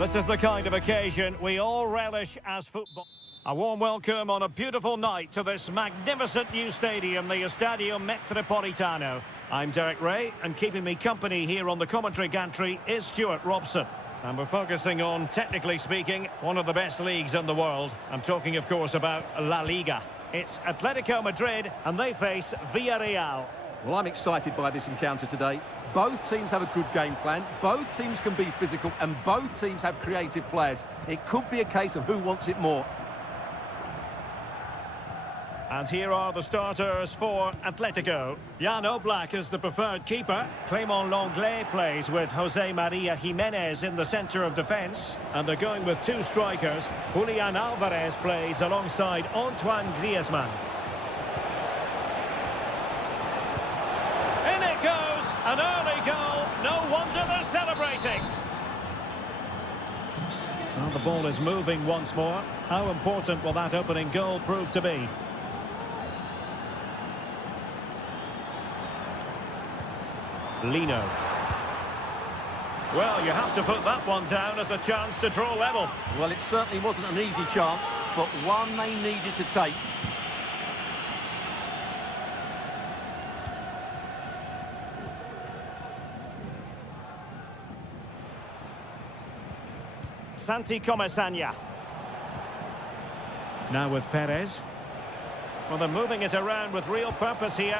This is the kind of occasion we all relish as football. A warm welcome on a beautiful night to this magnificent new stadium, the Estadio Metropolitano. I'm Derek Ray, and keeping me company here on the commentary gantry is Stuart Robson. And we're focusing on, technically speaking, one of the best leagues in the world. I'm talking, of course, about La Liga. It's Atletico Madrid, and they face Villarreal. Well, I'm excited by this encounter today. Both teams have a good game plan, both teams can be physical, and both teams have creative players. It could be a case of who wants it more. And here are the starters for Atletico. Jan Oblak is the preferred keeper. Clément Lenglet plays with Jose Maria Jimenez in the centre of defence. And they're going with two strikers. Julian Alvarez plays alongside Antoine Griezmann. In it goes! An early goal. No wonder they're celebrating. Well, the ball is moving once more. How important will that opening goal prove to be? Lino. Well, you have to put that one down as a chance to draw level. Well, it certainly wasn't an easy chance, but one they needed to take. Santi Comesaña. Now with Perez. Well, they're moving it around with real purpose here.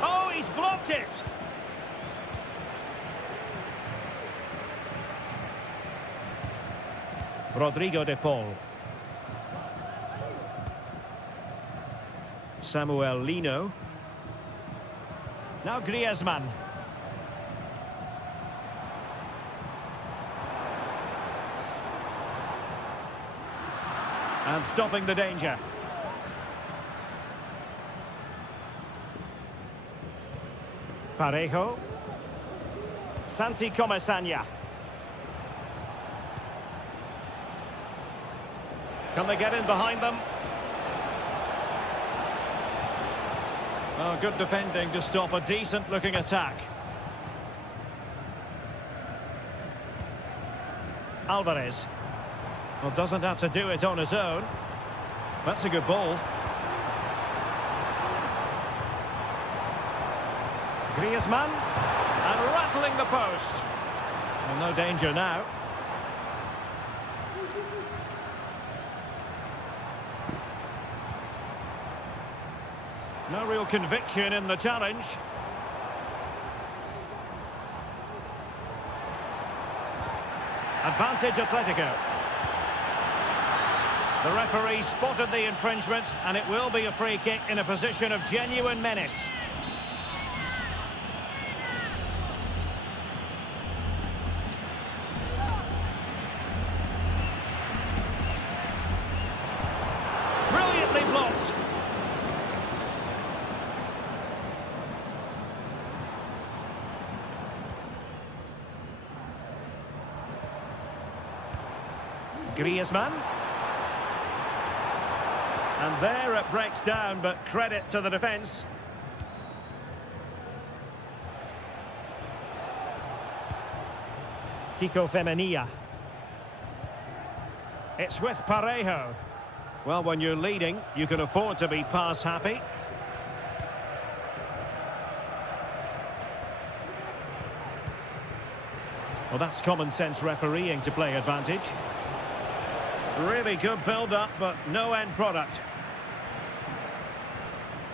Oh, he's blocked it! Rodrigo de Paul. Samuel Lino. Now Griezmann. And stopping the danger. Parejo. Santi Comesaña. Can they get in behind them? Oh, good defending to stop a decent-looking attack. Alvarez. Well, doesn't have to do it on his own. That's a good ball. Griezmann, and rattling the post. Well, no danger now. No real conviction in the challenge. Advantage Atletico. The referee spotted the infringement, and it will be a free kick in a position of genuine menace. Brilliantly blocked. Griezmann. And there it breaks down, but credit to the defence. Kiko Femenia. It's with Parejo. Well, when you're leading, you can afford to be pass happy. Well, that's common sense refereeing to play advantage. Really good build-up, but no end product.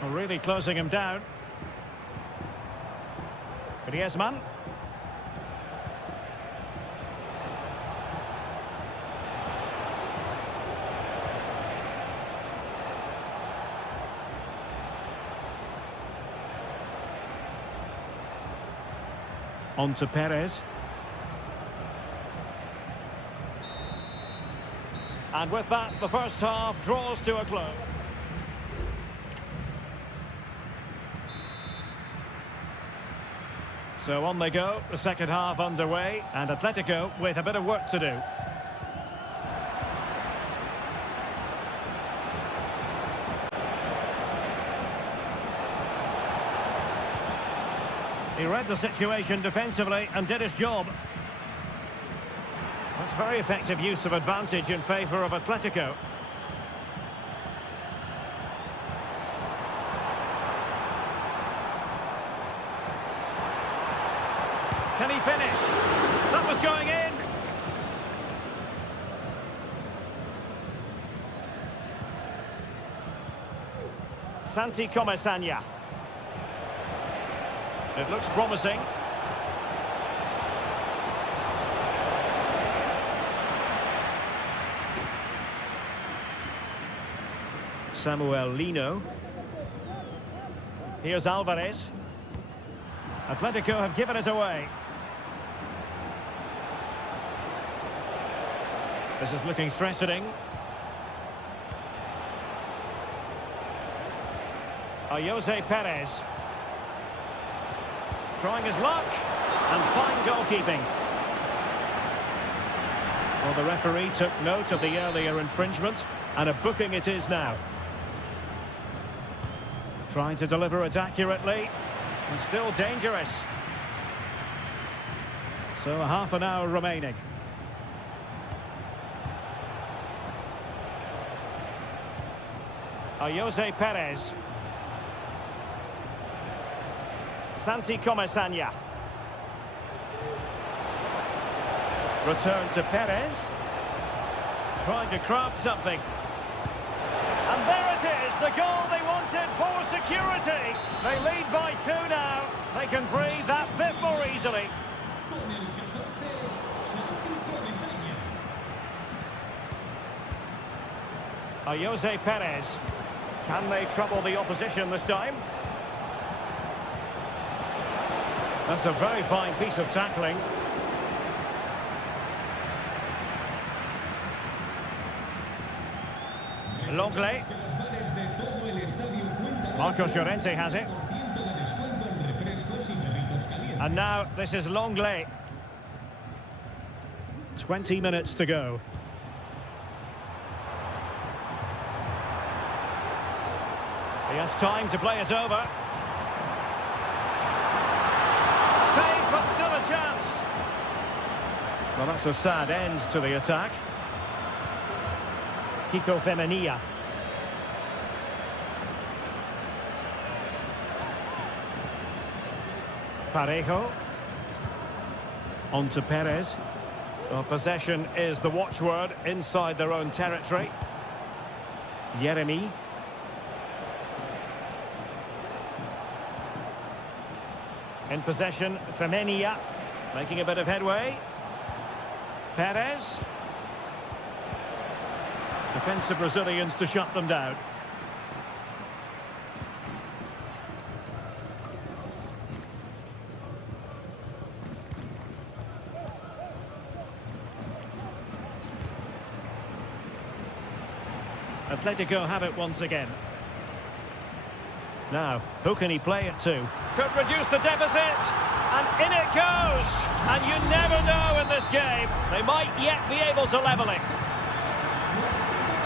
Well, really closing him down. Griezmann. On to Perez. And with that, the first half draws to a close. So on they go, the second half underway, and Atletico with a bit of work to do. He read the situation defensively and did his job. That's very effective use of advantage in favour of Atletico. Can he finish? That was going in. Santi Comesaña. It looks promising. Samuel Lino. Here's Alvarez. Atletico have given us away. This is looking threatening. Jose Perez. Trying his luck. And fine goalkeeping. Well, the referee took note of the earlier infringement, and a booking it is now. Trying to deliver it accurately, and still dangerous. So half an hour remaining. Jose Perez. Santi Comesaña. Return to Perez. Trying to craft something. And there it is, the goal they wanted for security. They lead by 2 now. They can breathe that bit more easily. Jose Perez. Can they trouble the opposition this time? That's a very fine piece of tackling. Longley. Marcos Llorente has it. And now this is Longley. 20 minutes to go. He has time to play it over. Save, but still a chance. Well, that's a sad end to the attack. Kiko Femenia. Parejo. On to Perez. Well, possession is the watchword inside their own territory. Yeremy. In possession, Femenia. Making a bit of headway. Perez. Defensive Brazilians to shut them down. Atletico have it once again. Now, who can he play it to? Could reduce the deficit, and in it goes! And you never know in this game. They might yet be able to level it.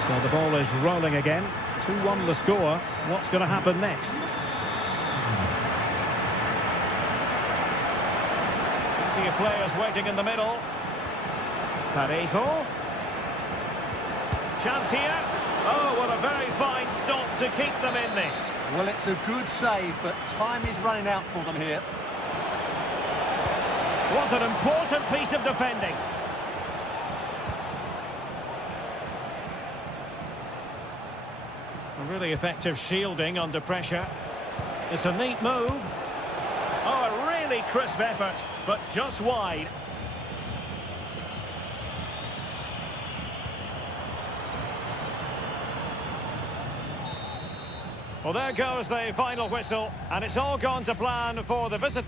So the ball is rolling again. 2-1 the score. What's going to happen next? Plenty of players waiting in the middle. Parejo. Chance here. Oh, what a very fine stop to keep them in this. Well, it's a good save, but time is running out for them here. Was an important piece of defending. A really effective shielding under pressure. It's a neat move. Oh, a really crisp effort, but just wide. Well, there goes the final whistle, and it's all gone to plan for the visit.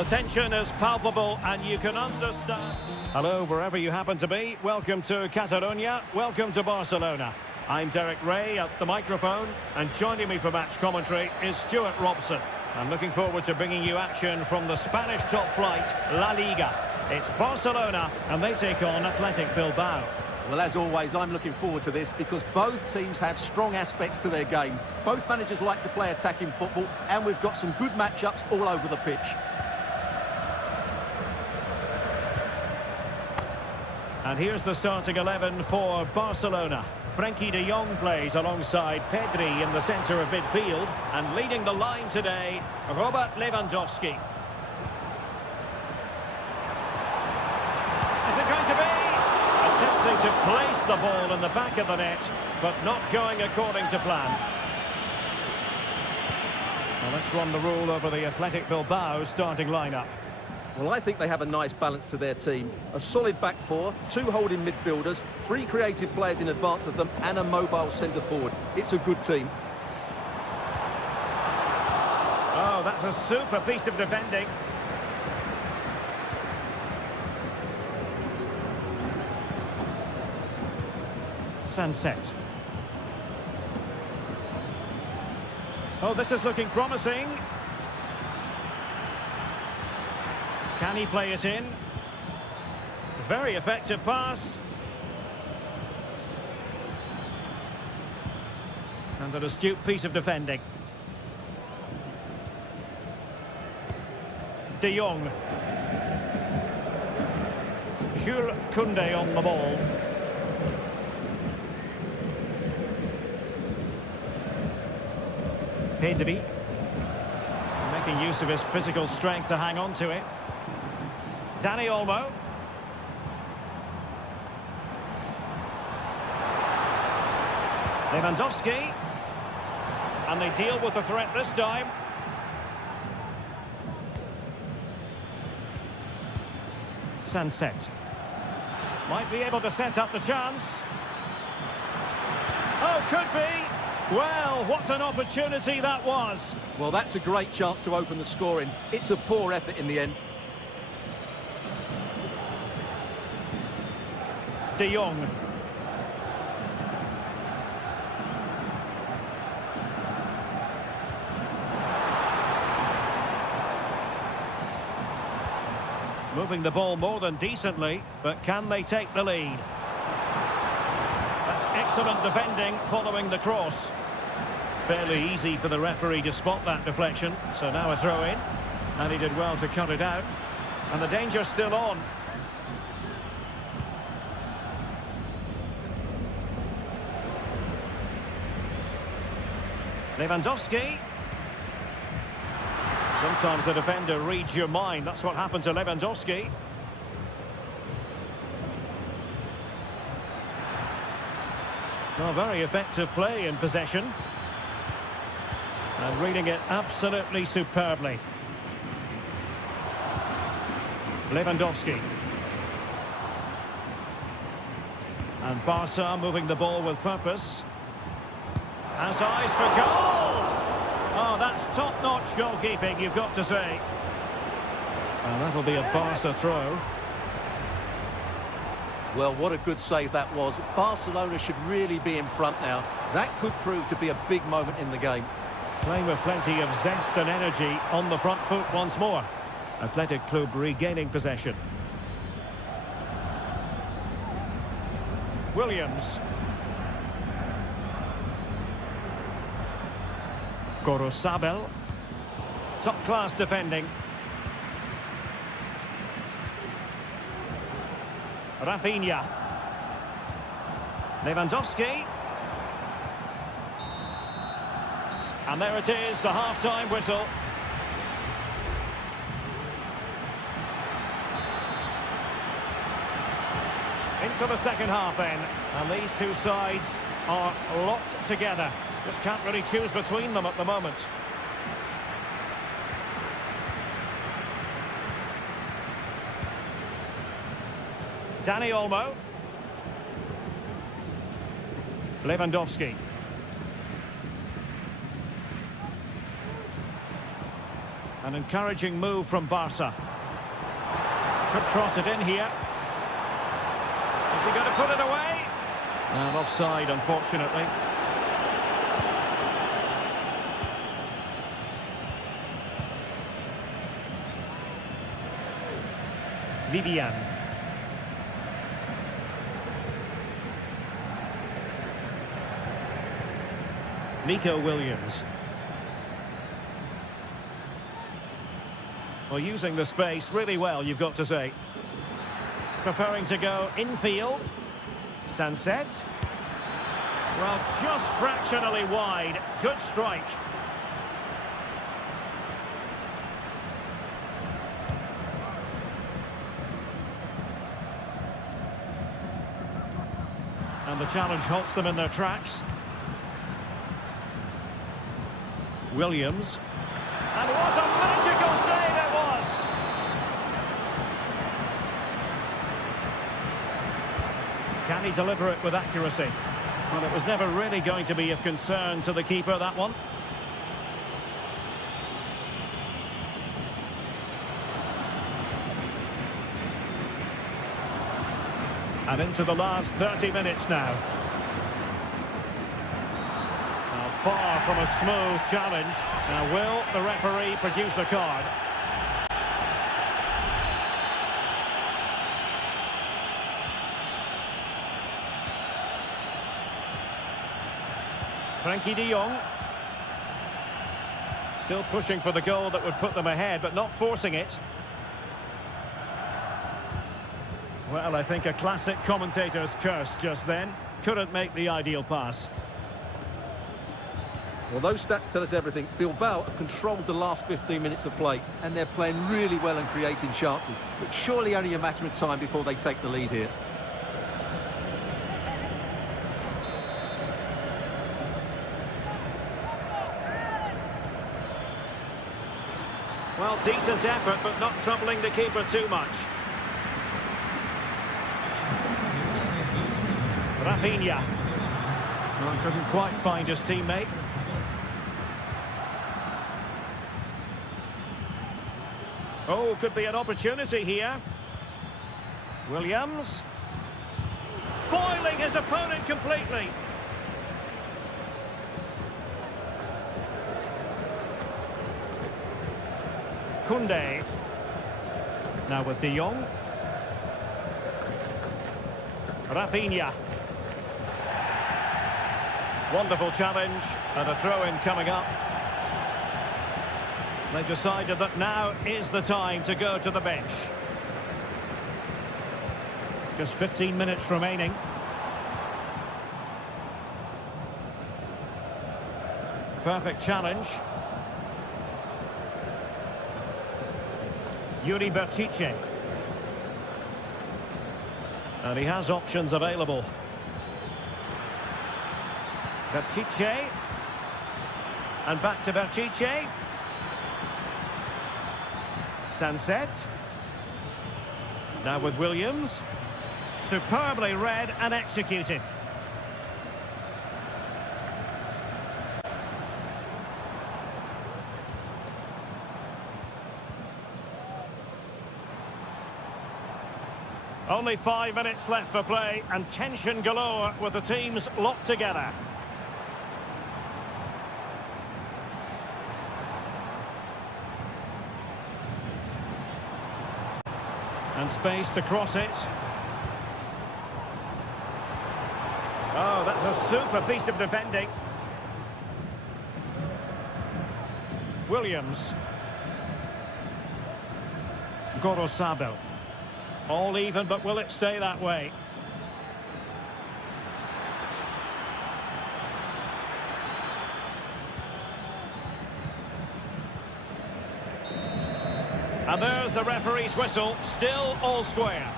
The tension is palpable and you can understand. Hello, wherever you happen to be. Welcome to Catalonia. Welcome to Barcelona. I'm Derek Ray at the microphone, and joining me for match commentary is Stuart Robson. I'm looking forward to bringing you action from the Spanish top flight, La Liga. It's Barcelona, and they take on Athletic Bilbao. Well, as always, I'm looking forward to this because both teams have strong aspects to their game. Both managers like to play attacking football, and we've got some good matchups all over the pitch. And here's the starting 11 for Barcelona. Frenkie de Jong plays alongside Pedri in the centre of midfield, and leading the line today, Robert Lewandowski. Is it going to be? Attempting to place the ball in the back of the net, but not going according to plan. Well, let's run the rule over the Athletic Bilbao starting lineup. Well, I think they have a nice balance to their team. A solid back four, two holding midfielders, three creative players in advance of them, and a mobile centre forward. It's a good team. Oh, that's a super piece of defending. Sunset. Oh, this is looking promising. Can he play it in? Very effective pass. And an astute piece of defending. De Jong. Jules Koundé on the ball. Pedri. Making use of his physical strength to hang on to it. Dani Olmo. Lewandowski. And they deal with the threat this time. Sunset. Might be able to set up the chance. Oh, could be. Well, what an opportunity that was. Well, that's a great chance to open the scoring. It's a poor effort in the end. De Jong. Moving the ball more than decently, but can they take the lead? That's excellent defending following the cross. Fairly easy for the referee to spot that deflection, so now a throw in, and he did well to cut it out, and the danger's still on. Lewandowski. Sometimes the defender reads your mind. That's what happened to Lewandowski. Well, very effective play in possession. And reading it absolutely superbly. Lewandowski. And Barca moving the ball with purpose. Has eyes for goal! Oh, that's top-notch goalkeeping, you've got to say. And that'll be a Barca throw. Well, what a good save that was. Barcelona should really be in front now. That could prove to be a big moment in the game. Playing with plenty of zest and energy on the front foot once more. Athletic Club regaining possession. Williams. Gorosabel. Top-class defending. Rafinha. Lewandowski. And there it is, the half-time whistle. Into the second half then. And these two sides are locked together. Just can't really choose between them at the moment. Dani Olmo. Lewandowski. An encouraging move from Barca. Could cross it in here. Is he going to put it away? And offside, unfortunately. Vivian. Nico Williams. Well, using the space really well, you've got to say. Preferring to go infield. Sunset. Well, just fractionally wide. Good strike. And the challenge halts them in their tracks. Williams. And what a magical save it was! Can he deliver it with accuracy? Well, it was never really going to be of concern to the keeper, that one. And into the last 30 minutes now. Far from a smooth challenge. Now, will the referee produce a card? Frankie de Jong. Still pushing for the goal that would put them ahead, but not forcing it. Well, I think a classic commentator's curse just then. Couldn't make the ideal pass. Well, those stats tell us everything. Bilbao have controlled the last 15 minutes of play, and they're playing really well and creating chances. But surely only a matter of time before they take the lead here. Well, decent effort, but not troubling the keeper too much. Rafinha. Well, couldn't quite find his teammate. Oh, could be an opportunity here. Williams. Foiling his opponent completely. Koundé. Now with de Jong. Rafinha. Wonderful challenge and a throw-in coming up. They've decided that now is the time to go to the bench. Just 15 minutes remaining. Perfect challenge. Yuri Berchiche. And he has options available. Berchiche. And back to Berchiche. Sunset. Now with Williams. Superbly read and executed. Only 5 minutes left for play and tension galore with the teams locked together. And space to cross it. Oh, that's a super piece of defending. Williams. Gorosabel. All even, but will it stay that way? And there's the referee's whistle, still all square.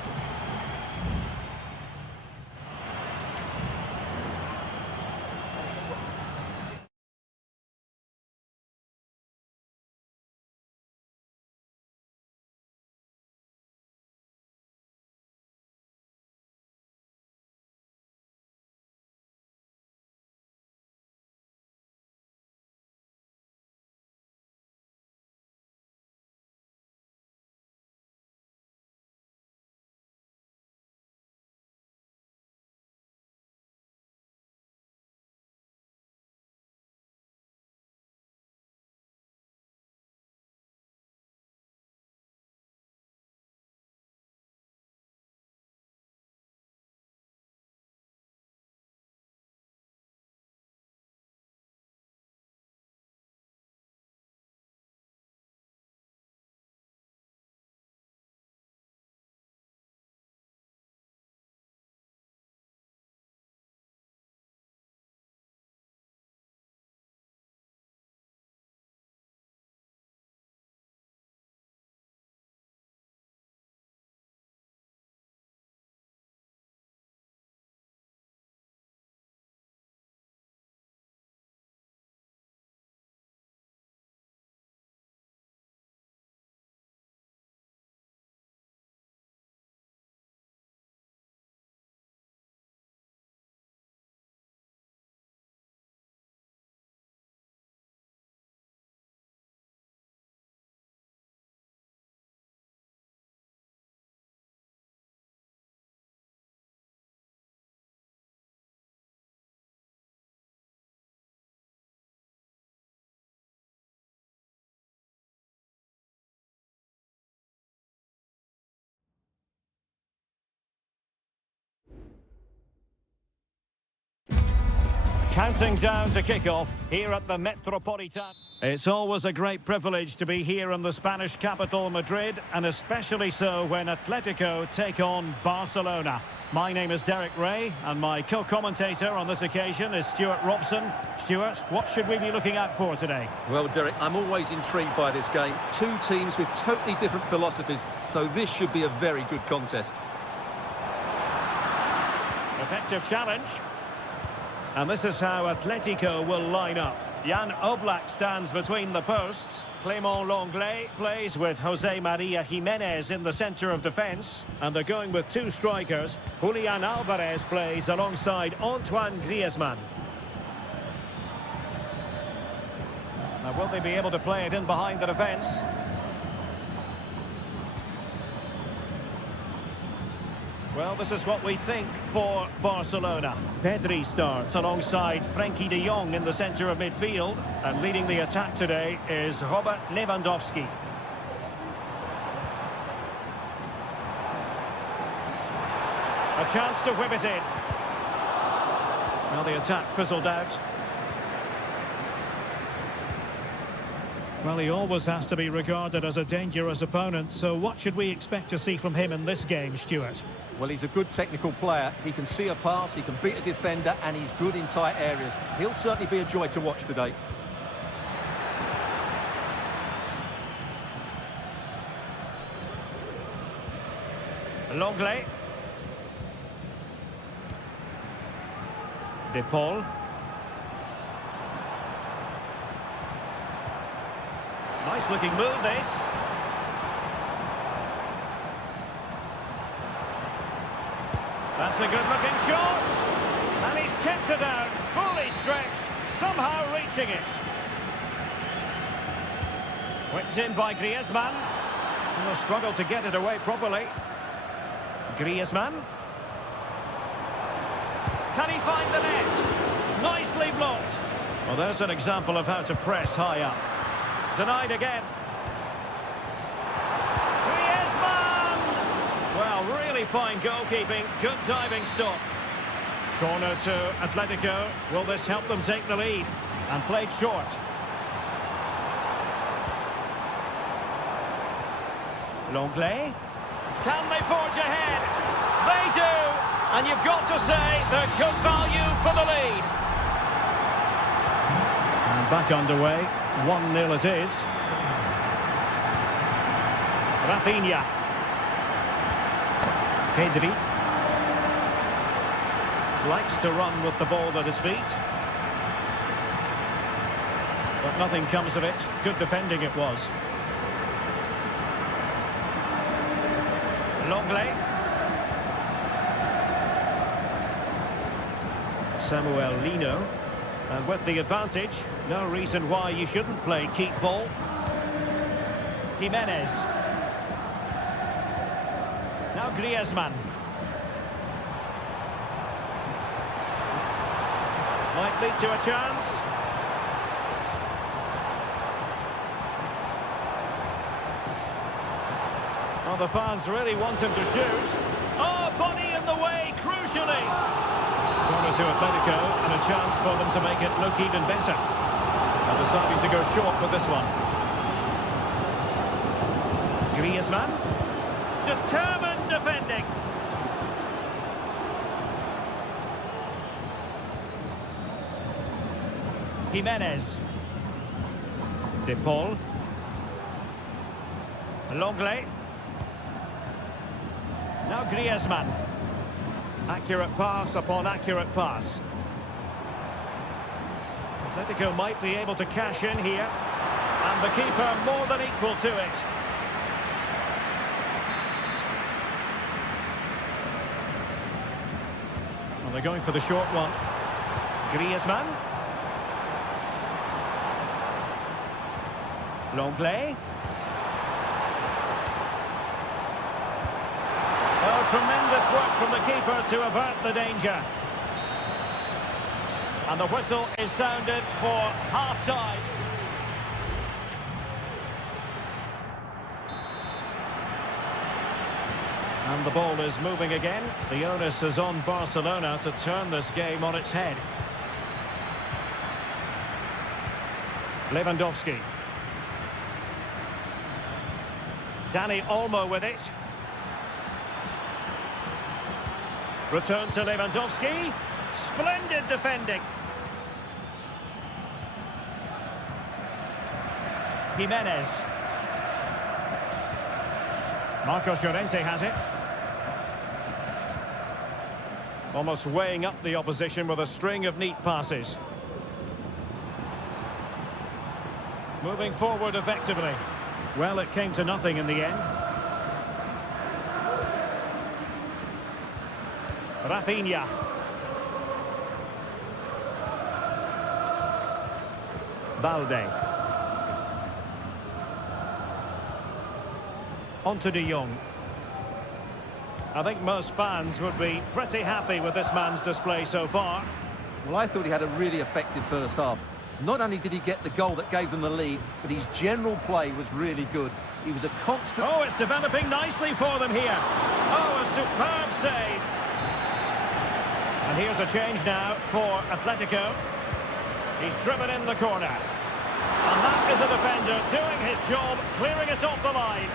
Counting down to kick-off here at the Metropolitan. It's always a great privilege to be here in the Spanish capital, Madrid, and especially so when Atletico take on Barcelona. My name is Derek Ray, and my co-commentator on this occasion is Stuart Robson. Stuart, what should we be looking out for today? Well, Derek, I'm always intrigued by this game. Two teams with totally different philosophies, so this should be a very good contest. Effective challenge. And this is how Atletico will line up. Jan Oblak stands between the posts. Clément Lenglet plays with Jose Maria Jimenez in the centre of defence. And they're going with two strikers. Julian Alvarez plays alongside Antoine Griezmann. Now, will they be able to play it in behind the defence? Well, this is what we think for Barcelona. Pedri starts alongside Frenkie de Jong in the centre of midfield. And leading the attack today is Robert Lewandowski. A chance to whip it in. Well, the attack fizzled out. Well, he always has to be regarded as a dangerous opponent, so what should we expect to see from him in this game, Stuart? Well, he's a good technical player. He can see a pass, he can beat a defender, and he's good in tight areas. He'll certainly be a joy to watch today. Lenglet. De Paul. Nice looking move, this. That's a good looking shot. And he's kept it down, fully stretched, somehow reaching it. Whipped in by Griezmann. And they'll struggle to get it away properly. Griezmann. Can he find the net? Nicely blocked. Well, there's an example of how to press high up. Denied again. Griezmann! Well, really fine goalkeeping. Good diving stop. Corner to Atletico. Will this help them take the lead? And played short. Lenglet. Can they forge ahead? They do! And you've got to say they're good value for the lead. And back underway. 1-0 it is. Rafinha. Pedri. Likes to run with the ball at his feet. But nothing comes of it. Good defending it was. Lenglet. Samuel Lino. And with the advantage, no reason why you shouldn't play keep ball. Jimenez. Now Griezmann. Might lead to a chance. Well, the fans really want him to shoot. Oh, body in the way, crucially. Corner to Atletico, and a chance for them to make it look even better. They're deciding to go short with this one. Griezmann. Determined defending. Jimenez. De Paul. Lenglet. Now Griezmann. Accurate pass upon accurate pass. Atletico might be able to cash in here. And the keeper more than equal to it. Well, they're going for the short one. Griezmann. Lenglet. Oh, tremendous work from the keeper to avert the danger. And the whistle is sounded for half-time. And the ball is moving again. The onus is on Barcelona to turn this game on its head. Lewandowski. Dani Olmo with it. Return to Lewandowski. Splendid defending. Jimenez. Marcos Llorente has it. Almost weighing up the opposition with a string of neat passes. Moving forward effectively. Well, it came to nothing in the end. Rafinha. Balde. On to De Jong. I think most fans would be pretty happy with this man's display so far. Well, I thought he had a really effective first half. Not only did he get the goal that gave them the lead, but his general play was really good. He was a constant... Oh, it's developing nicely for them here. Oh, a superb save. And here's a change now for Atletico. He's driven in the corner. And that is a defender doing his job, clearing it off the line.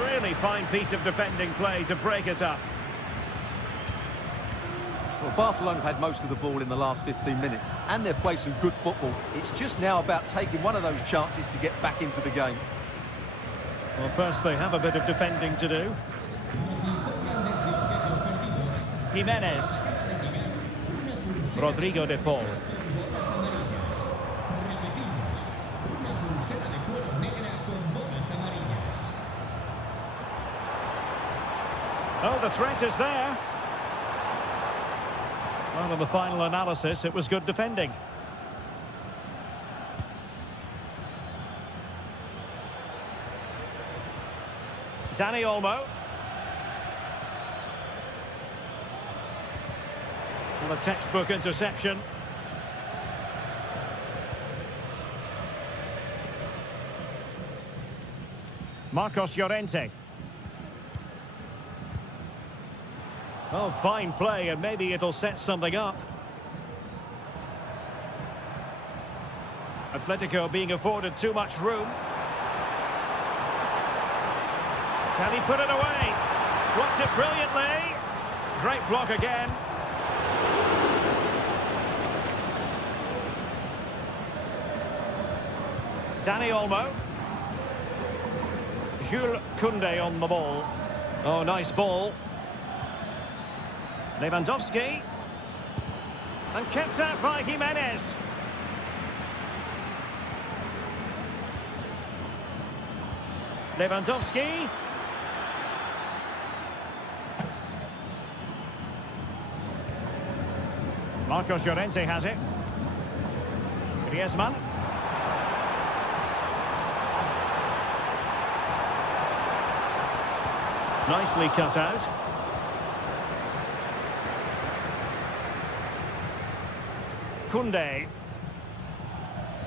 Really fine piece of defending play to break it up. Well, Barcelona have had most of the ball in the last 15 minutes, and they've played some good football. It's just now about taking one of those chances to get back into the game. Well, first they have a bit of defending to do. Jimenez. Rodrigo de Paul. Oh, the threat is there. Well, in the final analysis, it was good defending. Dani Olmo. Well, a textbook interception. Marcos Llorente. Oh, fine play, and maybe it'll set something up. Atletico being afforded too much room. Can he put it away? Blocked it brilliantly. Great block again. Dani Olmo. Jules Koundé on the ball. Oh, nice ball. Lewandowski. And kept out by Jimenez. Lewandowski. Marcos Llorente has it. Griezmann. Nicely cut out. Koundé.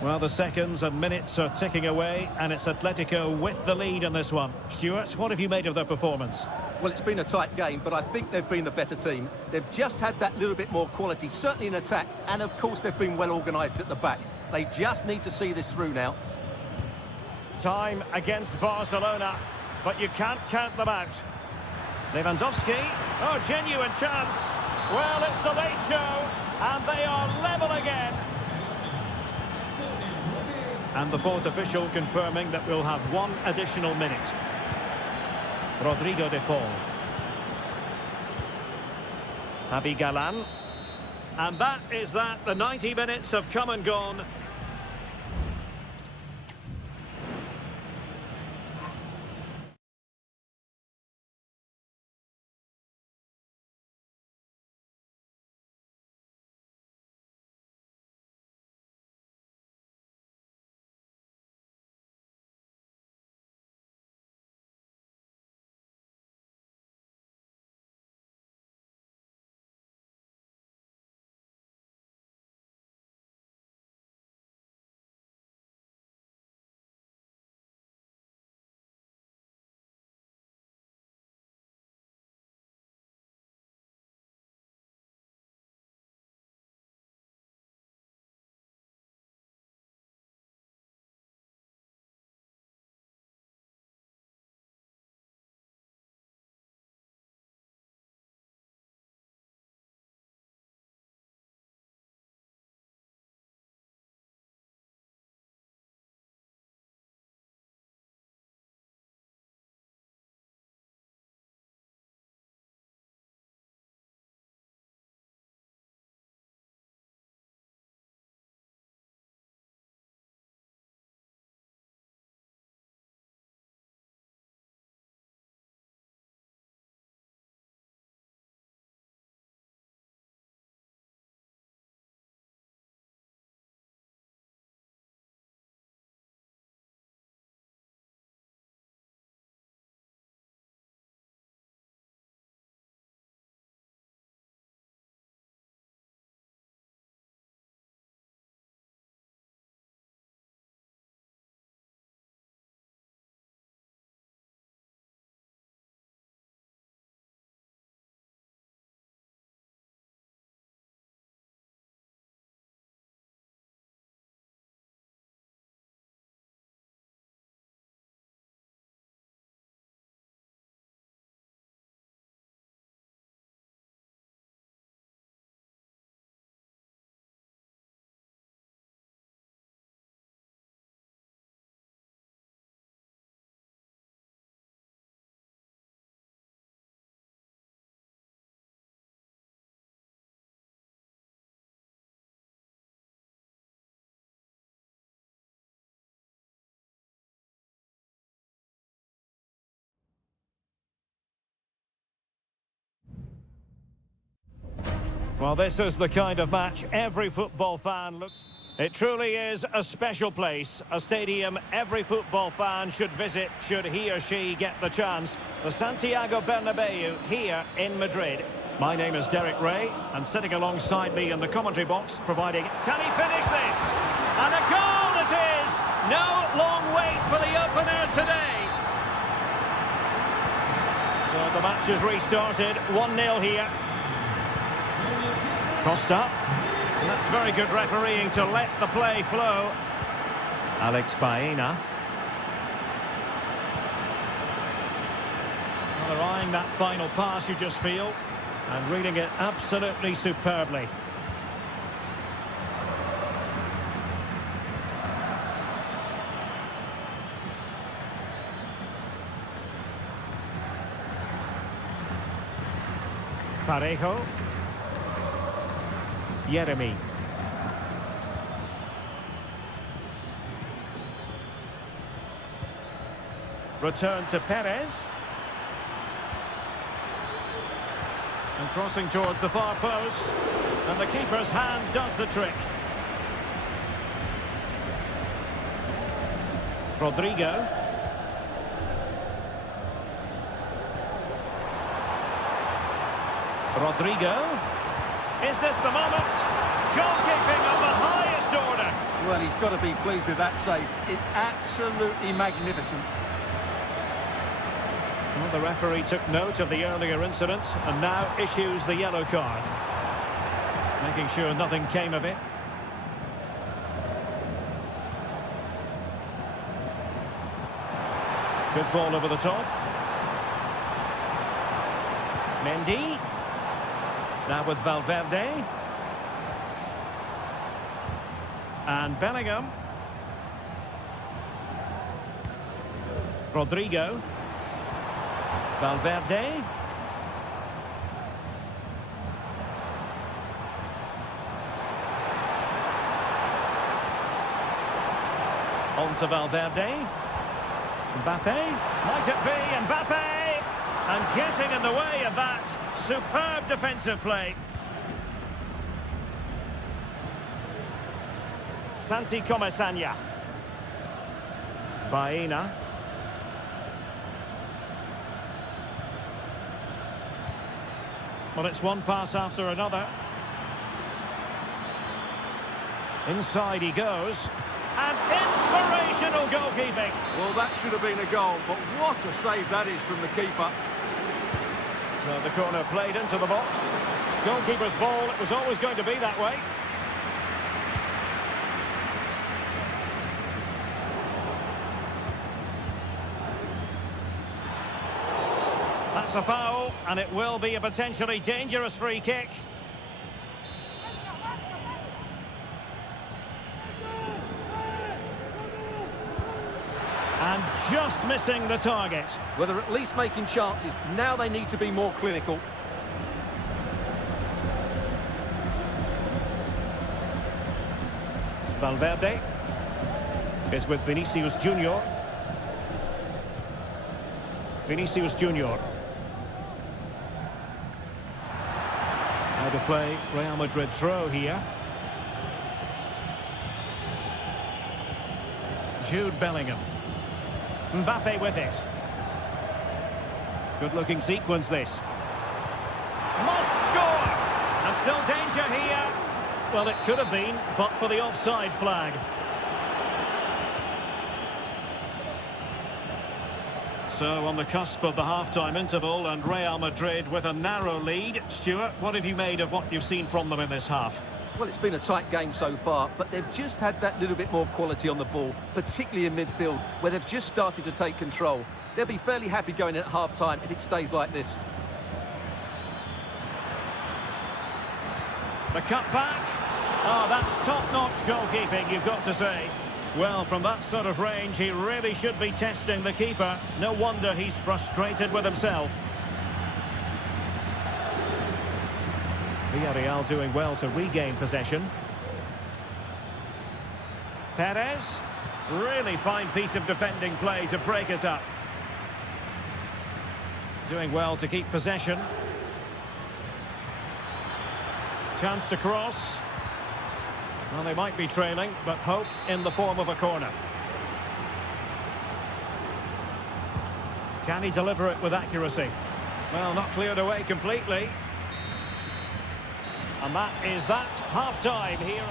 Well, the seconds and minutes are ticking away, and it's Atletico with the lead in this one. Stuart, what have you made of their performance? Well, it's been a tight game, but I think they've been the better team. They've just had that little bit more quality, certainly in attack, and of course they've been well organised at the back. They just need to see this through now. Time against Barcelona, but you can't count them out. Lewandowski. Oh, genuine chance. Well, it's the late show, and they are level again. And the fourth official confirming that we'll have one additional minute. Rodrigo de Paul. Javi Galan. And that is that. The 90 minutes have come and gone. Well, this is the kind of match every football fan looks... It truly is a special place, a stadium every football fan should visit should he or she get the chance. The Santiago Bernabeu here in Madrid. My name is Derek Ray, and sitting alongside me in the commentary box, providing... Can he finish this? And a goal it is! No long wait for the opener today. So the match has restarted, 1-0 here. Costa. That's very good refereeing to let the play flow. Alex Baena. Well, they're eyeing that final pass, you just feel, and reading it absolutely superbly. Parejo. Jeremy. Return to Perez. And crossing towards the far post. And the keeper's hand does the trick. Rodrigo. Rodrigo. Is this the moment? Goalkeeping of the highest order. Well, he's got to be pleased with that save. It's absolutely magnificent. Well, the referee took note of the earlier incident and now issues the yellow card. Making sure nothing came of it. Good ball over the top. Mendy. Now with Valverde. And Bellingham. Rodrigo. Valverde. On to Valverde. Mbappe. Might it be Mbappe? And getting in the way of that. Superb defensive play. Santi Comesaña. Baena. Well, it's one pass after another. Inside he goes. And inspirational goalkeeping. Well, that should have been a goal, but what a save that is from the keeper. So the corner played into the box. Goalkeeper's ball, it was always going to be that way. That's a foul, and it will be a potentially dangerous free kick. And just missing the target. Well, they're at least making chances. Now they need to be more clinical. Valverde is with Vinicius Junior. Vinicius Junior. How to play Real Madrid throw here. Jude Bellingham. Mbappe with it. Good-looking sequence, this. Must score! And still danger here. Well, it could have been, but for the offside flag. So, on the cusp of the half-time interval, and Real Madrid with a narrow lead. Stuart, what have you made of what you've seen from them in this half? Well, it's been a tight game so far, but they've just had that little bit more quality on the ball, particularly in midfield, where they've just started to take control. They'll be fairly happy going in at half-time if it stays like this. The cut back. Oh, that's top-notch goalkeeping, you've got to say. Well, from that sort of range, he really should be testing the keeper. No wonder he's frustrated with himself. Villarreal doing well to regain possession. Perez. Really fine piece of defending play to break it up. Doing well to keep possession. Chance to cross. Well, they might be trailing, but hope in the form of a corner. Can he deliver it with accuracy? Well, not cleared away completely. And that is that. Half-time here.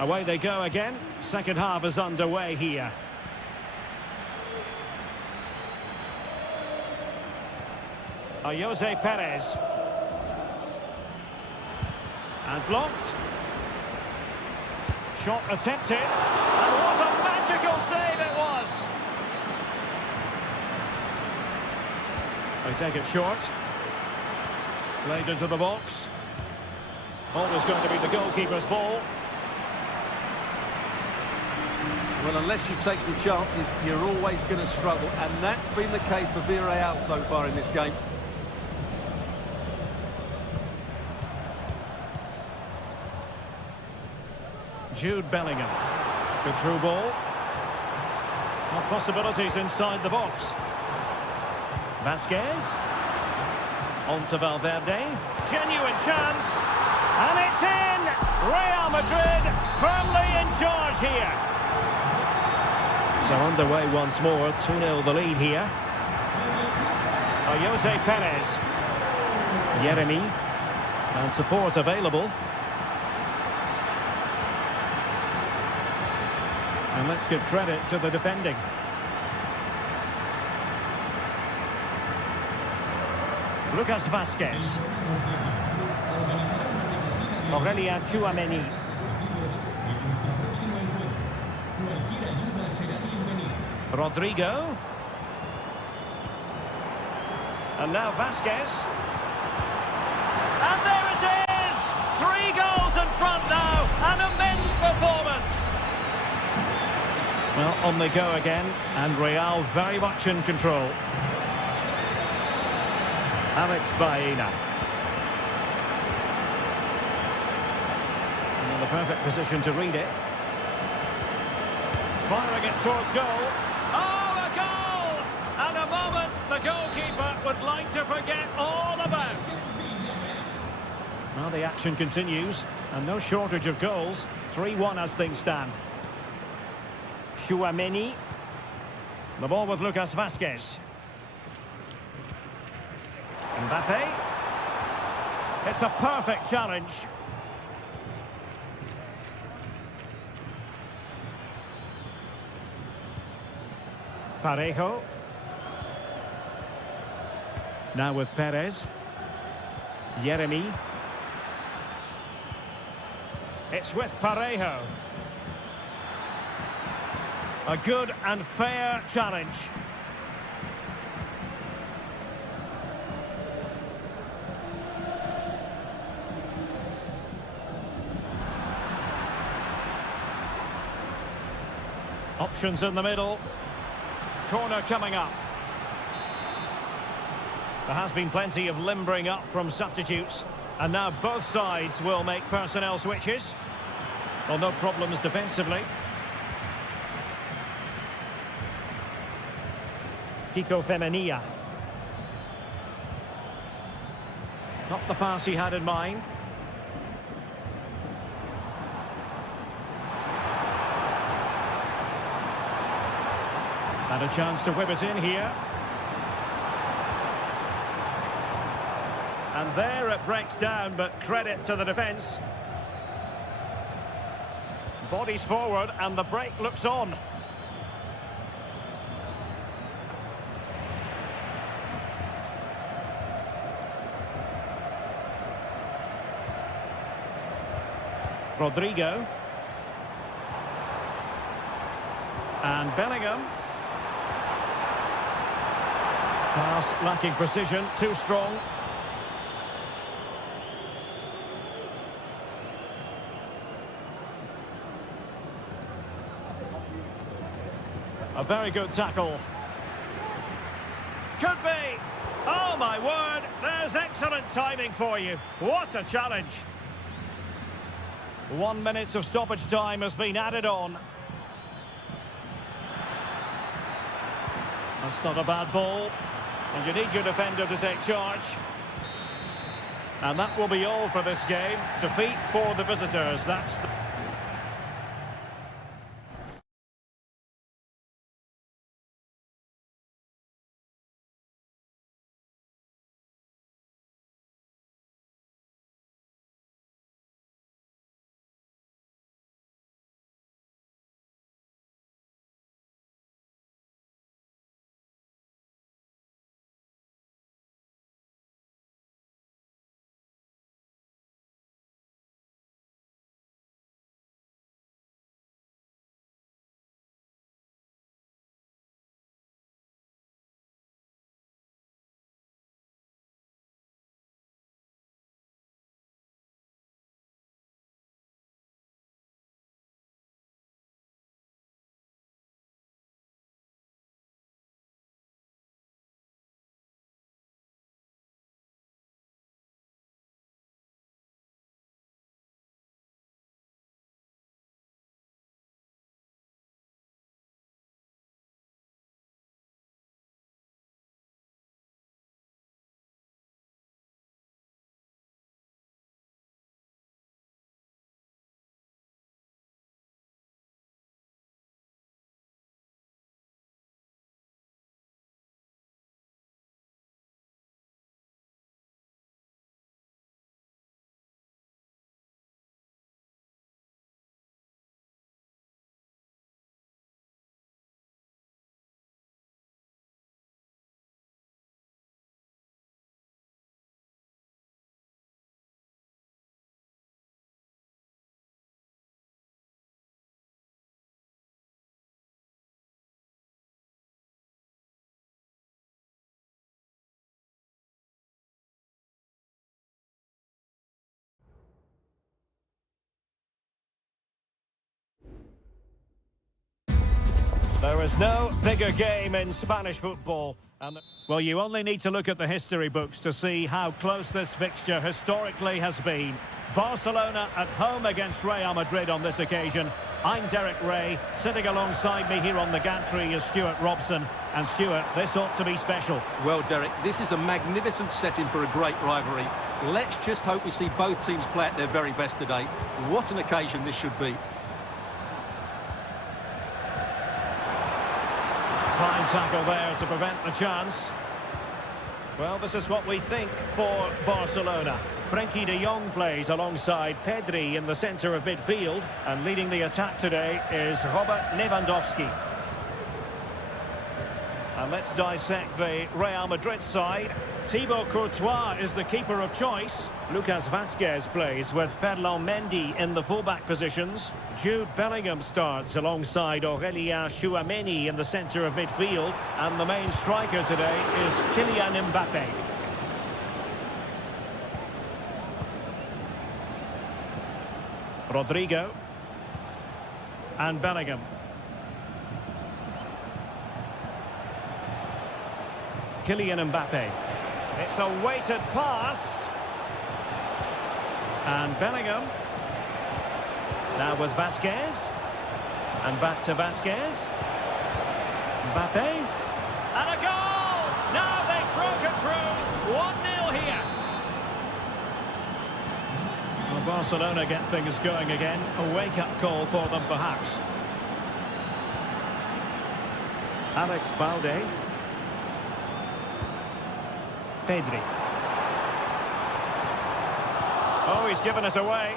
Away they go again. Second half is underway here. Jose Perez. And blocked. Shot attempted. And what a magical save it was! They take it short. Played into the box. Always going to be the goalkeeper's ball. Well, unless you take your chances, you're always going to struggle. And that's been the case for Villarreal so far in this game. Jude Bellingham. Good through ball. No possibilities inside the box. Vasquez. On to Valverde. Genuine chance. And it's in! Real Madrid firmly in charge here. So underway once more. 2-0 the lead here. Jose Perez. Yeremy. And support available. And let's give credit to the defending. Lucas Vasquez. Aurelian Tchouameni. Rodrigo. And now Vasquez. And there it is! 3 goals in front now. An immense performance. Well, on they go again, and Real very much in control. Alex Baena. In the perfect position to read it. Firing it towards goal. Oh, a goal! And a moment the goalkeeper would like to forget all about. Well, the action continues, and no shortage of goals. 3-1 as things stand. Tchouameni. The ball with Lucas Vasquez. Mbappe. It's a perfect challenge. Parejo. Now with Perez. Yeremy. It's with Parejo. A good and fair challenge. Options in the middle. Corner coming up. There has been plenty of limbering up from substitutes. And now both sides will make personnel switches. Well, no problems defensively. Kiko Femenia. Not the pass he had in mind. And a chance to whip it in here. And there it breaks down, but credit to the defence. Bodies forward and the break looks on. Rodrigo. And Bellingham. Pass lacking precision, too strong. A very good tackle. Could be. Oh my word, there's excellent timing for you. What a challenge. 1 minute of stoppage time has been added on. That's not a bad ball. And you need your defender to take charge. And that will be all for this game. Defeat for the visitors. That's the... There is no bigger game in Spanish football. Well, you only need to look at the history books to see how close this fixture historically has been. Barcelona at home against Real Madrid on this occasion. I'm Derek Ray. Sitting alongside me here on the gantry is Stuart Robson. And Stuart, this ought to be special. Well, Derek, this is a magnificent setting for a great rivalry. Let's just hope we see both teams play at their very best today. What an occasion this should be. Fine tackle there to prevent the chance. Well, this is what we think for Barcelona. Frenkie de Jong plays alongside Pedri in the centre of midfield. And leading the attack today is Robert Lewandowski. And let's dissect the Real Madrid side. Thibaut Courtois is the keeper of choice. Lucas Vazquez plays with Ferland Mendy in the fullback positions. Jude Bellingham starts alongside Aurélien Tchouameni in the centre of midfield. And the main striker today is Kylian Mbappé. Rodrigo. And Bellingham. Kylian Mbappé. It's a weighted pass. And Bellingham. Now with Vazquez. And back to Vazquez. Mbappé. And a goal! Now they've broken through. 1-0 here. Well, Barcelona get things going again. A wake-up call for them, perhaps. Alex Balde. Pedri. Oh, he's given us away.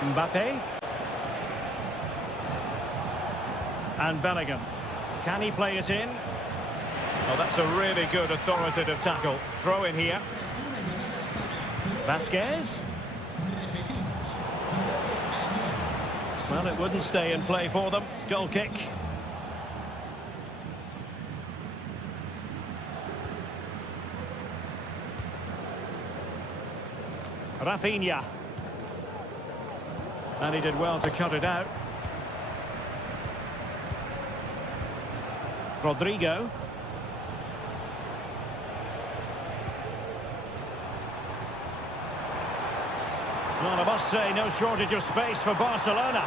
Mbappé. And Bellingham. Can he play it in? Oh, that's a really good authoritative tackle. Throw in here. Vazquez. Well, it wouldn't stay in play for them. Goal kick. Rafinha. And he did well to cut it out. Rodrigo. Well, I must say, no shortage of space for Barcelona.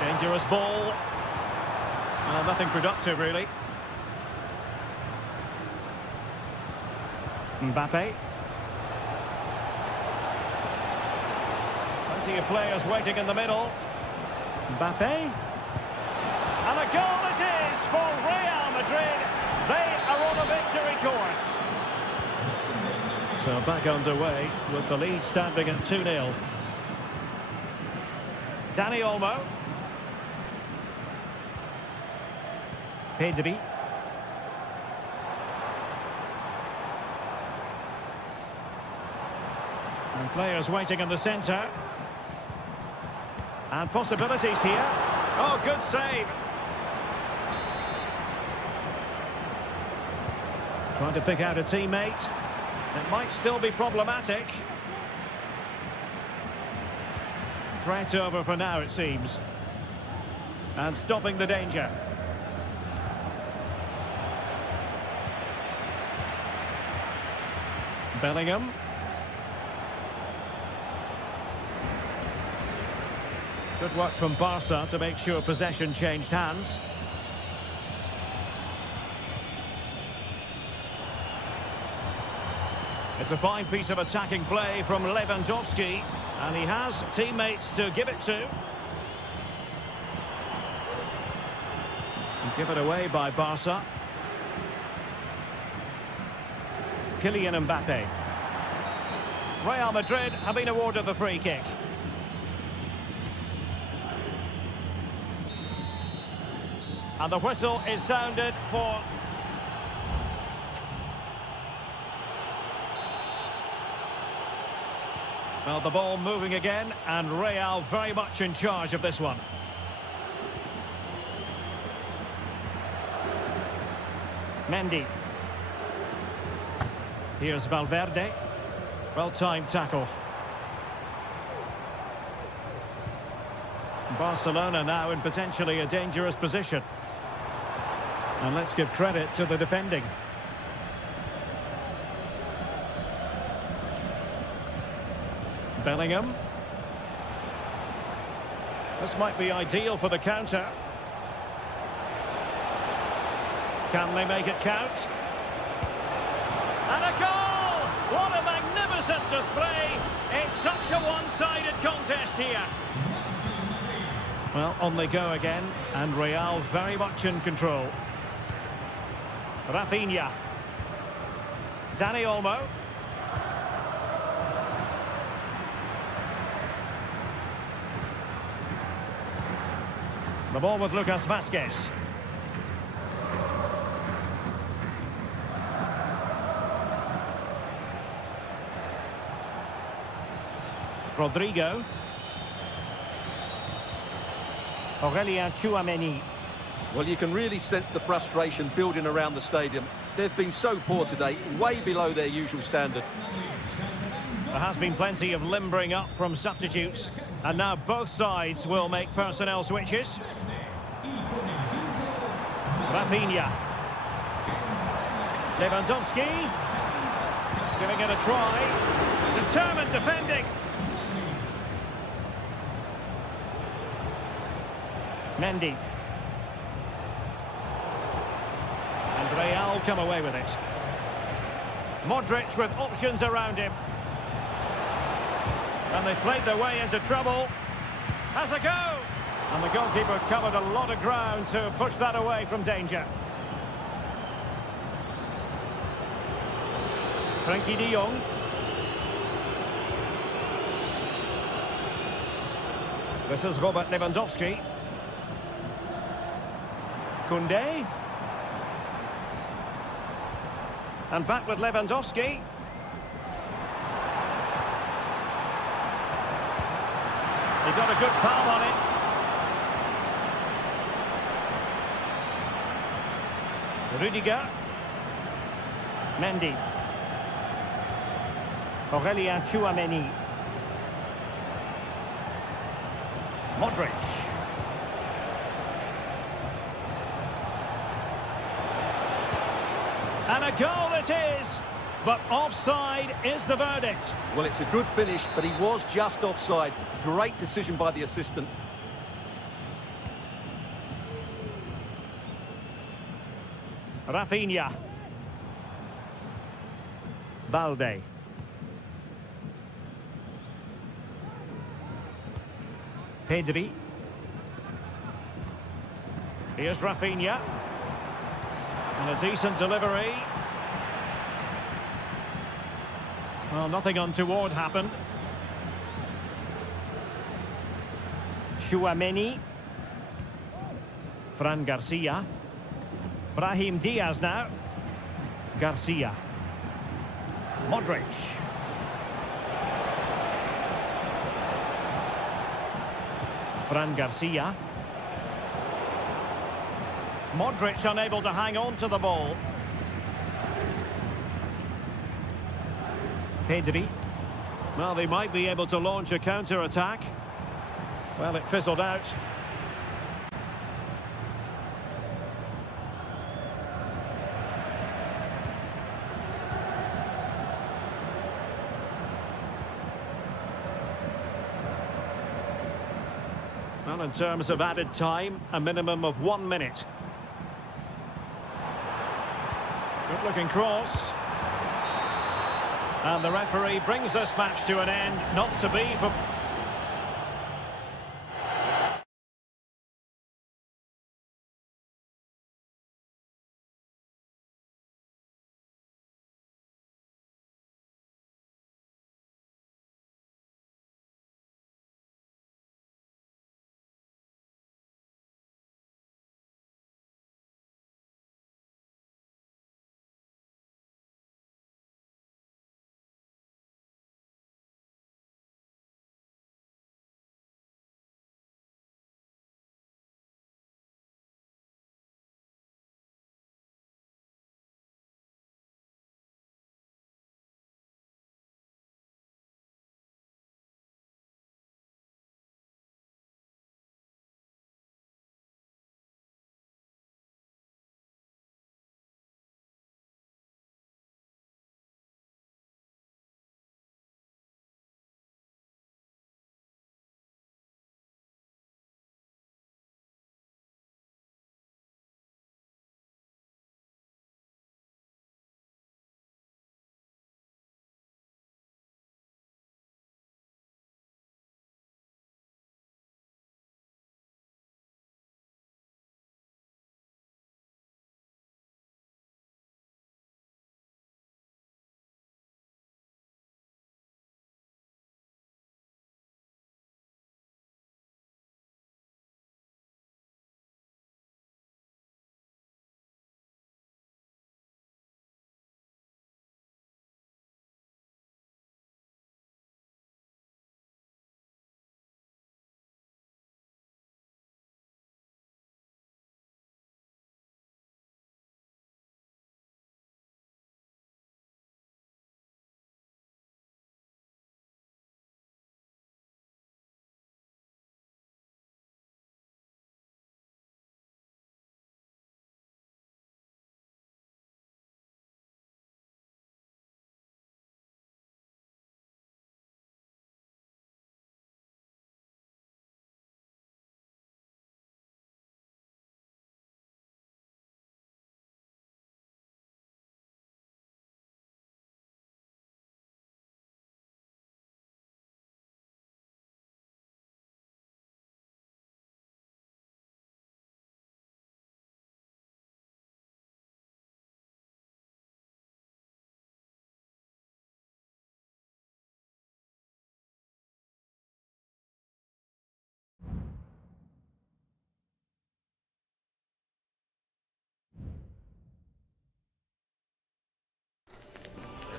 Dangerous ball. Well, nothing productive, really. Mbappe. Plenty of players waiting in the middle. Mbappe. And a goal it is for Real Madrid. They are on a victory course. So back underway with the lead standing at 2-0. Dani Olmo. Pedri. And players waiting in the centre. And possibilities here. Oh, good save. Trying to pick out a teammate. It might still be problematic. Threat over for now, it seems. And stopping the danger. Bellingham. Good work from Barca to make sure possession changed hands. It's a fine piece of attacking play from Lewandowski, and he has teammates to give it to. And give it away by Barca. Kylian Mbappe. Real Madrid have been awarded the free kick. And the whistle is sounded for... Well, the ball moving again, and Real very much in charge of this one. Mendy. Here's Valverde. Well-timed tackle. Barcelona now in potentially a dangerous position. And let's give credit to the defending. Bellingham. This might be ideal for the counter. Can they make it count? And a goal! What a magnificent display! It's such a one-sided contest here. Well, on they go again, and Real very much in control. Rafinha. Dani Olmo. The ball with Lucas Vázquez. Rodrigo. Aurélien Tchouameni. Well, you can really sense the frustration building around the stadium. They've been so poor today, way below their usual standard. There has been plenty of limbering up from substitutes, and now both sides will make personnel switches. Rafinha. Lewandowski. Giving it a try. Determined defending. Mendy. And Real come away with it. Modric with options around him. And they played their way into trouble. Has a go! And the goalkeeper covered a lot of ground to push that away from danger. Frenkie de Jong. This is Robert Lewandowski. Koundé. And back with Lewandowski. He got a good palm on it. Rudiger. Mendy. Aurélien Tchouameni. Modric. And a goal it is! But offside is the verdict. Well, it's a good finish, but he was just offside. Great decision by the assistant. Rafinha. Balde. Pedri. Here's Rafinha. And a decent delivery. Well, nothing untoward happened. Chouameni. Fran Garcia. Brahim Diaz now. Garcia. Modric. Fran Garcia. Modric unable to hang on to the ball. Pedri. Well, they might be able to launch a counter-attack. Well, it fizzled out. Well, in terms of added time, a minimum of 1 minute. Good-looking cross. And the referee brings this match to an end, not to be for...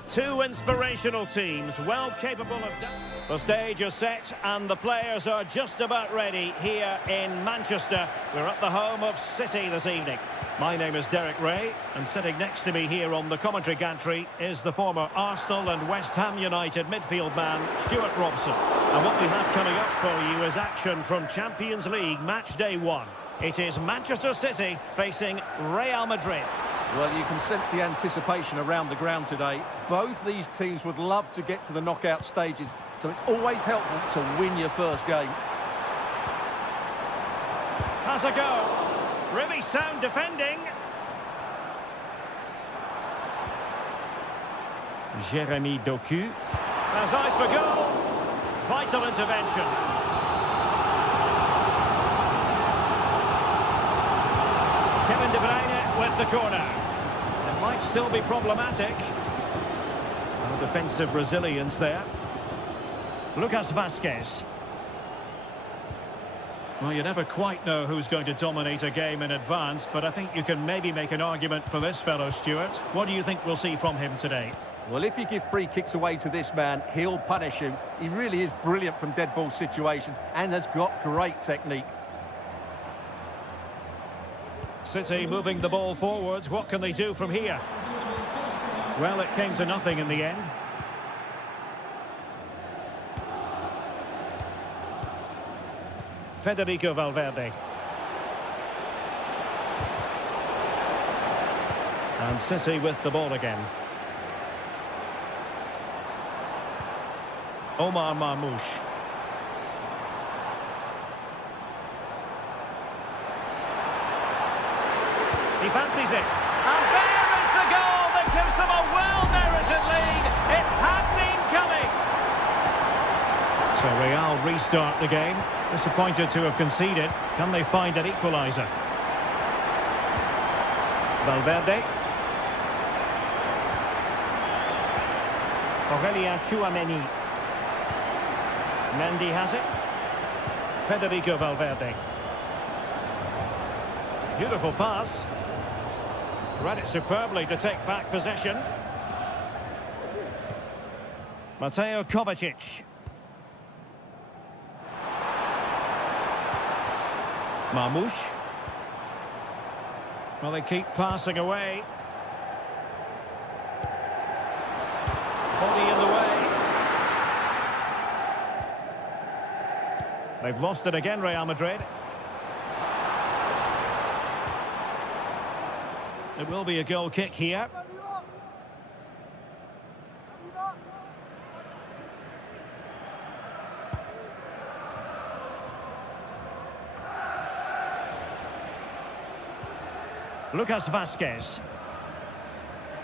Two inspirational teams, well capable of... The stage is set and the players are just about ready here in Manchester. We're at the home of City this evening. My name is Derek Ray, and sitting next to me here on the commentary gantry is the former Arsenal and West Ham United midfield man, Stuart Robson. And what we have coming up for you is action from Champions League match day 1. It is Manchester City facing Real Madrid. Well, you can sense the anticipation around the ground today. Both these teams would love to get to the knockout stages, so it's always helpful to win your first game. Has a go. Really sound defending. Jeremy Doku. Has eyes for goal. Vital intervention. Kevin De Bruyne with the corner. It might still be problematic. No defensive resilience there. Lucas Vazquez. Well, you never quite know who's going to dominate a game in advance, but I think you can maybe make an argument for this fellow, Stuart. What do you think we'll see from him today? Well, if you give free kicks away to this man, he'll punish you. He really is brilliant from dead ball situations and has got great technique. City moving the ball forwards. What can they do from here? Well, it came to nothing in the end. Federico Valverde. And City with the ball again. Omar Marmoush. He fancies it. And there is the goal that gives them a well-merited lead. It had been coming. So Real restart the game. Disappointed to have conceded. Can they find an equaliser? Valverde. Aurelien Tchouameni. Mendy has it. Federico Valverde. Beautiful pass. Read it superbly to take back possession. Mateo Kovacic. Marmoush. Well, they keep passing away. Body in the way. They've lost it again, Real Madrid. It will be a goal kick here. Lucas Vazquez.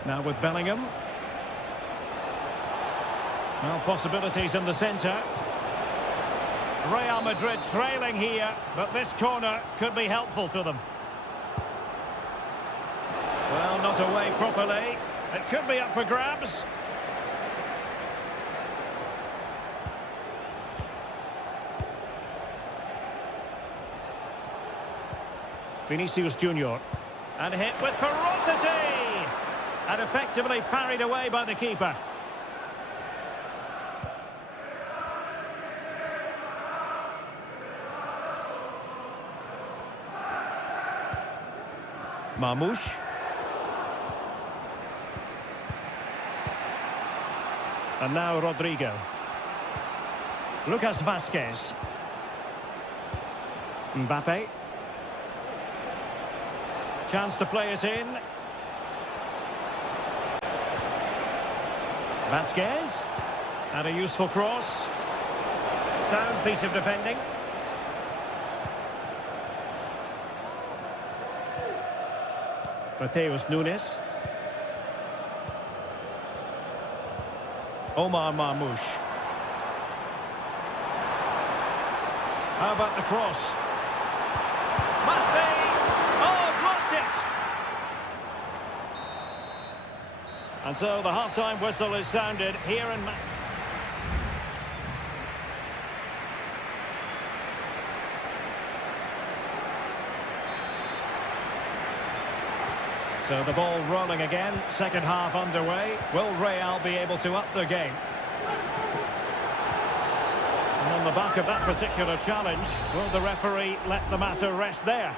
Now with Bellingham. Well, possibilities in the centre. Real Madrid trailing here, but this corner could be helpful to them. Well, not away properly. It could be up for grabs. Vinicius Junior. And hit with ferocity! And effectively parried away by the keeper. Marmoush. And now Rodrigo. Lucas Vazquez. Mbappe. Chance to play it in. Vazquez. And a useful cross. Sound piece of defending. Mateus Nunes. Omar Marmoush. How about the cross? Must be! Oh, blocked it! And so the half-time whistle is sounded here in... So the ball rolling again, second half underway. Will Real be able to up their game? And on the back of that particular challenge, will the referee let the matter rest there?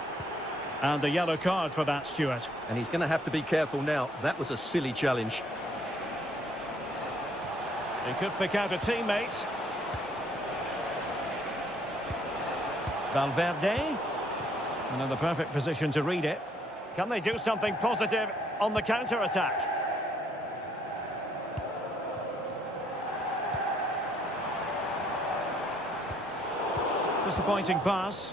And the yellow card for that, Stuart. And he's going to have to be careful now. That was a silly challenge. He could pick out a teammate. Valverde. And in the perfect position to read it. Can they do something positive on the counter-attack. Disappointing pass.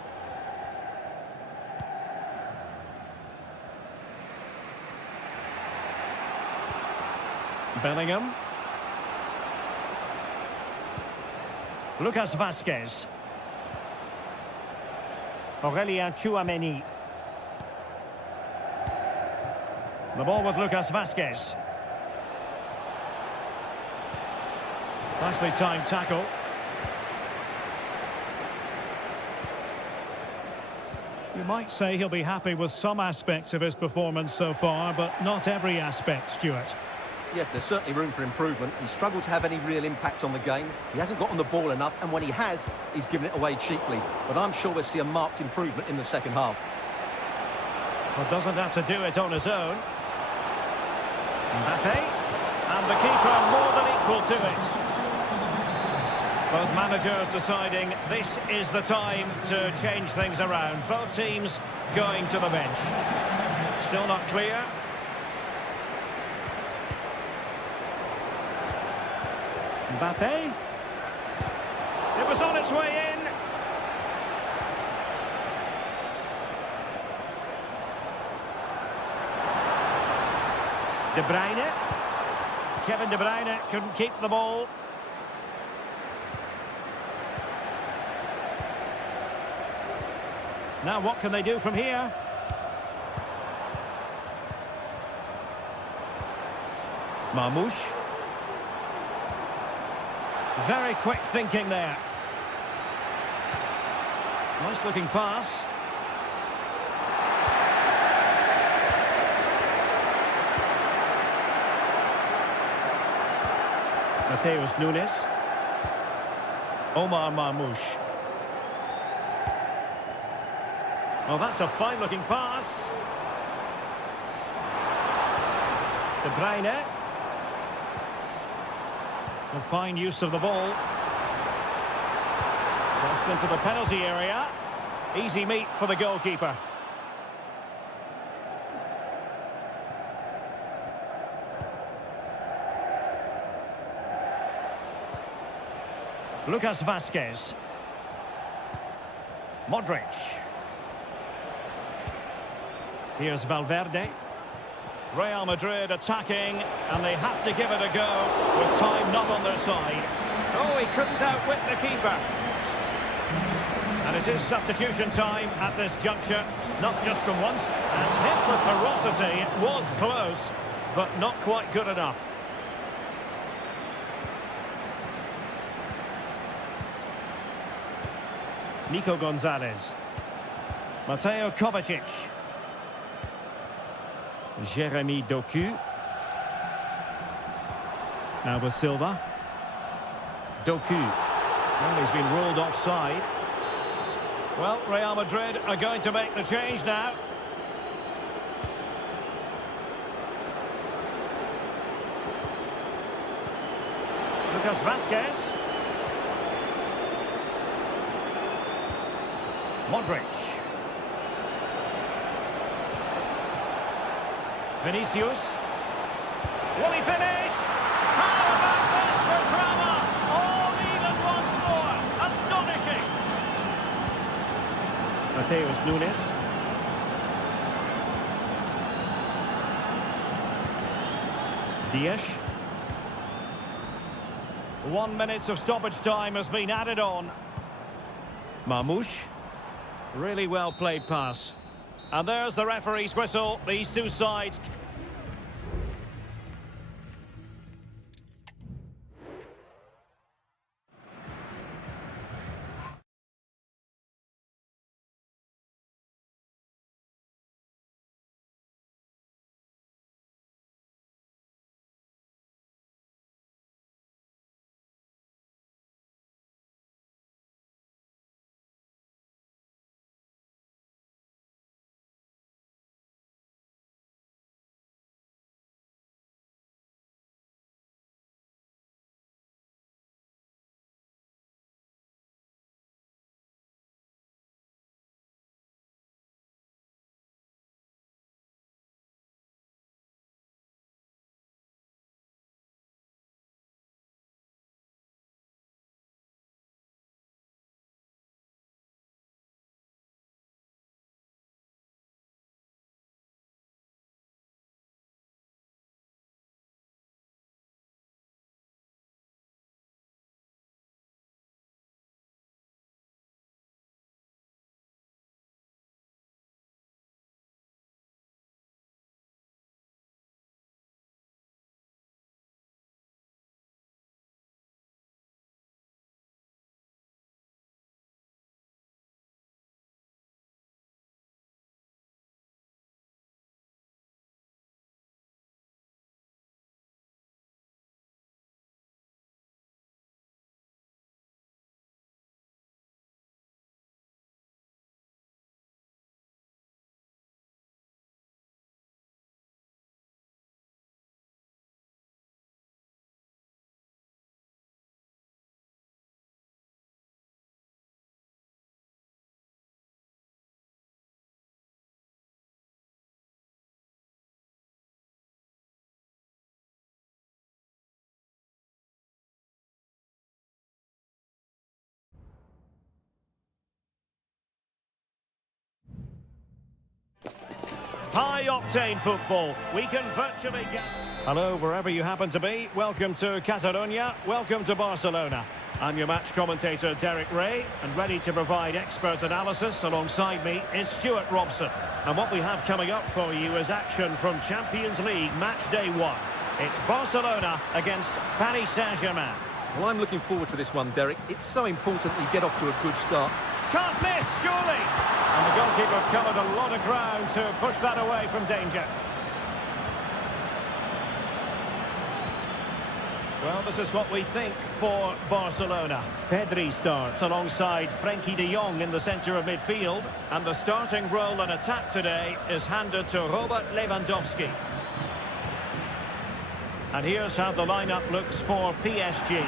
Bellingham. Lucas Vazquez. Aurelien Tchouameni. The ball with Lucas Vazquez. Nicely timed tackle. You might say he'll be happy with some aspects of his performance so far, but not every aspect, Stuart. Yes, there's certainly room for improvement. He's struggled to have any real impact on the game. He hasn't got on the ball enough, and when he has, he's given it away cheaply. But I'm sure we'll see a marked improvement in the second half. Well, doesn't have to do it on his own. Mbappe, and the keeper more than equal to it. Both managers deciding this is the time to change things around. Both teams going to the bench. Still not clear. Mbappe. It was on its way in. De Bruyne. Kevin De Bruyne couldn't keep the ball. Now what can they do from here? Marmoush. Very quick thinking there. Nice looking pass. Mateus Nunes. Omar Marmoush. Oh, that's a fine-looking pass. De Bruyne. A fine use of the ball. Crossed into the penalty area. Easy meat for the goalkeeper. Lucas Vazquez. Modric. Here's Valverde. Real Madrid attacking, and they have to give it a go with time not on their side. Oh, he couldn't outwit the keeper. And it is substitution time at this juncture, not just from once. And hit with ferocity, it was close, but not quite good enough. Nico Gonzalez. Mateo Kovacic. Jeremy Doku. Now with Silva. Doku. Well, he's been ruled offside. Well, Real Madrid are going to make the change now. Lucas Vazquez. Modric. Vinicius. Will he finish? How about this for drama? All even once more. Astonishing. Mateus Nunes. Dias. 1 minute of stoppage time has been added on. Marmoush. Really well played pass. And there's the referee's whistle. These two sides High-octane football. We can virtually get... Hello, wherever you happen to be. Welcome to Catalonia. Welcome to Barcelona. I'm your match commentator, Derek Ray, and ready to provide expert analysis alongside me is Stuart Robson. And what we have coming up for you is action from Champions League match day 1. It's Barcelona against Paris Saint-Germain. Well, I'm looking forward to this one, Derek. It's so important that you get off to a good start. Can't miss, surely! And the goalkeeper covered a lot of ground to push that away from danger. Well, this is what we think for Barcelona. Pedri starts alongside Frenkie de Jong in the centre of midfield. And the starting role in attack today is handed to Robert Lewandowski. And here's how the lineup looks for PSG.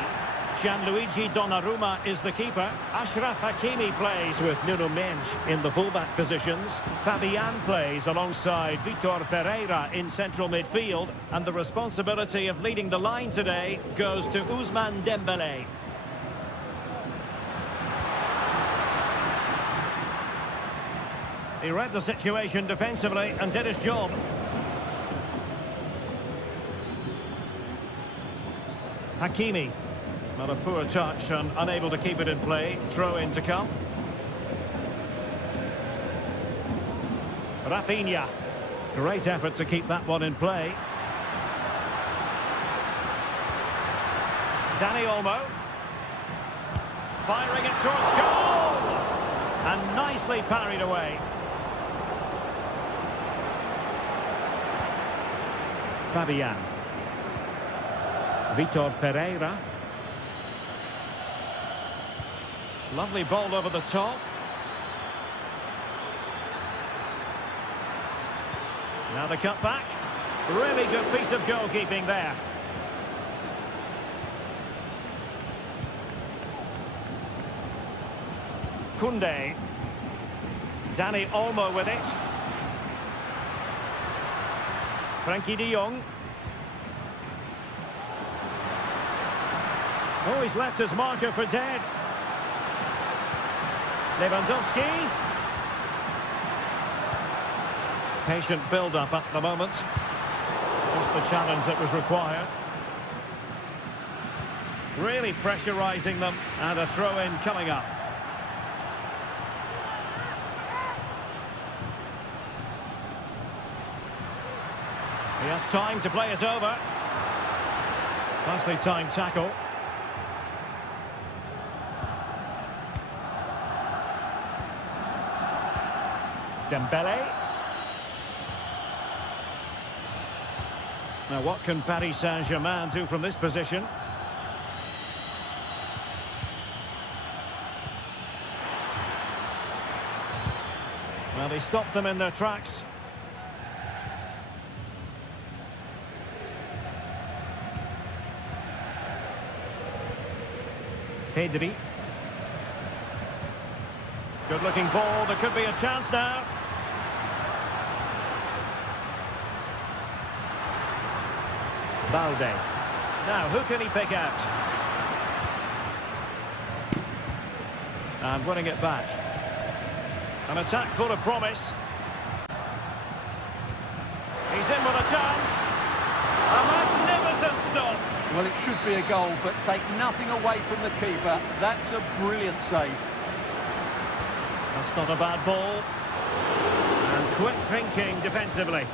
Gianluigi Donnarumma is the keeper. Achraf Hakimi plays with Nuno Mendes in the fullback positions. Fabian plays alongside Vitor Ferreira in central midfield. And the responsibility of leading the line today goes to Ousmane Dembélé. He read the situation defensively and did his job. Hakimi. Not a poor touch and unable to keep it in play. Throw in to come. Rafinha. Great effort to keep that one in play. Dani Olmo. Firing it towards goal! And nicely parried away. Fabian. Vitor Ferreira. Lovely ball over the top. Now the cut back. Really good piece of goalkeeping there. Koundé. Dani Olmo with it. Frenkie de Jong. Oh, he's left his marker for dead. Lewandowski. Patient build-up at the moment. Just the challenge that was required. Really pressurising them, and a throw-in coming up. He has time to play it over. Nicely timed tackle. Dembélé. Now what can Paris Saint-Germain do from this position? Well, he stopped them in their tracks. Pedri. Good looking ball, there could be a chance now. Balde. Now, who can he pick out? And winning it back. An attack full of promise. He's in with a chance. A magnificent stop. Well, it should be a goal, but take nothing away from the keeper. That's a brilliant save. That's not a bad ball. And quick thinking defensively.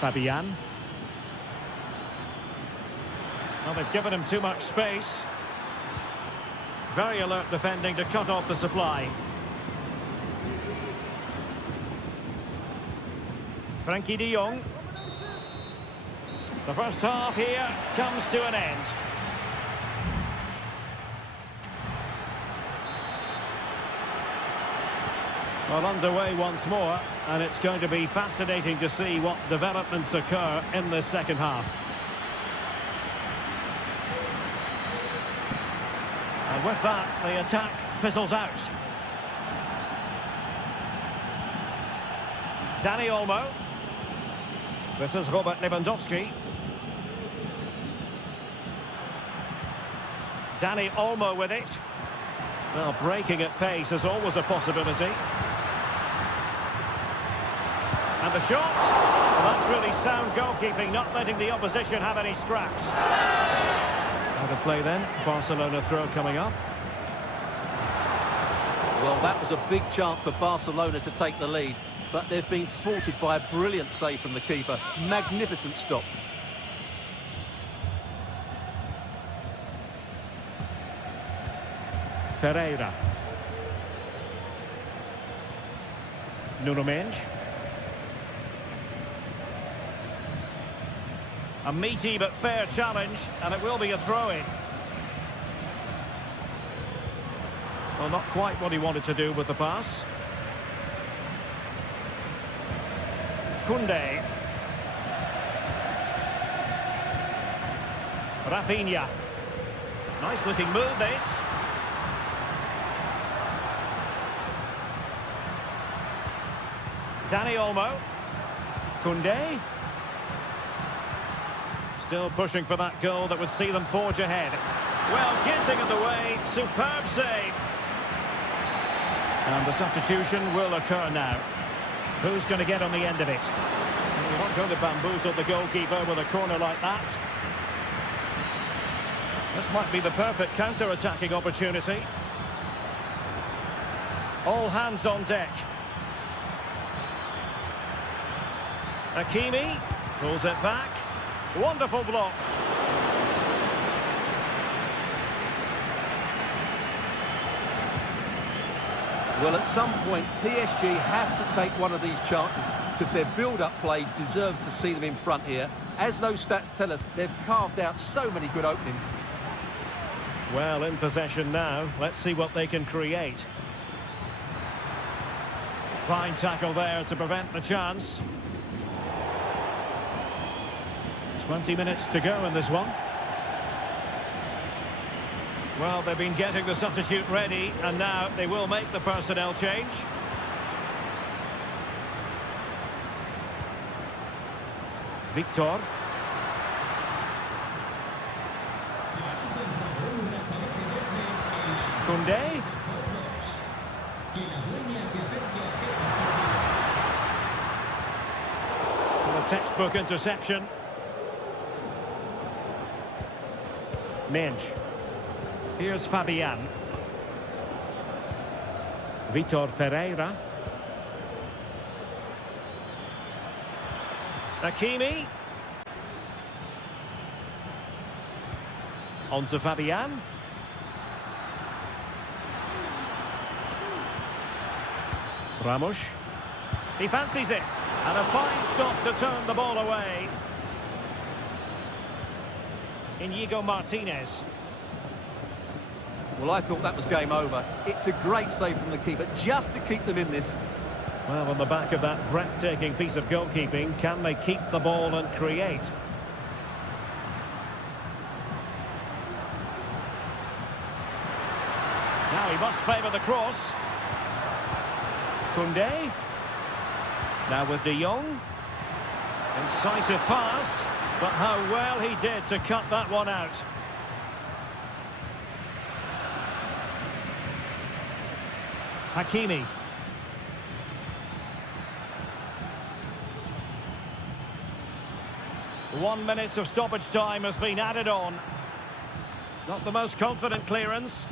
Fabian. Well, they've given him too much space. Very alert defending to cut off the supply. Frenkie de Jong. The first half here comes to an end. Well, underway once more, and it's going to be fascinating to see what developments occur in this second half. And with that, the attack fizzles out. Dani Olmo. This is Robert Lewandowski. Dani Olmo with it. Well, breaking at pace is always a possibility. And the shot. Well, that's really sound goalkeeping, not letting the opposition have any scraps. Out of play then. Barcelona throw coming up. Well, that was a big chance for Barcelona to take the lead, but they've been thwarted by a brilliant save from the keeper. Magnificent stop. Ferreira. Nuno Mendes. A meaty but fair challenge, and it will be a throw-in. Well, not quite what he wanted to do with the pass. Koundé. Rafinha. Nice looking move, this. Dani Olmo. Koundé. Still pushing for that goal that would see them forge ahead. Well, getting in the way. Superb save. And the substitution will occur now. Who's going to get on the end of it? Well, you're not going to bamboozle the goalkeeper with a corner like that. This might be the perfect counter-attacking opportunity. All hands on deck. Hakimi pulls it back. Wonderful block. Well, at some point, PSG have to take one of these chances because their build-up play deserves to see them in front here. As those stats tell us, they've carved out so many good openings. Well, in possession now. Let's see what they can create. Fine tackle there to prevent the chance. 20 minutes to go in this one. Well, they've been getting the substitute ready, and now they will make the personnel change. Victor. Koundé. A textbook interception. Mendes. Here's Fabian. Vitor Ferreira. Hakimi. On to Fabian. Ramos. He fancies it. And a fine stop to turn the ball away. Inigo Martinez. Well, I thought that was game over. It's a great save from the keeper just to keep them in this. Well, on the back of that breathtaking piece of goalkeeping, can they keep the ball and create? Now he must favour the cross. Koundé. Now with De Jong. Incisive pass. But how well he did to cut that one out. Hakimi. One minute of stoppage time has been added on. Not the most confident clearance.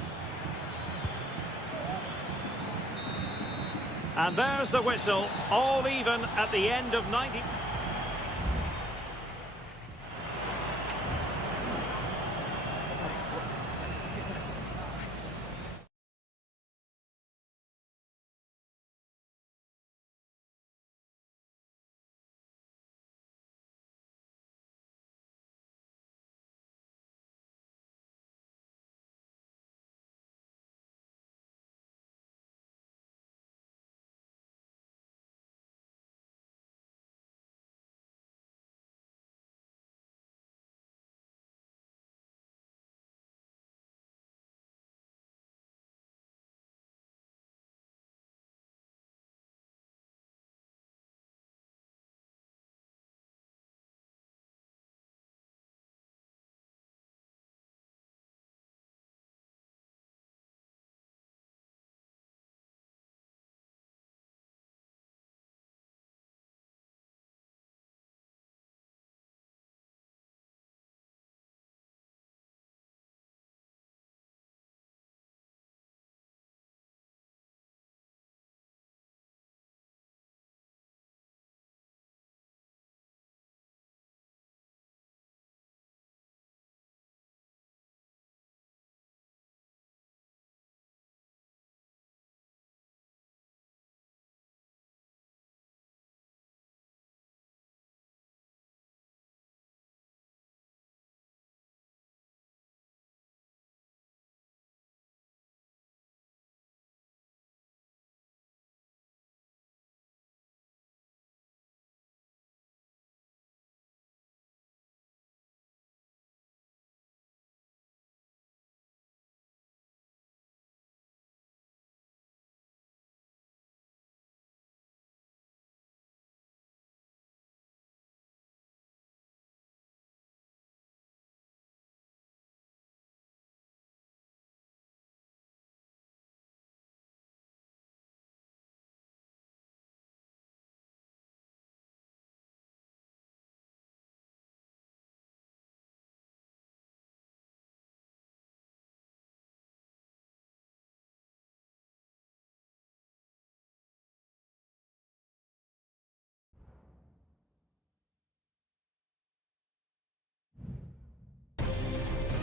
And there's the whistle, all even at the end of 90...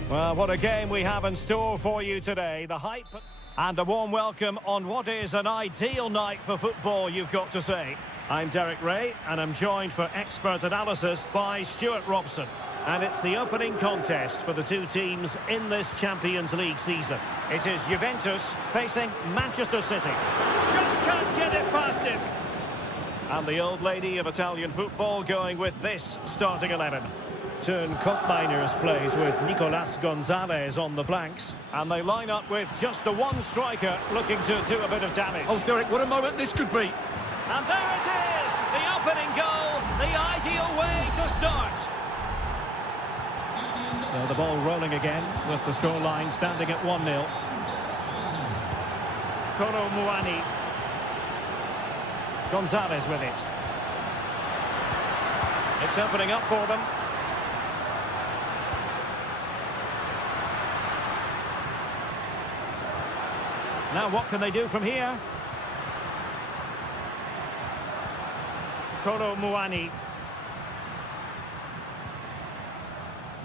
Well, what a game we have in store for you today. The hype and a warm welcome on what is an ideal night for football, you've got to say. I'm Derek Ray, and I'm joined for expert analysis by Stuart Robson. And it's the opening contest for the two teams in this Champions League season. It is Juventus facing Manchester City. Just can't get it past him. And the old lady of Italian football going with this starting 11. Turn Miners plays with Nicolas Gonzalez on the flanks. And they line up with just the one striker looking to do a bit of damage. Oh, Derek, what a moment this could be. And there it is! The opening goal, the ideal way to start. So the ball rolling again with the scoreline standing at 1-0. Koro Muani. Gonzalez with it. It's opening up for them. Now what can they do from here? Koro Muani.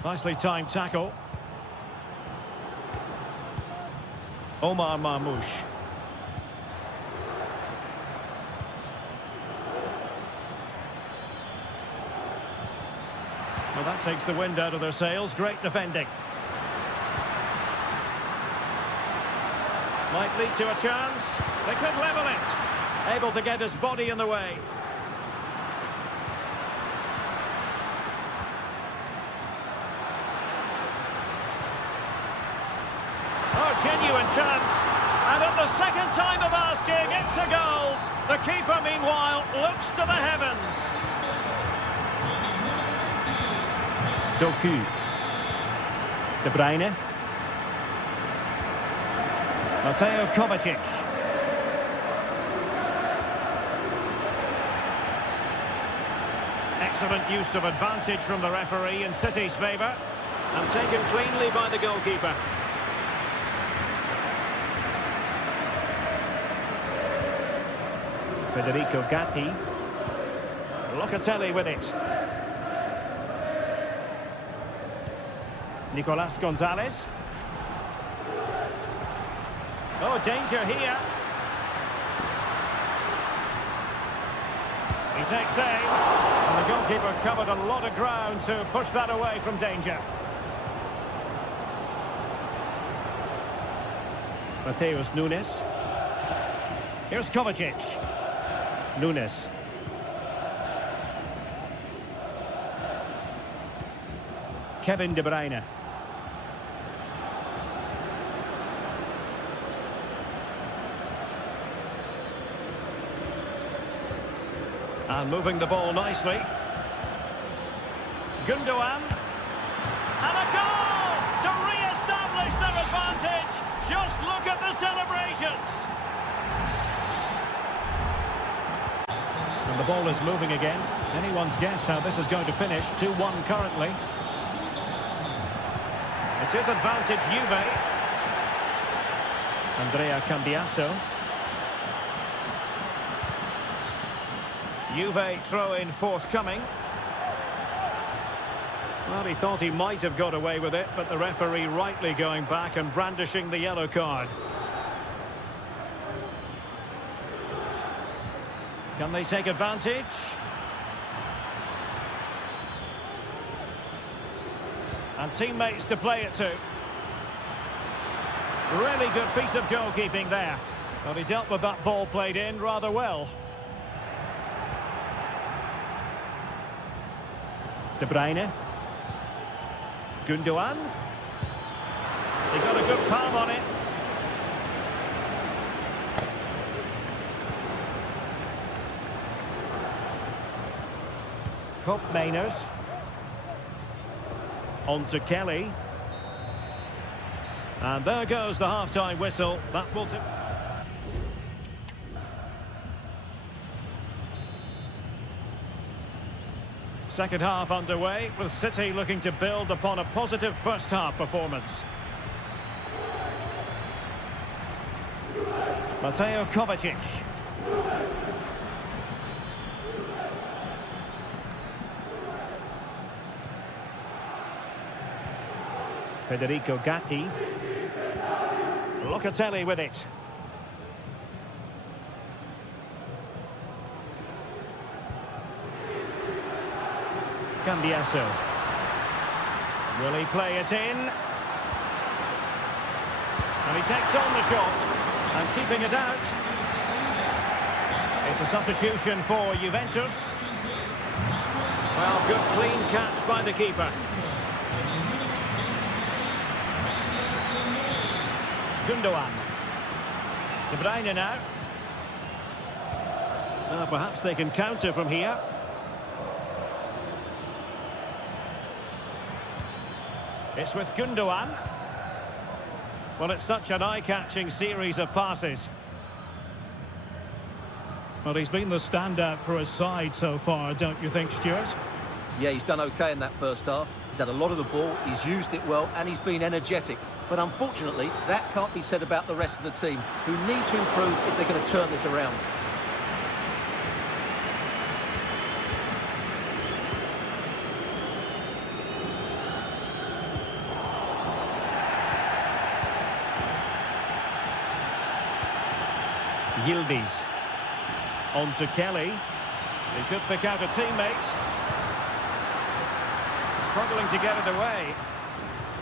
Nicely timed tackle. Omar Marmoush. Well, that takes the wind out of their sails. Great defending. Might lead to a chance. They could level it. Able to get his body in the way. Oh, genuine chance. And at the second time of asking, it's a goal. The keeper, meanwhile, looks to the heavens. Doku. De Bruyne. Mateo Kovacic. Excellent use of advantage from the referee in City's favour. And taken cleanly by the goalkeeper. Federico Gatti. Locatelli with it. Nicolas Gonzalez. Oh, danger here. He takes aim. And the goalkeeper covered a lot of ground to push that away from danger. Mateus Nunes. Here's Kovacic. Nunes. Kevin De Bruyne. And moving the ball nicely. Gundogan. And a goal to re-establish their advantage. Just look at the celebrations. And the ball is moving again. Anyone's guess how this is going to finish. 2-1 currently. It is advantage Juve. Andrea Cambiaso. Juve throw-in forthcoming. Well, he thought he might have got away with it, but the referee rightly going back and brandishing the yellow card. Can they take advantage? And teammates to play it to. Really good piece of goalkeeping there. Well, he dealt with that ball played in rather well. De Bruyne. Gundogan. He got a good palm on it. Mainers. On to Kelly. And there goes the half-time whistle. That will do. Second half underway, with City looking to build upon a positive first half performance. Mateo Kovacic. Federico Gatti. Locatelli with it. Cambiaso. Will he play it in? And he takes on the shot and keeping it out. It's a substitution for Juventus. Well, good clean catch by the keeper. Gundogan. De Bruyne now. Perhaps they can counter from here. It's with Gundogan. Well, it's such an eye-catching series of passes. Well, he's been the standout for his side so far, don't you think, Stuart? Yeah, he's done okay in that first half. He's had a lot of the ball, he's used it well, and he's been energetic. But unfortunately, that can't be said about the rest of the team, who need to improve if they're going to turn this around. Yildiz. On to Kelly. He could pick out a teammate. Struggling to get it away.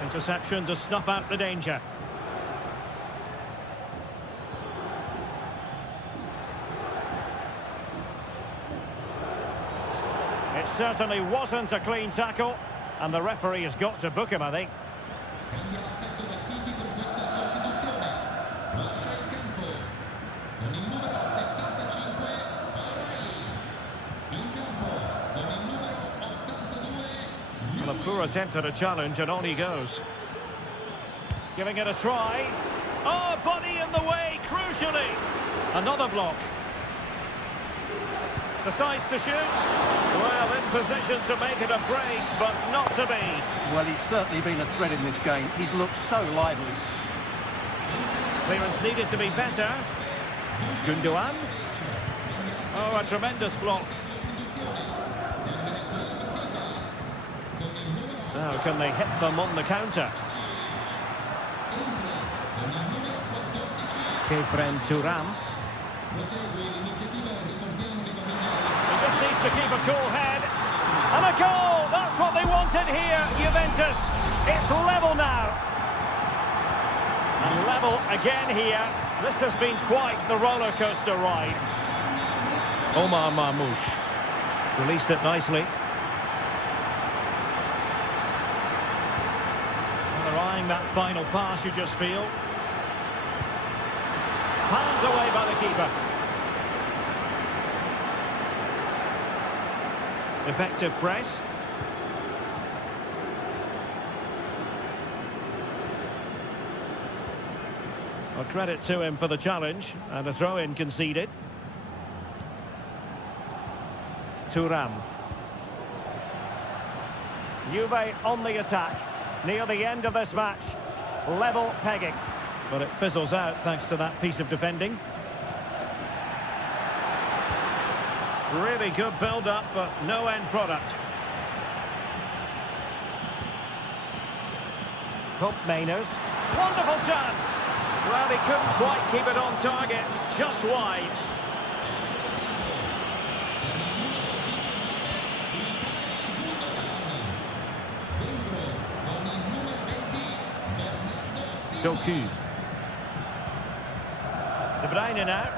Interception to snuff out the danger. It certainly wasn't a clean tackle, and the referee has got to book him, I think. Well, a poor attempt at a challenge, and on he goes. Giving it a try. Oh, body in the way, crucially. Another block. Decides to shoot. Well, in position to make it a brace, but not to be. Well, he's certainly been a threat in this game. He's looked so lively. Clearance needed to be better. Gundogan. Oh, a tremendous block. Now, can they hit them on the counter? Kefren Turam. He just needs to keep a cool head. And a goal! That's what they wanted here, Juventus. It's level now. And level again here. This has been quite the roller coaster ride. Omar Marmoush released it nicely. They're eyeing that final pass, you just feel. Palmed away by the keeper. Effective press. Well, credit to him for the challenge, and a throw-in conceded. Thuram. Juve on the attack, near the end of this match. Level pegging. But it fizzles out thanks to that piece of defending. Really good build-up, but no end product. Mainers. Wonderful chance. Well, he couldn't quite keep it on target. Just wide. Doku. De Bruyne now.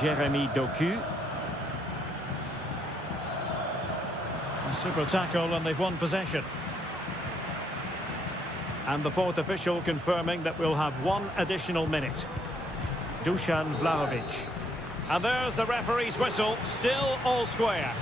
Jeremy Doku. A super tackle, and they've won possession. And the fourth official confirming that we'll have one additional minute. Dusan Vlahovic. And there's the referee's whistle, still all square.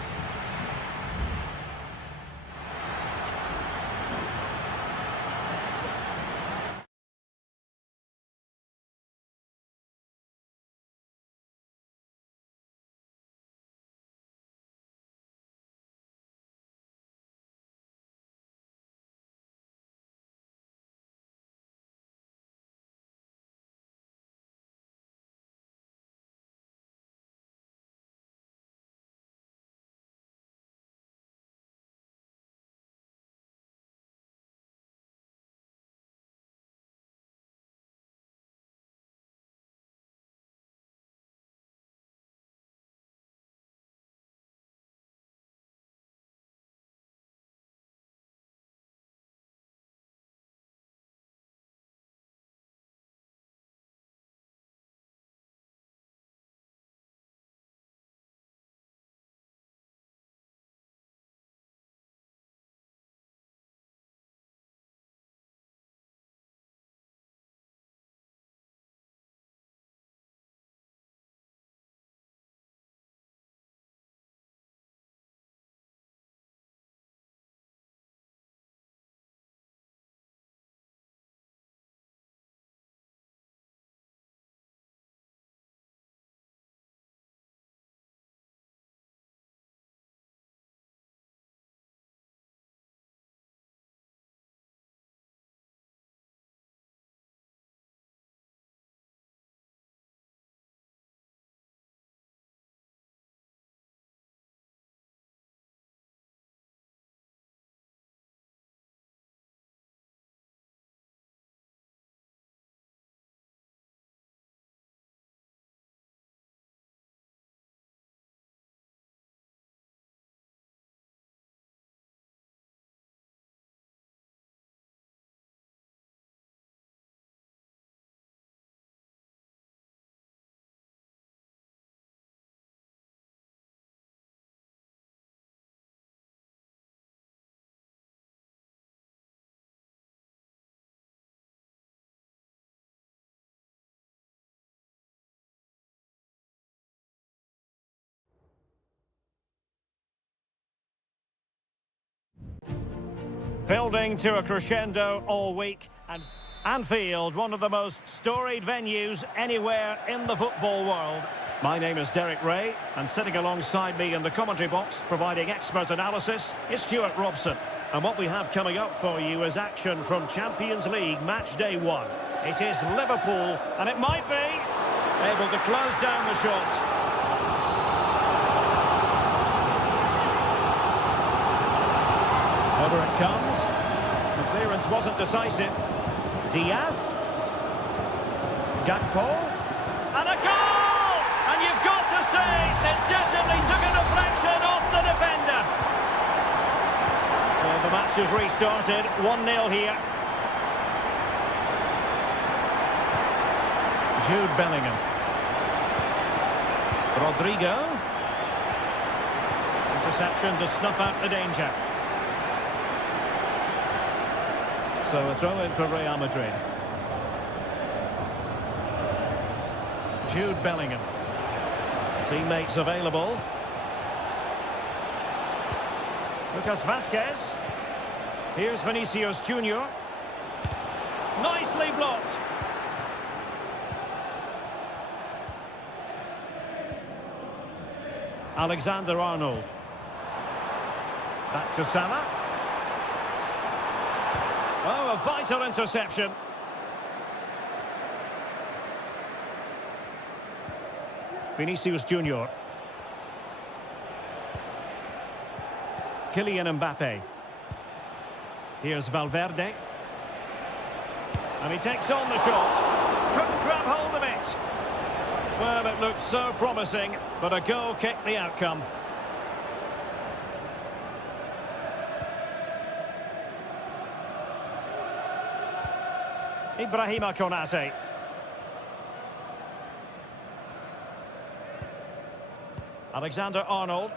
Building to a crescendo all week, and Anfield, one of the most storied venues anywhere in the football world. My name is Derek Ray, and sitting alongside me in the commentary box, providing expert analysis, is Stuart Robson. And what we have coming up for you is action from Champions League match day 1. It is Liverpool, and it might be able to close down the shot. Over it comes. The clearance wasn't decisive. Diaz. Gakpo. And a goal! And you've got to say, it definitely took a deflection off the defender. So the match has restarted. 1-0 here. Jude Bellingham. Rodrigo. Interception to snuff out the danger. So a throw in for Real Madrid. Jude Bellingham. Teammates available. Lucas Vazquez. Here's Vinicius Junior. Nicely blocked. Alexander-Arnold. Back to Salah. Oh, a vital interception. Vinicius Junior. Kylian Mbappe. Here's Valverde. And he takes on the shot. Couldn't grab hold of it. Well, it looked so promising, but a goal kicked the outcome. Ibrahima Konate. Alexander-Arnold.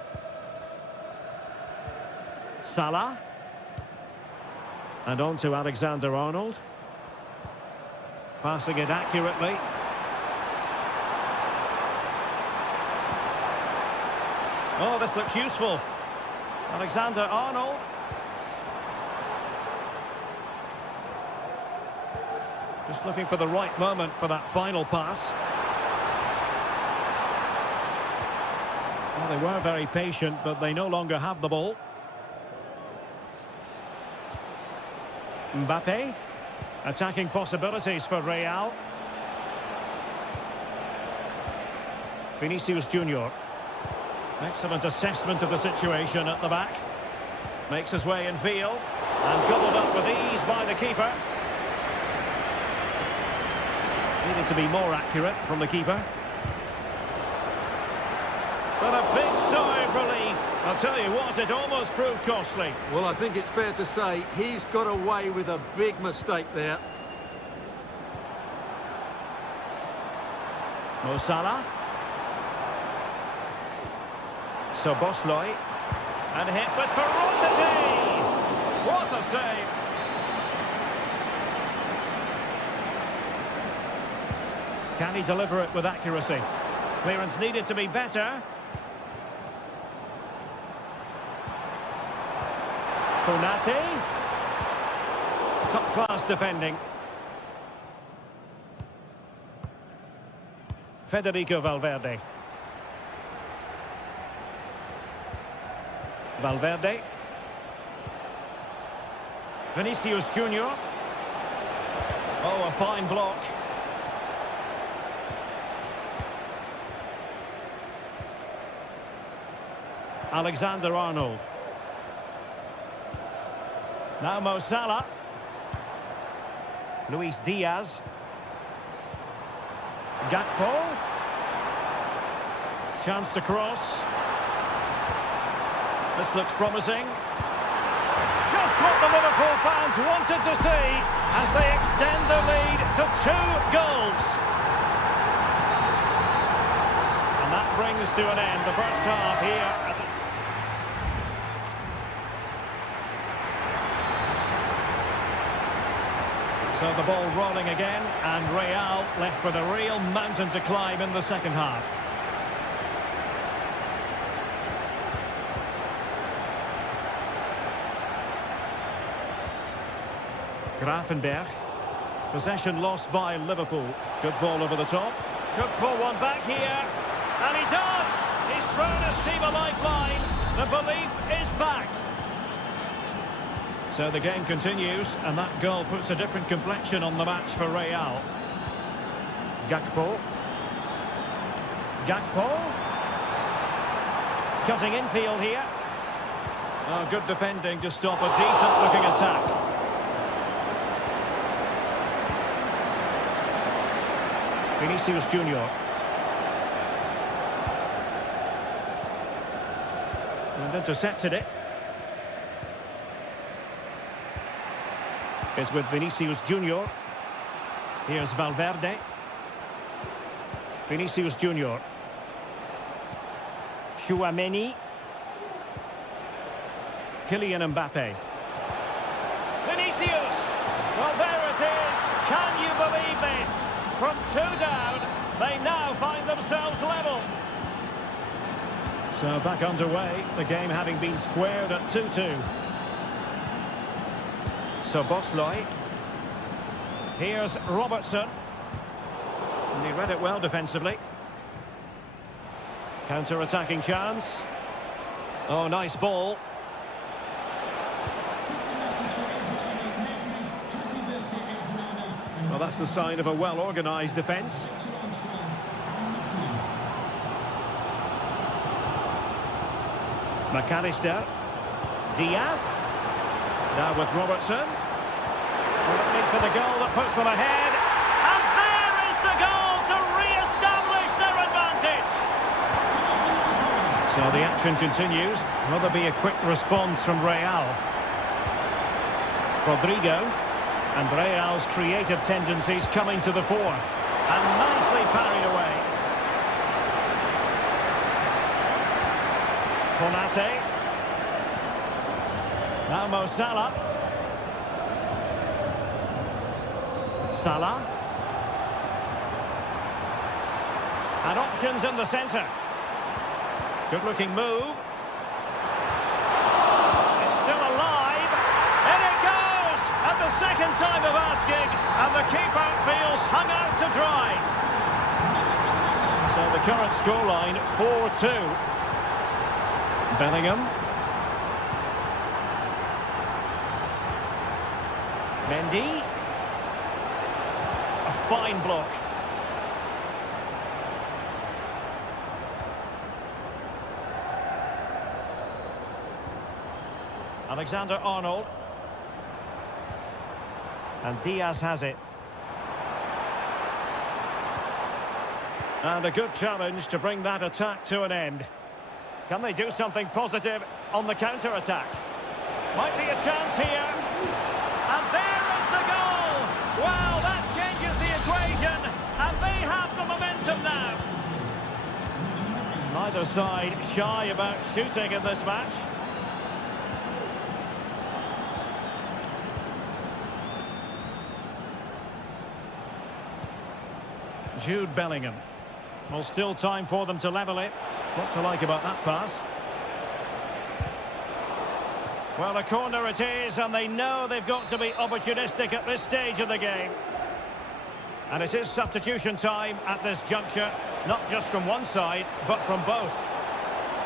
Salah. And on to Alexander-Arnold. Passing it accurately. Oh, this looks useful. Alexander-Arnold. Just looking for the right moment for that final pass. Well, they were very patient, but they no longer have the ball. Mbappe. Attacking possibilities for Real. Vinicius Junior. Excellent assessment of the situation at the back. Makes his way in field. And gobbled up with ease by the keeper. Needed to be more accurate from the keeper. But a big sigh of relief. I'll tell you what, it almost proved costly. Well, I think it's fair to say he's got away with a big mistake there. Mo Salah. Soboslai. And hit with ferocity. What a save. Can he deliver it with accuracy? Clearance needed to be better. Konate. Top-class defending. Federico Valverde. Valverde. Vinicius Junior. Oh, a fine block. Alexander-Arnold. Now Mo Salah. Luis Diaz. Gakpo. Chance to cross. This looks promising. Just what the Liverpool fans wanted to see as they extend the lead to 2 goals. And that brings to an end the first half here at the... So the ball rolling again, and Real left with a real mountain to climb in the second half. Grafenberg. Possession lost by Liverpool. Good ball over the top. Could pull one back here. And he does! He's thrown his team a lifeline. The belief is back. So the game continues, and that goal puts a different complexion on the match for Real. Gakpo. Cutting infield here. Oh, good defending to stop a decent-looking attack. Vinicius Junior. And intercepted it. It's with Vinicius Junior. Here's Valverde. Vinicius Junior. Chouameni. Kylian Mbappe. Vinicius! Well, there it is. Can you believe this? From 2 down, they now find themselves level. So back underway, the game having been squared at 2-2. So Bosley. Here's Robertson. And he read it well defensively. Counter-attacking chance. Oh, nice ball. Well, that's the sign of a well-organised defence. McAllister. Diaz. Now with Robertson. Leading to the goal that puts them ahead. And there is the goal to re-establish their advantage. So the action continues. Will there be a quick response from Real? Rodrigo. And Real's creative tendencies coming to the fore. And nicely parried away. Konate. Now Mo Salah. Salah. And options in the centre. Good looking move. It's still alive. And it goes! At the second time of asking. And the keeper feels hung out to dry. So the current scoreline 4-2. Bellingham. Mendy. A fine block. Alexander-Arnold. And Diaz has it. And a good challenge to bring that attack to an end. Can they do something positive on the counter-attack? Might be a chance here. And there is the goal! Wow, that changes the equation. And they have the momentum now. Neither side shy about shooting in this match. Jude Bellingham. Well, still time for them to level it. What to like about that pass? Well, a corner it is, and they know they've got to be opportunistic at this stage of the game. And it is substitution time at this juncture, not just from one side, but from both.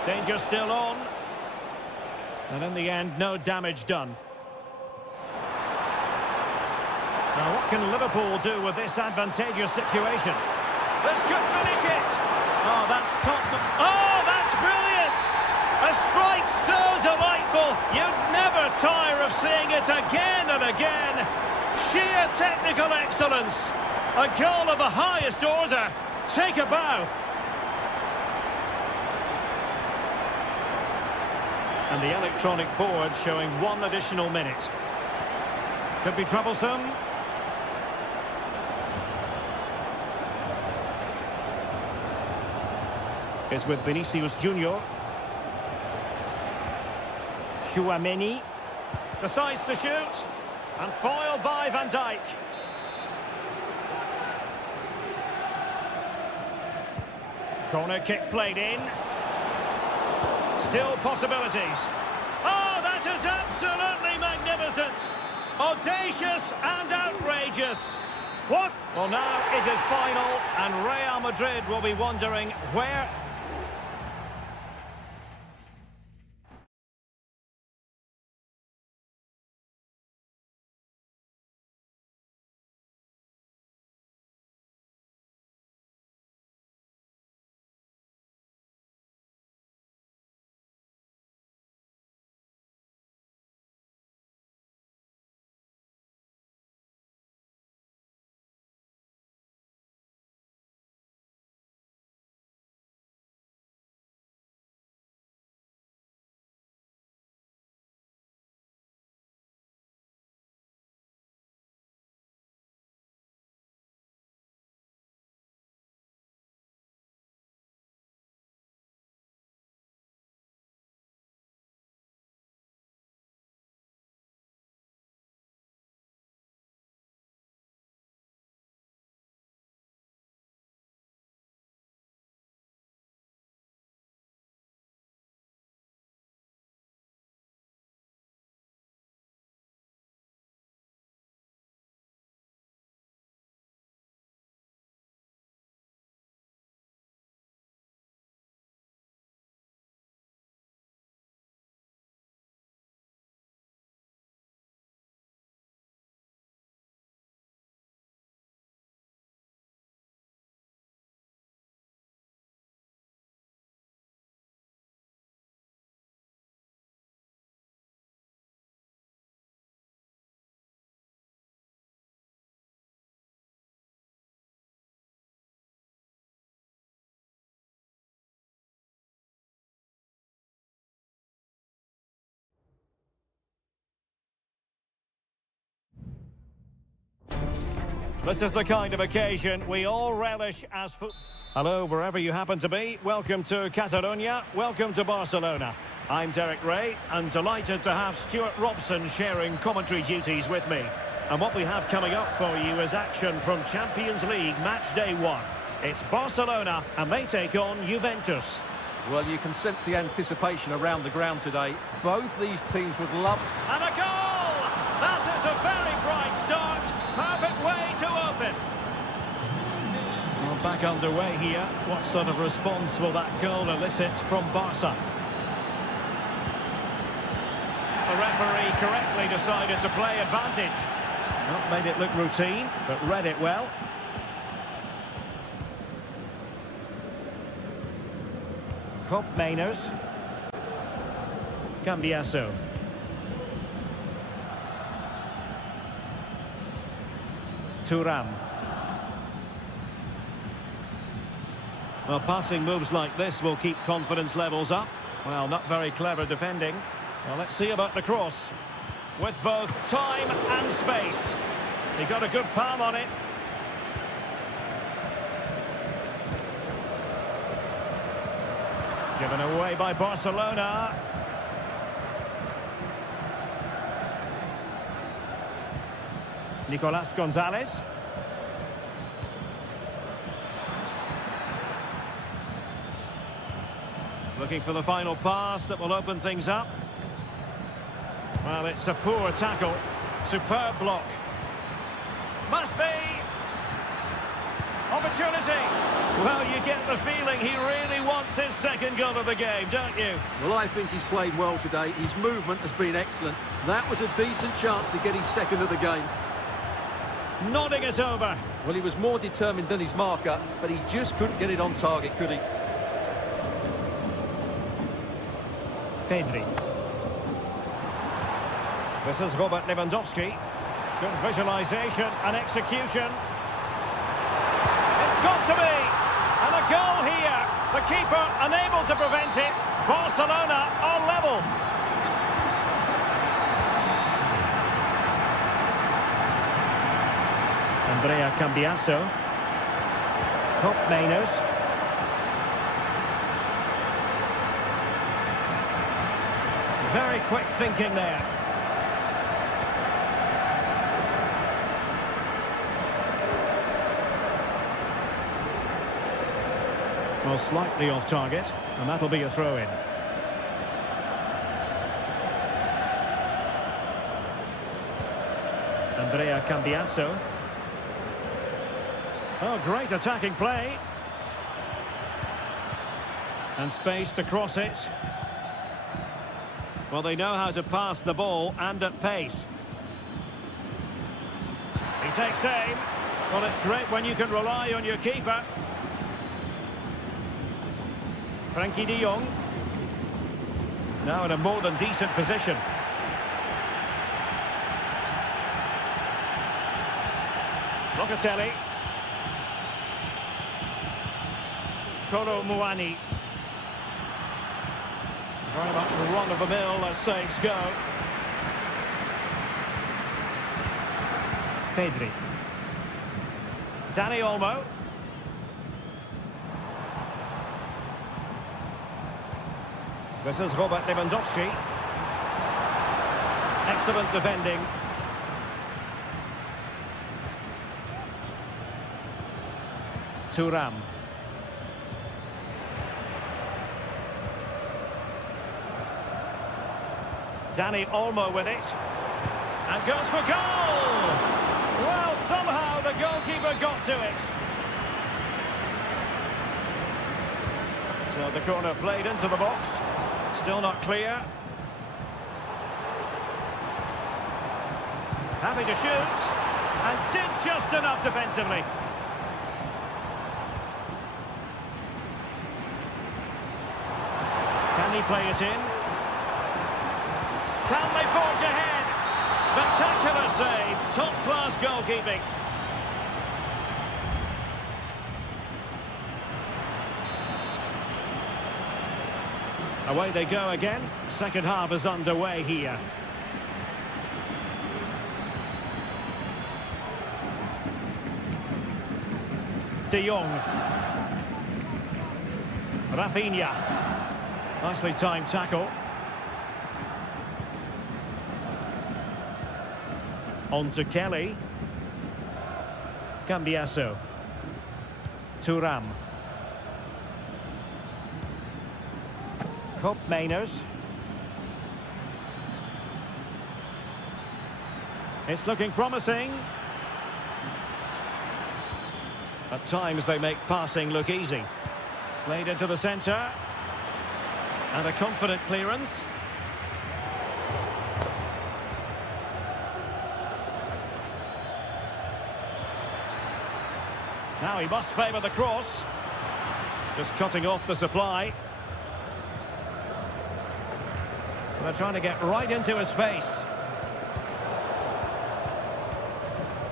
Danger still on. And in the end, no damage done. Now, what can Liverpool do with this advantageous situation? This could finish it! Oh, that's top... Oh, that's brilliant! A strike so delightful, you'd never tire of seeing it again and again. Sheer technical excellence. A goal of the highest order. Take a bow. And the electronic board showing 1 additional minute. Could be troublesome. Is with Vinicius Junior. Chouameni decides to shoot, and foiled by Van Dijk. Corner kick played in. Still possibilities. Oh, that is absolutely magnificent. Audacious and outrageous. What? Well, now it is final, and Real Madrid will be wondering where... This is the kind of occasion we all relish as football. Hello, wherever you happen to be. Welcome to Catalonia. Welcome to Barcelona. I'm Derek Ray, and delighted to have Stuart Robson sharing commentary duties with me. And what we have coming up for you is action from Champions League match day 1. It's Barcelona, and they take on Juventus. Well, you can sense the anticipation around the ground today. Both these teams would love... And a goal! That is a very bright start. Perfect way to open. Well, back underway here. What sort of response will that goal elicit from Barca? The referee correctly decided to play advantage. Not made it look routine, but read it well. Cop Mainers. Cambiasso. Thuram. Well, passing moves like this will keep confidence levels up. Well, not very clever defending. Well, let's see about the cross. With both time and space. He got a good palm on it. Given away by Barcelona. Nicolas Gonzalez. Looking for the final pass that will open things up. Well, it's a poor tackle. Superb block. Must be. Opportunity. Well, you get the feeling he really wants his second goal of the game, don't you? Well, I think he's played well today. His movement has been excellent. That was a decent chance to get his second of the game. Nodding it over. Well, he was more determined than his marker, but he just couldn't get it on target, could he? Pedri. This is Robert Lewandowski. Good visualization and execution. It's got to be! And a goal here. The keeper unable to prevent it. Barcelona are level. Andrea Cambiasso. Cop Mainers. Very quick thinking there. Well, slightly off target, and that'll be a throw-in. Andrea Cambiasso. Oh, great attacking play. And space to cross it. Well, they know how to pass the ball and at pace. He takes aim. Well, it's great when you can rely on your keeper. Frankie de Jong. Now in a more than decent position. Locatelli. Kolo Muani. Very much run-of-the-mill as saves go. Pedri. Dani Olmo. This is Robert Lewandowski. Excellent defending. Thuram. Dani Olmo with it. And goes for goal! Well, somehow the goalkeeper got to it. So the corner played into the box. Still not clear. Happy to shoot. And did just enough defensively. Can he play it in? Can they forge ahead? Spectacular save. Top-class goalkeeping. Away they go again. Second half is underway here. De Jong. Rafinha. Nicely timed tackle. On to Kelly. Cambiasso. Thuram. Mainers. It's looking promising. At times they make passing look easy. Played into the centre. And a confident clearance. Now he must favour the cross. Just cutting off the supply. They're trying to get right into his face.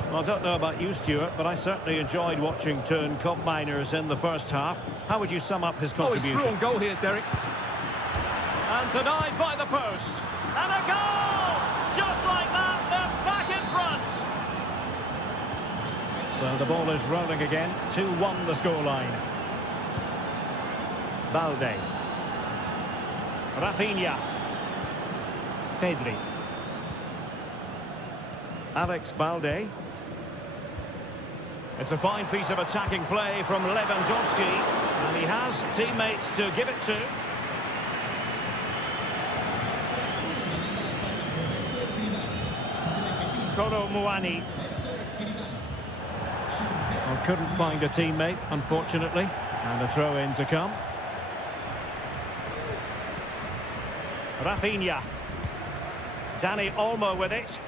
Well, I don't know about you, Stuart, but I certainly enjoyed watching Turn Miners in the first half. How would you sum up his contribution? Oh, he's through on goal here, Derek. And denied by the post. And a goal! Just like that, they're back in front. So the ball is rolling again. 2-1 the scoreline. Balde. Rafinha. Pedri. Alex Balde. It's a fine piece of attacking play from Lewandowski, and he has teammates to give it to. Kolo Muani. Well, couldn't find a teammate, unfortunately, and a throw-in to come. Rafinha. Dani Olmo with it.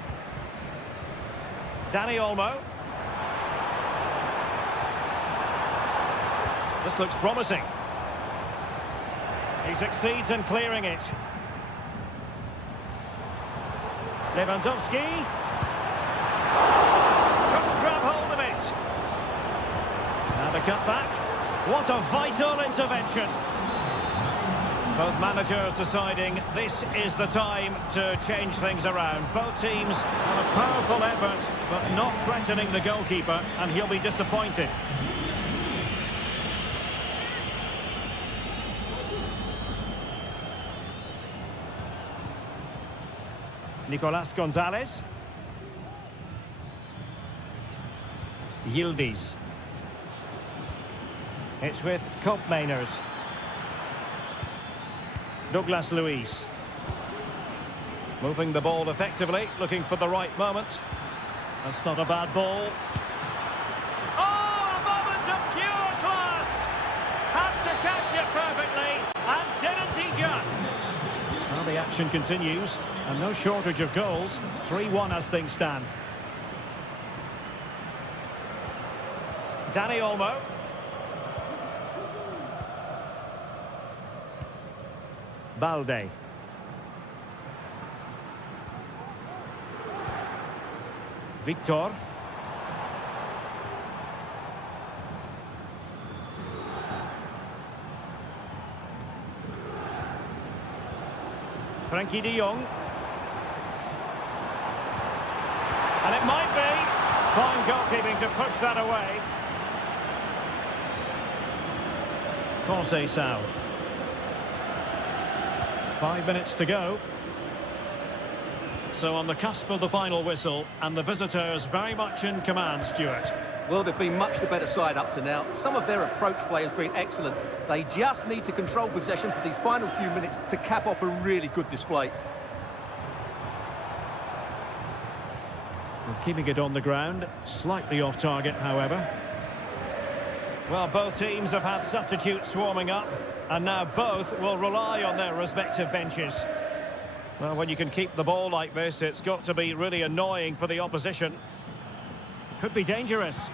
Dani Olmo. This looks promising. He succeeds in clearing it. Lewandowski. Couldn't grab hold of it. And a cutback. What a vital intervention. Both managers deciding this is the time to change things around. Both teams have a powerful effort, but not threatening the goalkeeper, and he'll be disappointed. Nicolas Gonzalez. Yildiz. It's with Mainers. Douglas Luiz. Moving the ball effectively, looking for the right moment. That's not a bad ball. Oh, a moment of pure class! Had to catch it perfectly, and didn't he just? Well, the action continues, and no shortage of goals. 3-1 as things stand. Danny Olmo. Balde. Victor. Frankie de Jong. And it might be. Fine goalkeeping to push that away. Conceição. 5 minutes to go. So on the cusp of the final whistle, and the visitors very much in command, Stuart. Well, they've been much the better side up to now. Some of their approach play has been excellent. They just need to control possession for these final few minutes to cap off a really good display. Well, keeping it on the ground, slightly off target, however. Well, both teams have had substitutes warming up, and now both will rely on their respective benches. Well, when you can keep the ball like this, it's got to be really annoying for the opposition. Could be dangerous.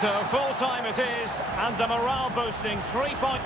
So full-time it is, and a morale-boosting 3-point...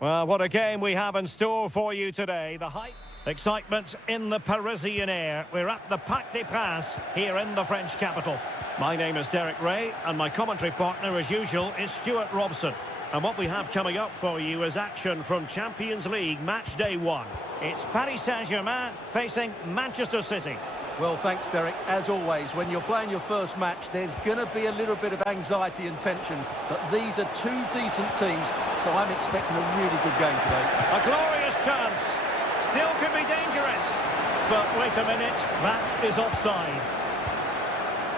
Well, what a game we have in store for you today. The hype, excitement in the Parisian air. We're at the Parc des Princes here in the French capital. My name is Derek Ray, and my commentary partner, as usual, is Stuart Robson. And what we have coming up for you is action from Champions League match day 1. It's Paris Saint-Germain facing Manchester City. Well, thanks, Derek. As always, when you're playing your first match, there's going to be a little bit of anxiety and tension. But these are two decent teams, so I'm expecting a really good game today. A glorious chance. Still could be dangerous. But wait a minute, that is offside.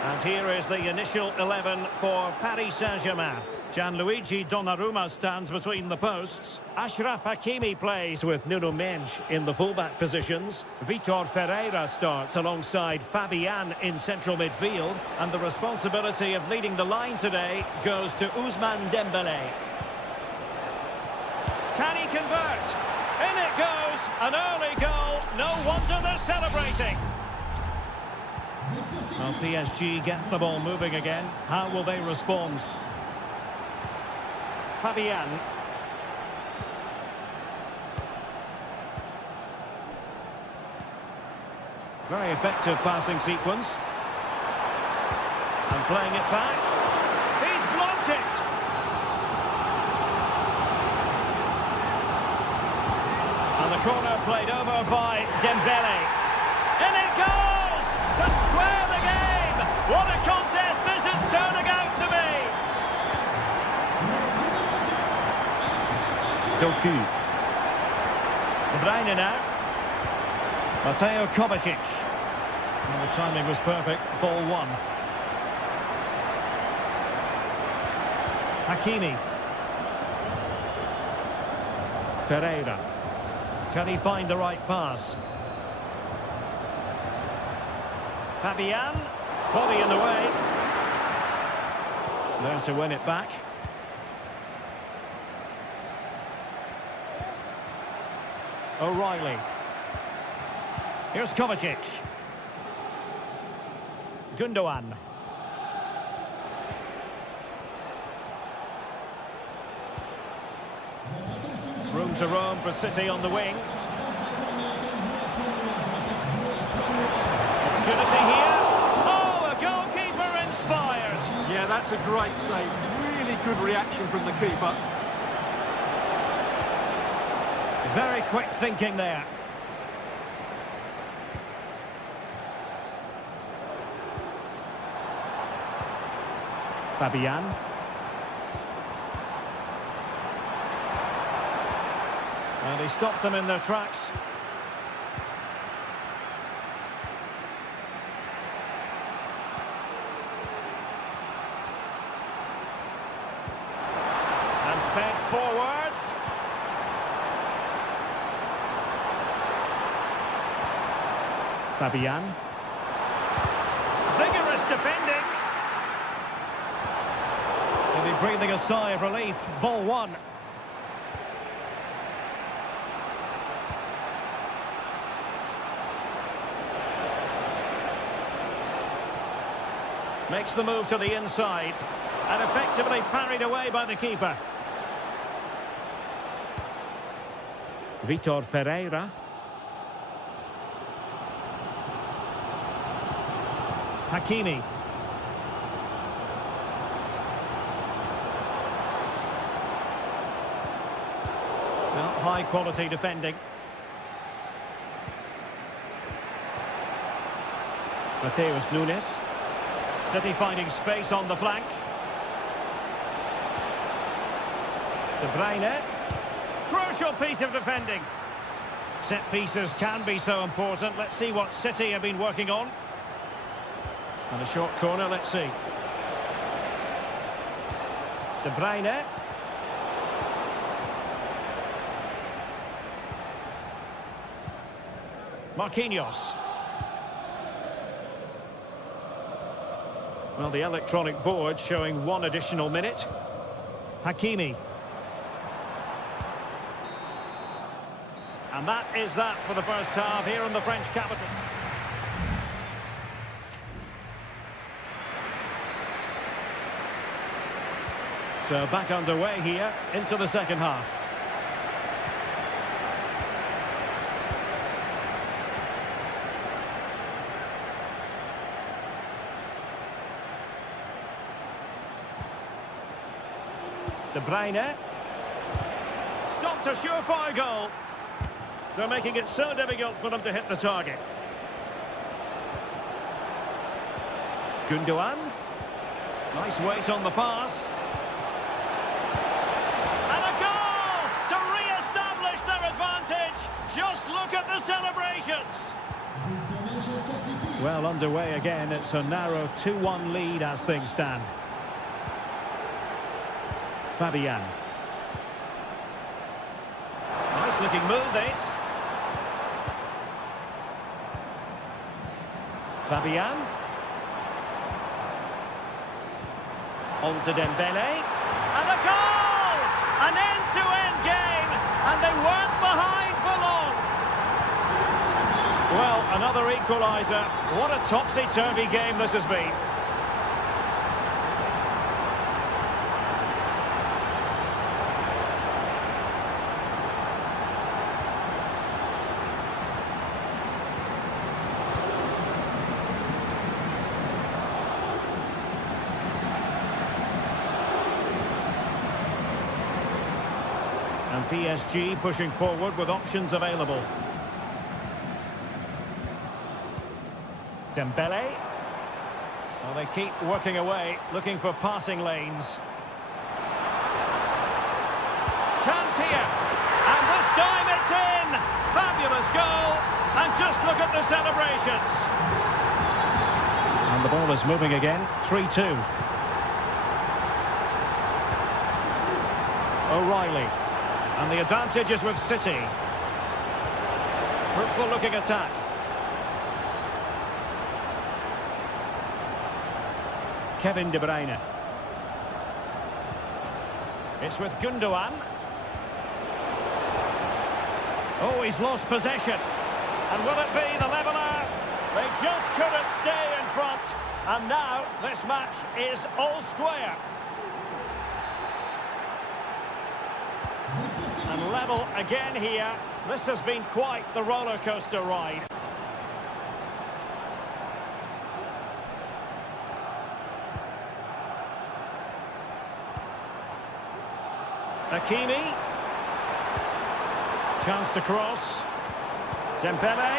And here is the initial 11 for Paris Saint-Germain. Gianluigi Donnarumma stands between the posts. Achraf Hakimi plays with Nuno Mendes in the fullback positions. Vitor Ferreira starts alongside Fabian in central midfield. And the responsibility of leading the line today goes to Ousmane Dembélé. Can he convert? In it goes! An early goal. No wonder they're celebrating. Well, PSG get the ball moving again. How will they respond? Fabian. Very effective passing sequence. And playing it back. He's blocked it! And the corner played over by Dembélé. In it goes! To square the game! What a contest this is turning out to be! Doku. De Bruyne now. Mateo Kovacic. And the timing was perfect. Ball 1. Hakimi. Ferreira. Can he find the right pass? Fabian. Body in the way. There to win it back. O'Reilly. Here's Kovacic. Gundogan. Room to roam for City on the wing. Opportunity here. Oh, a goalkeeper inspired. Yeah, that's a great save. Really good reaction from the keeper. Very quick thinking there. Fabian. And he stopped them in their tracks. And fed forwards. Fabian. Vigorous defending. He'll be breathing a sigh of relief. Ball 1. Makes the move to the inside. And effectively parried away by the keeper. Vitor Ferreira. Hakimi. Well, high quality defending. Mateus Nunes. City finding space on the flank. De Bruyne. Crucial piece of defending. Set pieces can be so important. Let's see what City have been working on. And a short corner, let's see. De Bruyne. Marquinhos. Well, the electronic board showing 1 additional minute. Hakimi. And that is that for the first half here in the French capital. So back underway here into the second half. De Bruyne. Stopped a surefire goal. They're making it so difficult for them to hit the target. Gundogan. Nice weight on the pass. And a goal to re-establish their advantage. Just look at the celebrations. Well, underway again. It's a narrow 2-1 lead as things stand. Fabian. Nice looking move, this. Fabian. On to Dembele. And a goal! An end-to-end game. And they weren't behind for long. Well, another equaliser. What a topsy-turvy game this has been. And PSG pushing forward with options available. Dembele. Well, they keep working away, looking for passing lanes. Chance here. And this time it's in. Fabulous goal. And just look at the celebrations. And the ball is moving again. 3-2. O'Reilly. And the advantage is with City. Fruitful looking attack. Kevin De Bruyne. It's with Gundogan. Oh, he's lost possession. And will it be the leveller? They just couldn't stay in front. And now this match is all square. And level again here. This has been quite the roller coaster ride. Hakimi. Chance to cross. Dembele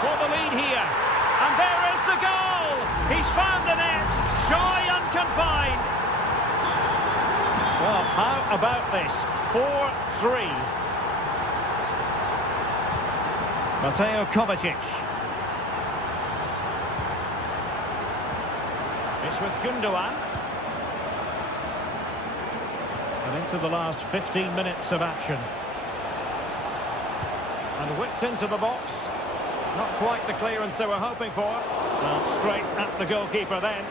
for the lead here. And there is the goal. He's found the net. Shy and confined. Well, how about this? 4-3. Mateo Kovacic. It's with Gundogan. And into the last 15 minutes of action. And whipped into the box. Not quite the clearance they were hoping for. Well, straight at the goalkeeper then.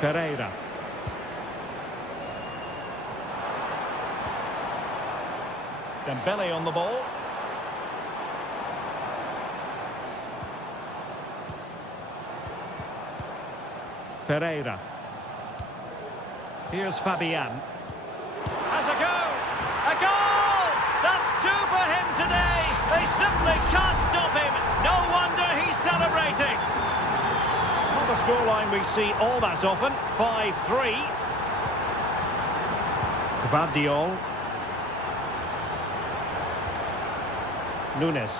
Ferreira. Dembele on the ball. Ferreira. Here's Fabian. Has a go! A goal! That's two for him today! They simply can't stop him! No wonder he's celebrating! Not a scoreline we see all that often. 5-3. Gvardiol. Nunes.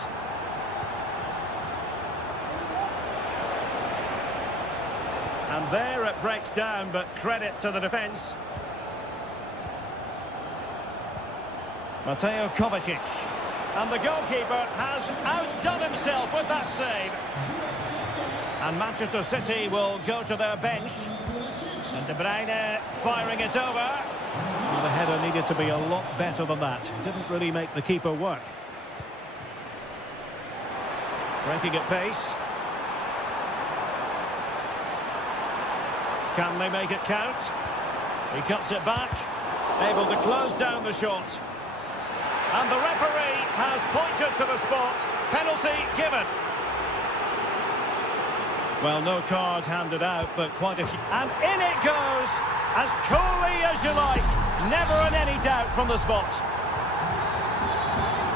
And there it breaks down, but credit to the defence. Mateo Kovacic. And the goalkeeper has outdone himself with that save. And Manchester City will go to their bench. And De Bruyne firing it over. Well, the header needed to be a lot better than that. Didn't really make the keeper work. Breaking at pace. Can they make it count? He cuts it back. Able to close down the shot. And the referee has pointed to the spot. Penalty given. Well, no card handed out, but quite a few. And in it goes, as coolly as you like. Never in any doubt from the spot.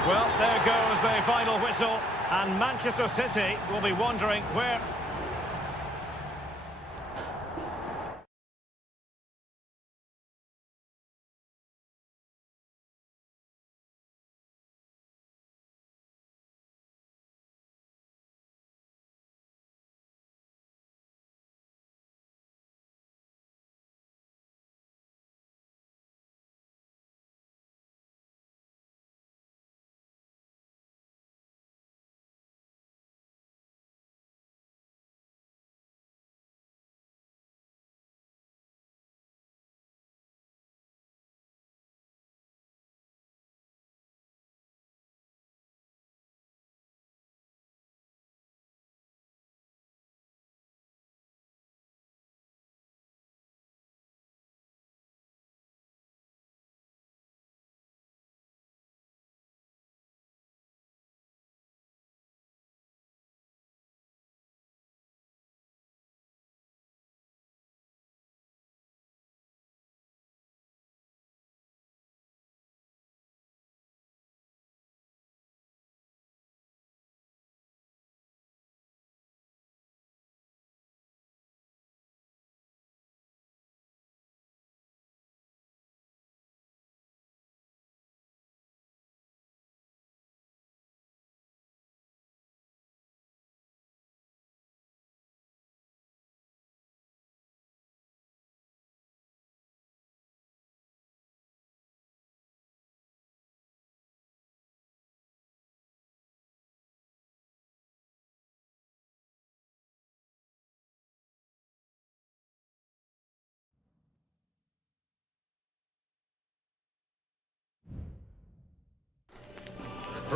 Well, there goes the final whistle. And Manchester City will be wondering where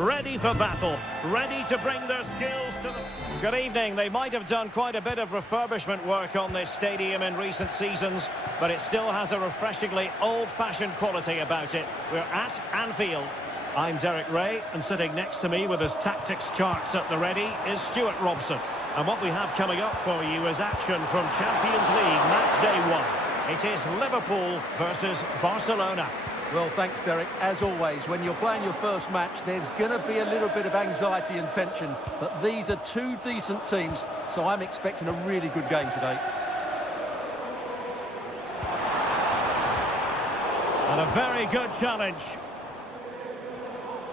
ready for battle, ready to bring their skills to the... Good evening. They might have done quite a bit of refurbishment work on this stadium in recent seasons, but it still has a refreshingly old-fashioned quality about it. We're at Anfield. I'm Derek Ray, and sitting next to me with his tactics charts at the ready is Stuart Robson. And what we have coming up for you is action from Champions League match day 1. It is Liverpool versus Barcelona. Well, thanks, Derek. As always, when you're playing your first match, there's going to be a little bit of anxiety and tension. But these are two decent teams, so I'm expecting a really good game today. And a very good challenge.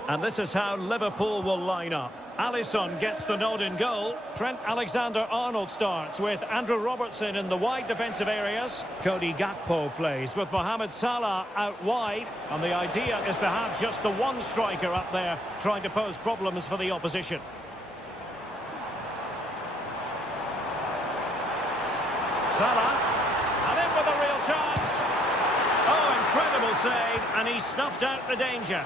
And this is how Liverpool will line up. Alisson gets the nod in goal. Trent Alexander-Arnold starts with Andrew Robertson in the wide defensive areas. Cody Gakpo plays with Mohamed Salah out wide. And the idea is to have just the one striker up there trying to pose problems for the opposition. Salah, and in with a real chance. Oh, incredible save, and he snuffed out the danger.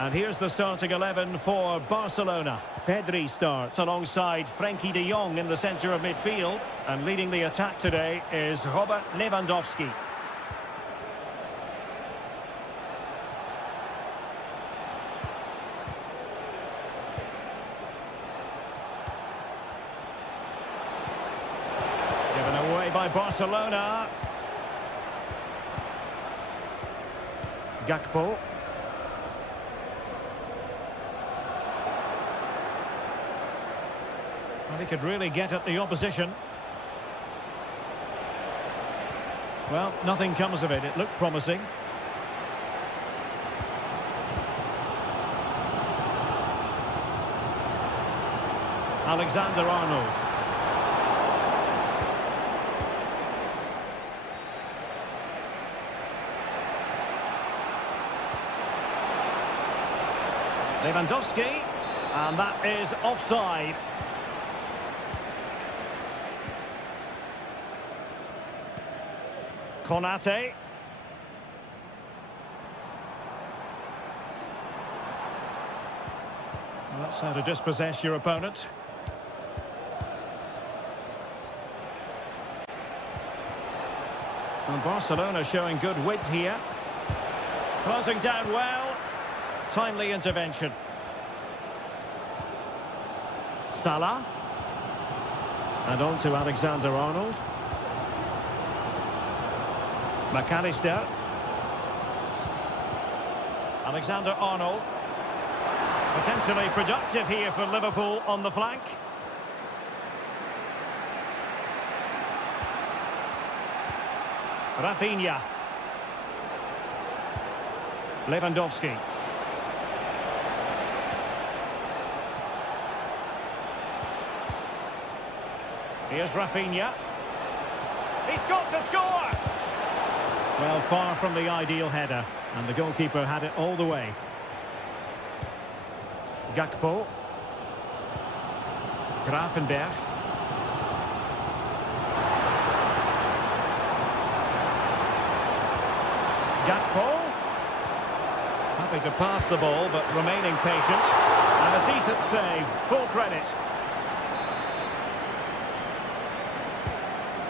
And here's the starting 11 for Barcelona. Pedri starts alongside Frenkie de Jong in the centre of midfield. And leading the attack today is Robert Lewandowski. Given away by Barcelona. Gakpo. Well, he could really get at the opposition. Well, nothing comes of it. It looked promising. Alexander-Arnold. Lewandowski. And that is offside. Konate. Well, that's how to dispossess your opponent. And Barcelona showing good width here. Closing down well. Timely intervention. Salah. And on to Alexander-Arnold. McAllister. Alexander-Arnold. Potentially productive here for Liverpool on the flank. Rafinha. Lewandowski. Here's Rafinha. He's got to score! Well, far from the ideal header, and the goalkeeper had it all the way. Gakpo. Gravenberch. Gakpo. Happy to pass the ball, but remaining patient. And a decent save, full credit.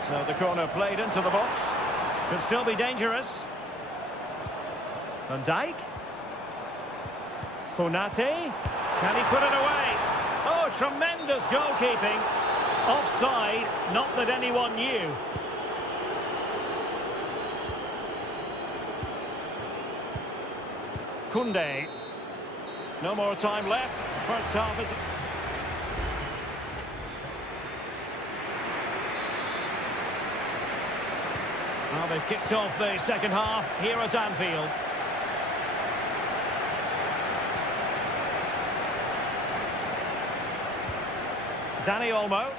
So the corner played into the box. Could still be dangerous. Van Dijk. Konate. Can he put it away? Oh, tremendous goalkeeping. Offside, not that anyone knew. Koundé. No more time left. First half is... Well, they've kicked off the second half here at Anfield. Dani Olmo.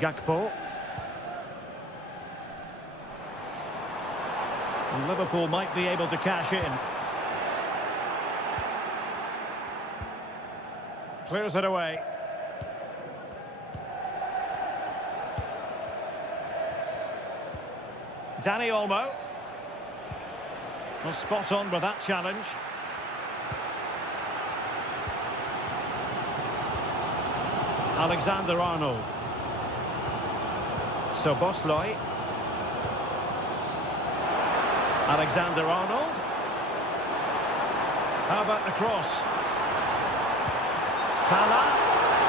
Gakpo. And Liverpool might be able to cash in. Clears it away. Danny Olmo. Well, spot on with that challenge. Alexander Arnold. So Bosloy. Alexander Arnold. How about the cross? Salah.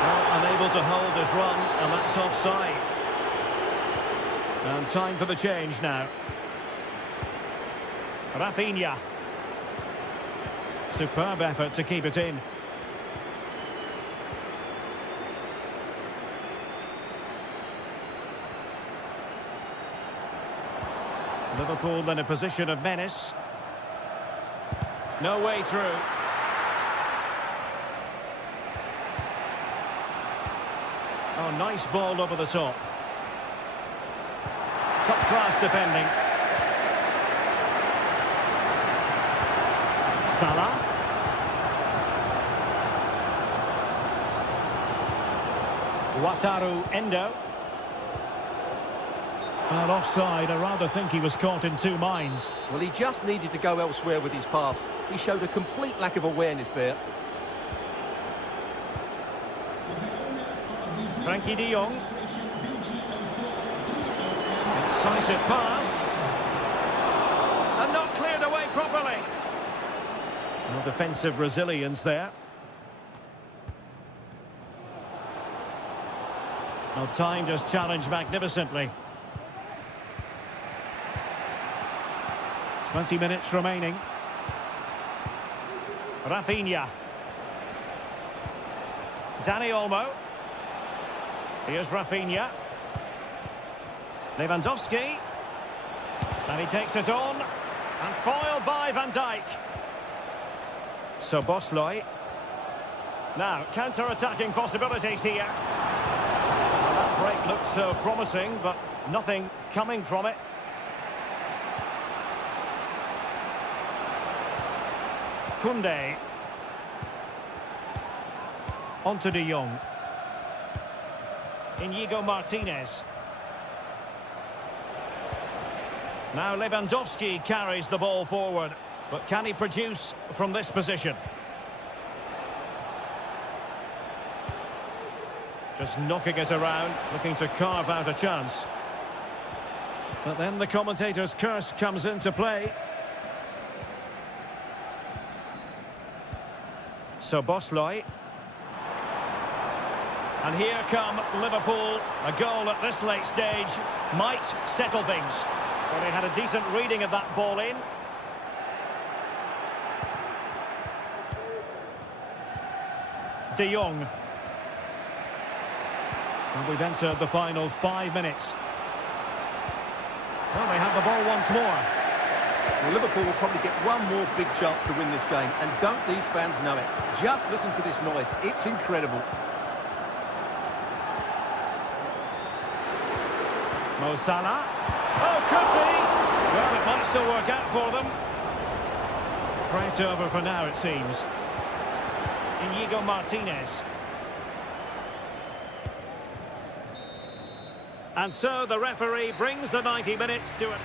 Well, unable to hold his run, and that's offside. And time for the change now. Rafinha. Superb effort to keep it in. Liverpool in a position of menace. No way through. Oh, nice ball over the top. Top-class defending. Salah. Wataru Endo. Well, offside. I rather think he was caught in two minds. Well, he just needed to go elsewhere with his pass. He showed a complete lack of awareness there. Frankie de Jong. Incisive pass. And not cleared away properly. No defensive resilience there. No, time just challenged magnificently. 20 minutes remaining. Rafinha. Danny Olmo. Here's Rafinha. Lewandowski. And he takes it on. And foiled by Van Dijk. So Bosloy. Now, counter-attacking possibilities here. Well, that break looked so promising, but nothing coming from it. Koundé. Onto de Jong. Inigo Martinez. Now Lewandowski carries the ball forward. But can he produce from this position? Just knocking it around, looking to carve out a chance. But then the commentator's curse comes into play. So Bosloy. And here come Liverpool. A goal at this late stage might settle things. Well, he had a decent reading of that ball in. De Jong. And we've entered the final 5 minutes. Well, they have the ball once more. Well, Liverpool will probably get one more big chance to win this game, and don't these fans know it? Just listen to this noise. It's incredible. Mo Salah. Oh, could be. Well, it might still work out for them. Threat over for now, it seems. Inigo Martinez. And so the referee brings the 90 minutes to an...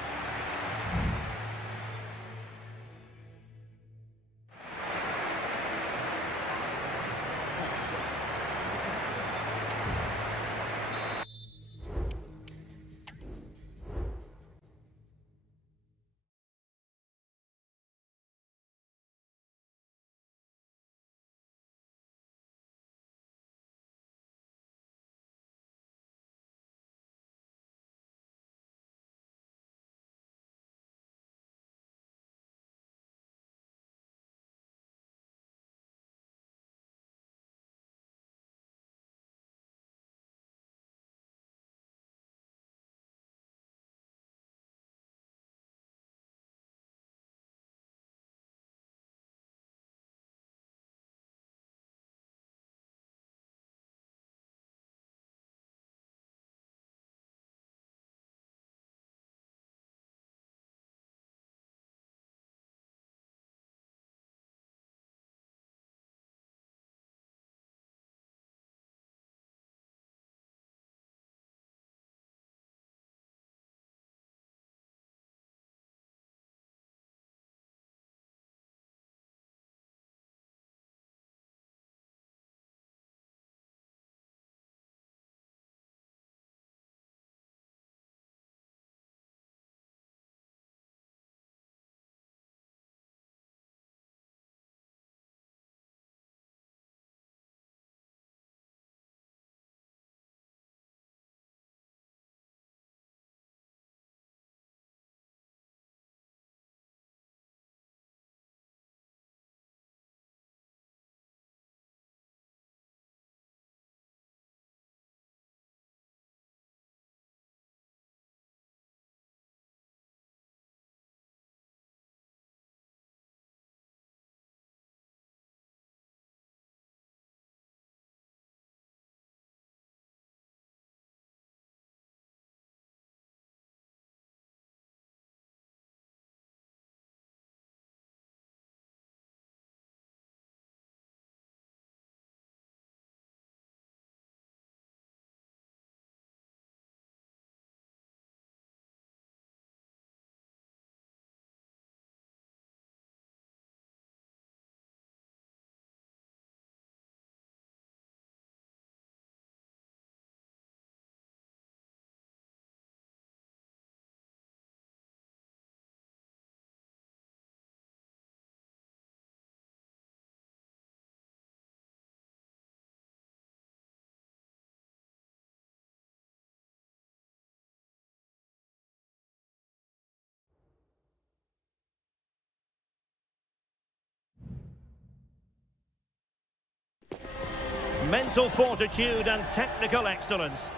mental fortitude and technical excellence.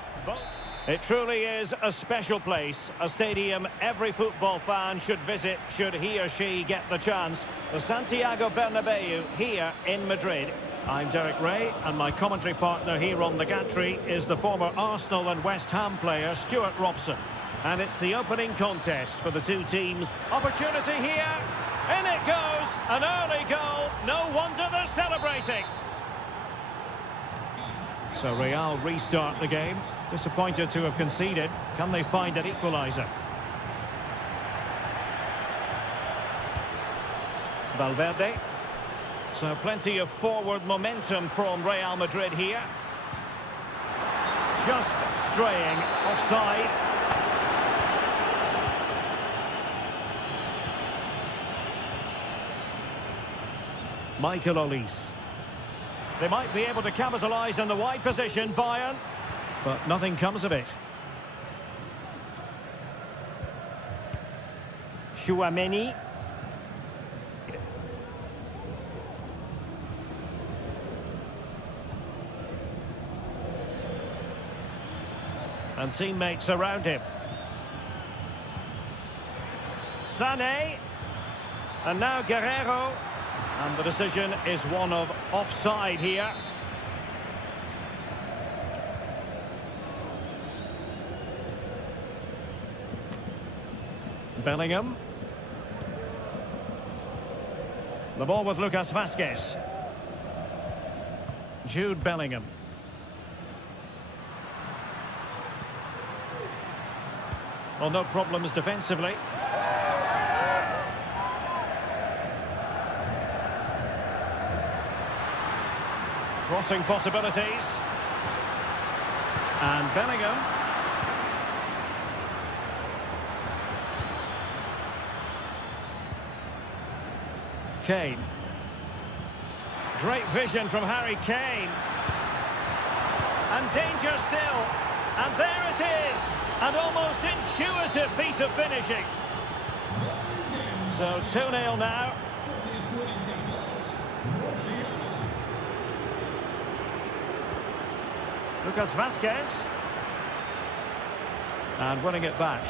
It truly is a special place, a stadium every football fan should visit should he or she get the chance. The Santiago Bernabeu here in Madrid. I'm Derek Ray, and my commentary partner here on the gantry is the former Arsenal and West Ham player Stuart Robson. And it's the opening contest for the two teams. Opportunity here, in it goes, an early goal, no wonder they're celebrating. So Real restart the game. Disappointed to have conceded. Can they find an equaliser? Valverde. So plenty of forward momentum from Real Madrid here. Just straying offside. Michael Olise. They might be able to capitalise on the wide position, Bayern, but nothing comes of it. Chouameni. And teammates around him. Sané. And now Guerrero. And the decision is one of offside here. Bellingham. The ball with Lucas Vazquez. Jude Bellingham. Well, no problems defensively. Crossing possibilities. And Bellingham. Kane. Great vision from Harry Kane. And danger still. And there it is. An almost intuitive piece of finishing. So 2-0 now. Lucas Vazquez. And winning it back.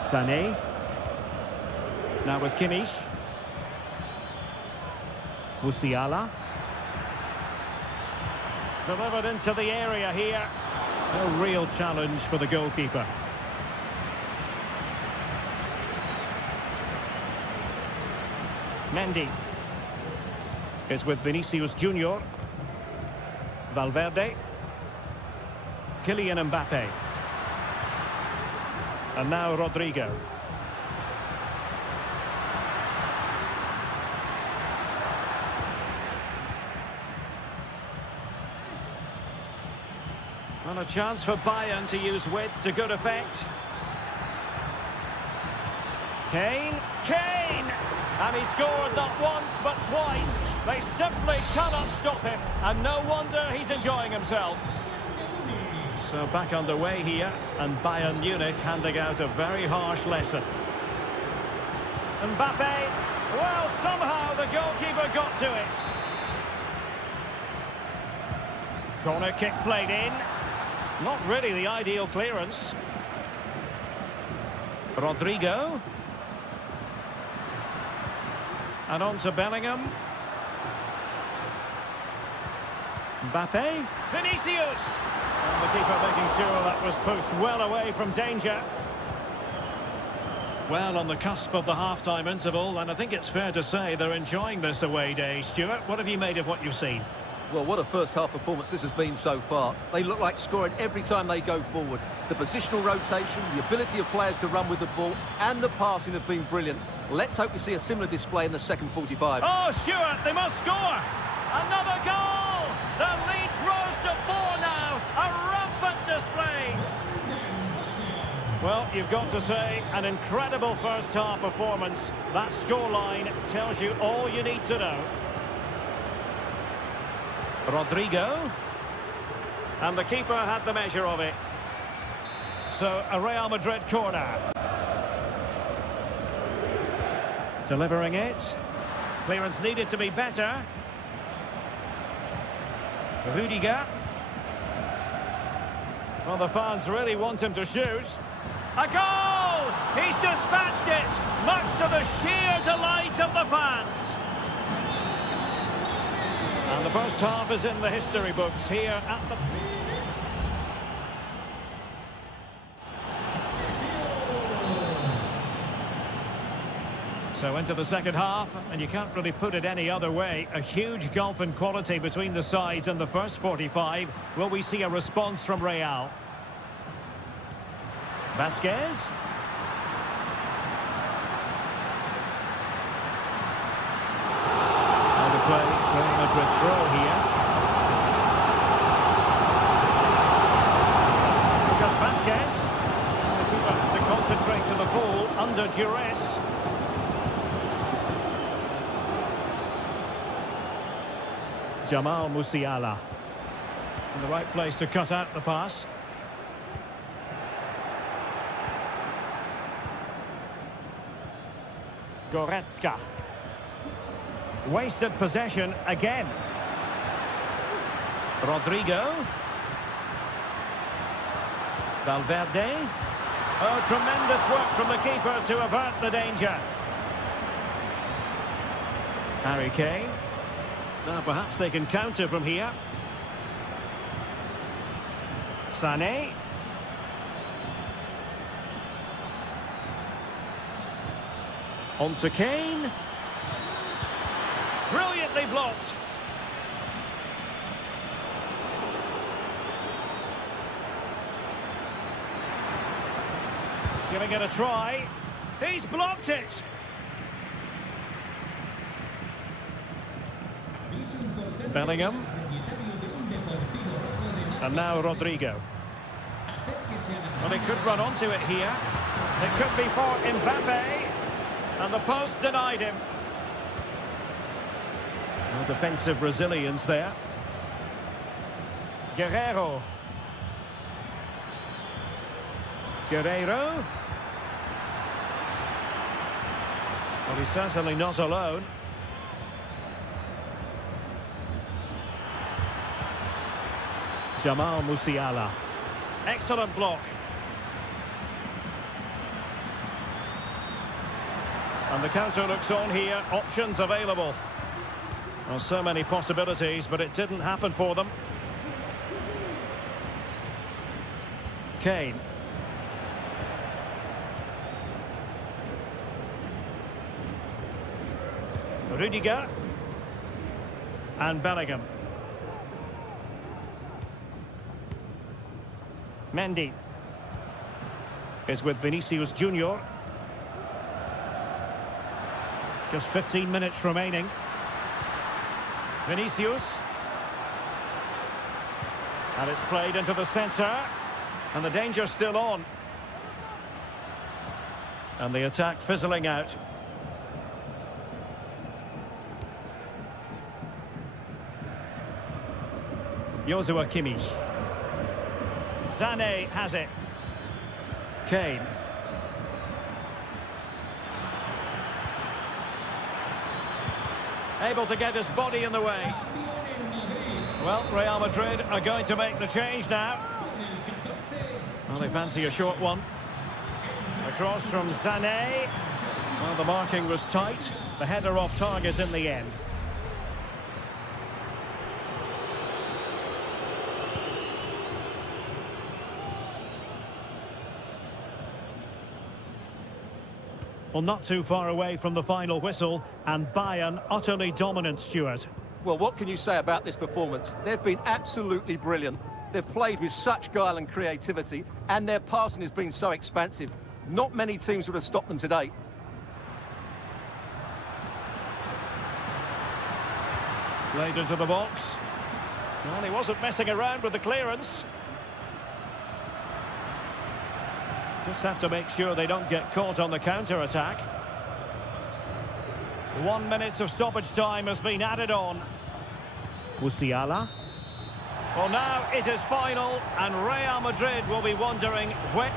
Sané. Now with Kimmich. Musiala. Delivered into the area here. No real challenge for the goalkeeper. Mendy is with Vinicius Junior. Valverde. Kylian Mbappe. And now Rodrigo. And a chance for Bayern to use width to good effect. Kane. Kane! And he scored not once but twice. They simply cannot stop him. And no wonder he's enjoying himself. So back underway here. And Bayern Munich handing out a very harsh lesson. Mbappe. Well, somehow the goalkeeper got to it. Corner kick played in. Not really the ideal clearance. Rodrigo. And on to Bellingham. Mbappe. Vinicius. And the keeper making sure that was pushed well away from danger. Well, on the cusp of the half-time interval, and I think it's fair to say they're enjoying this away day. Stuart, what have you made of what you've seen? Well, what a first-half performance this has been so far. They look like scoring every time they go forward. The positional rotation, the ability of players to run with the ball, and the passing have been brilliant. Let's hope we see a similar display in the second 45. Oh, Stuart, they must score! Another goal! The lead grows to 4 now. A rampant display. Well, you've got to say, an incredible first-half performance. That scoreline tells you all you need to know. Rodrigo. And the keeper had the measure of it. So, a Real Madrid corner. Delivering it. Clearance needed to be better. Rudiger. Well, the fans really want him to shoot. A goal! He's dispatched it, much to the sheer delight of the fans. And the first half is in the history books here at the... So into the second half, and you can't really put it any other way. A huge gulf in quality between the sides in the first 45. Will we see a response from Real? Vasquez. On the play, Real Madrid throw here. Lucas Vasquez. The keeper has to concentrate to the ball under duress. Jamal Musiala. In the right place to cut out the pass. Goretzka. Wasted possession again. Rodrigo. Valverde. Oh, tremendous work from the keeper to avert the danger. Harry Kane. Now perhaps they can counter from here. Sané. On to Kane. Brilliantly blocked. Giving it a try. He's blocked it. Bellingham. And now Rodrigo. Well, they could run onto it here. It could be for Mbappe. And the post denied him. No defensive resilience there. Guerrero. Guerrero. Well, he's certainly not alone. Jamal Musiala. Excellent block. And the counter looks on here. Options available. Well, so many possibilities, but it didn't happen for them. Kane. Rudiger. And Bellingham. Mendy is with Vinicius Junior. Just 15 minutes remaining. Vinicius. And it's played into the centre. And the danger's still on. And the attack fizzling out. Joshua Kimmich. Sané has it. Kane. Able to get his body in the way. Well, Real Madrid are going to make the change now. Well, they fancy a short one. Across from Sané. Well, the marking was tight. The header off target in the end. Well, not too far away from the final whistle, and Bayern utterly dominant, Stuart. Well, what can you say about this performance? They've been absolutely brilliant. They've played with such guile and creativity, and their passing has been so expansive. Not many teams would have stopped them today. Played into the box. Well, he wasn't messing around with the clearance. Just have to make sure they don't get caught on the counter-attack. 1 minute of stoppage time has been added on. Musiala. Well, now it is final, and Real Madrid will be wondering when...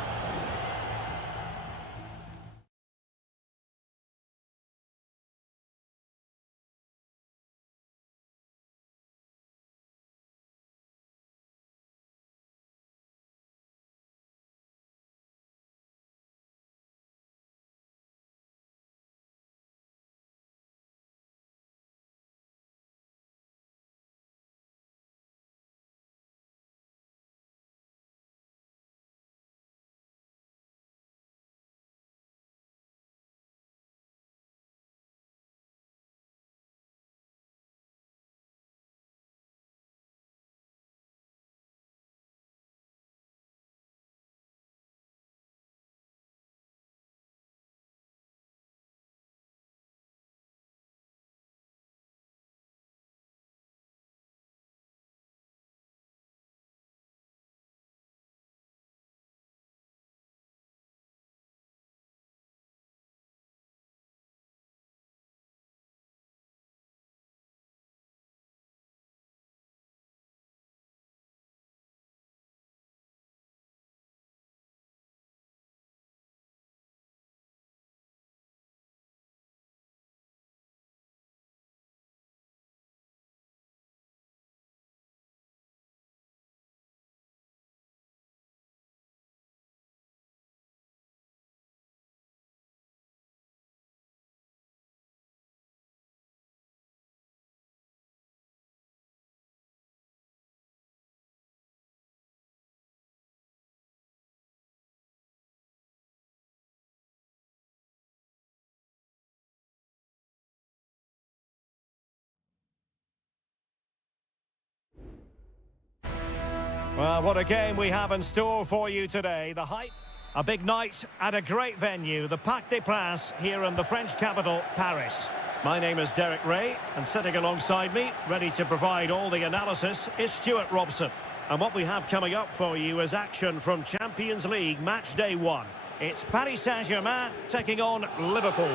Well, what a game we have in store for you today. The hype, a big night at a great venue, the Parc des Princes here in the French capital, Paris. My name is Derek Ray, and sitting alongside me, ready to provide all the analysis, is Stuart Robson. And what we have coming up for you is action from Champions League match day 1. It's Paris Saint-Germain taking on Liverpool.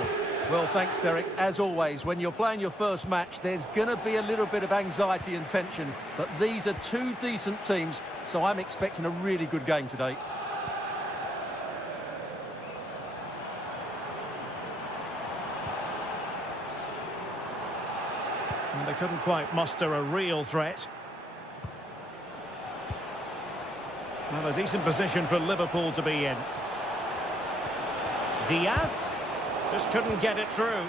Well, thanks, Derek. As always, when you're playing your first match, there's going to be a little bit of anxiety and tension. But these are two decent teams, so I'm expecting a really good game today. And they couldn't quite muster a real threat. Well, a decent position for Liverpool to be in. Diaz just couldn't get it through.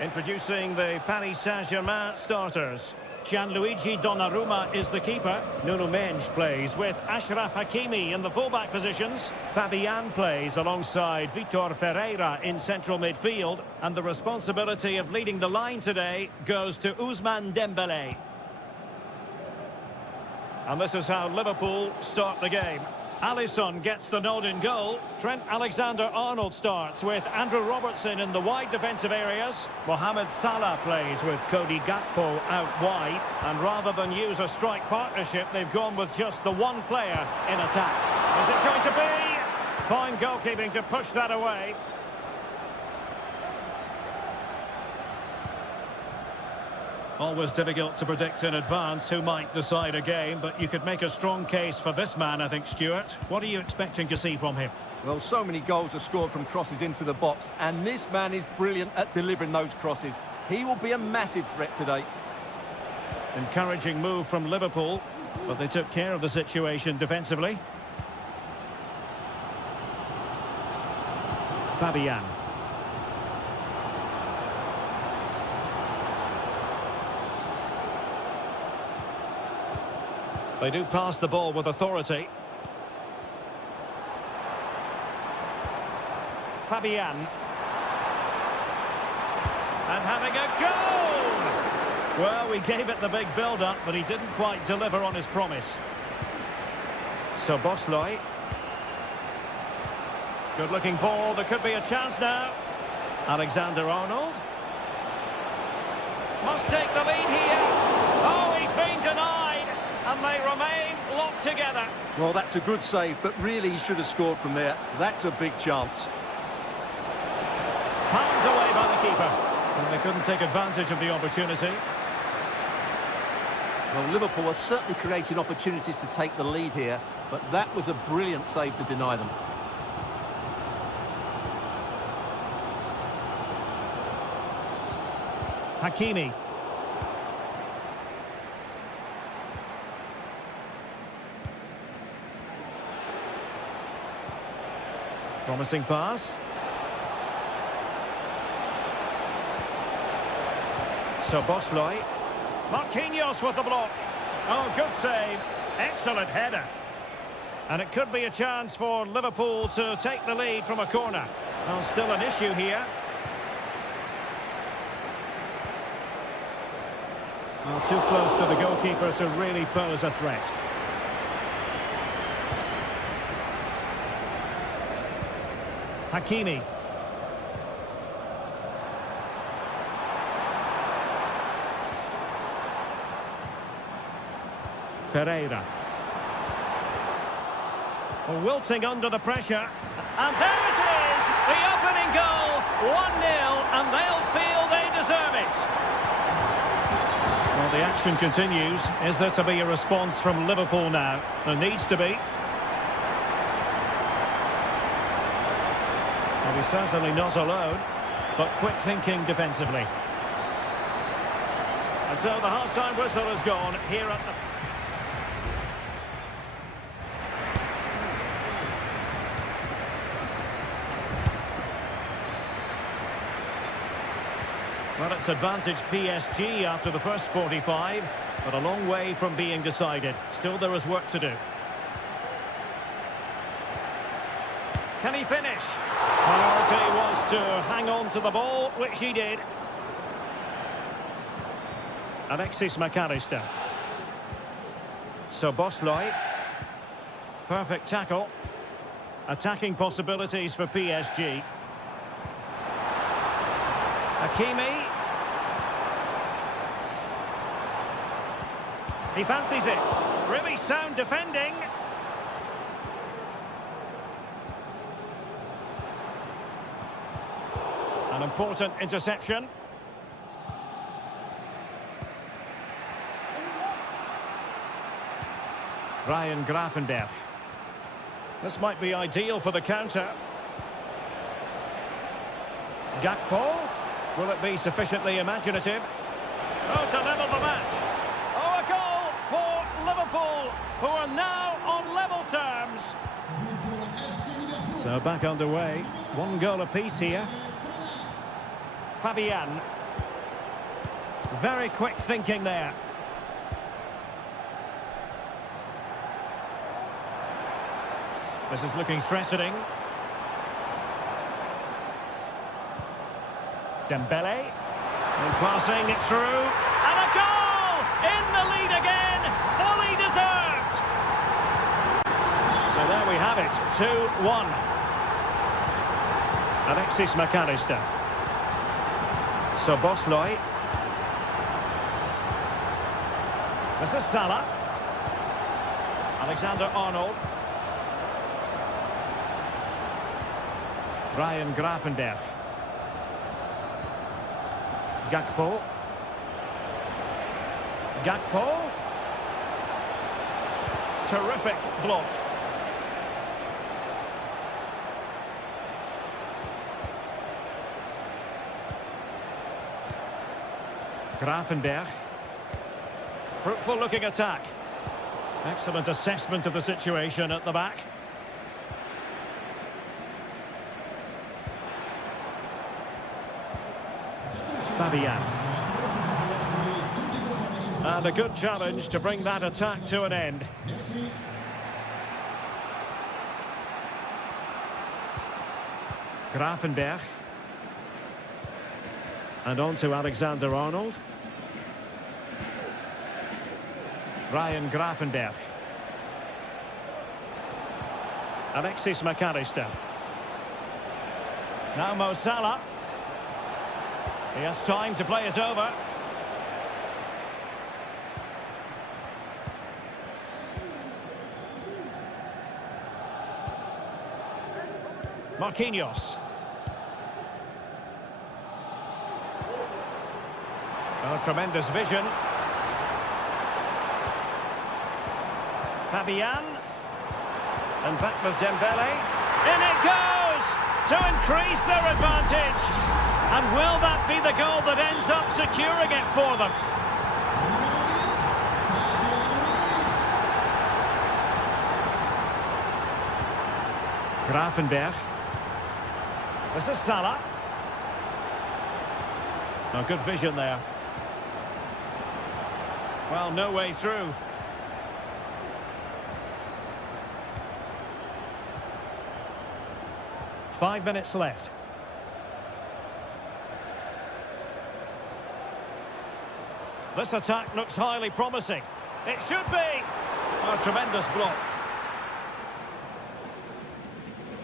Introducing the Paris Saint-Germain starters. Gianluigi Donnarumma is the keeper. Nuno Mendes plays with Achraf Hakimi in the fullback positions. Fabian plays alongside Vitor Ferreira in central midfield. And the responsibility of leading the line today goes to Ousmane Dembélé. And this is how Liverpool start the game. Alisson gets the nod in goal. Trent Alexander-Arnold starts with Andrew Robertson in the wide defensive areas. Mohamed Salah plays with Cody Gakpo out wide. And rather than use a strike partnership, they've gone with just the one player in attack. Is it going to be? Fine goalkeeping to push that away. Always difficult to predict in advance who might decide a game, but you could make a strong case for this man, I think, Stuart. What are you expecting to see from him? Well, so many goals are scored from crosses into the box, and this man is brilliant at delivering those crosses. He will be a massive threat today. Encouraging move from Liverpool, but they took care of the situation defensively. Fabian. They do pass the ball with authority. Fabian. And having a goal! Well, we gave it the big build-up, but he didn't quite deliver on his promise. So Bosley. Good-looking ball. There could be a chance now. Alexander-Arnold. Must take the lead here. Oh, he's been denied. And they remain locked together. Well, that's a good save, but really he should have scored from there. That's a big chance. Palmed away by the keeper. And they couldn't take advantage of the opportunity. Well, Liverpool are certainly creating opportunities to take the lead here, but that was a brilliant save to deny them. Hakimi. Promising pass. So Bosley. Marquinhos with the block. Oh, good save. Excellent header. And it could be a chance for Liverpool to take the lead from a corner. Well, still an issue here. Well, too close to the goalkeeper to really pose a threat. Hakimi. Ferreira. Wilting under the pressure. And there it is! The opening goal! 1-0, and they'll feel they deserve it. Well, the action continues. Is there to be a response from Liverpool now? There needs to be. Well, he's certainly not alone, but quick thinking defensively. And so the half-time whistle has gone here at the... Well, it's advantage PSG after the first 45, but a long way from being decided. Still, there is work to do. Can he finish? Priority was to hang on to the ball, which he did. Alexis McAllister. Szoboszlai. Perfect tackle. Attacking possibilities for PSG. Hakimi. He fancies it. Really sound defending. An important interception. Ryan Gravenberch. This might be ideal for the counter. Gakpo. Will it be sufficiently imaginative? Oh, to level the match. Oh, a goal for Liverpool, who are now on level terms. So back underway. One goal apiece here. Fabian. Very quick thinking there. This is looking threatening. Dembele. And passing it through. And a goal! In the lead again! Fully deserved! So there we have it. 2-1. Alexis McAllister. Szoboszlai. This is Salah. Alexander-Arnold. Ryan Gravenberch. Gakpo. Gakpo. Terrific block. Gravenberch. Fruitful looking attack. Excellent assessment of the situation at the back. Fabian. And a good challenge to bring that attack to an end. Gravenberch. And on to Alexander-Arnold. Ryan Gravenberch. Alexis McAllister. Now Mo Salah. He has time to play it over. Marquinhos. Oh, tremendous vision. Fabian. And back with Dembele. In it goes! To increase their advantage. And will that be the goal that ends up securing it for them? Gravenberch. This is Salah. Oh, good vision there. Well, no way through. Five minutes left. This attack looks highly promising. It should be! A tremendous block.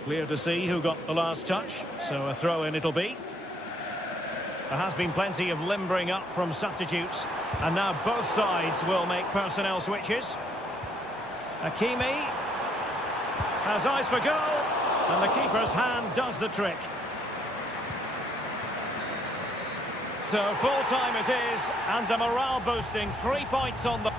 Clear to see who got the last touch, so a throw-in it'll be. There has been plenty of limbering up from substitutes, and now both sides will make personnel switches. Hakimi has eyes for goal, and the keeper's hand does the trick. So full-time it is, and a morale-boosting 3 points on the...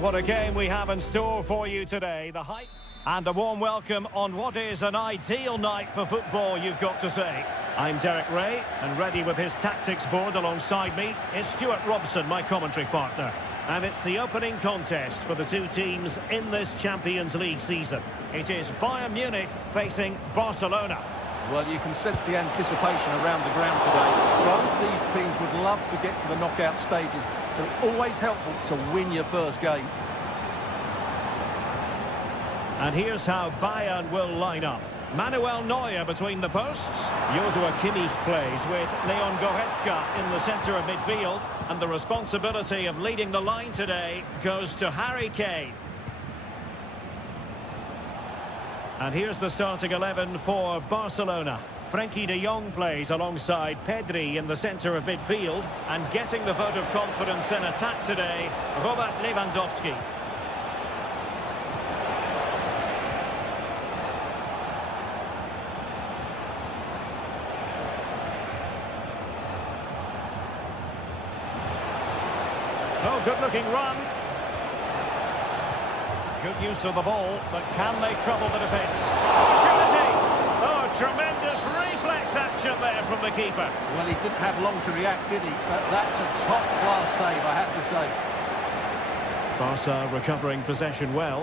Well, what a game we have in store for you today. The hype and a warm welcome on what is an ideal night for football, you've got to say. I'm Derek Ray, and ready with his tactics board alongside me is Stuart Robson, my commentary partner. And it's the opening contest for the two teams in this Champions League season. It is Bayern Munich facing Barcelona. Well, you can sense the anticipation around the ground today. Both these teams would love to get to the knockout stages, so it's always helpful to win your first game. And here's how Bayern will line up. Manuel Neuer between the posts. Joshua Kimmich plays with Leon Goretzka in the centre of midfield. And the responsibility of leading the line today goes to Harry Kane. And here's the starting 11 for Barcelona. Frenkie de Jong plays alongside Pedri in the centre of midfield. And getting the vote of confidence in attack today, Robert Lewandowski. Oh, good-looking run. Good use of the ball, but can they trouble the defence? Opportunity! Oh, tremendous reflex action there from the keeper. Well, he didn't have long to react, did he? But that's a top-class save, I have to say. Barca recovering possession well.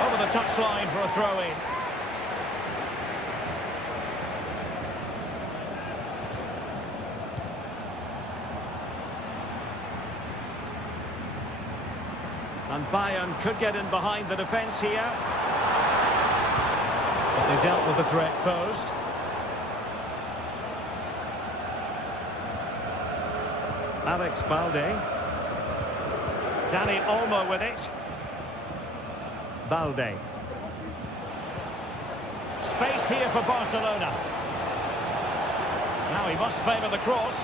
Over the touchline for a throw-in. And Bayern could get in behind the defence here. But they dealt with the threat posed. Alex Balde. Dani Olmo with it. Balde. Space here for Barcelona. Now he must favour the cross.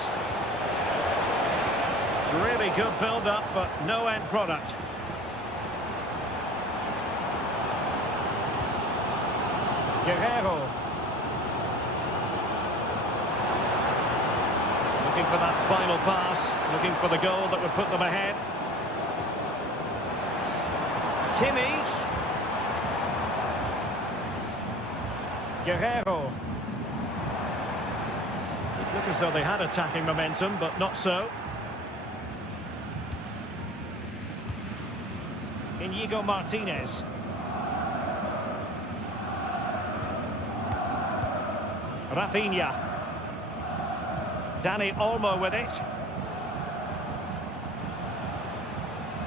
Really good build-up, but no end product. Guerrero. Looking for that final pass, looking for the goal that would put them ahead. Kimmich. Guerrero. It looked as though they had attacking momentum, but not so. Inigo Martinez. Rafinha. Dani Olmo with it.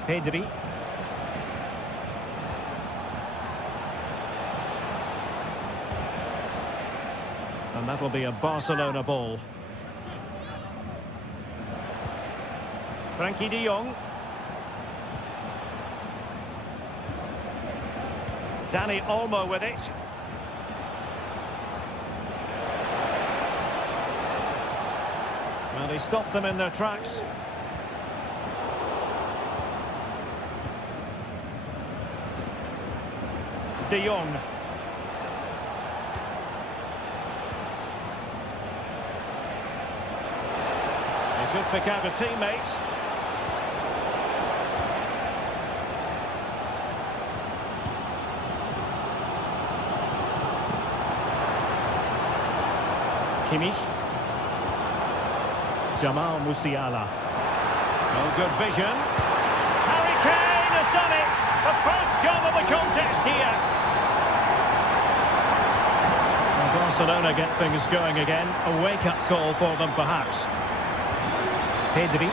Pedri. And that'll be a Barcelona ball. Frenkie de Jong. Dani Olmo with it. Well, they stopped them in their tracks. De Jong. They could pick out a teammate. Kimmich. Jamal Musiala. Oh, good vision. Harry Kane has done it! The first goal of the contest here. And Barcelona get things going again. A wake-up call for them, perhaps. Pedri.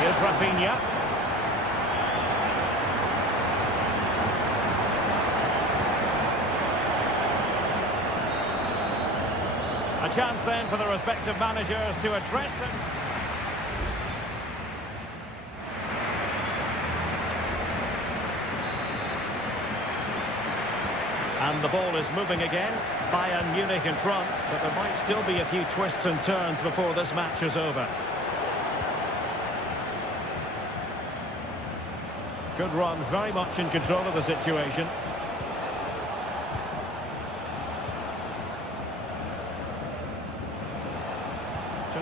Here's Rafinha. A chance then for the respective managers to address them. And the ball is moving again. Bayern Munich in front, but there might still be a few twists and turns before this match is over. Good run, very much in control of the situation.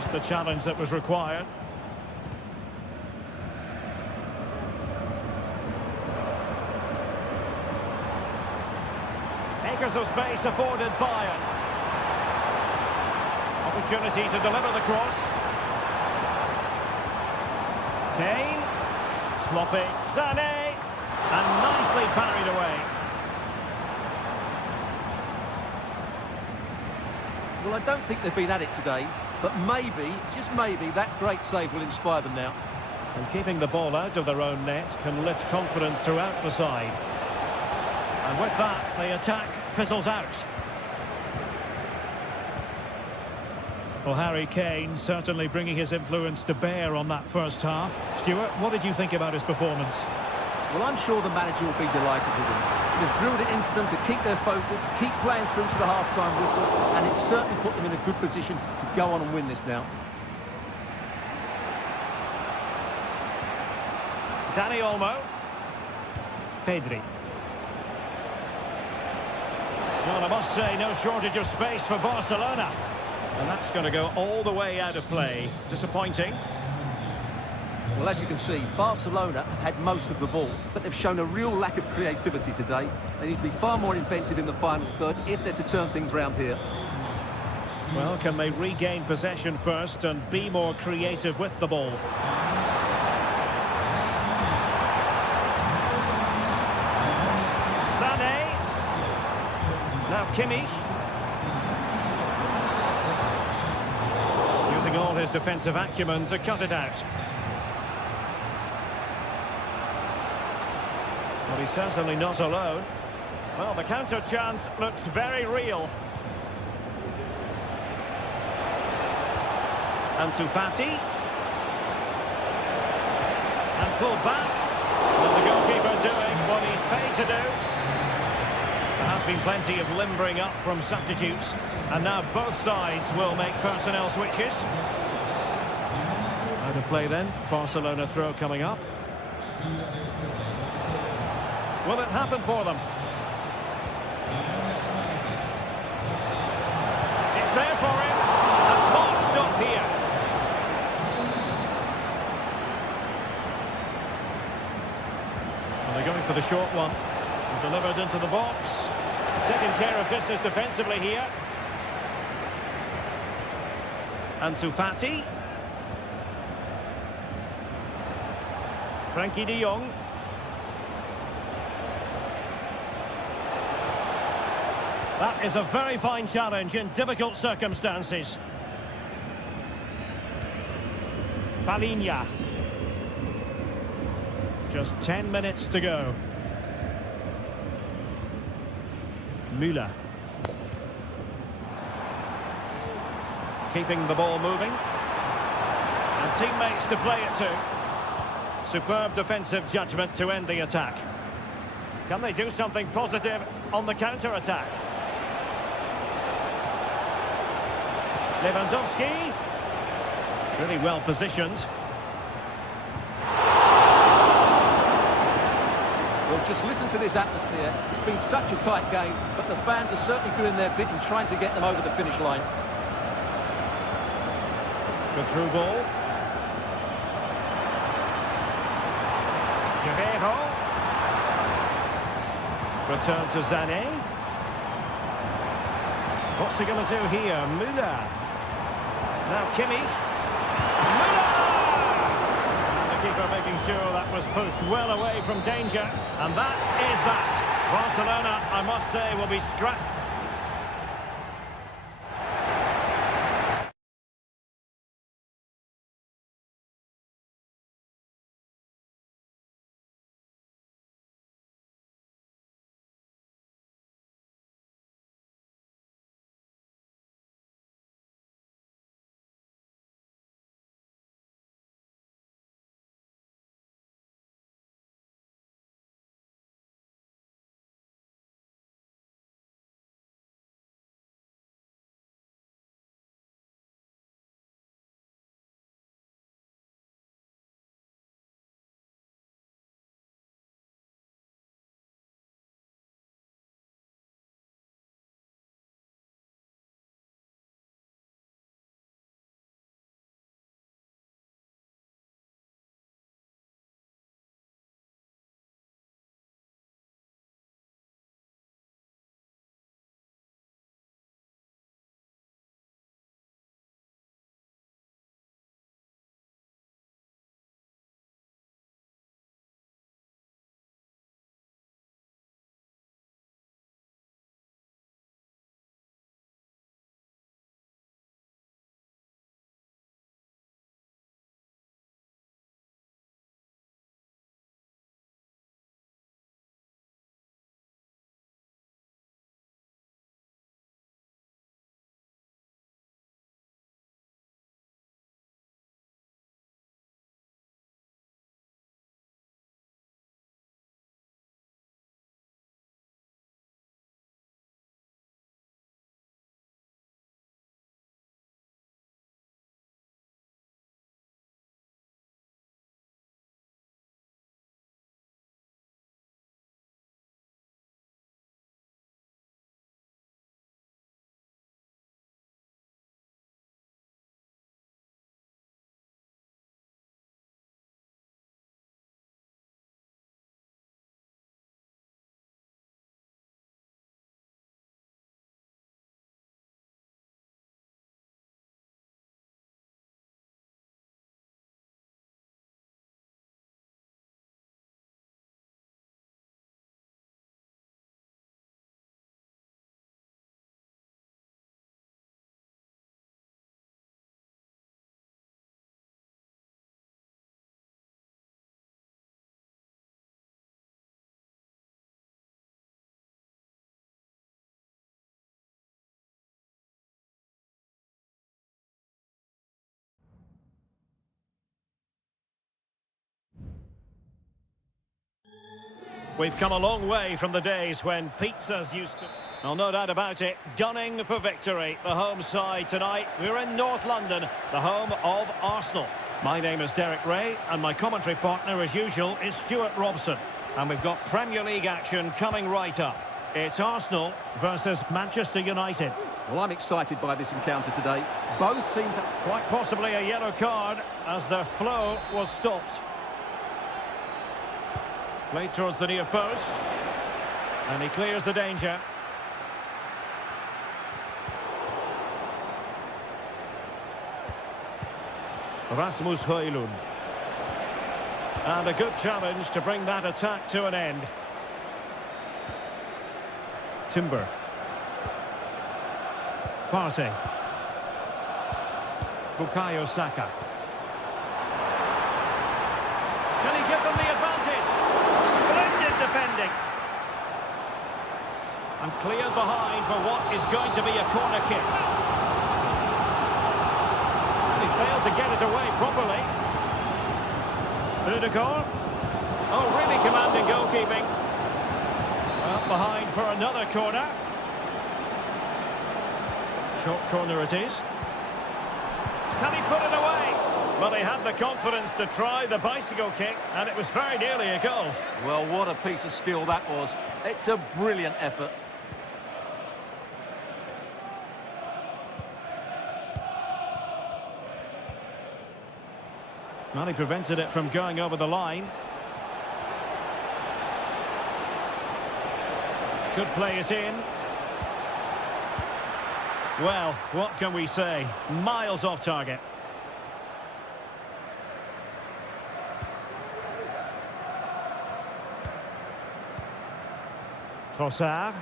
Just the challenge that was required. Acres of space afforded Bayern. Opportunity to deliver the cross. Kane. Sloppy. Sané. And nicely parried away. Well, I don't think they've been at it today, but maybe, just maybe, that great save will inspire them now. And keeping the ball out of their own net can lift confidence throughout the side. And with that, the attack fizzles out. Well, Harry Kane certainly bringing his influence to bear on that first half. Stuart, what did you think about his performance? Well, I'm sure the manager will be delighted with him. They've drilled it into them to keep their focus, keep playing through to the half-time whistle, and it's certainly put them in a good position to go on and win this now. Dani Olmo. Pedri. Well, I must say, no shortage of space for Barcelona. And that's going to go all the way out of play. Disappointing. Well, as you can see, Barcelona have had most of the ball, but they've shown a real lack of creativity today. They need to be far more inventive in the final third if they're to turn things round here. Well, can they regain possession first and be more creative with the ball? Sané. Now Kimmich. Using all his defensive acumen to cut it out. Well, he's certainly not alone. Well, the counter chance looks very real. Ansu Fati. And pulled back. And the goalkeeper doing what he's paid to do. There has been plenty of limbering up from substitutes. And now both sides will make personnel switches. Out of play then. Barcelona throw coming up. Will it happen for them? It's there for him. A smart stop here. Well, they're going for the short one. Delivered into the box. Taking care of business defensively here. Ansu Fati. Frankie de Jong. That is a very fine challenge in difficult circumstances. Palinha. Just 10 minutes to go. Müller. Keeping the ball moving. And teammates to play it to. Superb defensive judgment to end the attack. Can they do something positive on the counter-attack? Lewandowski. Really well positioned. Well, just listen to this atmosphere. It's been such a tight game, but the fans are certainly doing their bit in trying to get them over the finish line. Good through ball. Guerreiro. Return to Sané. What's he going to do here? Müller. Now Kimmich. Müller! And the keeper making sure that was pushed well away from danger. And that is that. Barcelona, I must say, will be scrapped. We've come a long way from the days when pizzas used to... Well, no doubt about it, gunning for victory. The home side tonight. We're in North London, the home of Arsenal. My name is Derek Ray, and my commentary partner, as usual, is Stuart Robson. And we've got Premier League action coming right up. It's Arsenal versus Manchester United. Well, I'm excited by this encounter today. Both teams have... Quite possibly a yellow card as their flow was stopped. Played towards the near post. And he clears the danger. Rasmus Højlund. And a good challenge to bring that attack to an end. Timber. Partey. Bukayo Saka. Can he give them the advantage? Splendid defending. And cleared behind for what is going to be a corner kick. And he failed to get it away properly. Ødegaard. Oh, really commanding goalkeeping. Up behind for another corner. Short corner it is. Can he put it away? Well, he had the confidence to try the bicycle kick, and it was very nearly a goal. Well, what a piece of skill that was. It's a brilliant effort. Well, he prevented it from going over the line. Could play it in. Well, what can we say? Miles off target. Trossard.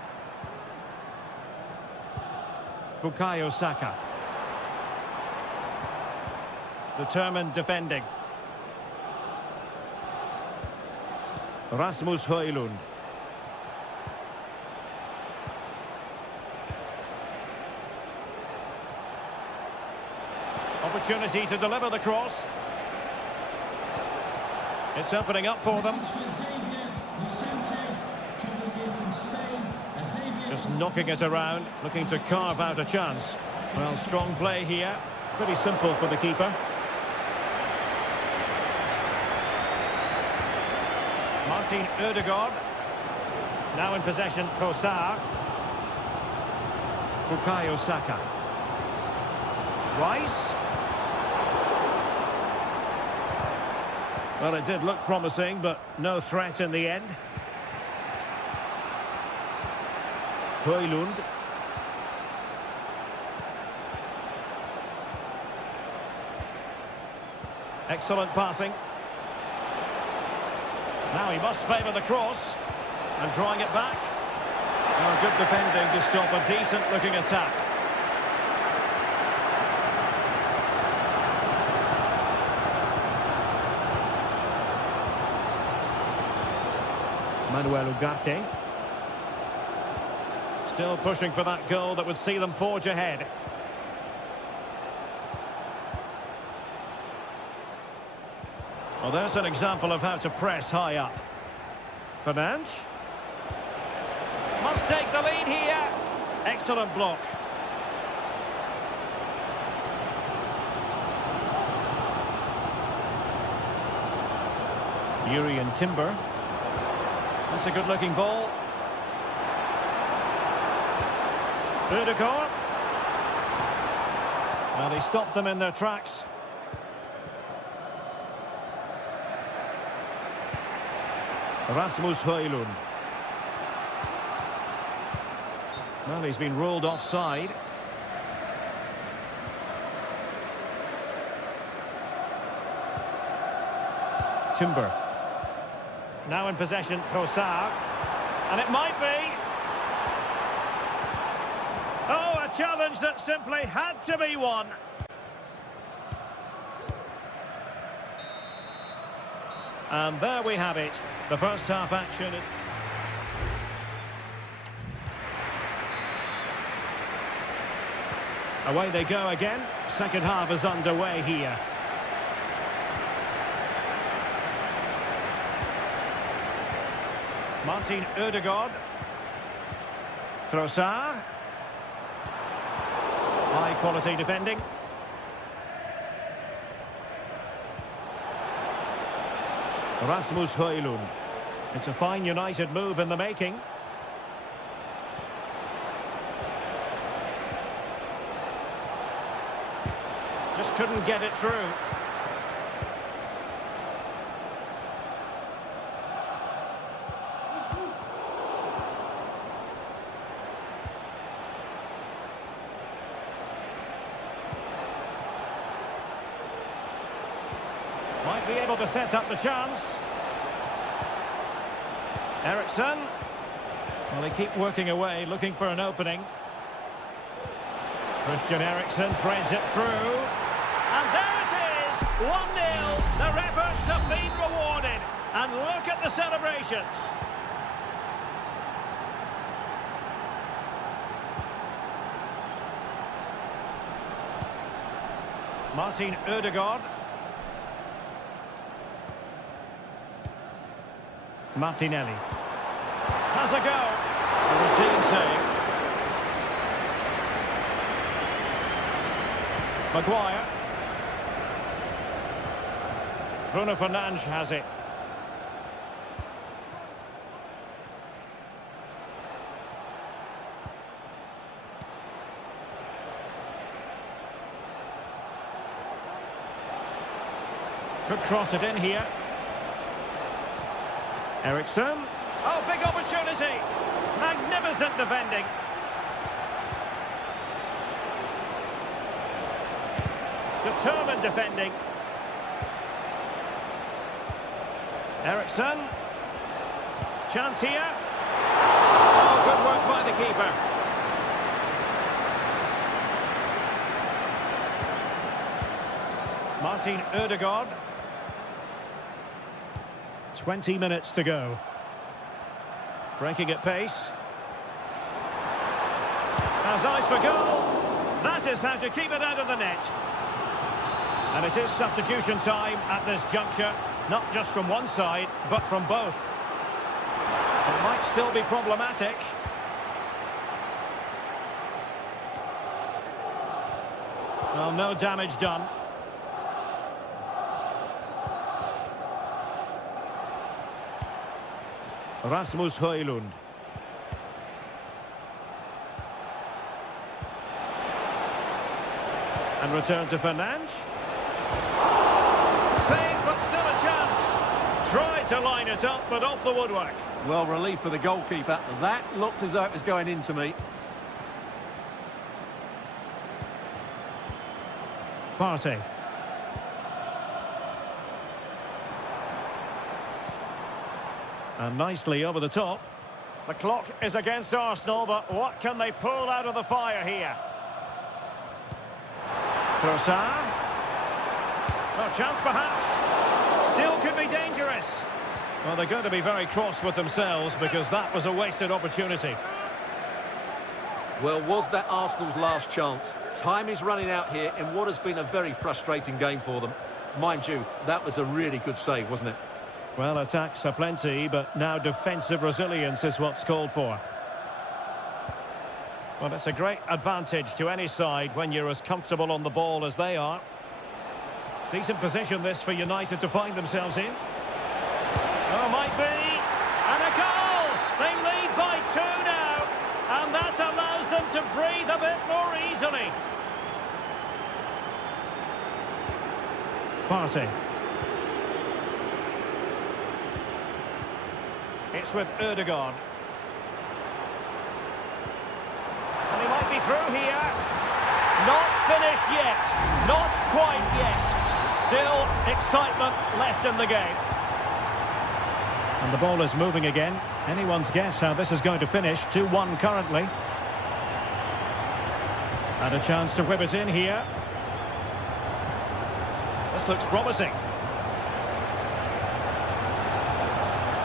Bukayo Saka. Determined defending. Rasmus Højlund. Opportunity to deliver the cross. It's opening up for them. Just knocking it around, looking to carve out a chance. Well, strong play here. Pretty simple for the keeper. Martin Ødegaard. Now in possession, Trossard. Bukayo Saka. Rice. Well, it did look promising, but no threat in the end. Højlund. Excellent passing. Now he must favour the cross. And drawing it back. Oh, good defending to stop a decent-looking attack. Manuel Ugarte. Still pushing for that goal that would see them forge ahead. Well, there's an example of how to press high up. Fernandes. Must take the lead here. Excellent block. Urian Timber. That's a good-looking ball. Ødegaard. Well, he stopped them in their tracks. Rasmus Højlund. Well, he's been ruled offside. Timber. Now in possession, Trossard. And it might be. Oh, a challenge that simply had to be won. And there we have it. The first half action. Away they go again. Second half is underway here. Martin Ødegaard. Trossard. High quality defending. Rasmus Højlund. It's a fine United move in the making. Just couldn't get it through. Might be able to set up the chance. Eriksson. Well, they keep working away, looking for an opening. Christian Eriksen threads it through. And there it is! 1-0. Their efforts have been rewarded. And look at the celebrations. Martin Ødegaard. Martinelli. Has a go. A routine save. Maguire. Bruno Fernandes has it. Could cross it in here. Eriksson. Oh, big opportunity. Magnificent defending. Determined defending. Eriksson. Chance here. Oh, good work by the keeper. Martin Ødegaard. 20 minutes to go. Breaking at pace. Has eyes for goal. That is how to keep it out of the net. And it is substitution time at this juncture. Not just from one side, but from both. It might still be problematic. Well, no damage done. Rasmus Højlund. And return to Fernandes. Save, but still a chance. Tried to line it up, but off the woodwork. Well, relief for the goalkeeper. That looked as though it was going into me. Partey. And nicely over the top. The clock is against Arsenal, but what can they pull out of the fire here? Trossard. No chance perhaps. Still could be dangerous. Well, they're going to be very cross with themselves because that was a wasted opportunity. Well, was that Arsenal's last chance? Time is running out here in what has been a very frustrating game for them. Mind you, that was a really good save, wasn't it? Well, attacks are plenty, but now defensive resilience is what's called for. Well, it's a great advantage to any side when you're as comfortable on the ball as they are. Decent position this for United to find themselves in. Oh, might be. And a goal! They lead by 2 now. And that allows them to breathe a bit more easily. Partey. It's with Ødegaard. And he might be through here. Not finished yet. Not quite yet. Still excitement left in the game. And the ball is moving again. Anyone's guess how this is going to finish. 2-1 currently. And a chance to whip it in here. This looks promising.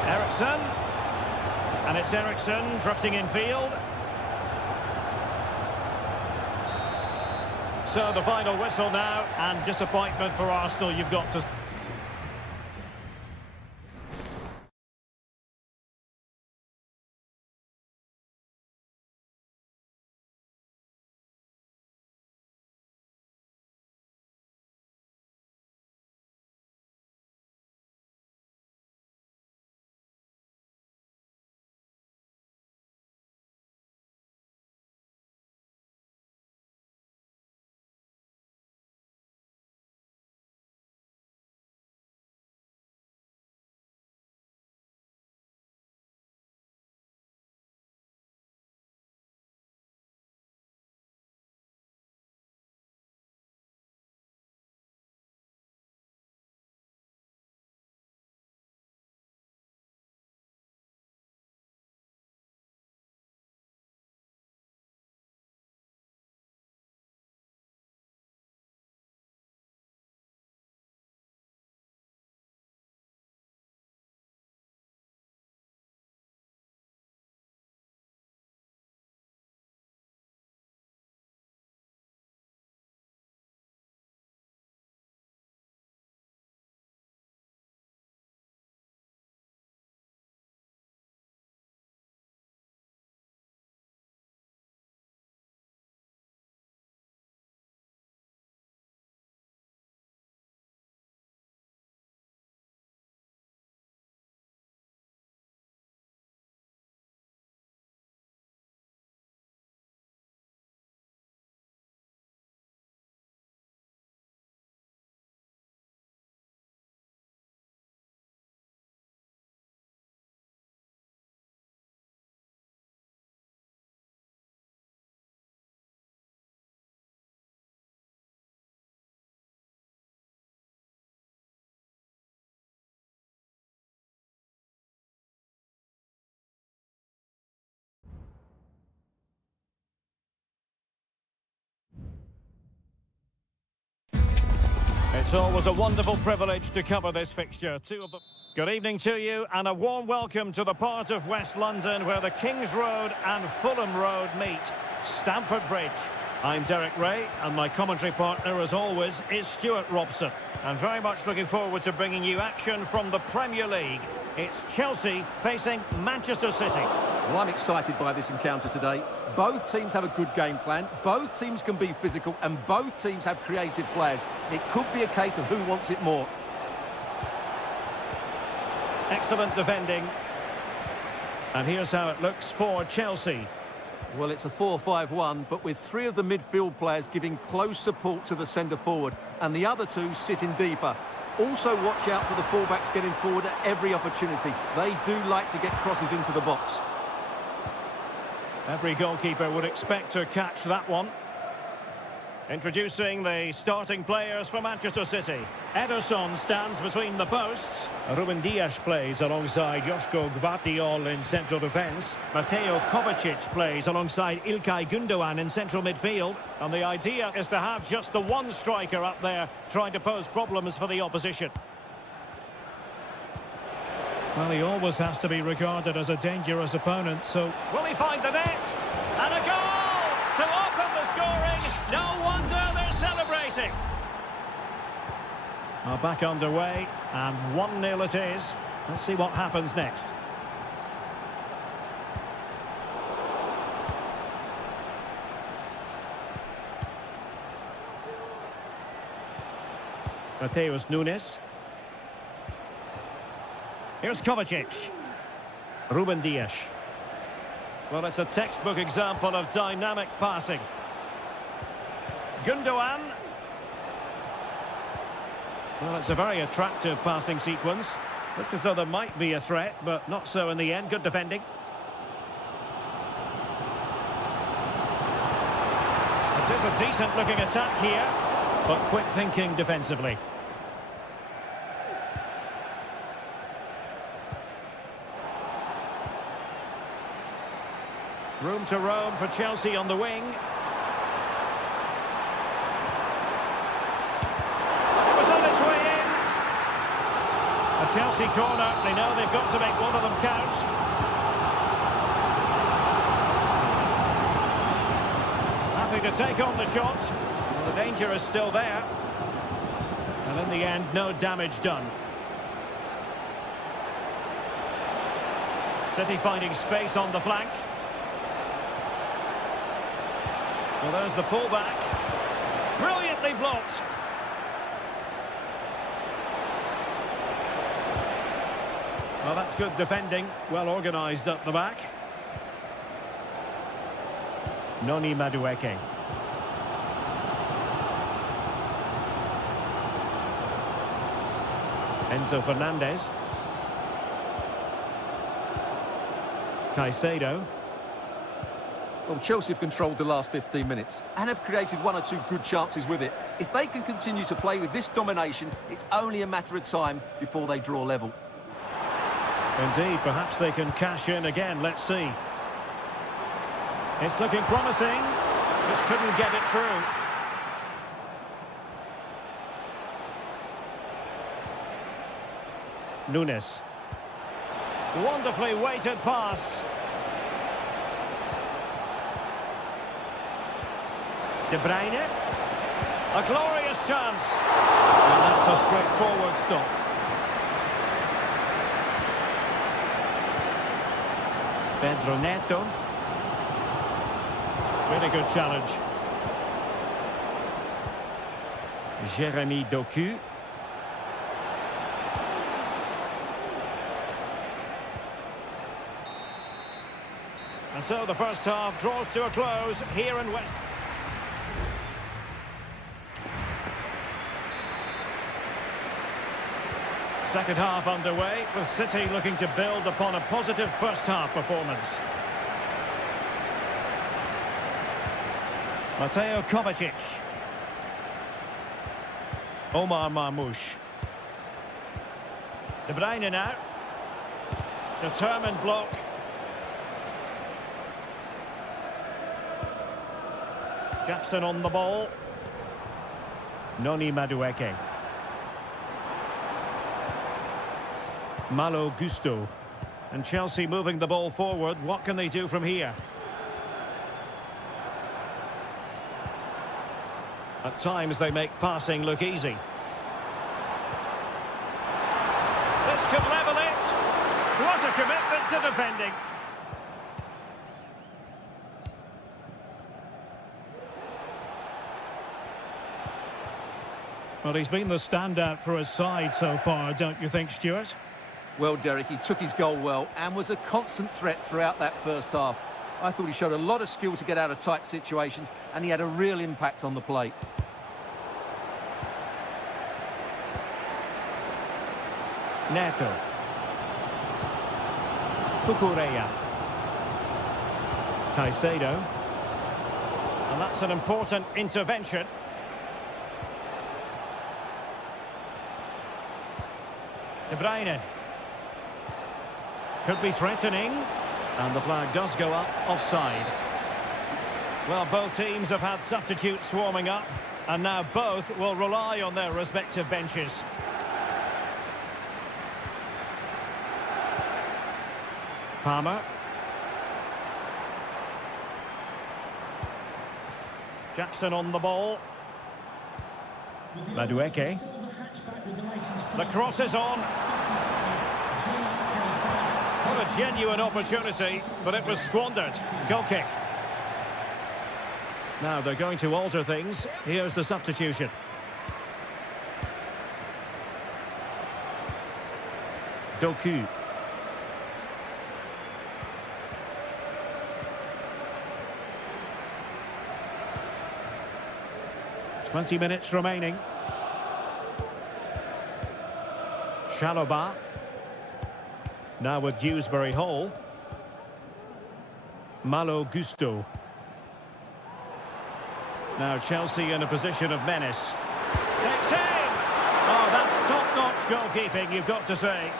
Eriksson. And it's Eriksson drifting in field. So the final whistle now, and disappointment for Arsenal, you've got to... It's always a wonderful privilege to cover this fixture. Good evening to you and a warm welcome to the part of West London where the King's Road and Fulham Road meet, Stamford Bridge. I'm Derek Ray and my commentary partner as always is Stuart Robson. And very much looking forward to bringing you action from the Premier League. It's Chelsea facing Manchester City. Well, I'm excited by this encounter today. Both teams have a good game plan, both teams can be physical, and both teams have creative players. It could be a case of who wants it more. Excellent defending. And here's how it looks for Chelsea. Well, it's a 4-5-1, but with three of the midfield players giving close support to the centre-forward, and the other two sitting deeper. Also watch out for the fullbacks getting forward at every opportunity. They do like to get crosses into the box. Every goalkeeper would expect to catch that one. Introducing the starting players for Manchester City. Ederson stands between the posts. Ruben Dias plays alongside Joško Gvardiol in central defence. Mateo Kovacic plays alongside İlkay Gündoğan in central midfield. And the idea is to have just the one striker up there trying to pose problems for the opposition. Well, he always has to be regarded as a dangerous opponent, so... Will he find the net? And a goal to open the scoring. No wonder they're celebrating. Are back underway, and 1-0 it is. Let's see what happens next. Mateus Nunes. Here's Kovacic. Ruben Dias. Well, it's a textbook example of dynamic passing. Gündoğan. Well, it's a very attractive passing sequence. Looked as though there might be a threat, but not so in the end. Good defending. It is a decent-looking attack here, but quick thinking defensively. Room to roam for Chelsea on the wing. It was on its way in. A Chelsea corner. They know they've got to make one of them count. Happy to take on the shot. Well, the danger is still there. And in the end, no damage done. City finding space on the flank. Well, there's the pullback. Brilliantly blocked. Well, that's good defending. Well organised up the back. Noni Madueke. Enzo Fernandez. Caicedo. Well, Chelsea have controlled the last 15 minutes and have created one or two good chances with it. If they can continue to play with this domination, it's only a matter of time before they draw level. Indeed, perhaps they can cash in again. Let's see. It's looking promising. Just couldn't get it through. Nunes. Wonderfully weighted pass. De Bruyne. A glorious chance. And that's a straightforward stop. Pedro Neto. Really good challenge. Jérémy Doku. And so the first half draws to a close here in West. Second half underway, with City looking to build upon a positive first half performance. Mateo Kovacic. Omar Marmoush. De Bruyne now. Determined block. Jackson on the ball. Noni Madueke. Malo Gusto. And Chelsea moving the ball forward. What can they do from here? At times they make passing look easy. This could level it. What a commitment to defending. Well, he's been the standout for his side so far, don't you think, Stuart? Well, Derek, he took his goal well and was a constant threat throughout that first half. I thought he showed a lot of skill to get out of tight situations, and he had a real impact on the plate. Neto. Cucurella. Caicedo. And that's an important intervention. De Bruyne. Could be threatening. And the flag does go up, offside. Well, both teams have had substitutes swarming up, and now both will rely on their respective benches. Palmer. Jackson on the ball. Madueke. The cross is on. What a genuine opportunity, but it was squandered. Goal kick. Now they're going to alter things. Here's the substitution. Doku. Twenty minutes remaining. Chalobah. Now with Dewsbury Hall. Malo Gusto. Now Chelsea in a position of menace. Takes aim! Oh, that's top-notch goalkeeping, you've got to say.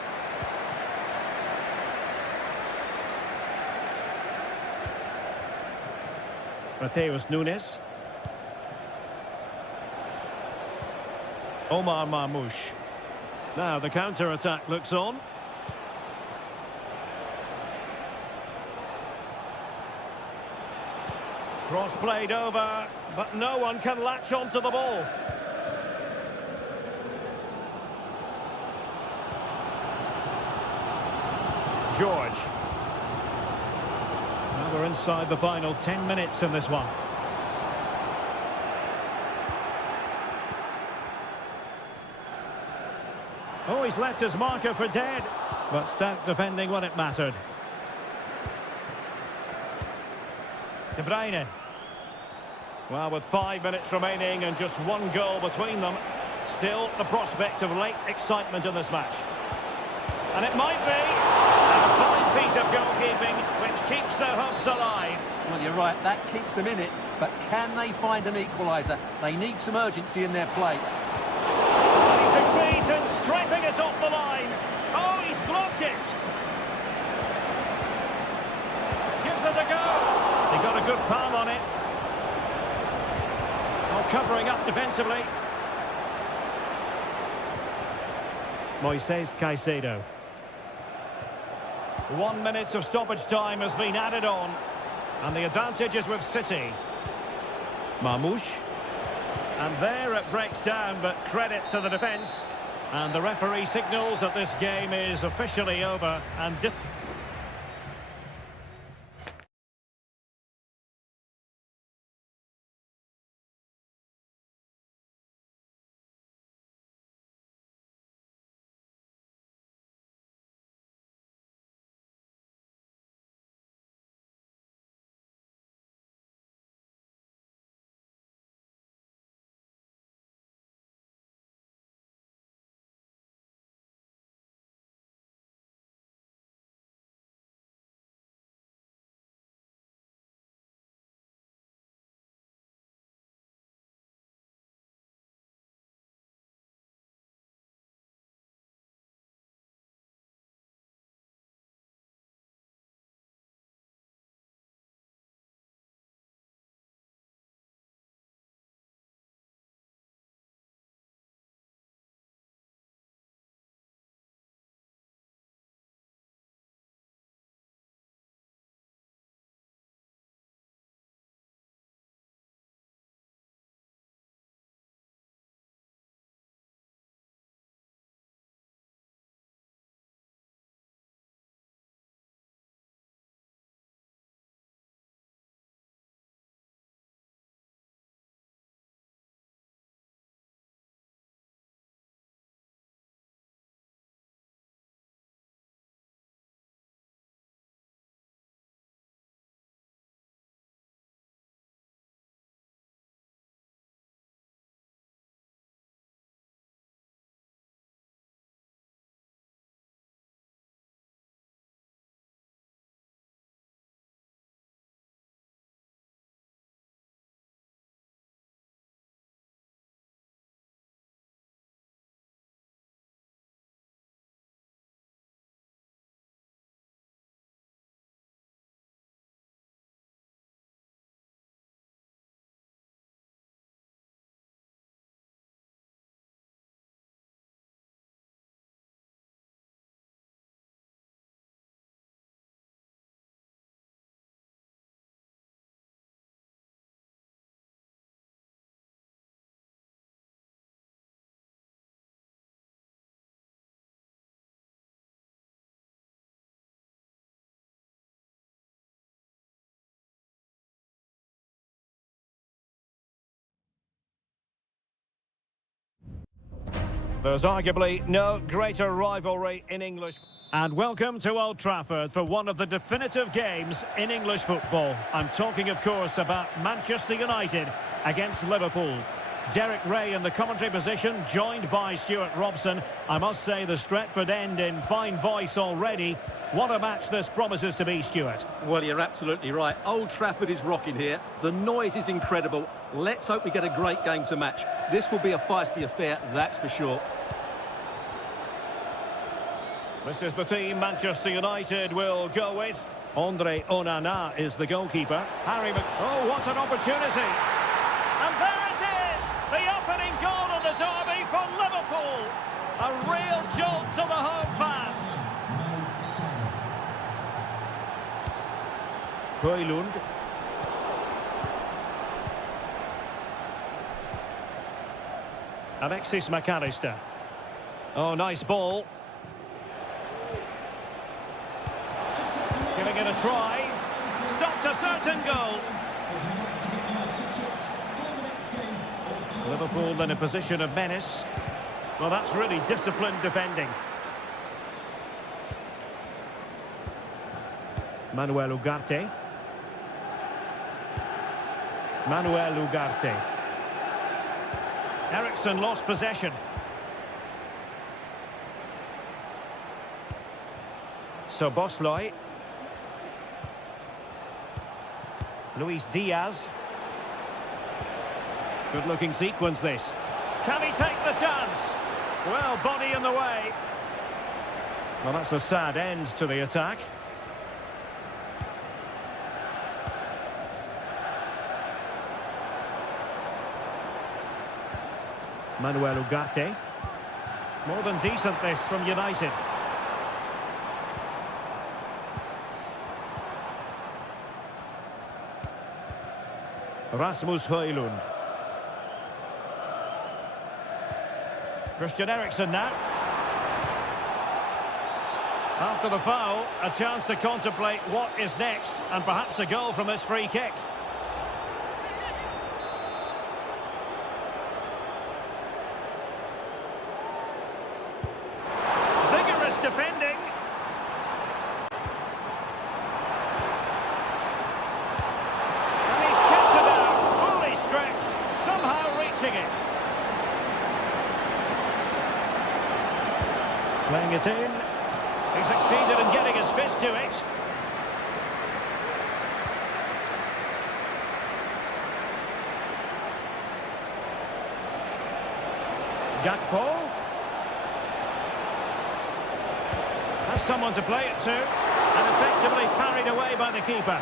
Mateus Nunes. Omar Marmoush. Now the counter-attack looks on. Cross played over, but no one can latch onto the ball. George. Now we're inside the final 10 minutes in this one. Oh, he's left his marker for dead, but stout defending when it mattered. De Bruyne. Well, with 5 minutes remaining and just one goal between them, still the prospect of late excitement in this match. And it might be a fine piece of goalkeeping which keeps their hopes alive. Well, you're right, that keeps them in it, but can they find an equaliser? They need some urgency in their play. And he succeeds in scraping it off the line. Oh, he's blocked it. Gives it a go. He got a good palm on it. Oh, covering up defensively. Moises Caicedo. 1 minute of stoppage time has been added on. And the advantage is with City. Marmoush. And there it breaks down, but credit to the defence. And the referee signals that this game is officially over and There's arguably no greater rivalry in English. And welcome to Old Trafford for one of the definitive games in English football. I'm talking, of course, about Manchester United against Liverpool. Derek Ray in the commentary position, joined by Stuart Robson. I must say the Stretford end in fine voice already. What a match this promises to be, Stuart. Well, you're absolutely right. Old Trafford is rocking here. The noise is incredible. Let's hope we get a great game to match. This will be a feisty affair, that's for sure. This is the team Manchester United will go with. Andre Onana is the goalkeeper. Oh, what an opportunity! And there it is! The opening goal of the derby for Liverpool! A real jolt to the home fans! Højlund. Alexis McAllister. Oh, nice ball. Giving it a try. Stopped a certain goal. Liverpool in a position of menace. Well, that's really disciplined defending. Manuel Ugarte. Manuel Ugarte. Eriksson lost possession. Szoboszlai. Luis Diaz. Good-looking sequence, this. Can he take the chance? Well, body in the way. Well, that's a sad end to the attack. Manuel Ugarte. More than decent, this, from United. Rasmus Højlund. Christian Eriksen now. After the foul, a chance to contemplate what is next, and perhaps a goal from this free kick. Vigorous defending. And he's kept it out, fully stretched, somehow reaching it. Playing it in. He succeeded in getting his fist to it. Gakpo. Has someone to play it to. And effectively parried away by the keeper.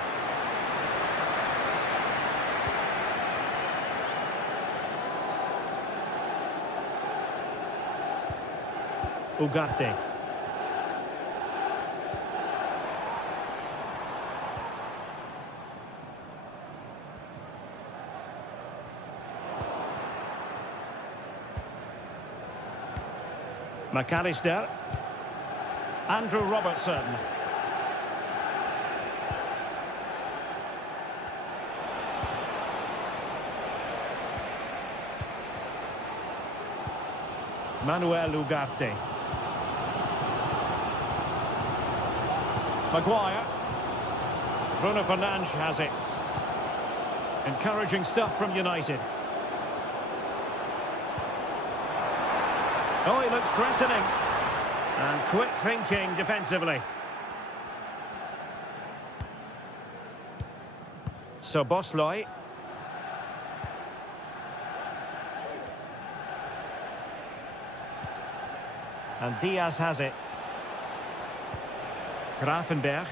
Ugarte. McAllister. Andrew Robertson. Manuel Ugarte. Maguire. Bruno Fernandes has it. Encouraging stuff from United. Oh, he looks threatening. And quick thinking defensively. Szoboszlai. And Diaz has it. Grafenberg.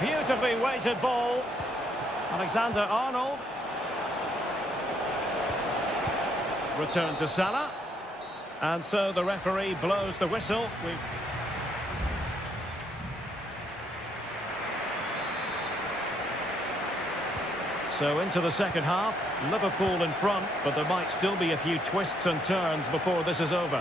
Beautifully weighted ball. Alexander-Arnold. Return to Salah. And so the referee blows the whistle. So into the second half, Liverpool in front, but there might still be a few twists and turns before this is over.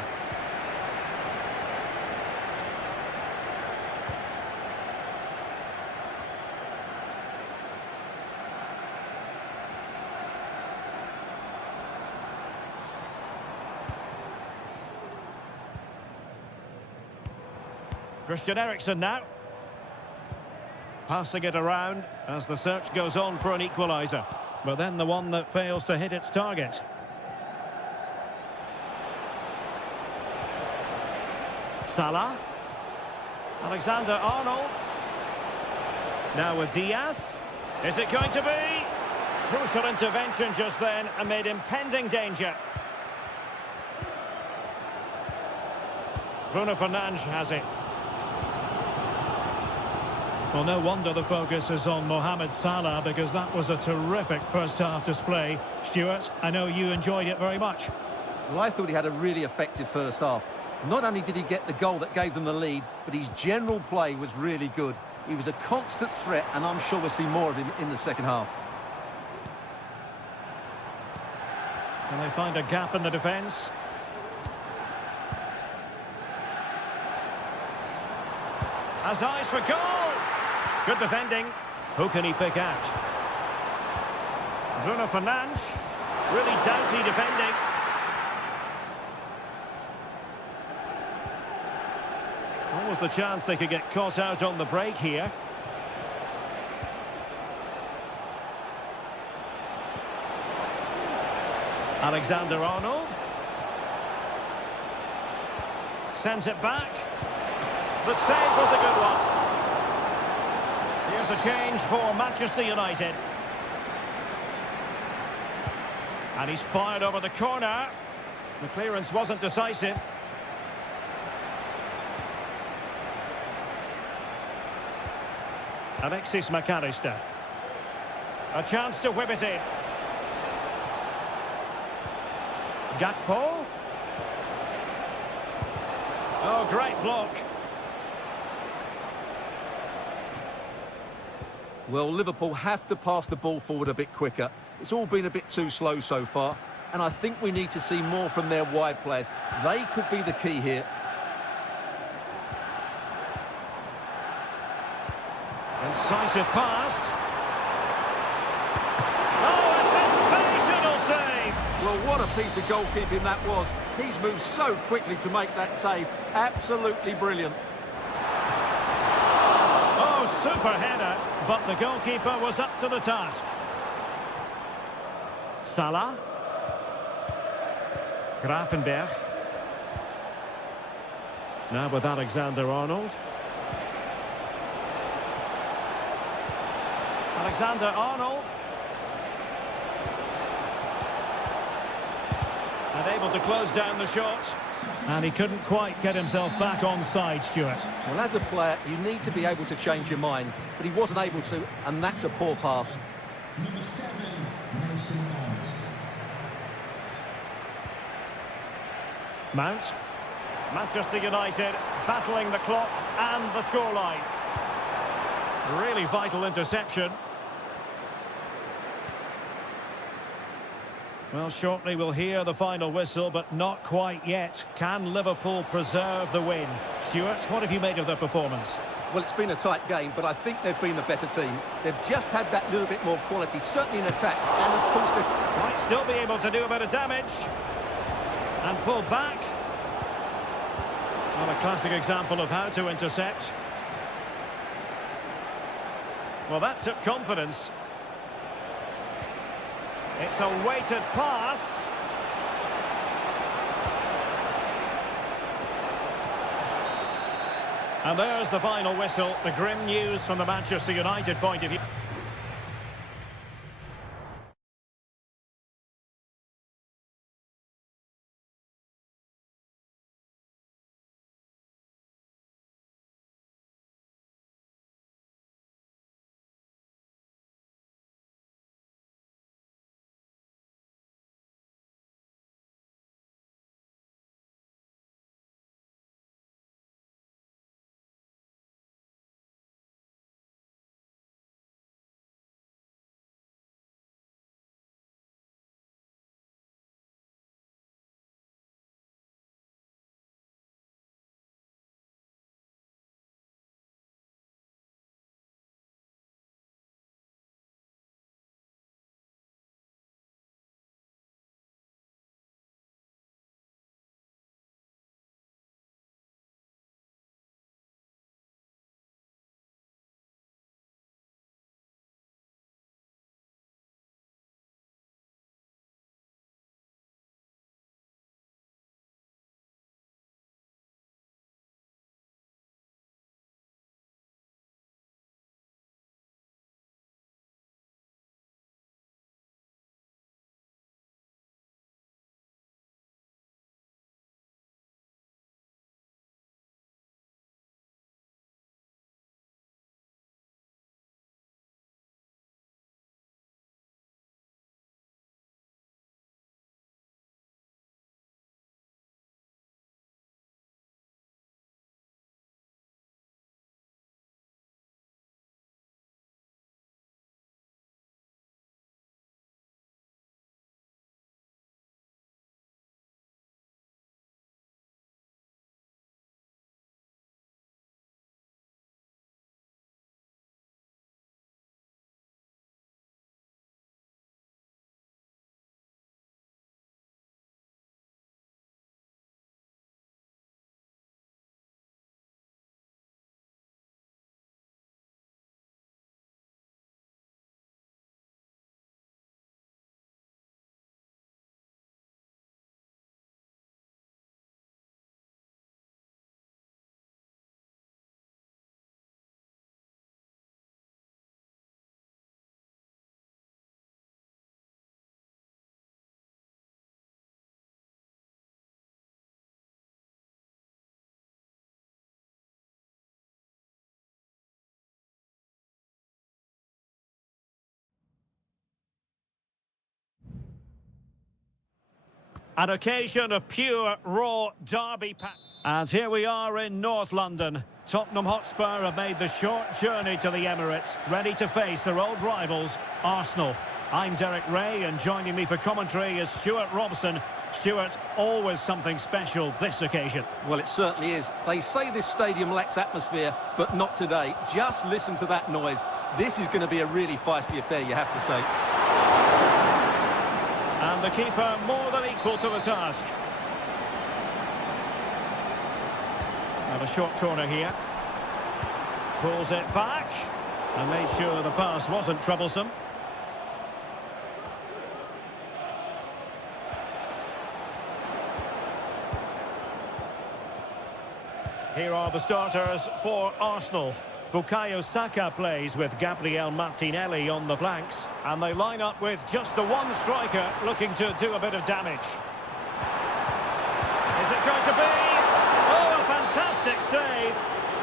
Christian Eriksen now. Passing it around as the search goes on for an equaliser. But then the one that fails to hit its target. Salah. Alexander-Arnold. Now with Diaz. Is it going to be? Crucial intervention just then amid impending danger. Bruno Fernandes has it. Well, no wonder the focus is on Mohamed Salah, because that was a terrific first-half display. Stuart, I know you enjoyed it very much. Well, I thought he had a really effective first half. Not only did he get the goal that gave them the lead, but his general play was really good. He was a constant threat, and I'm sure we'll see more of him in the second half. Can they find a gap in the defence? Has eyes for goal! Good defending. Who can he pick out? Bruno Fernandes. Really doughty defending. What was the chance they could get caught out on the break here? Alexander-Arnold. Sends it back. The save was a good one. Here's a change for Manchester United. And he's fired over the corner. The clearance wasn't decisive. Alexis McAllister. A chance to whip it in. Gakpo. Oh, great block. Well, Liverpool have to pass the ball forward a bit quicker. It's all been a bit too slow so far, and I think we need to see more from their wide players. They could be the key here. Incisive pass. Oh, a sensational save! Well, what a piece of goalkeeping that was. He's moved so quickly to make that save. Absolutely brilliant. Oh, super header, but the goalkeeper was up to the task. Salah. Grafenberg. Now with Alexander-Arnold. Alexander-Arnold. And able to close down the shot. And he couldn't quite get himself back on side, Stuart. Well, as a player, you need to be able to change your mind, but he wasn't able to, and that's a poor pass. Number 7, Mason Mount. Mount. Manchester United battling the clock and the scoreline. Really vital interception. Well, shortly we'll hear the final whistle, but not quite yet. Can Liverpool preserve the win? Stuart, what have you made of their performance? Well, it's been a tight game, but I think they've been the better team. They've just had that little bit more quality, certainly in attack, and of course they Might still be able to do a bit of damage. And pull back. Not a classic example of how to intercept. Well, that took confidence. It's a weighted pass. And there's the final whistle. The grim news from the Manchester United point of view. An occasion of pure, raw derby. And here we are in North London. Tottenham Hotspur have made the short journey to the Emirates, ready to face their old rivals, Arsenal. I'm Derek Ray, and joining me for commentary is Stuart Robson. Stuart, always something special this occasion. Well, it certainly is. They say this stadium lacks atmosphere, but not today. Just listen to that noise. This is going to be a really feisty affair, you have to say. And the keeper more than equal to the task. And a short corner here. Pulls it back and made sure the pass wasn't troublesome. Here are the starters for Arsenal. Bukayo Saka plays with Gabriel Martinelli on the flanks. And they line up with just the one striker looking to do a bit of damage. Is it going to be? Oh, a fantastic save.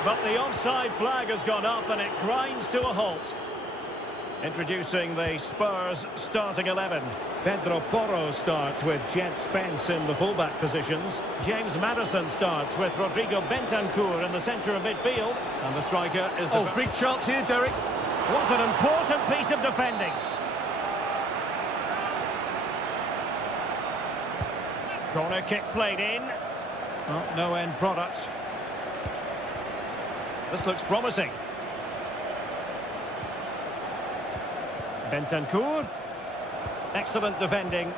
But the offside flag has gone up and it grinds to a halt. Introducing the Spurs starting 11. Pedro Porro starts with Jet Spence in the fullback positions. James Maddison starts with Rodrigo Bentancur in the centre of midfield. And the striker is... Oh, big chance here, Derek. What an important piece of defending. Corner kick played in. Oh, no end product. This looks promising. Bentancur. Excellent defending.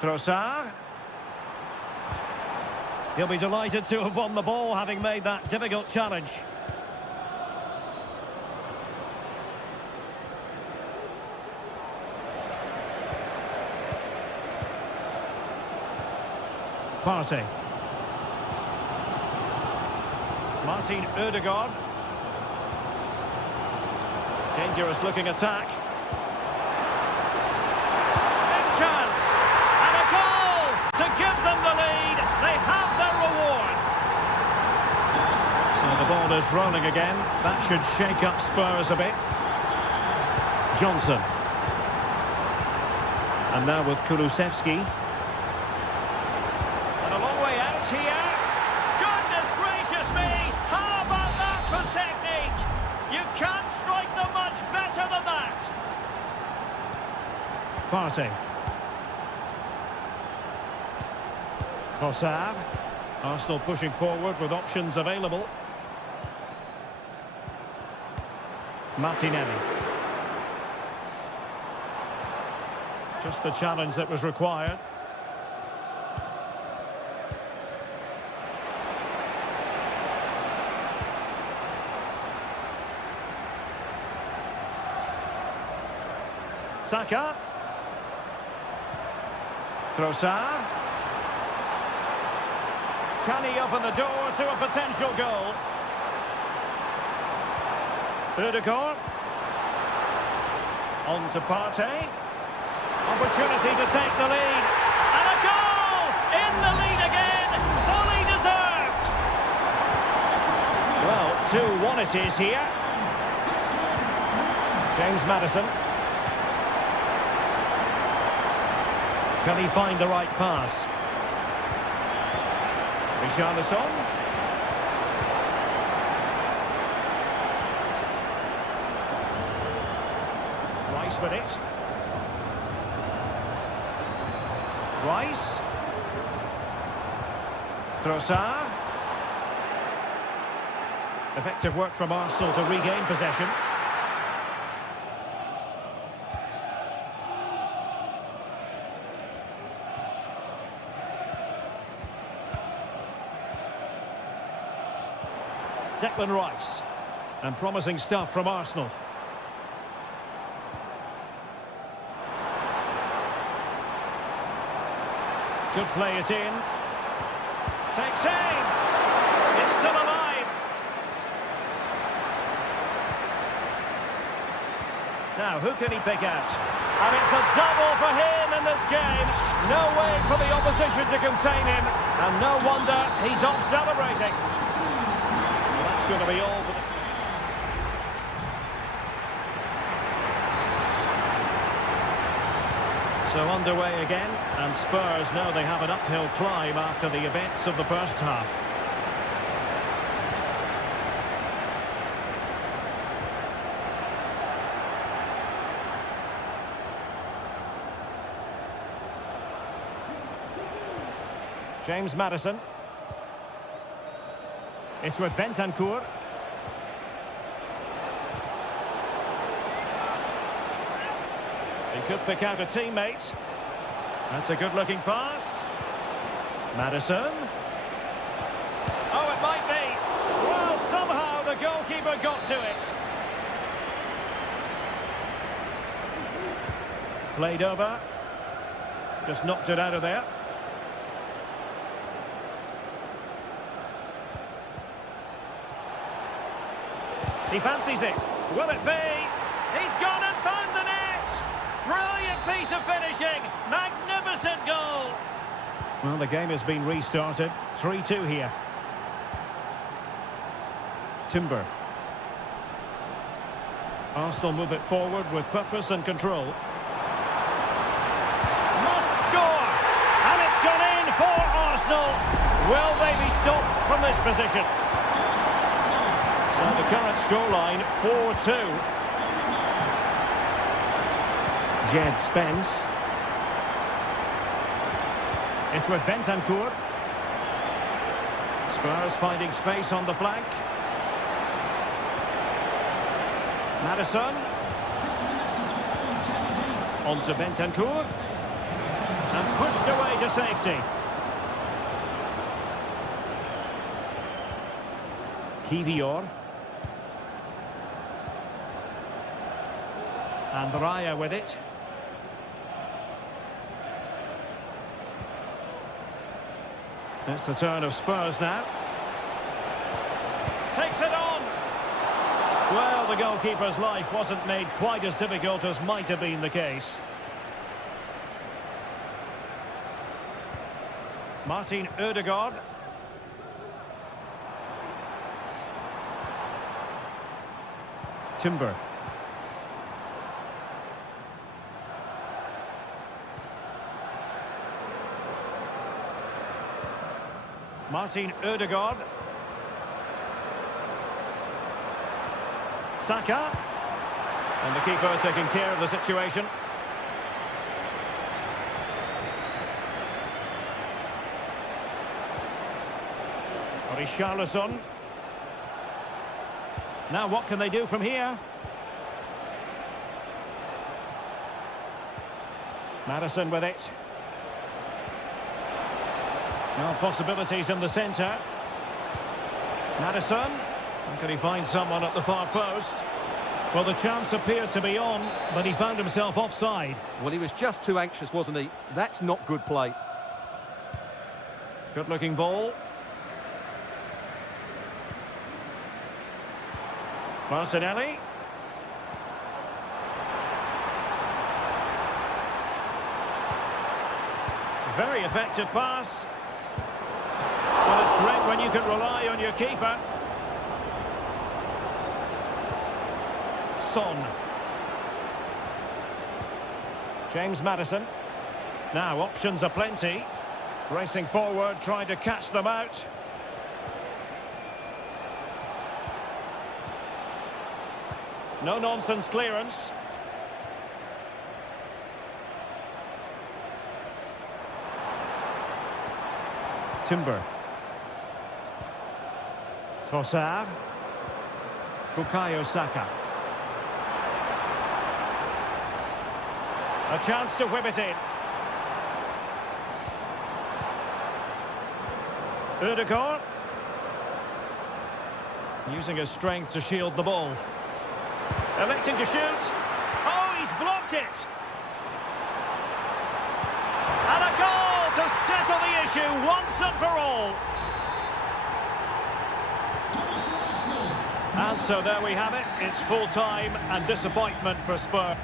Trossard. He'll be delighted to have won the ball, having made that difficult challenge. Partey. Martin Ødegaard. Dangerous looking attack. Big chance! And a goal to give them the lead. They have their reward. So the ball is rolling again. That should shake up Spurs a bit. Johnson. And now with Kulusevski. Here. Goodness gracious me! How about that for technique? You can't strike them much better than that. Partey. Trossard. Arsenal pushing forward with options available. Martinelli. Just the challenge that was required. Saka. Trossard. Can he open the door to a potential goal? Ødegaard. On to Partey. Opportunity to take the lead. And a goal! In the lead again! Fully deserved! Well, 2-1 it is here. James Maddison. Can he find the right pass? Richarlison. Rice with it. Rice. Trossard. Effective work from Arsenal to regain possession. Declan Rice. And promising stuff from Arsenal. Could play it in. Takes aim. It's still alive. Now, who can he pick out? And it's a double for him in this game. No way for the opposition to contain him. And no wonder he's off celebrating. That's going to be all for the... So underway again, and Spurs know they have an uphill climb after the events of the first half. James Maddison. It's with Bentancur. He could pick out a teammate. That's a good-looking pass. Maddison. Oh, it might be. Well, somehow the goalkeeper got to it. Played over. Just knocked it out of there. He fancies it. Will it be? He's gone and found the net! Brilliant piece of finishing! Magnificent goal! Well, the game has been restarted. 3-2 here. Timber. Arsenal move it forward with purpose and control. Must score! And it's gone in for Arsenal! Will they be stopped from this position? So the current scoreline, 4-2. Jed Spence. It's with Bentancur. Spurs finding space on the flank. Maddison. On to Bentancur. And pushed away to safety. Kivior. And Raya with it. It's the turn of Spurs now. Takes it on. Well, the goalkeeper's life wasn't made quite as difficult as might have been the case. Martin Ødegaard. Timber. Martin Ødegaard. Saka. And the keeper taking care of the situation. Richarlison. Now what can they do from here? Maddison with it. No possibilities in the centre. Maddison. Can he find someone at the far post? Well, the chance appeared to be on, but he found himself offside. Well, he was just too anxious, wasn't he? That's not good play. Good-looking ball. Martinelli. Very effective pass. Well, it's great when you can rely on your keeper. Son. James Maddison. Now, options are plenty. Racing forward, trying to catch them out. No-nonsense clearance. Timber. Trossard. Bukayo Saka. A chance to whip it in. Ødegaard. Using his strength to shield the ball. Electing to shoot. Oh, he's blocked it. And a goal to settle the issue once and for all. And so there we have it. It's full time and disappointment for Spurs.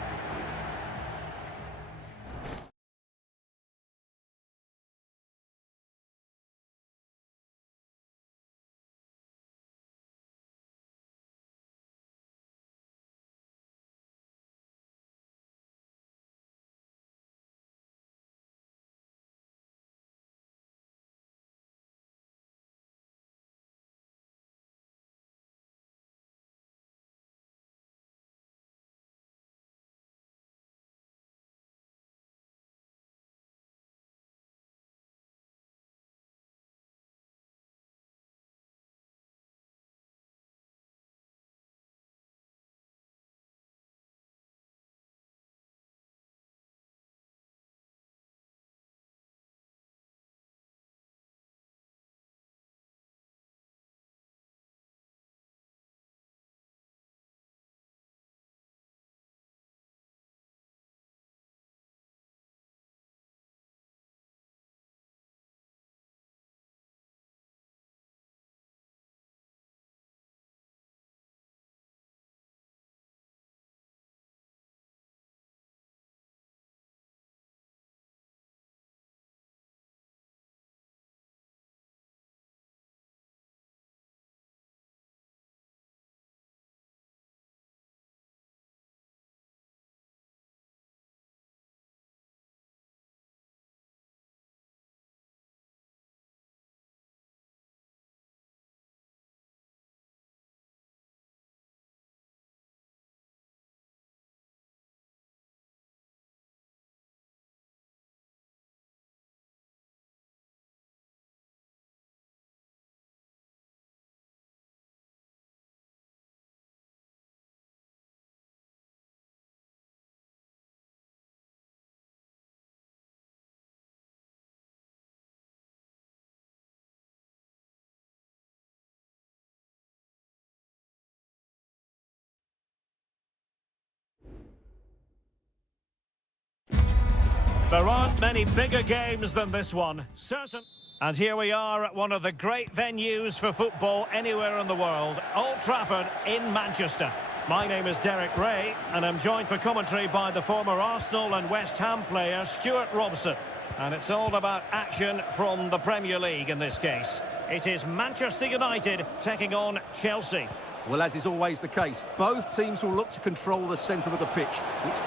There aren't many bigger games than this one, certain. And here we are at one of the great venues for football anywhere in the world, Old Trafford in Manchester. My name is Derek Ray, and I'm joined for commentary by the former Arsenal and West Ham player Stuart Robson. And it's all about action from the Premier League in this case. It is Manchester United taking on Chelsea. Well, as is always the case, both teams will look to control the centre of the pitch.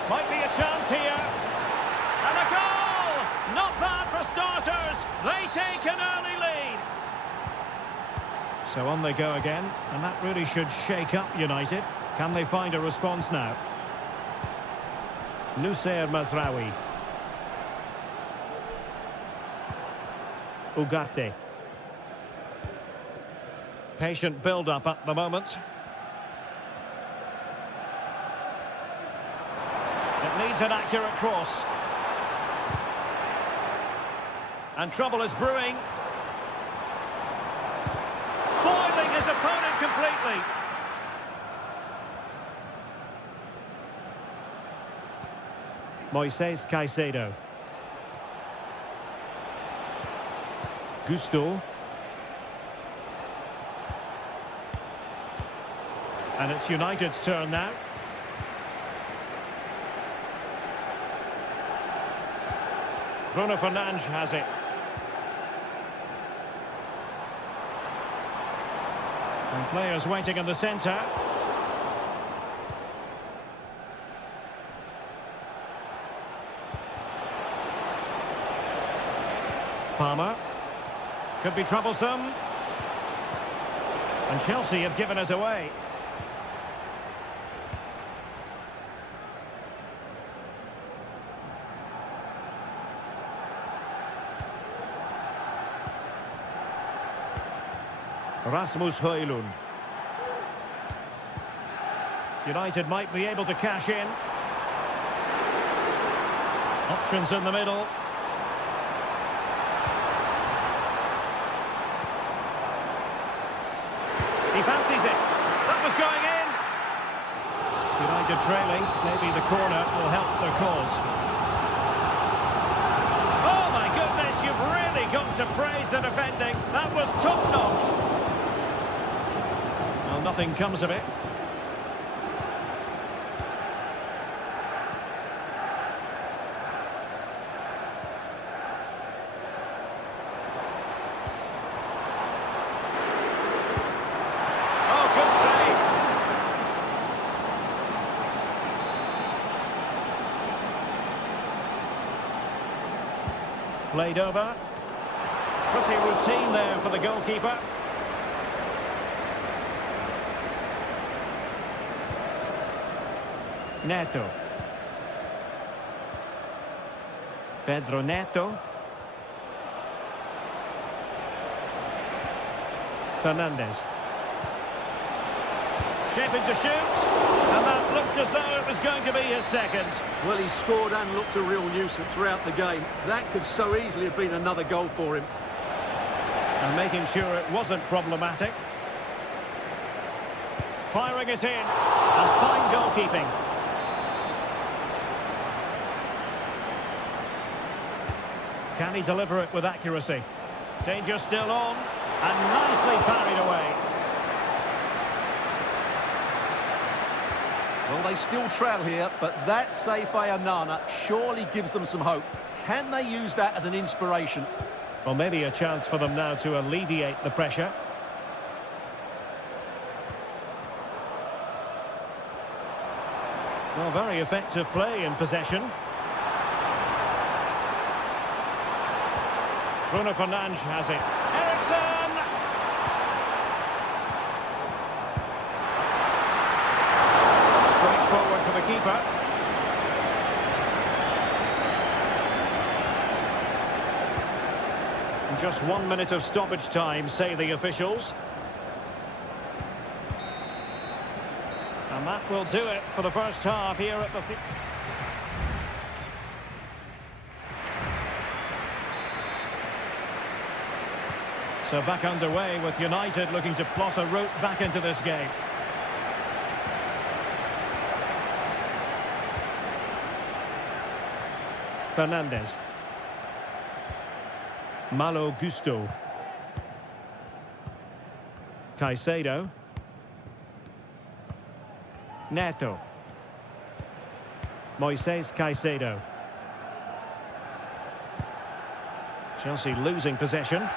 Might be a chance here. And a goal! Not bad for starters. They take an early lead. So on they go again, and that really should shake up United. Can they find a response now? Nusayr Mazraoui. Ugarte. Patient build-up at the moment. It needs an accurate cross. And trouble is brewing. Foiling his opponent completely. Moises Caicedo. Gusto. And it's United's turn now. Bruno Fernandes has it. And players waiting in the centre. Palmer. Could be troublesome. And Chelsea have given us away. Rasmus Højlund. United might be able to cash in. Options in the middle. He fancies it. That was going in. United trailing. Maybe the corner will help their cause. Oh my goodness, you've really got to praise the defending. That was top-notch. Well, nothing comes of it. Oh, good save. Played over. Pretty routine there for the goalkeeper. Neto. Pedro Neto. Fernandes. Shaping to shoot. And that looked as though it was going to be his second. Well, he scored and looked a real nuisance throughout the game. That could so easily have been another goal for him. And making sure it wasn't problematic. Firing it in. And fine goalkeeping. Can he deliver it with accuracy? Danger still on, and nicely parried away. Well, they still trail here, but that save by Onana surely gives them some hope. Can they use that as an inspiration? Well, maybe a chance for them now to alleviate the pressure. Well, very effective play in possession. Bruno Fernandes has it. Eriksson! Straight forward for the keeper. And just 1 minute of stoppage time, say the officials. And that will do it for the first half here at the... So back underway with United looking to plot a route back into this game. Fernandez. Malo Gusto. Caicedo. Neto. Moises Caicedo. Chelsea losing possession.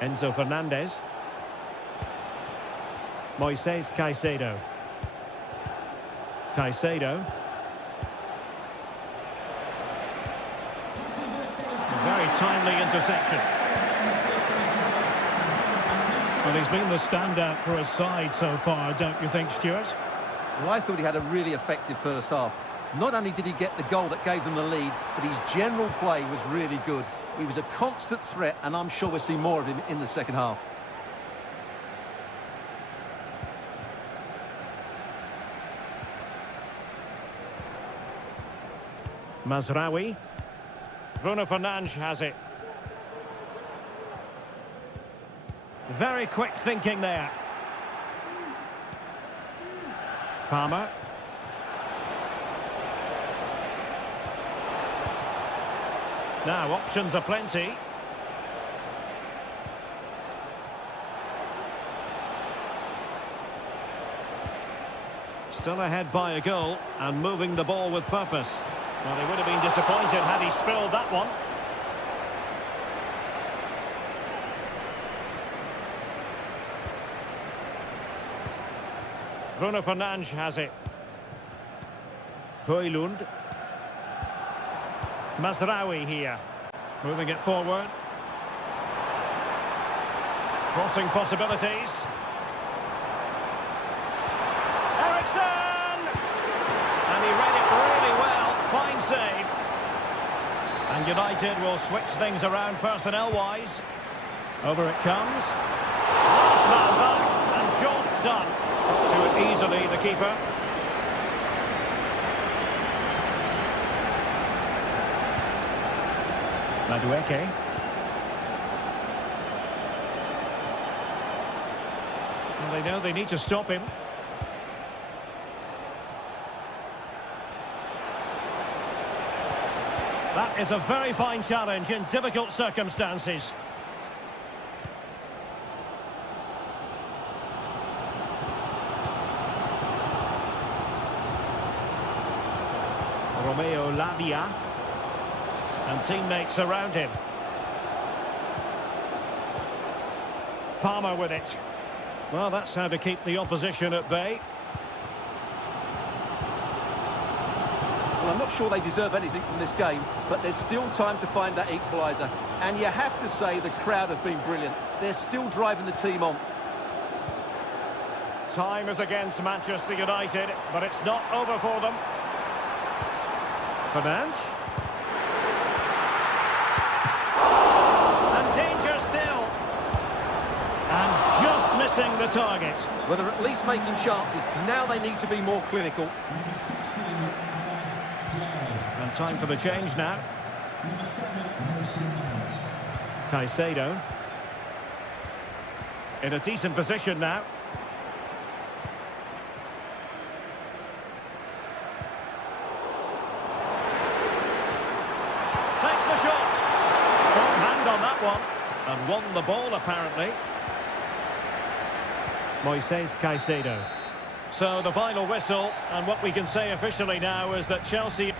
Enzo Fernandez. Moises Caicedo. Caicedo. Very timely interception. Well, he's been the standout for his side so far, don't you think, Stuart? Well, I thought he had a really effective first half. Not only did he get the goal that gave them the lead, but his general play was really good. He was a constant threat, and I'm sure we'll see more of him in the second half. Mazraoui. Bruno Fernandes has it. Very quick thinking there. Palmer. Now, options are plenty. Still ahead by a goal and moving the ball with purpose. Well, he would have been disappointed had he spilled that one. Bruno Fernandes has it. Højlund. Mazraoui here. Moving it forward. Crossing possibilities. Eriksson! And he read it really well. Fine save. And United will switch things around personnel-wise. Over it comes. Last man back, and job done. To it easily, the keeper. Madueke. Well, they know they need to stop him. That is a very fine challenge in difficult circumstances. Romeo Lavia. And teammates around him. Palmer with it. Well, that's how to keep the opposition at bay. Well, I'm not sure they deserve anything from this game, but there's still time to find that equaliser. And you have to say the crowd have been brilliant. They're still driving the team on. Time is against Manchester United, but it's not over for them. Fernandes. And danger still. And just missing the target. Well, they're at least making chances. Now they need to be more clinical. Number 16, And time for the change now. Number 7, Mason Mount. Caicedo. In a decent position now. Takes the shot. Strong hand on that one. And won the ball, apparently. Moises Caicedo. So the final whistle, and what we can say officially now is that Chelsea...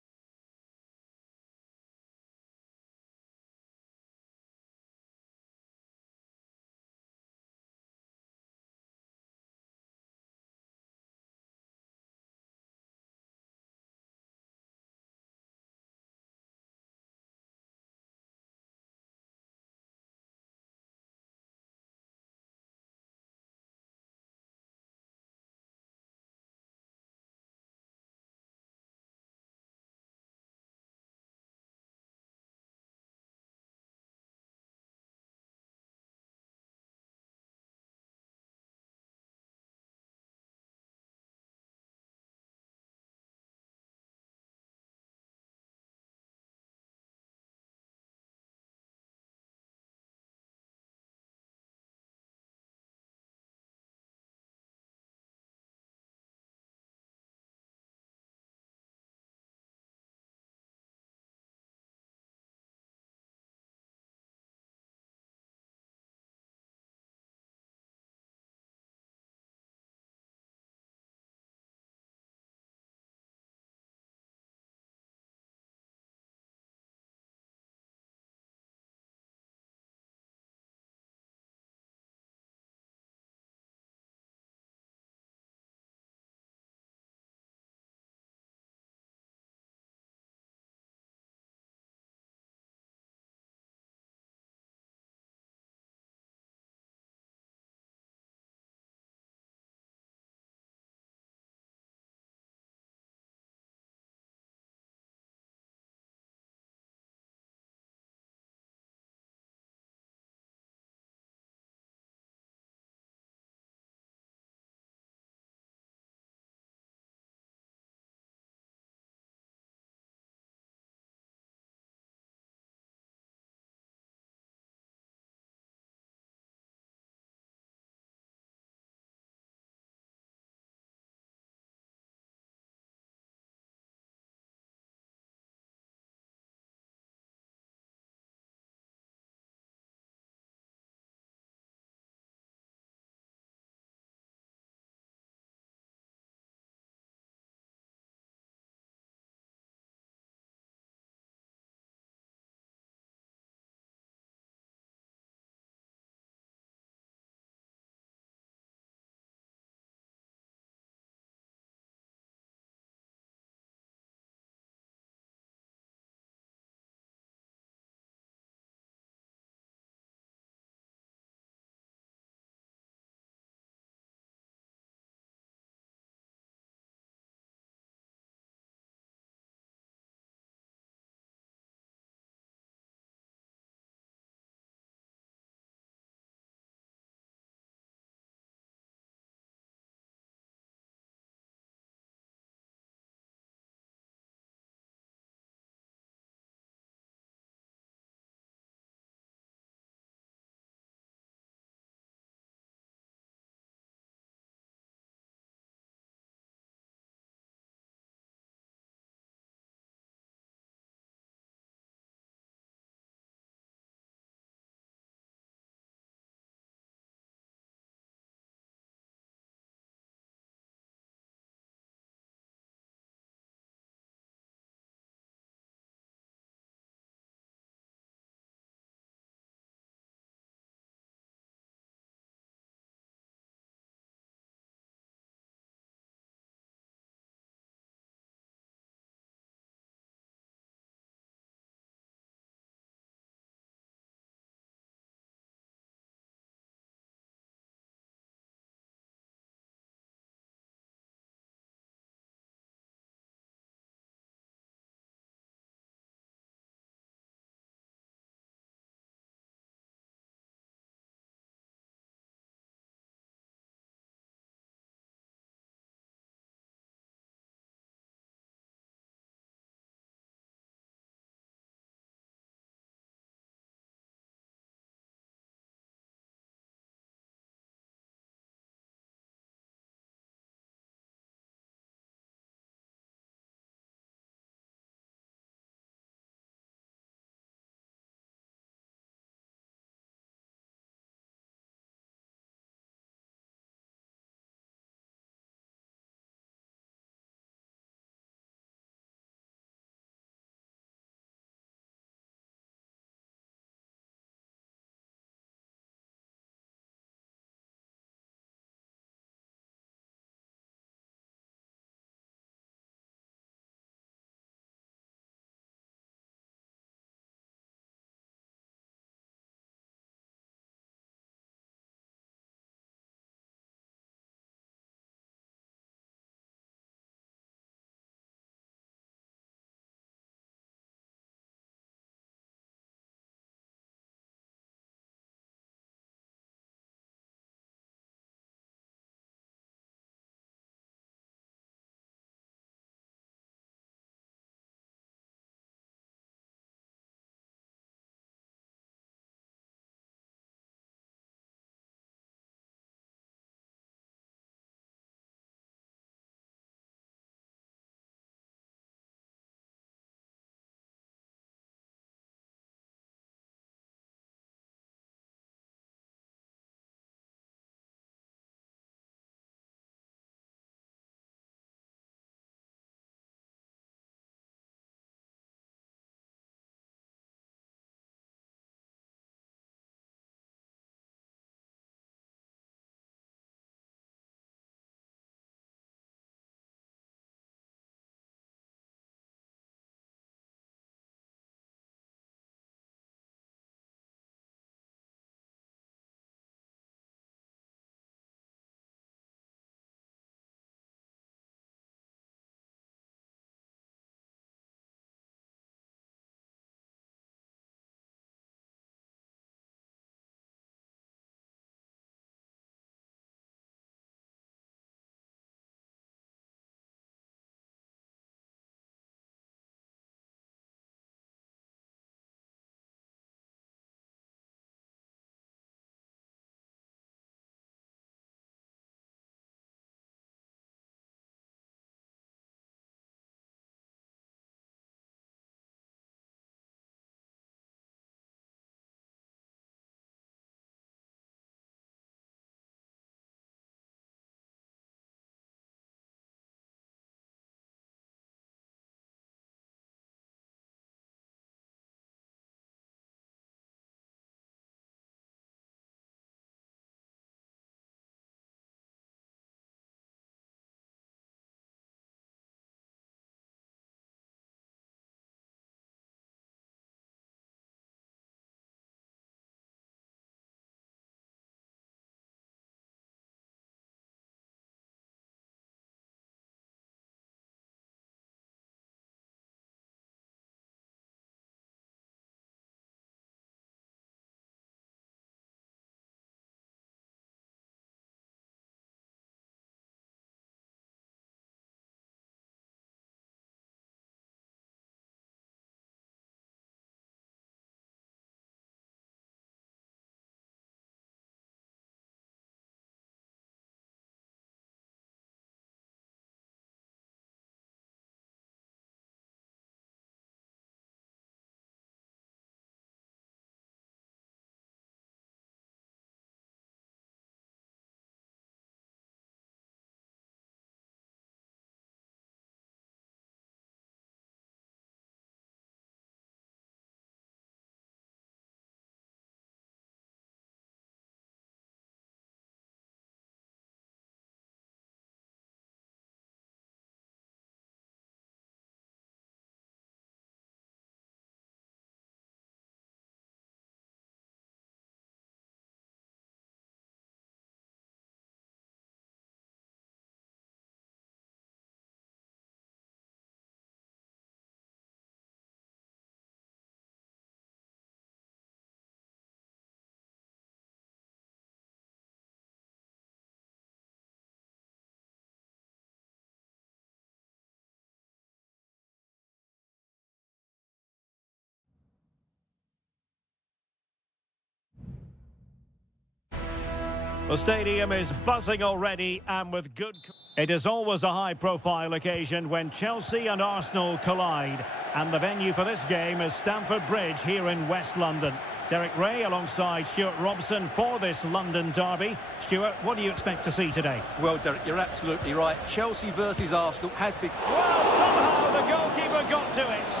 The stadium is buzzing already and with good... It is always a high-profile occasion when Chelsea and Arsenal collide. And the venue for this game is Stamford Bridge here in West London. Derek Ray alongside Stuart Robson for this London derby. Stuart, what do you expect to see today? Well, Derek, you're absolutely right. Chelsea versus Arsenal has been... Well, somehow the goalkeeper got to it.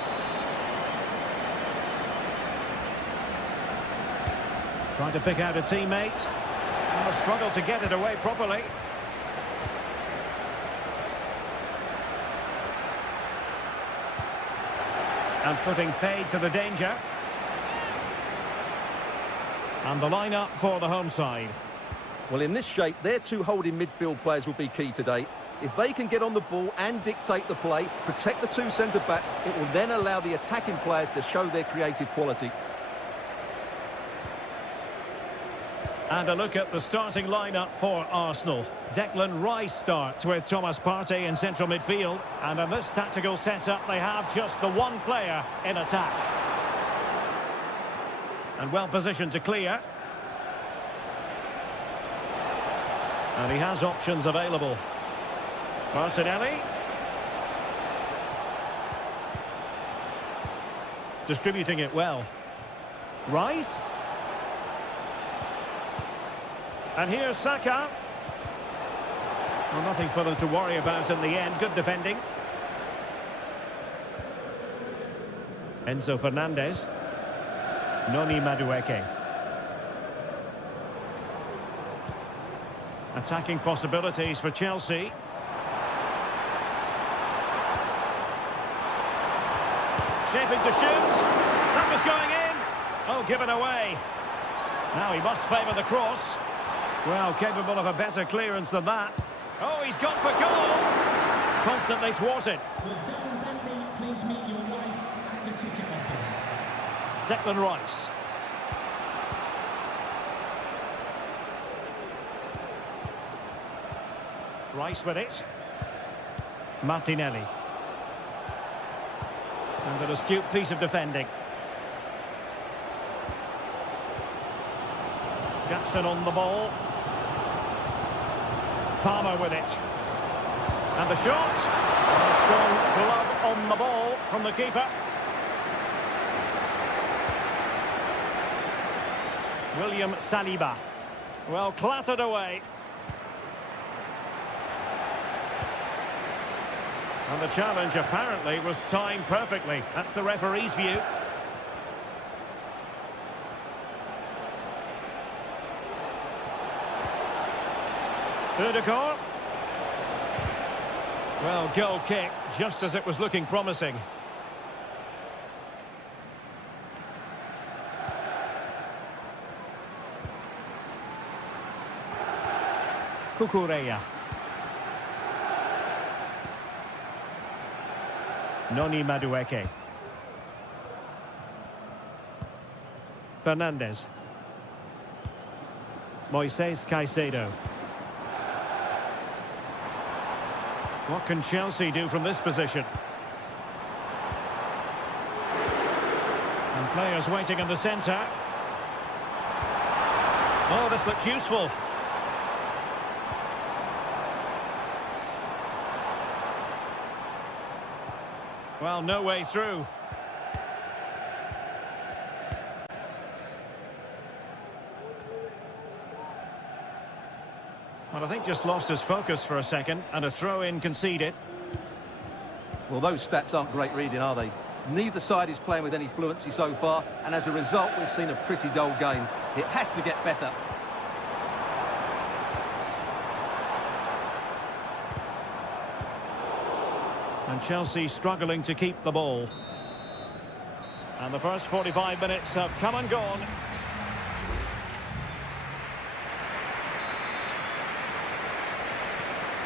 Trying to pick out a teammate. And a struggle to get it away properly. And putting paid to the danger. And the lineup for the home side. Well, in this shape, their two holding midfield players will be key today. If they can get on the ball and dictate the play, protect the two centre-backs, it will then allow the attacking players to show their creative quality. And a look at the starting lineup for Arsenal. Declan Rice starts with Thomas Partey in central midfield. And in this tactical setup, they have just the one player in attack. And well positioned to clear. And he has options available. Martinelli. Distributing it well. Rice. And here's Saka. Well, nothing for them to worry about in the end. Good defending. Enzo Fernandez. Noni Madueke. Attacking possibilities for Chelsea. Shaping to shoot. That was going in. Oh, given away. Now he must favour the cross. Well, capable of a better clearance than that. Oh, he's gone for goal. Constantly thwarted. Will Darren Bentley please meet your wife at the ticket office? Declan Rice. Rice with it. Martinelli. And an astute piece of defending. Jackson on the ball. Palmer with it. And the shot. And a strong glove on the ball from the keeper. William Saliba. Well, clattered away. And the challenge apparently was timed perfectly. That's the referee's view. Udegaard. Well, goal kick, just as it was looking promising. Cucurella. Noni Madueke. Fernandez. Moises Caicedo. What can Chelsea do from this position? And players waiting in the centre. Oh, this looks useful. Well, no way through. Well, I think just lost his focus for a second, and a throw-in conceded. Well, those stats aren't great reading, are they? Neither side is playing with any fluency so far, and as a result, we've seen a pretty dull game. It has to get better. And Chelsea struggling to keep the ball. And the first 45 minutes have come and gone.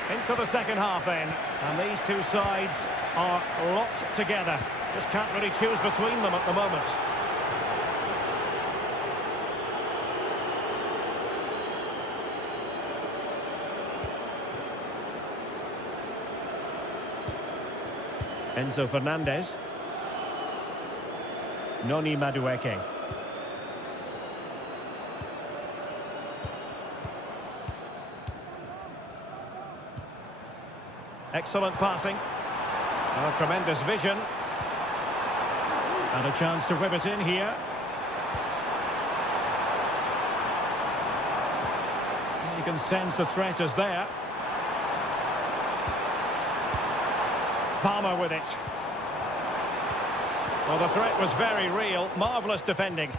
Into the second half then, and these two sides are locked together. Just can't really choose between them at the moment. Enzo Fernandez. Noni Madueke. Excellent passing. Oh, tremendous vision. And a chance to whip it in here. You can sense the threat is there. Palmer with it. Well, the threat was very real. Marvellous defending.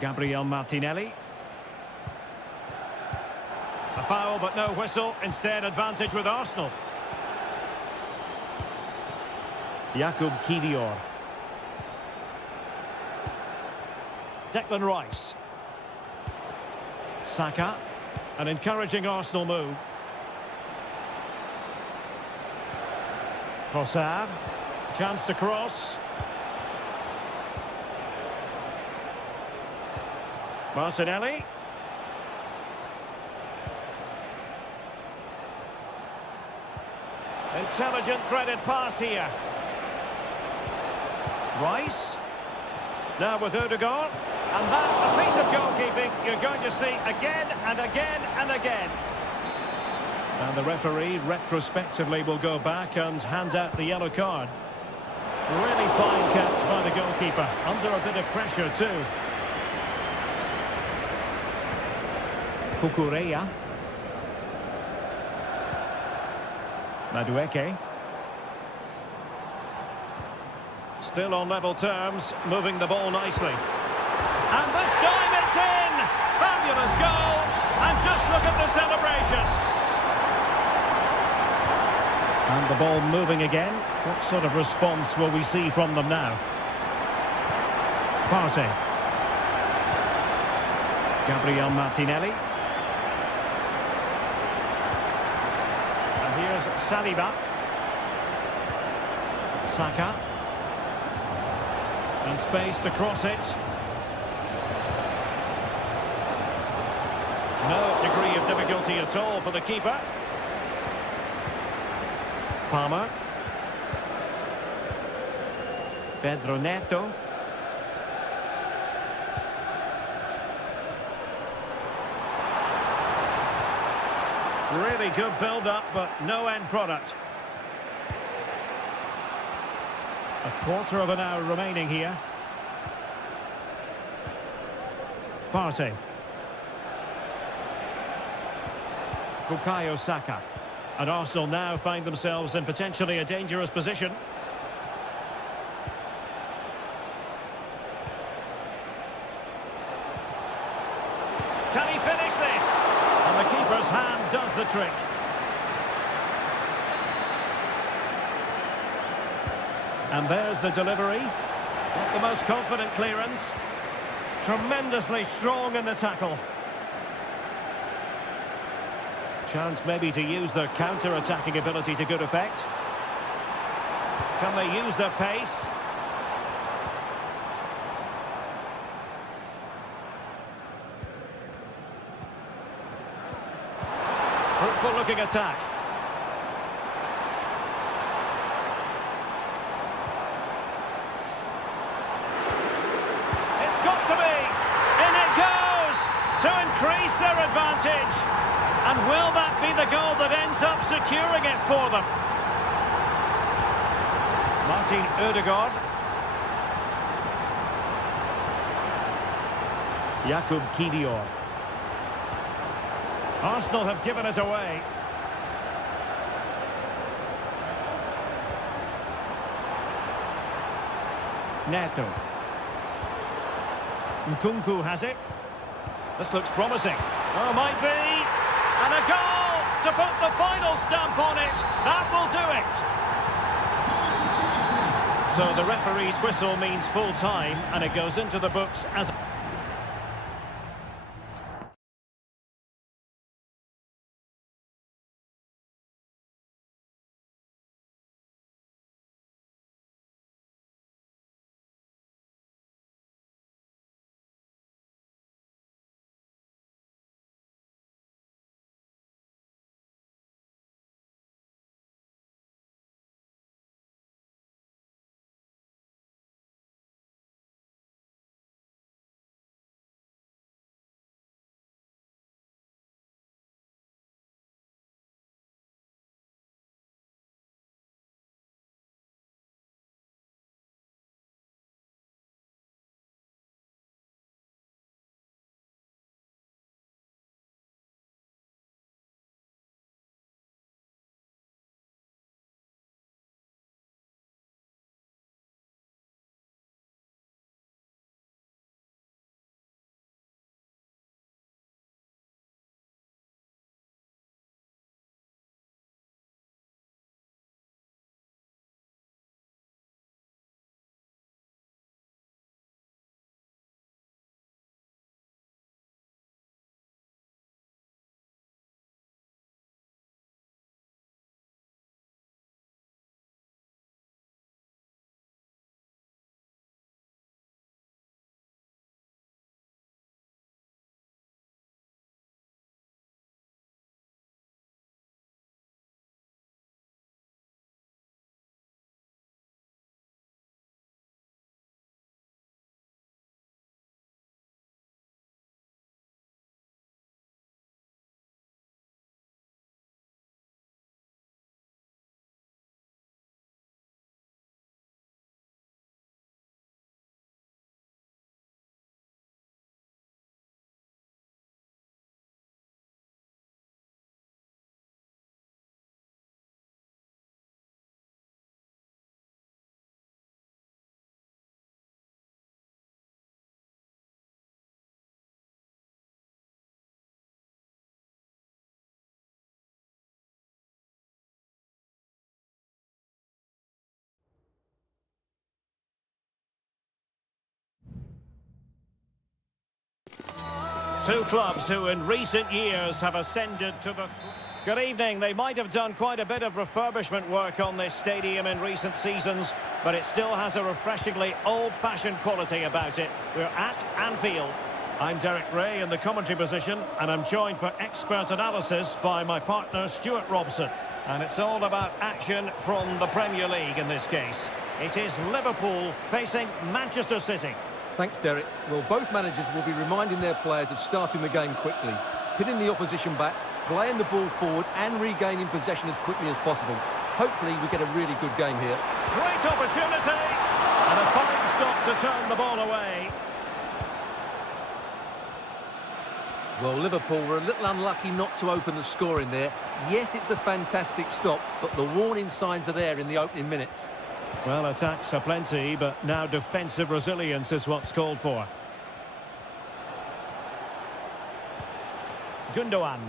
Gabriel Martinelli. A foul, but no whistle. Instead, advantage with Arsenal. Jakub Kivior. Declan Rice. Saka. An encouraging Arsenal move. Trossard. Chance to cross. Martinelli. Intelligent threaded pass here. Rice. Now with Odegaard. And that, a piece of goalkeeping you're going to see again and again and again. And the referee retrospectively will go back and hand out the yellow card. Really fine catch by the goalkeeper. Under a bit of pressure too. Kukureya. Madueke. Still on level terms, moving the ball nicely. And this time it's in! Fabulous goal! And just look at the celebrations. And the ball moving again. What sort of response will we see from them now? Partey. Gabriel Martinelli. And here's Saliba. Saka. And space to cross it. No degree of difficulty at all for the keeper. Palmer. Pedro Neto. Really good build-up, but no end product. A quarter of an hour remaining here. Partey. Bukayo Saka. And Arsenal now find themselves in potentially a dangerous position. Can he finish this? And the keeper's hand does the trick. And there's the delivery. Not the most confident clearance. Tremendously strong in the tackle. Chance maybe to use their counter-attacking ability to good effect. Can they use their pace? Fruitful looking attack. It's got to be! In it goes! To increase their advantage! And will that be the goal that ends up securing it for them? Martin Odegaard. Jakub Kivior. Arsenal have given it away. Neto. Nkunku has it. This looks promising. Oh, might be. And a goal to put the final stamp on it. That will do it. So the referee's whistle means full time, and it goes into the books as Two clubs who in recent years have ascended to the... Good evening. They might have done quite a bit of refurbishment work on this stadium in recent seasons, but it still has a refreshingly old-fashioned quality about it. We're at Anfield. I'm Derek Ray in the commentary position, and I'm joined for expert analysis by my partner Stuart Robson. And it's all about action from the Premier League in this case. It is Liverpool facing Manchester City. Thanks, Derek. Well, both managers will be reminding their players of starting the game quickly, pinning the opposition back, playing the ball forward and regaining possession as quickly as possible. Hopefully we get a really good game here. Great opportunity! And a fine stop to turn the ball away. Well, Liverpool were a little unlucky not to open the scoring there. Yes, it's a fantastic stop, but the warning signs are there in the opening minutes. Well, attacks are plenty, but now defensive resilience is what's called for. Gundogan.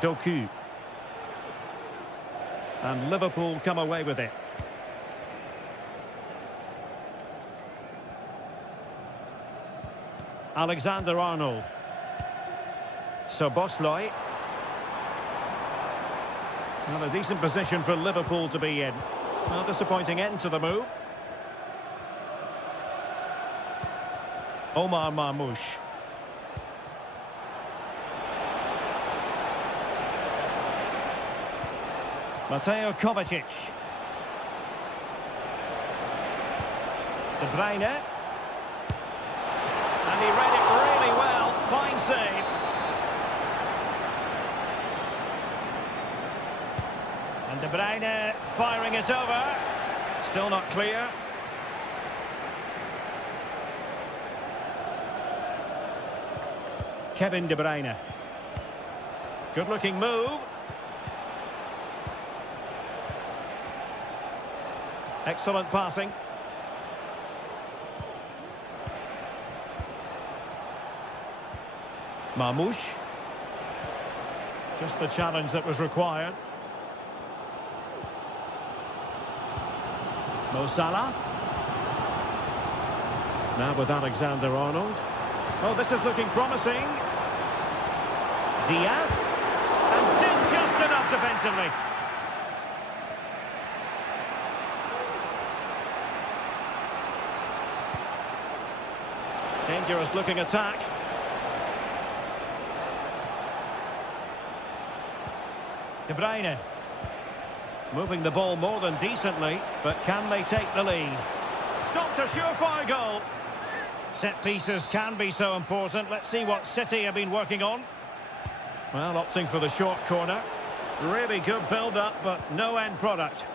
Doku. And Liverpool come away with it. Alexander-Arnold. Szoboszlai. Well, a decent position for Liverpool to be in. Well, disappointing end to the move. Omar Marmoush. Mateo Kovacic. De Bruyne. And he read it really well. Fine save. And De Bruyne firing it over. Still not clear. Kevin De Bruyne. Good-looking move. Excellent passing. Marmoush. Just the challenge that was required. Mo Salah. Now with Alexander-Arnold. Oh, this is looking promising. Diaz. And did just enough defensively. Dangerous looking attack. De Bruyne. Moving the ball more than decently, but can they take the lead? Stopped a surefire goal. Set pieces can be so important. Let's see what City have been working on. Well, opting for the short corner. Really good build-up, but no end product.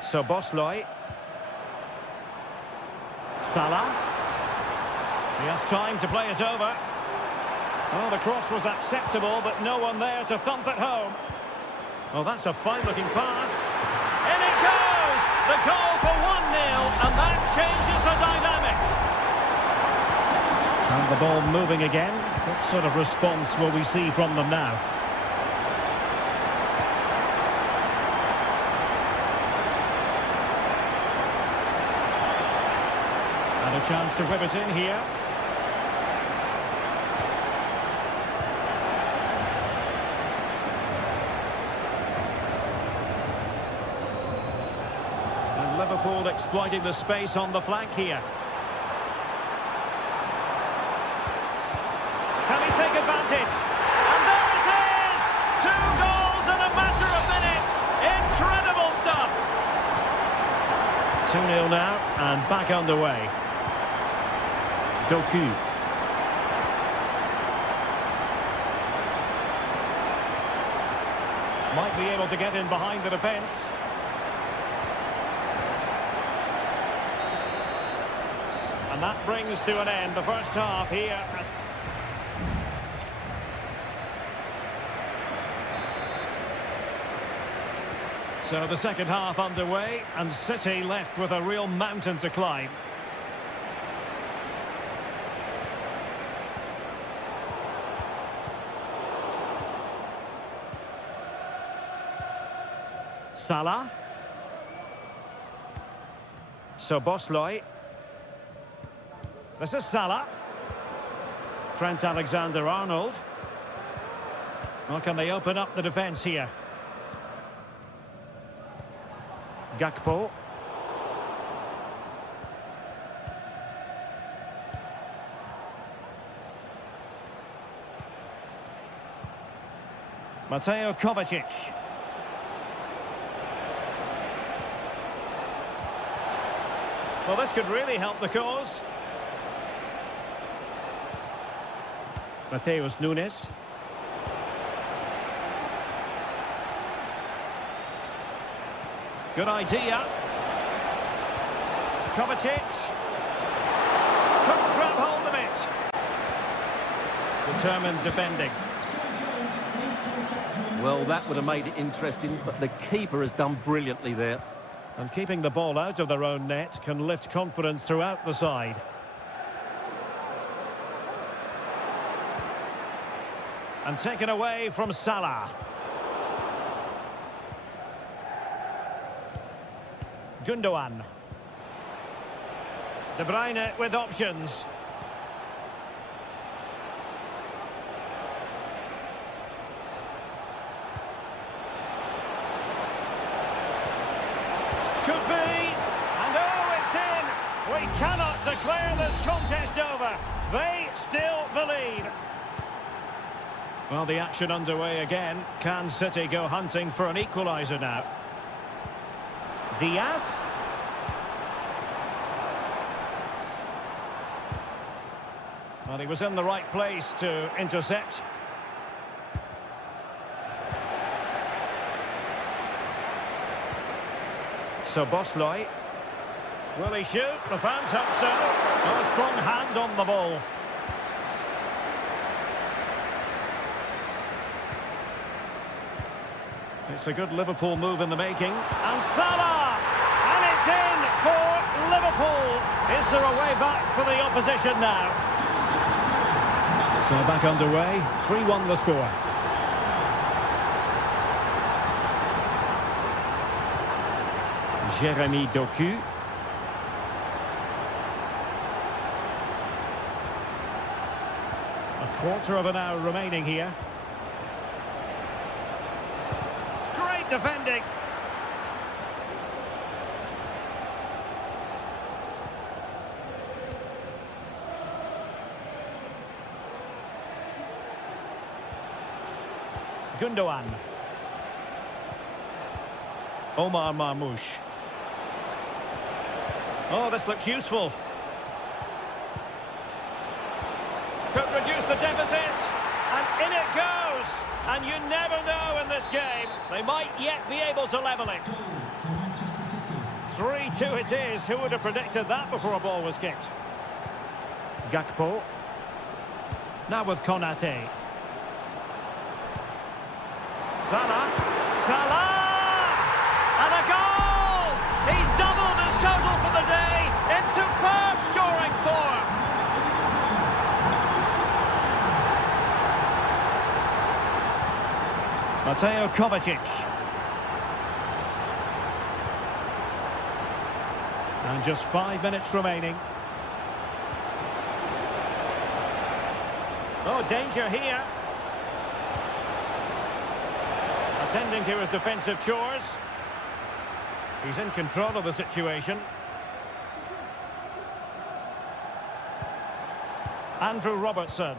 Szoboszlai. Salah. He has time to play it over. Well, the cross was acceptable, but no one there to thump it home. Oh, that's a fine-looking pass. In it goes! The goal for 1-0, and that changes the dynamic. And the ball moving again. What sort of response will we see from them now? And a chance to whip it in here. Liverpool exploiting the space on the flank here. Can he take advantage? And there it is! 2 goals in a matter of minutes! Incredible stuff! 2-0 now, and back underway. Doku. Might be able to get in behind the defence. And that brings to an end the first half here. So the second half underway, and City left with a real mountain to climb. Salah. Szoboszlai. This is Salah. Trent Alexander-Arnold. Well, can they open up the defence here? Gakpo. Mateo Kovacic. Well, this could really help the cause. Mateus Nunes. Good idea. Kovacic. Couldn't grab hold of it. Determined defending. Well, that would have made it interesting, but the keeper has done brilliantly there. And keeping the ball out of their own net can lift confidence throughout the side. And taken away from Salah. Gundogan. De Bruyne with options. Could be, and oh, it's in! We cannot declare this contest over. They still believe. Well, the action underway again. Can City go hunting for an equaliser now? Diaz. Well, he was in the right place to intercept. Szoboszlai. Will he shoot? The fans hope so. Oh, a strong hand on the ball. It's a good Liverpool move in the making. And Salah! And it's in for Liverpool. Is there a way back for the opposition now? So back underway. 3-1 the score. Jeremy Doku. A quarter of an hour remaining here. Great defending. Gundogan. Omar Marmoush. Oh, this looks useful. Could reduce the deficit. And in it goes. And you never know in this game. They might yet be able to level it. 3-2 it is. Who would have predicted that before a ball was kicked? Gakpo. Now with Konate. Salah. Salah! And a goal! He's doubled his total for the day in superb scoring form. Mateo Kovacic. And just 5 minutes remaining. Oh, danger here. Attending to his defensive chores. He's in control of the situation. Andrew Robertson.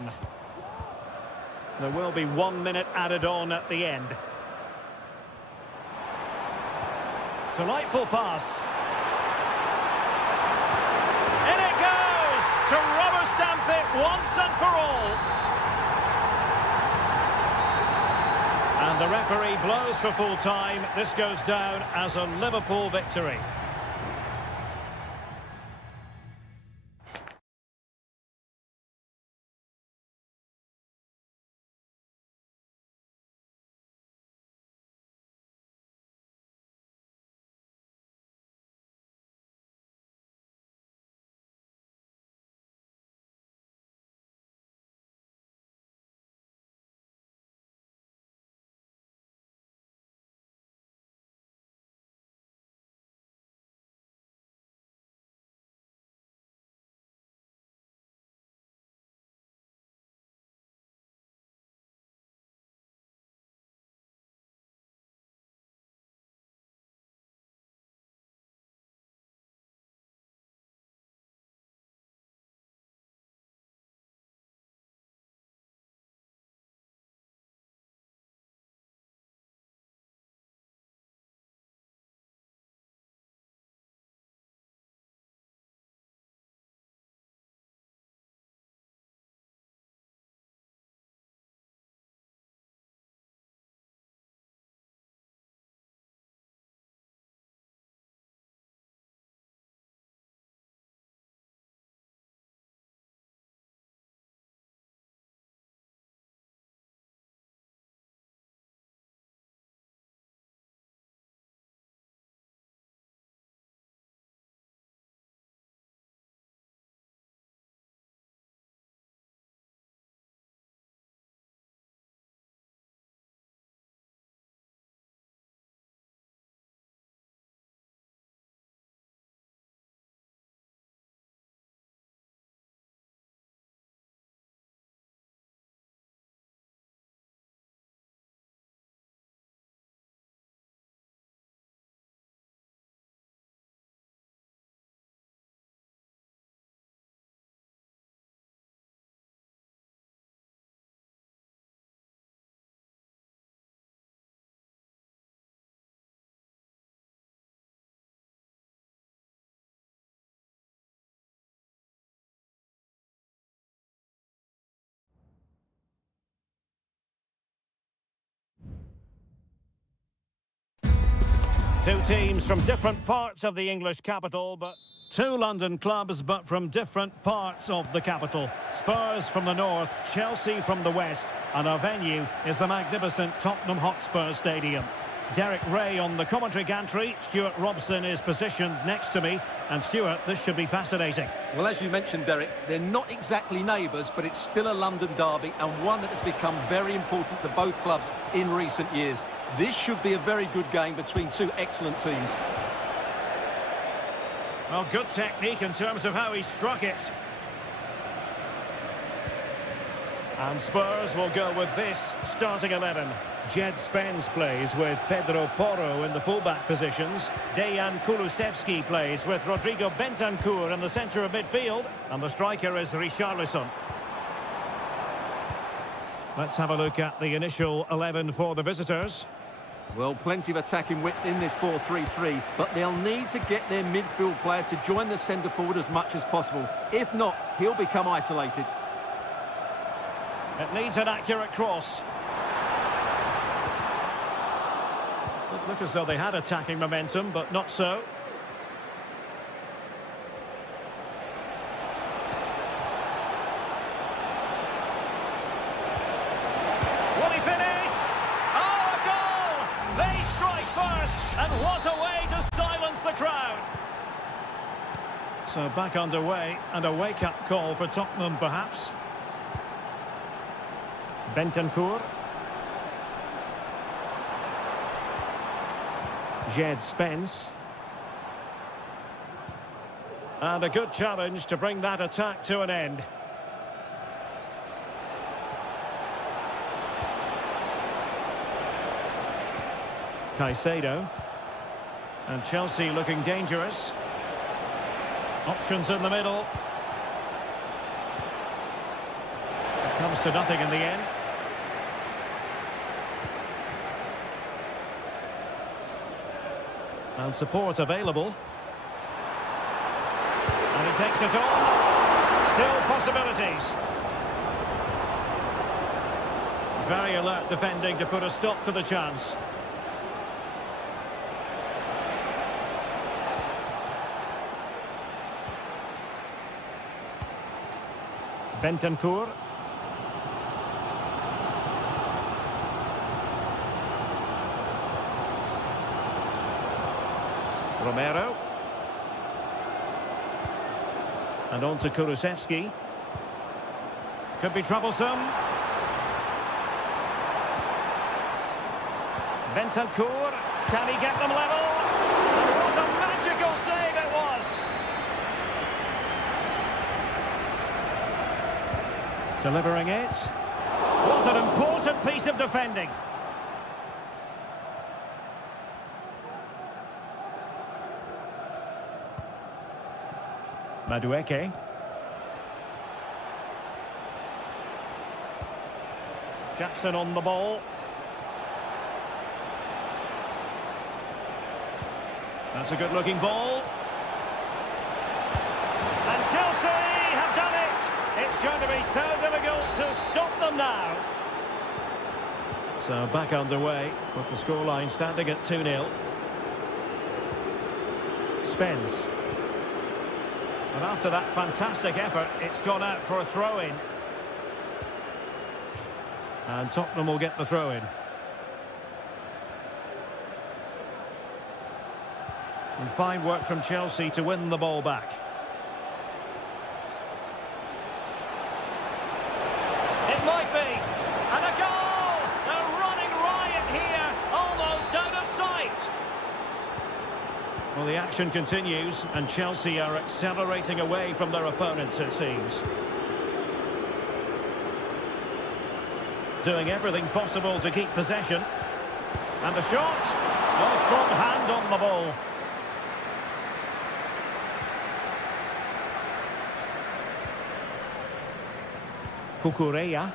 There will be 1 minute added on at the end. Delightful pass. In it goes to rubber stamp it once and for all. And the referee blows for full time. This goes down as a Liverpool victory. Two teams from different parts of the English capital, but two London clubs, but from different parts of the capital. Spurs from the north, Chelsea from the west, and our venue is the magnificent Tottenham Hotspur Stadium. Derek Ray on the commentary gantry. Stuart Robson is positioned next to me. And Stuart, this should be fascinating. Well, as you mentioned, Derek, they're not exactly neighbours, but it's still a London derby and one that has become very important to both clubs in recent years. This should be a very good game between two excellent teams. Well, good technique in terms of how he struck it. And Spurs will go with this starting 11. Jed Spence plays with Pedro Porro in the fullback positions. Dejan Kulusevski plays with Rodrigo Bentancur in the centre of midfield. And the striker is Richarlison. Let's have a look at the initial 11 for the visitors. Well, plenty of attacking width in this 4-3-3, but they'll need to get their midfield players to join the centre forward as much as possible. If not, he'll become isolated. It needs an accurate cross. It looked as though they had attacking momentum, but not so. Will he finish? Oh, a goal! They strike first, and what a way to silence the crowd. So back underway, and a wake-up call for Tottenham, perhaps. Bentancur. Jed Spence. And a good challenge to bring that attack to an end. Caicedo. And Chelsea looking dangerous. Options in the middle. It comes to nothing in the end. And support available. And he takes it on. Still possibilities. Very alert defending to put a stop to the chance. Bentancur. Romero. And on to Kulusevski. Could be troublesome. Bentancur. Can he get them level? What a magical save it was. Delivering it. What an important piece of defending. Madueke. Jackson on the ball. That's a good-looking ball. And Chelsea have done it. It's going to be so difficult to stop them now. So back underway, with the scoreline standing at 2-0. Spence. And after that fantastic effort, it's gone out for a throw-in. And Tottenham will get the throw-in. And fine work from Chelsea to win the ball back. It might be. And a goal! They're running riot here, almost out of sight. Well, the action continues, and Chelsea are accelerating away from their opponents, it seems. Doing everything possible to keep possession. And the shot. No strong hand on the ball. Cucurella.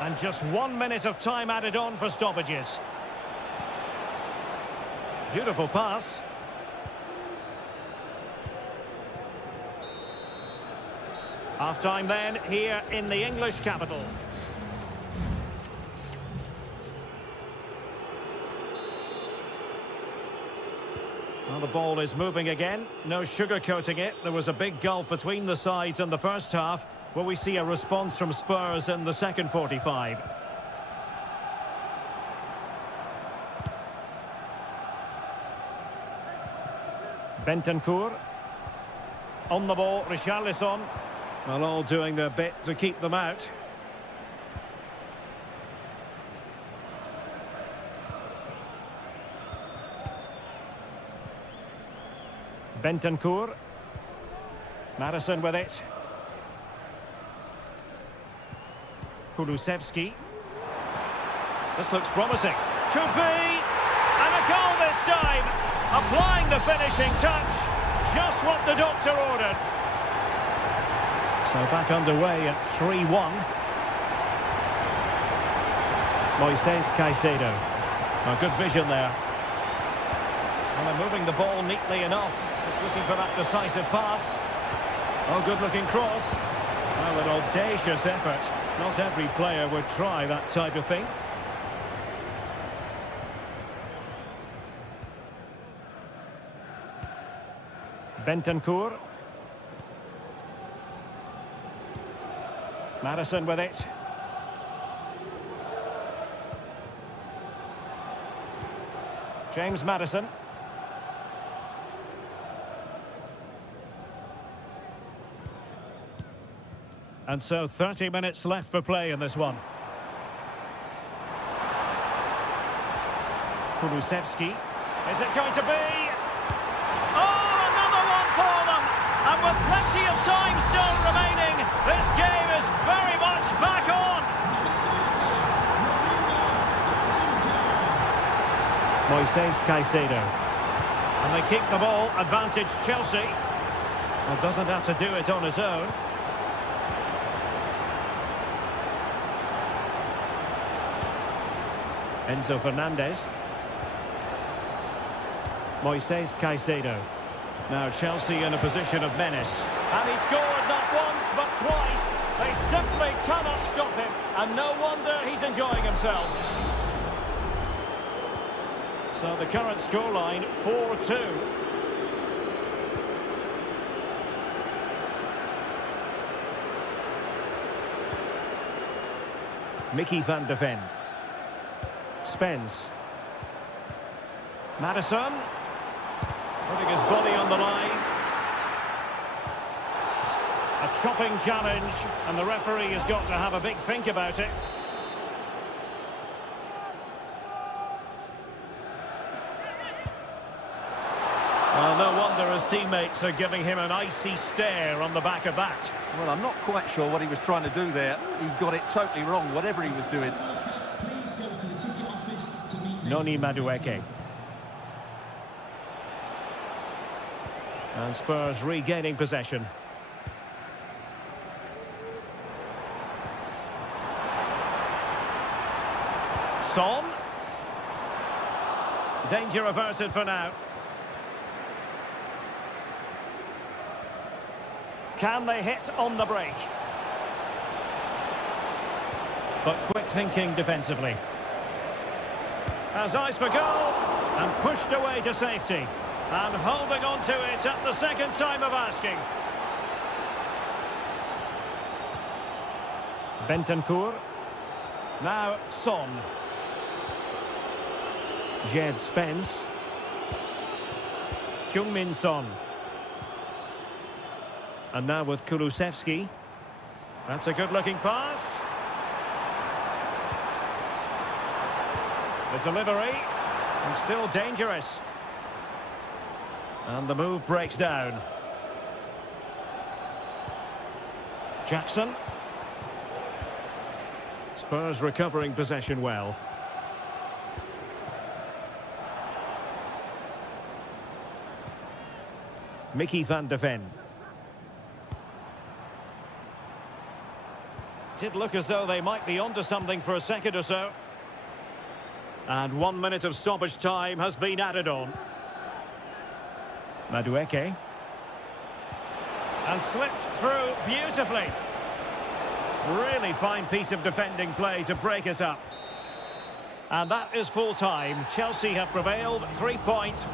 And just 1 minute of time added on for stoppages. Beautiful pass. Half-time then, here in the English capital. Well, the ball is moving again. No sugarcoating it. There was a big gulf between the sides in the first half. Will we see a response from Spurs in the second 45? Bentancur. On the ball, Richarlison. Well, all doing their bit to keep them out. Bentancur. Madison with it. Kulusevski. This looks promising. Could be! And a goal this time! Applying the finishing touch. Just what the doctor ordered. So back underway at 3-1. Moises Caicedo. A good vision there. And they're moving the ball neatly enough. Just looking for that decisive pass. Oh, good-looking cross. Well, an audacious effort. Not every player would try that type of thing. Bentancur. Madison with it. James Madison. And so 30 minutes left for play in this one. Kulusevski. Is it going to be? Oh, another one for them! And with plenty of time still remaining, this game is very much back on! Moises Caicedo. And they keep the ball, advantage Chelsea. Well, doesn't have to do it on his own. Enzo Fernandez. Moises Caicedo. Now Chelsea in a position of menace. And he scored not once but twice. They simply cannot stop him. And no wonder he's enjoying himself. So the current scoreline, 4-2. Mickey van de Ven. Spence. Madison. Putting his body on the line. A chopping challenge, and the referee has got to have a big think about it. Well, no wonder his teammates are giving him an icy stare on the back of that. Well, I'm not quite sure what he was trying to do there. He got it totally wrong, whatever he was doing. Noni Madueke. And Spurs regaining possession. Son. Danger averted for now. Can they hit on the break? But quick thinking defensively. Has eyes for goal, and pushed away to safety. And holding on to it at the second time of asking. Bentancur. Now Son. Jed Spence. Heung-min Son. And now with Kulusevski. That's a good-looking pass. The delivery, and still dangerous. And the move breaks down. Jackson. Spurs recovering possession well. Mickey van de Ven. Did look as though they might be onto something for a second or so. And 1 minute of stoppage time has been added on. Madueke. And slipped through beautifully. Really fine piece of defending play to break it up. And that is full time. Chelsea have prevailed, 3 points.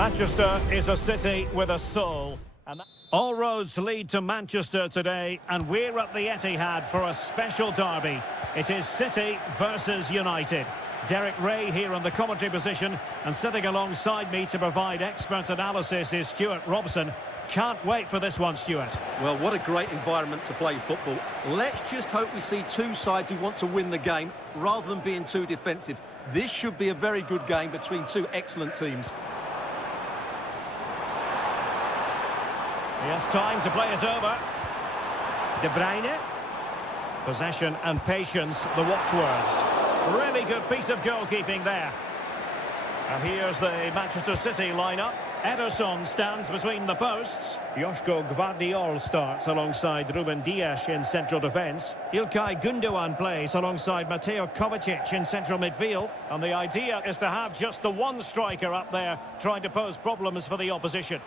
Manchester is a city with a soul. And all roads lead to Manchester today, and we're at the Etihad for a special derby. It is City versus United. Derek Ray here in the commentary position, and sitting alongside me to provide expert analysis is Stuart Robson. Can't wait for this one, Stuart. Well, what a great environment to play football. Let's just hope we see two sides who want to win the game rather than being too defensive. This should be a very good game between two excellent teams. He has time to play it over. De Bruyne. Possession and patience, the watchwords. Really good piece of goalkeeping there. And here's the Manchester City lineup. Ederson stands between the posts. Joško Gvardiol starts alongside Ruben Dias in central defence. İlkay Gündoğan plays alongside Mateo Kovacic in central midfield. And the idea is to have just the one striker up there trying to pose problems for the opposition.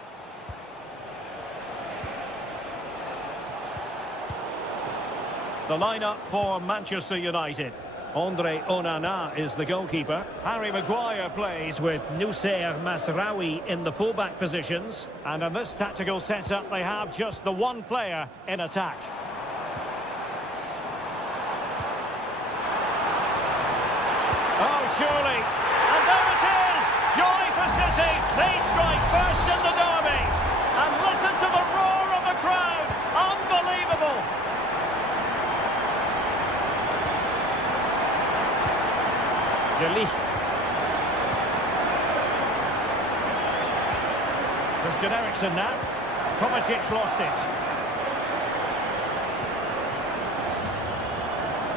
The lineup for Manchester United. Andre Onana is the goalkeeper. Harry Maguire plays with Nusayr Masraoui in the fullback positions. And in this tactical setup, they have just the one player in attack. Oh, surely. And there it is! Joy for City. They strike first in the derby. And listen to the roar of the crowd. Unbelievable. Christian Eriksen now. Kovacic lost it.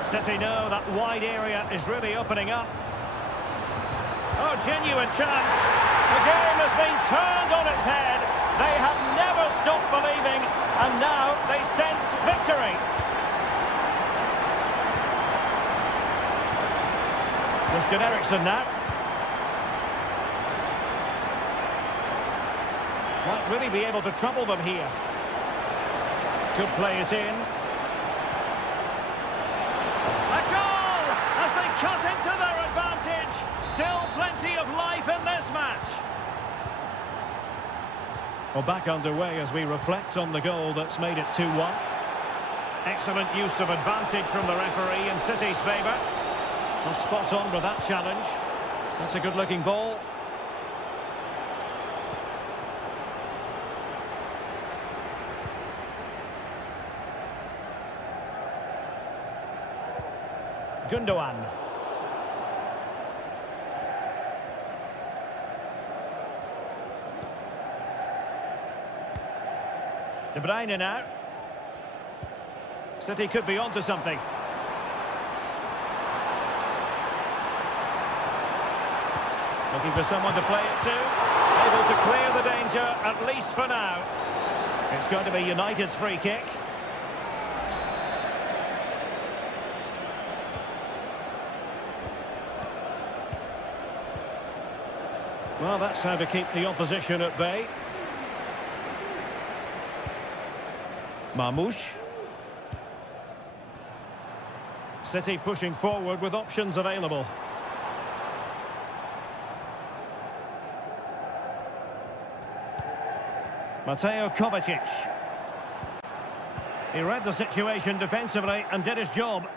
City know that wide area is really opening up. Oh, genuine chance. The game has been turned on its head. They have never stopped believing, and now they sense victory. Christian Eriksen now. Might really be able to trouble them here. Could play it in. A goal! As they cut into their advantage. Still plenty of life in this match. Well, back underway as we reflect on the goal that's made it 2-1. Excellent use of advantage from the referee in City's favour. Well, spot on with that challenge. That's a good-looking ball. Gündoğan. De Bruyne now. City could be onto something. Looking for someone to play it to. Able to clear the danger, at least for now. It's going to be United's free kick. Well, that's how to keep the opposition at bay. Marmoush. City pushing forward with options available. Mateo Kovacic. He read the situation defensively and did his job.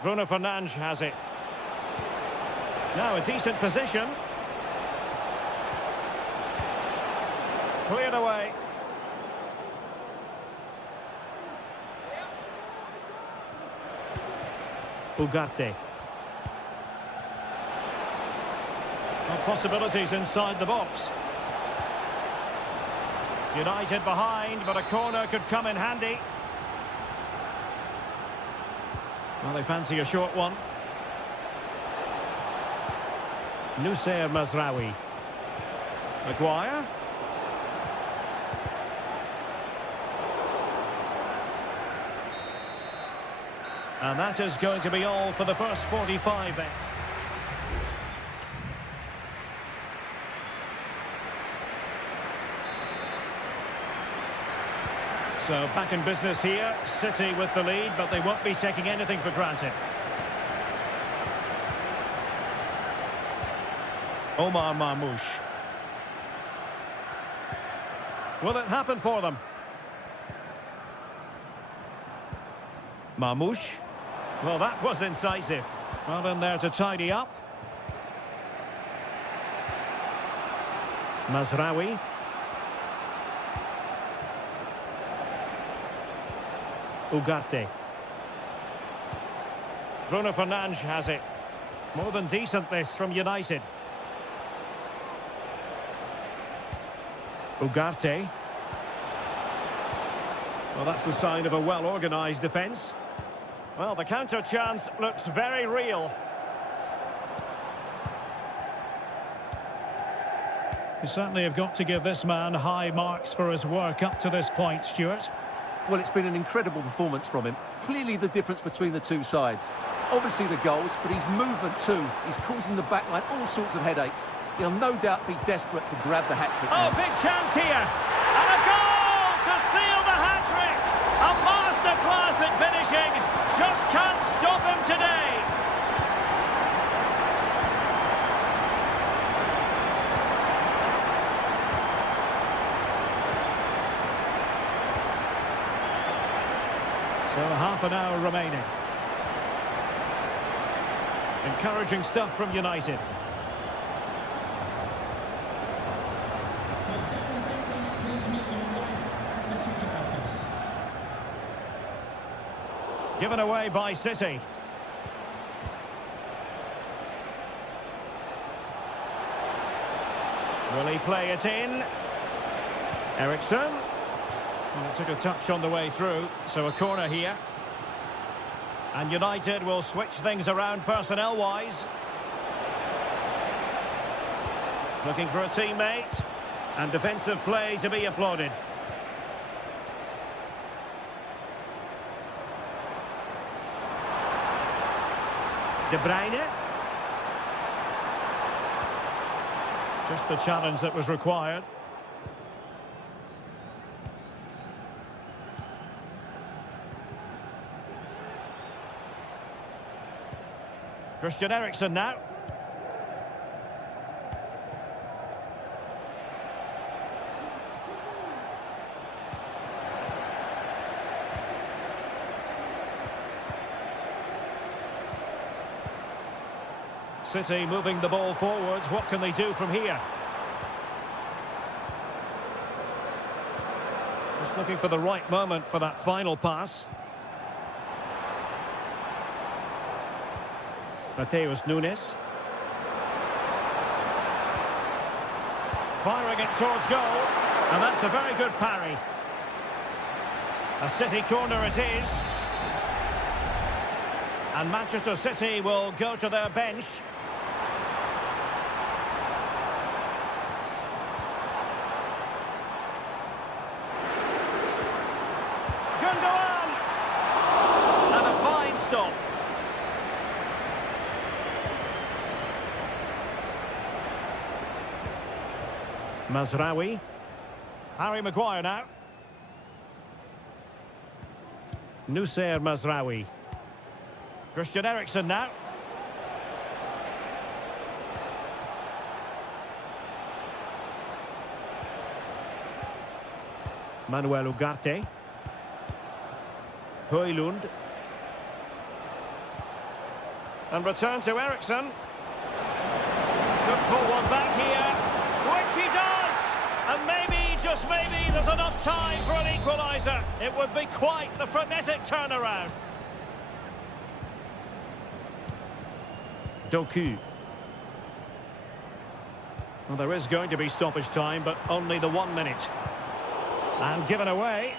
Bruno Fernandes has it. Now a decent position. Cleared away. Ugarte. Well, possibilities inside the box. United behind, but a corner could come in handy. Well, they fancy a short one. Nusayr Masraoui. Maguire. And that is going to be all for the first 45 then. So back in business here, City with the lead, but they won't be taking anything for granted. Omar Marmoush. Will it happen for them? Marmoush. Well, that was incisive. Well in there to tidy up. Mazraoui. Ugarte. Bruno Fernandes has it. More than decent this from United. Ugarte. Well, that's the sign of a well-organised defence. Well, the counter chance looks very real. You certainly have got to give this man high marks for his work up to this point, Stuart. Well, it's been an incredible performance from him. Clearly the difference between the two sides. Obviously the goals, but his movement too. He's causing the backline all sorts of headaches. He'll no doubt be desperate to grab the hat-trick now. Oh, big chance here. And a goal to seal the hat-trick. A masterclass in finishing. Just can't stop him today. So half an hour remaining. Encouraging stuff from United. Please meet your wife at the ticket office. Given away by City. Will he play it in? Eriksson. Well, it took a touch on the way through, so a corner here. And United will switch things around personnel-wise. Looking for a teammate. And defensive play to be applauded. De Bruyne. Just the challenge that was required. Christian Eriksen now. City moving the ball forwards. What can they do from here? Just looking for the right moment for that final pass. Mateus Nunes. Firing it towards goal. And that's a very good parry. A City corner it is. And Manchester City will go to their bench. Gundogan! And a fine stop. Mazraoui. Harry Maguire now. Nusair Mazraoui. Christian Eriksen now. Manuel Ugarte. Højlund. And return to Eriksen. Could pull one back here. Which he does! And maybe, just maybe, there's enough time for an equaliser. It would be quite the frenetic turnaround. Doku. Well, there is going to be stoppage time, but only the 1 minute. And given away.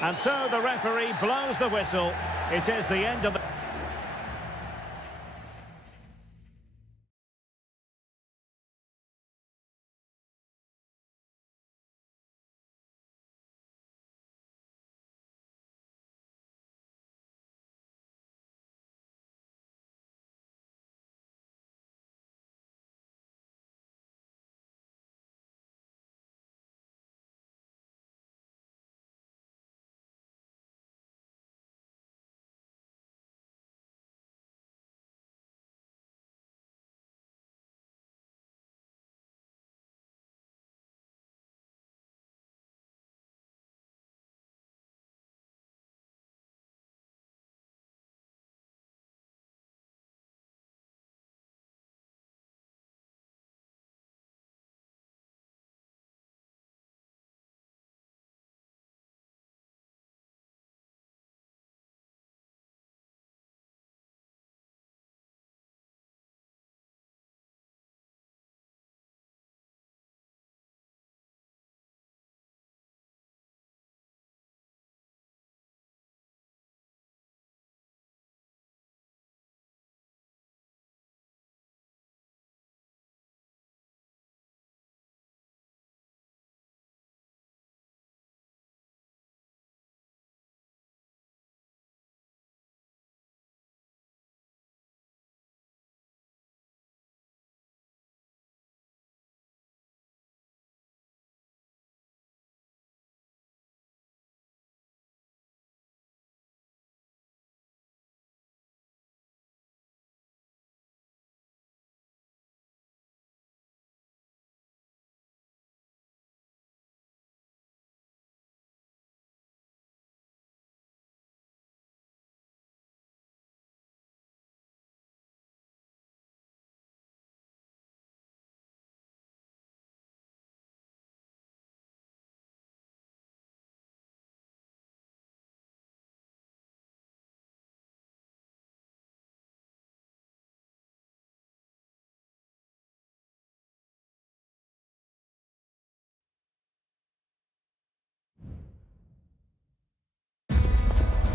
And so the referee blows the whistle. It is the end of the...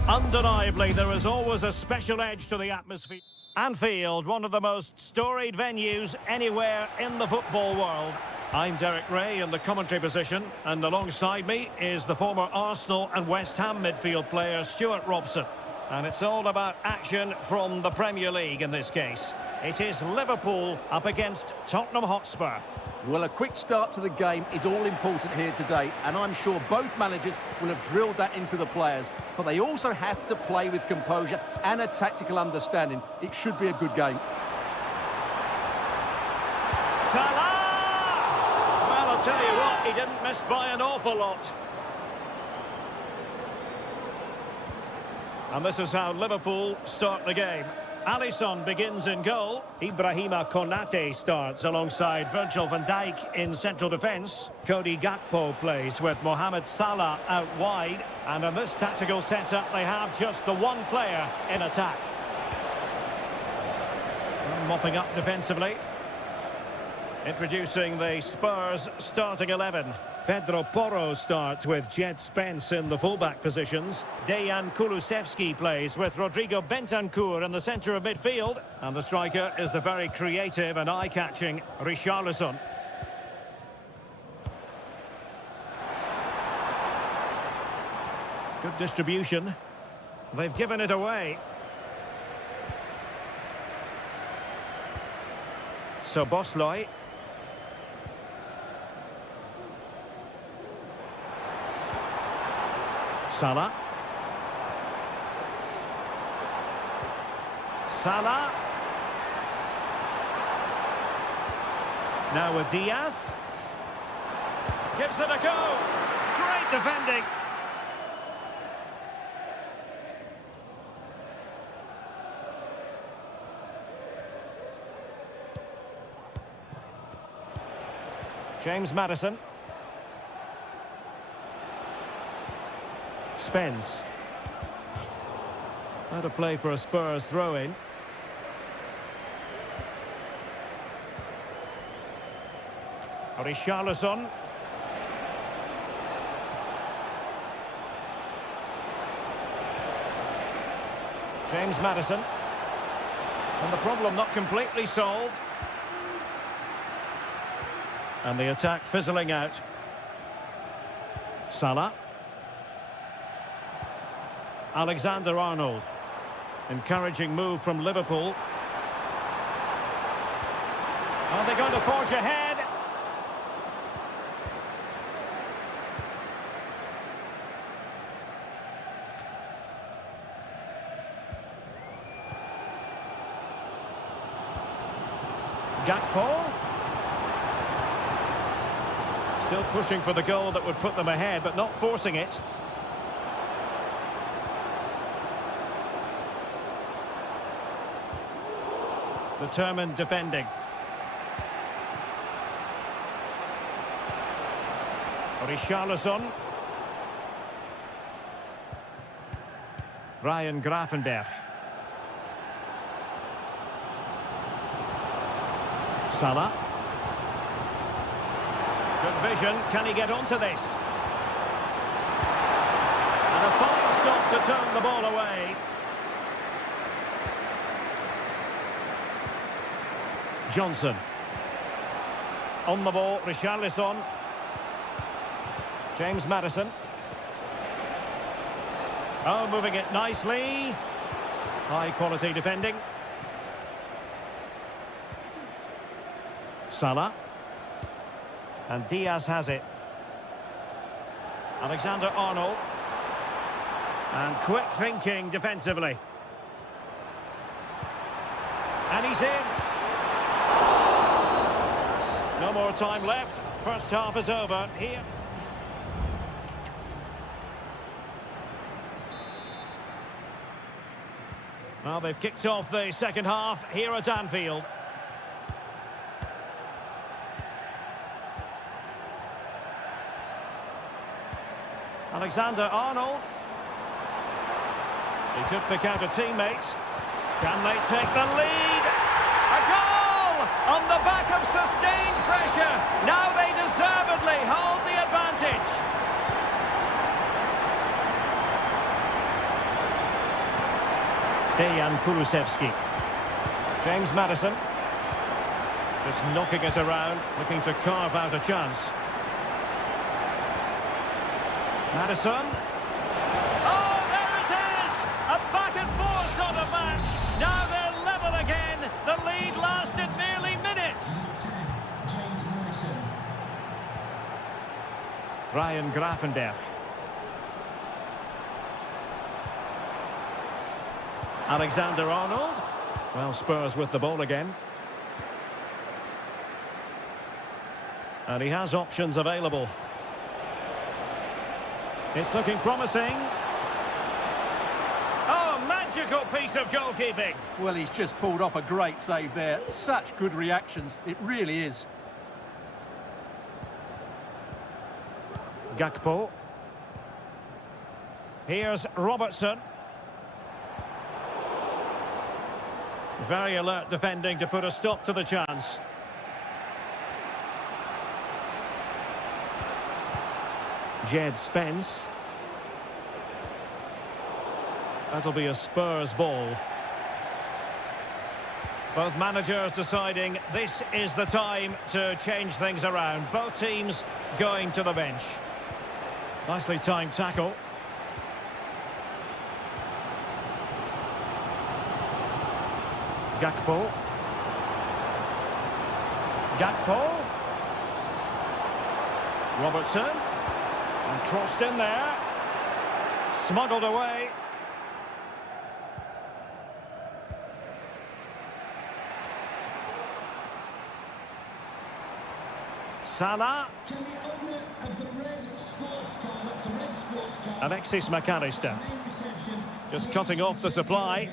Undeniably, there is always a special edge to the atmosphere. Anfield, one of the most storied venues anywhere in the football world. I'm Derek Ray in the commentary position, and alongside me is the former Arsenal and West Ham midfield player Stuart Robson. And it's all about action from the Premier League in this case. It is Liverpool up against Tottenham Hotspur. Well, a quick start to the game is all important here today, and I'm sure both managers will have drilled that into the players. But they also have to play with composure and a tactical understanding. It should be a good game. Salah! Well, I'll tell you what, he didn't miss by an awful lot. And this is how Liverpool start the game. Alisson begins in goal. Ibrahima Konate starts alongside Virgil van Dijk in central defence. Cody Gakpo plays with Mohamed Salah out wide. And in this tactical setup, they have just the one player in attack. And mopping up defensively. Introducing the Spurs starting 11. Pedro Porro starts with Jed Spence in the fullback positions. Dejan Kulusevski plays with Rodrigo Bentancur in the centre of midfield. And the striker is the very creative and eye-catching Richarlison. Good distribution. They've given it away. So Bosley. Salah. Salah. Now with Diaz. Gives it a go. Great defending. James Maddison. Spence. Out of play for a Spurs throw-in. Richarlison. James Maddison. And the problem not completely solved. And the attack fizzling out. Salah. Alexander-Arnold. Encouraging move from Liverpool. Are they going to forge ahead? Gakpo. Still pushing for the goal that would put them ahead, but not forcing it. Determined defending. Richarlison. Ryan Gravenberch. Salah. Good vision. Can he get onto this? And a fine stop to turn the ball away. Johnson. On the ball, Richarlison. James Maddison. Oh, moving it nicely. High quality defending. Salah. And Diaz has it. Alexander-Arnold. And quick thinking defensively. And he's in. No more time left. First half is over here. Well, they've kicked off the second half here at Anfield. Alexander-Arnold. He could pick out a teammate. Can they take the lead? A goal! On the back of sustained pressure. Now they deservedly hold the advantage. Dejan Kulusevski. James Maddison. Just knocking it around, looking to carve out a chance. Maddison. Oh, there it is! A back and forth sort of match. Now they're level again. The lead lasted nearly minutes. James Madison. Ryan Gravenberg. Alexander-Arnold. Well, Spurs with the ball again. And he has options available. It's looking promising. Oh, magical piece of goalkeeping. Well, he's just pulled off a great save there. Such good reactions. It really is. Gakpo. Here's Robertson. Very alert defending to put a stop to the chance. Jed Spence. That'll be a Spurs ball. Both managers deciding this is the time to change things around. Both teams going to the bench. Nicely timed tackle. Gakpo. Gakpo. Robertson. And crossed in there. Smuggled away. Salah. Can the owner of the red sports car, that's a red sports car, Alexis McAllister. main reception, Just cutting off the supply.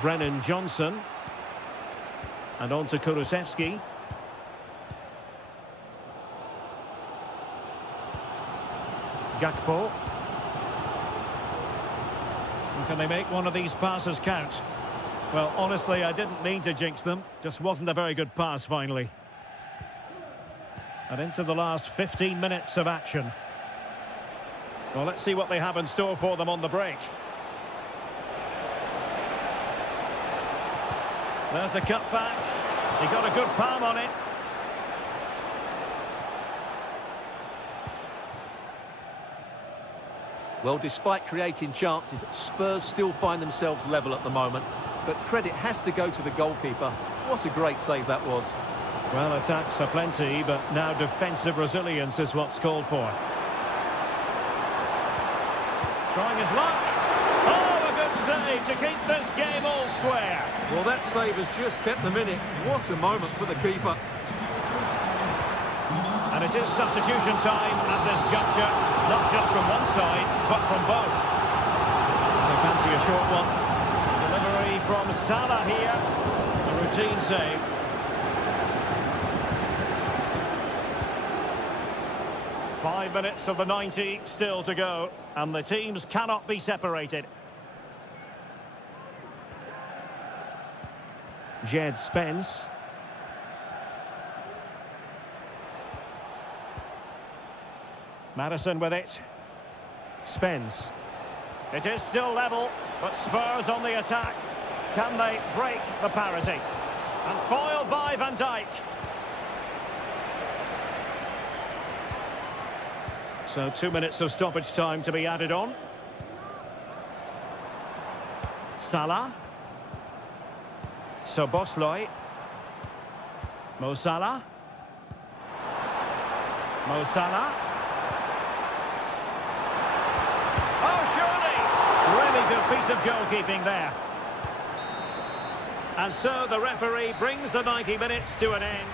Brennan Johnson. And on to Kulusevski. Gakpo. And can they make one of these passes count? Well, honestly, I didn't mean to jinx them. Just wasn't a very good pass, finally. And into the last 15 minutes of action. Well, let's see what they have in store for them on the break. There's the cutback. He got a good palm on it. Well, despite creating chances, Spurs still find themselves level at the moment. But credit has to go to the goalkeeper. What a great save that was. Well, attacks are plenty, but now defensive resilience is what's called for. Trying his luck. Oh, a good save to keep this game all square. Well, that save has just kept them in it. What a moment for the keeper. And it is substitution time at this juncture, not just from one side, but from both. I fancy a short one. Delivery from Salah here. A routine save. Five minutes of the 90 still to go, and the teams cannot be separated. Jed Spence. Maddison with it. Spence. It is still level, but Spurs on the attack. Can they break the parity? And foiled by Van Dijk. So 2 minutes of stoppage time to be added on. Salah. Szoboszlai. Mo Salah. Mo Salah. Oh, surely! Really good piece of goalkeeping there. And so the referee brings the 90 minutes to an end.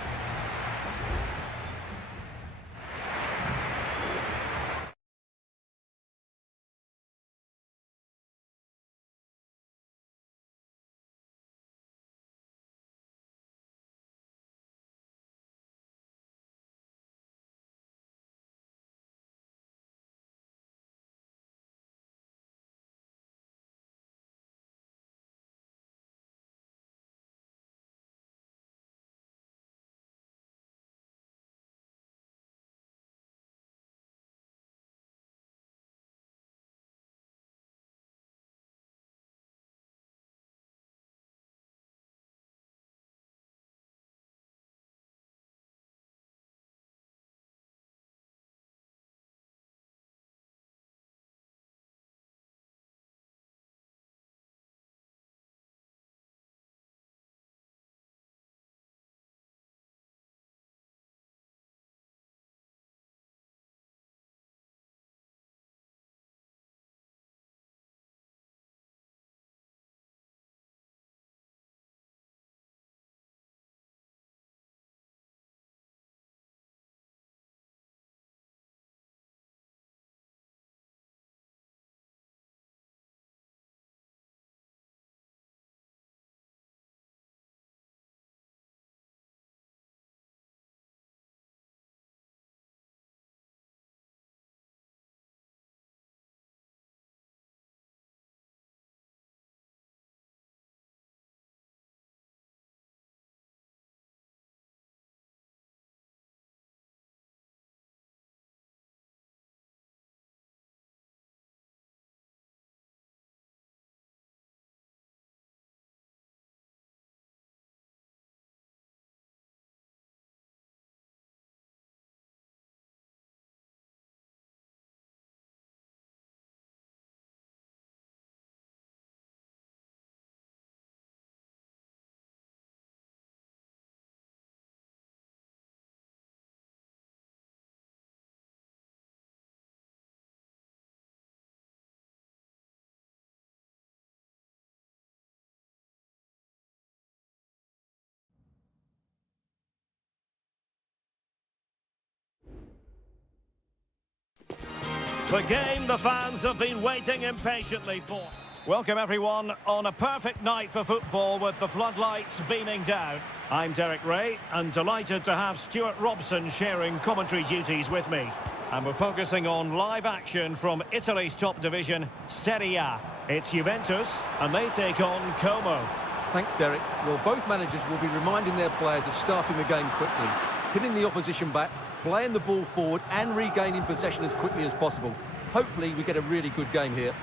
The game the fans have been waiting impatiently for. Welcome everyone on a perfect night for football with the floodlights beaming down. I'm Derek Ray and delighted to have Stuart Robson sharing commentary duties with me. And we're focusing on live action from Italy's top division, Seria. It's Juventus and they take on Como. Thanks, Derek. Well, both managers will be reminding their players of starting the game quickly, pinning the opposition back, playing the ball forward and regaining possession as quickly as possible. Hopefully we get a really good game here.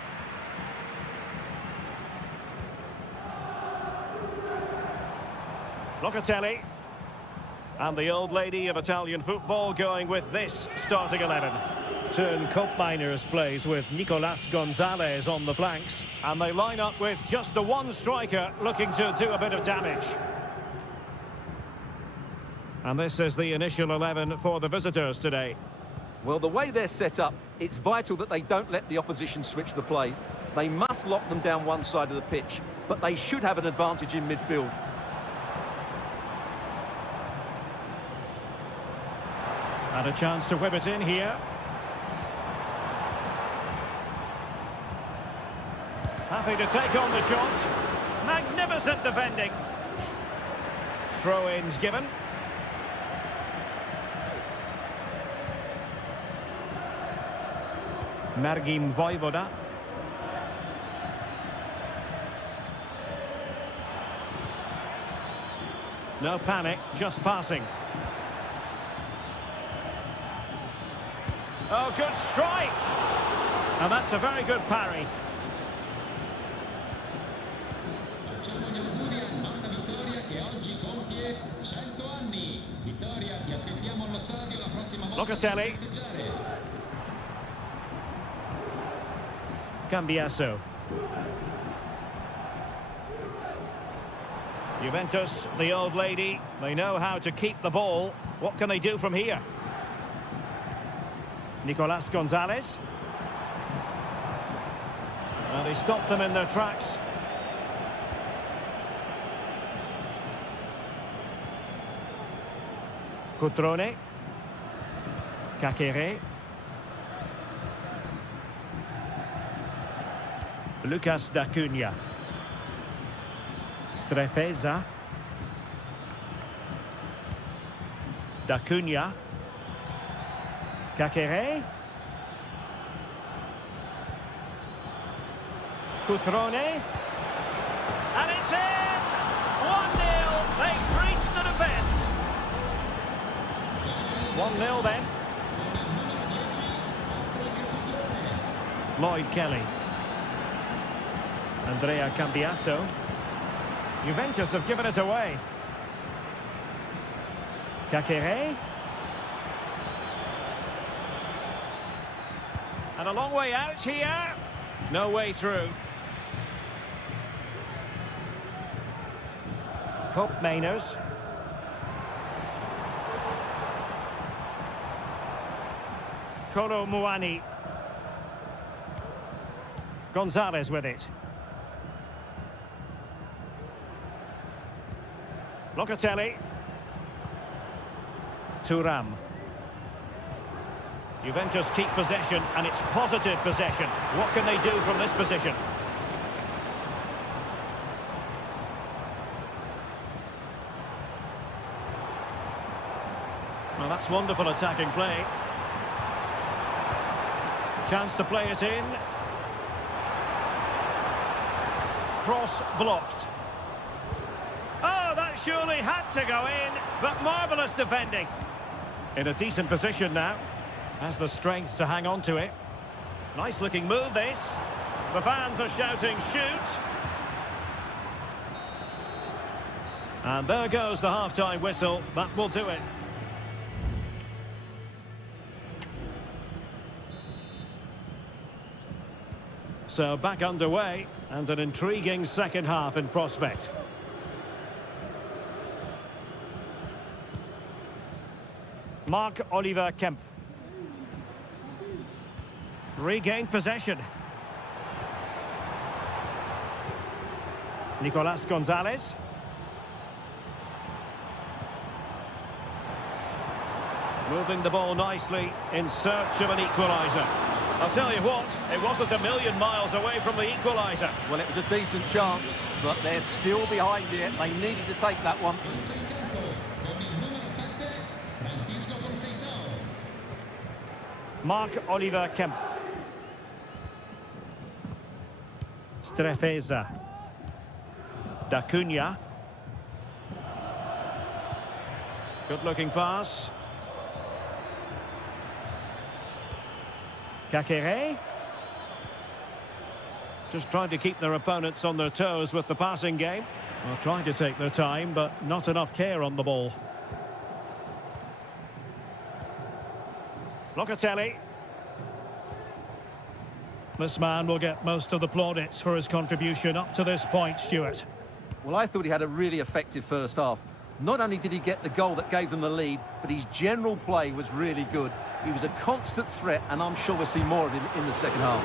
Locatelli. And the old lady of Italian football going with this starting 11. Turn Koopmeiners plays with Nicolas Gonzalez on the flanks. And they line up with just the one striker looking to do a bit of damage. And this is the initial 11 for the visitors today. Well, the way they're set up, it's vital that they don't let the opposition switch the play. They must lock them down one side of the pitch, but they should have an advantage in midfield. And a chance to whip it in here. Happy to take on the shot. Magnificent defending. Throw-ins given. Margin Voivoda. No panic, just passing. Oh, good strike! And that's a very good parry. Facciamo gli auguri al nonna Vittoria che oggi compie 100 anni. Vittoria, ti aspettiamo allo stadio la prossima volta. Locatelli. Per festeggiare. Cambiasso. Juventus, the old lady, they know how to keep the ball. What can they do from here? Nicolas Gonzalez. And he stopped them in their tracks. Cutrone. Kakere. Lucas D'Acunha. Strefeza. D'Acunha. Kakere. Cutrone. And it's in! 1-0. They breached the defence. 1-0 then. Lloyd Kelly. Andrea Cambiasso. Juventus have given it away. Kakere. And a long way out here. No way through. Koopmeiners. Kolo Muani. Gonzalez with it. Locatelli. Thuram. Juventus keep possession, and it's positive possession. What can they do from this position? Well, that's wonderful attacking play. Chance to play it in. Cross blocked. Oh, that surely had to go in, but marvellous defending. In a decent position now. Has the strength to hang on to it. Nice looking move this. The fans are shouting shoot. And there goes the half-time whistle. That will do it. So back underway and an intriguing second half in prospect. Marc-Oliver Kempf. Regained possession. Nicolas Gonzalez. Moving the ball nicely in search of an equaliser. I'll tell you what, it wasn't a million miles away from the equaliser. Well, it was a decent chance, but they're still behind it. They needed to take that one. Con il numero 7, Francisco Conceição. Marc-Oliver Kemp. Strefeza. Da Cunha. Good-looking pass. Kakere. Just trying to keep their opponents on their toes with the passing game. Well, trying to take their time, but not enough care on the ball. Locatelli. This man will get most of the plaudits for his contribution up to this point, Stuart. Well, I thought he had a really effective first half. Not only did he get the goal that gave them the lead, but his general play was really good. He was a constant threat, and I'm sure we'll see more of him in the second half.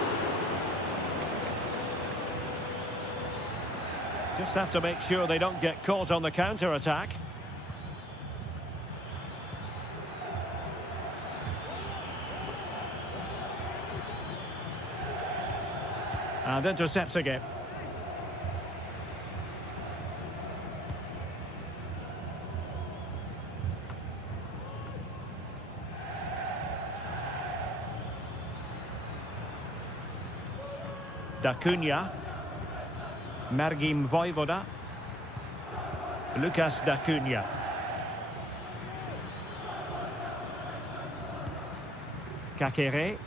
Just have to make sure they don't get caught on the counter-attack. And intercepts again. Da Cunha. Mergim Vojvoda. Lucas Da Cunha. Kakere.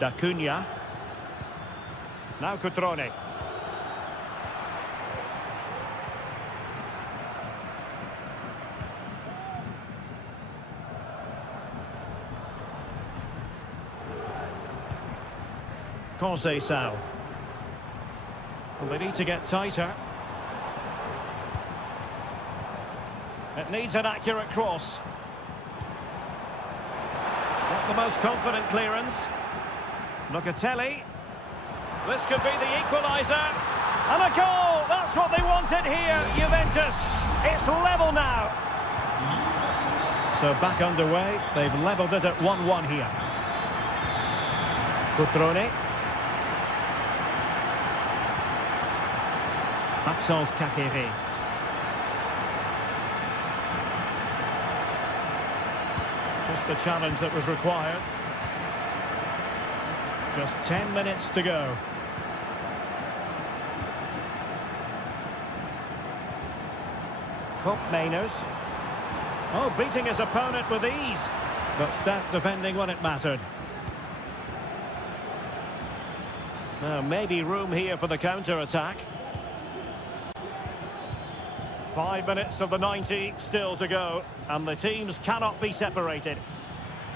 Da Cunha. Now Cutrone. Conceição. Well, they need to get tighter. It needs an accurate cross. Not the most confident clearance. Locatelli. This could be the equaliser. And a goal! That's what they wanted here, Juventus. It's level now. So back underway. They've levelled it at 1-1 here. Cutrone. Maxence Kakere. Just the challenge that was required. Just 10 minutes to go. Cup Mainers. Oh, beating his opponent with ease. But stat defending when it mattered. Now, maybe room here for the counter-attack. 5 minutes of the 90 still to go, and the teams cannot be separated.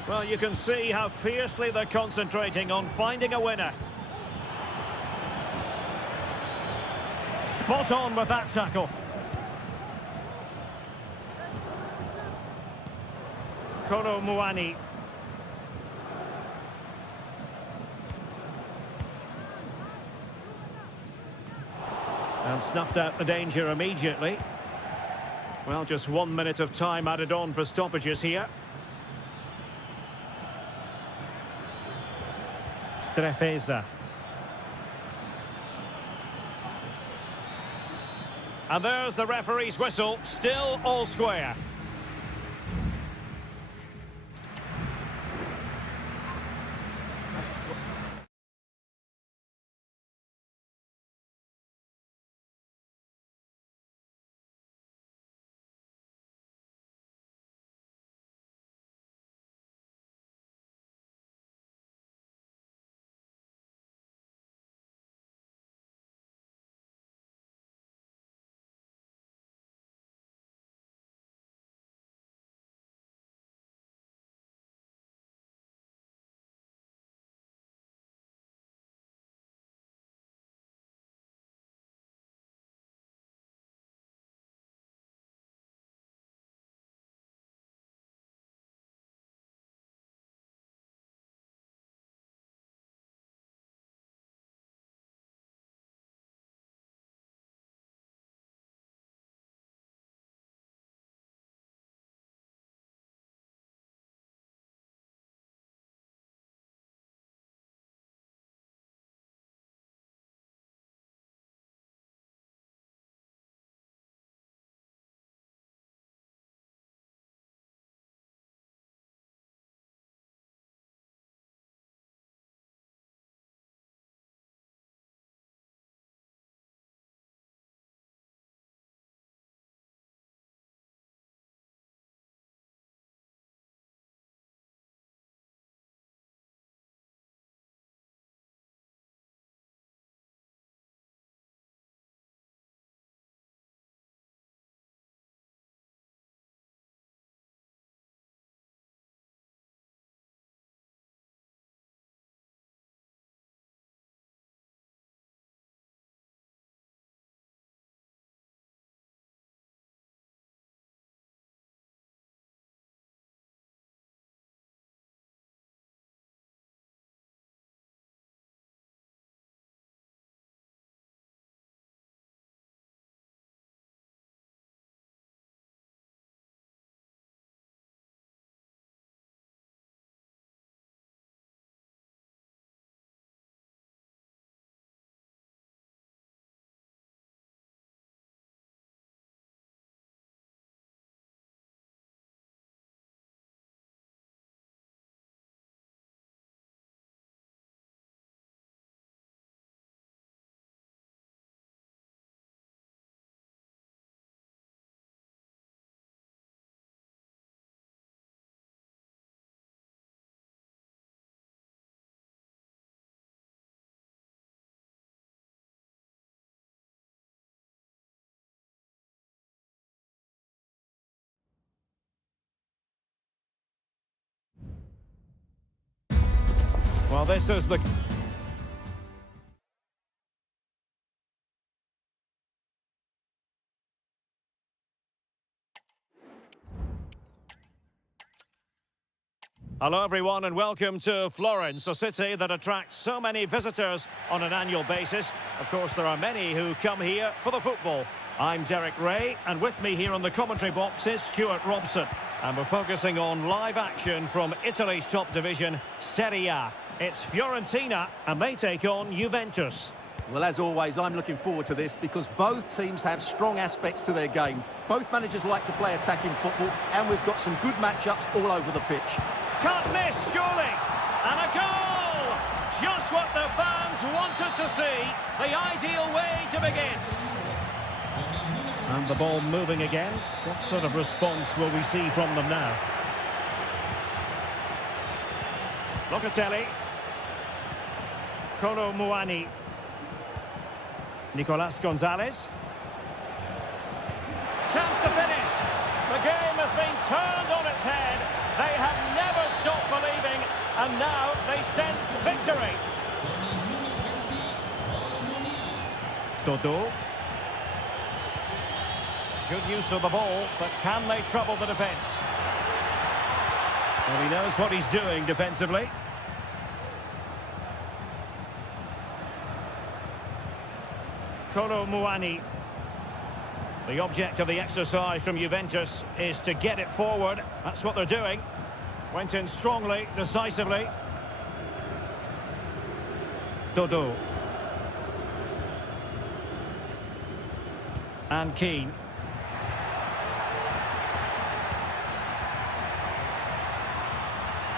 Well, you can see how fiercely they're concentrating on finding a winner. Spot on with that tackle. Kolo Muani. And snuffed out the danger immediately. Well, just 1 minute of time added on for stoppages here. Strefeza. And there's the referee's whistle, still all square. Well, this is the... Hello everyone and welcome to Florence, a city that attracts so many visitors on an annual basis. Of course, there are many who come here for the football. I'm Derek Ray, and with me here on the commentary box is Stuart Robson. And we're focusing on live action from Italy's top division, Seria. It's Fiorentina, and they take on Juventus. Well, as always, I'm looking forward to this because both teams have strong aspects to their game. Both managers like to play attacking football, and we've got some good matchups all over the pitch. Can't miss, surely. And a goal! Just what the fans wanted to see. The ideal way to begin. And the ball moving again. What sort of response will we see from them now? Locatelli. Kolo Muani. Nicolas Gonzalez. Chance to finish. The game has been turned on its head. They have never stopped believing, and now they sense victory. Dodo. Good use of the ball, but can they trouble the defence? Well, he knows what he's doing defensively. Kolo Muani. The object of the exercise from Juventus is to get it forward. That's what they're doing. Went in strongly, decisively. Dodo. And Keane.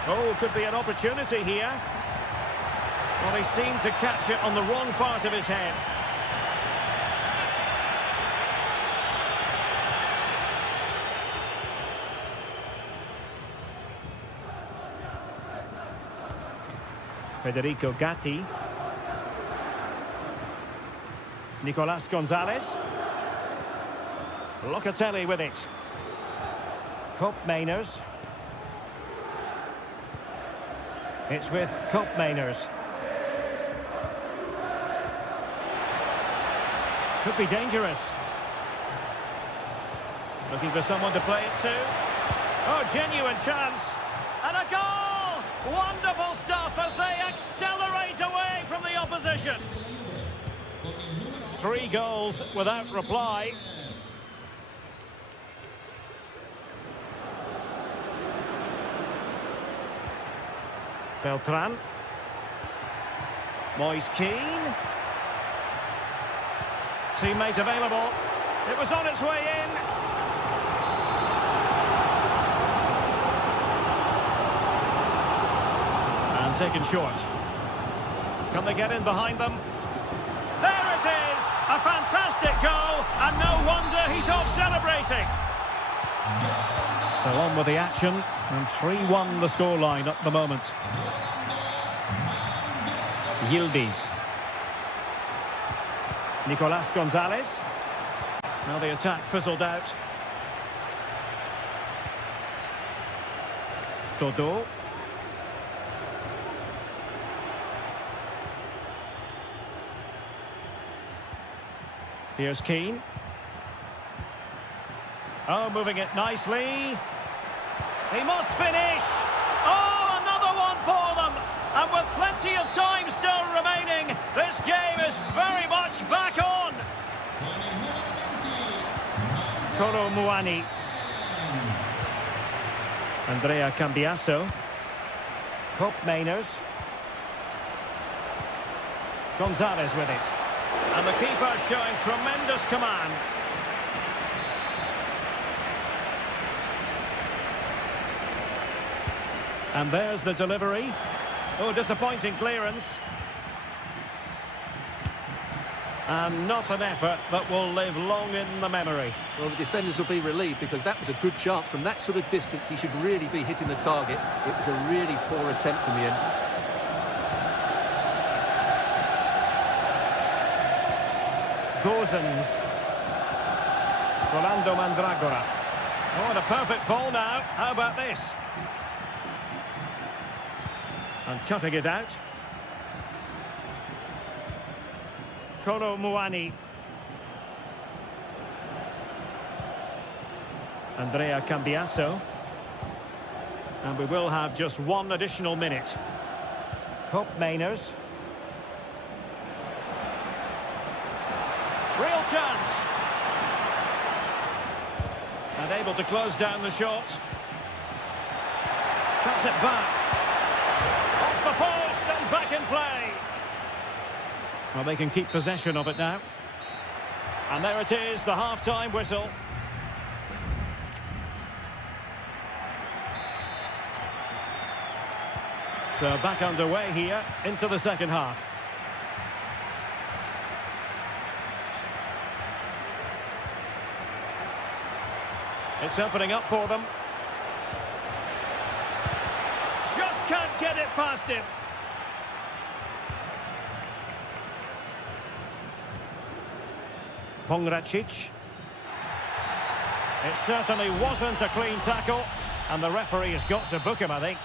Oh, could be an opportunity here. Well, he seemed to catch it on the wrong part of his head. Federico Gatti. Nicolas Gonzalez. Locatelli with it. Koopmeiners. It's with Koopmeiners. Could be dangerous. Looking for someone to play it to. Oh, genuine chance. And a goal! Wonderful stuff as they accelerate away from the opposition. 3 goals without reply. Beltran. Moise Keane. Teammate available. It was on its way in. And taken short. Can they get in behind them? There it is! A fantastic goal, and no wonder he's off celebrating. So on with the action, and 3-1 the scoreline at the moment. Yildiz. Nicolas Gonzalez. Now the attack fizzled out. Dodo. Here's Keane. Oh, moving it nicely. He must finish. Oh, another one for them. And with plenty of time still remaining, this game is very much back on. Kolo Muani. Andrea Cambiasso. Koopmeiners. Gonzalez with it. And the keeper showing tremendous command. And there's the delivery. Oh, disappointing clearance. And not an effort that will live long in the memory. Well, the defenders will be relieved because that was a good chance. From that sort of distance, he should really be hitting the target. It was a really poor attempt in the end. Gozens. Rolando Mandragora. Oh, and a perfect ball now. How about this? And cutting it out. Kolo Muani. Andrea Cambiasso. And we will have just one additional minute. Cup Mainers. Real chance. And able to close down the shots. Cuts it back. Off the post and back in play. Well, they can keep possession of it now. And there it is, the half-time whistle. So back underway here into the second half. It's opening up for them. Just can't get it past him. Pongracic. It certainly wasn't a clean tackle, and the referee has got to book him, I think.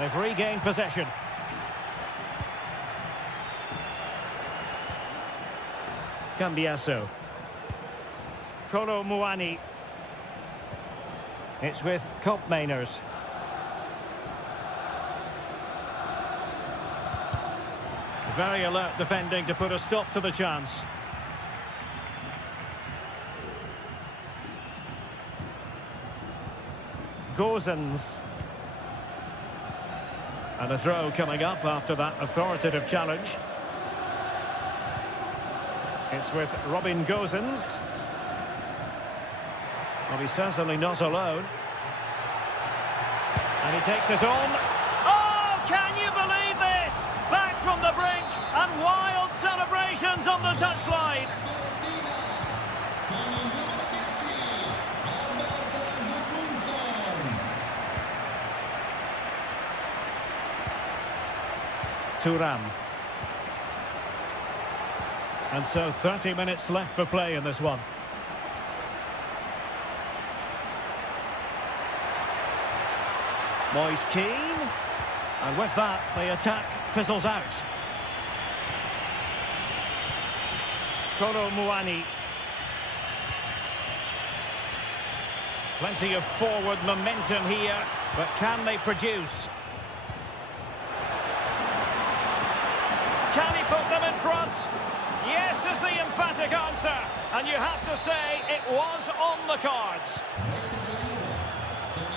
They've regained possession. Cambiasso. Kolo Muani. It's with Cup Mainers. Very alert defending to put a stop to the chance. Gozens. And a throw coming up after that authoritative challenge. It's with Robin Gozens. Well, he's certainly not alone. And he takes it on. Oh, can you believe this? Back from the brink and wild celebrations on the touchline. Thuram. And so 30 minutes left for play in this one. Moise Keane. And with that, the attack fizzles out. Kolo Muani. Plenty of forward momentum here, but can they produce? Can he put them in front? Yes is the emphatic answer. And you have to say it was on the cards.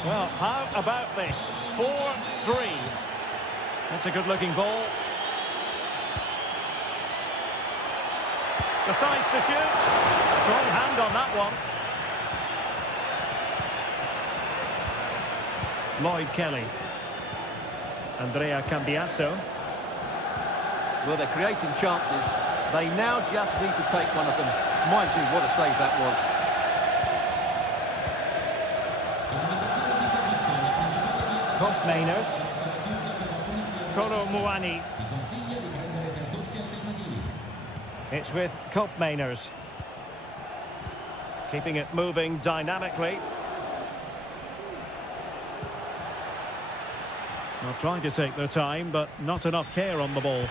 Well, how about this? 4-3. That's a good-looking ball. Decides to shoot. Strong hand on that one. Lloyd Kelly. Andrea Cambiasso. Well, they're creating chances. They now just need to take one of them. Mind you, what a save that was. Cup Mainers. Kolo Muani. It's with Cup Mainers. Keeping it moving dynamically. Well, trying to take their time, but not enough care on the ball.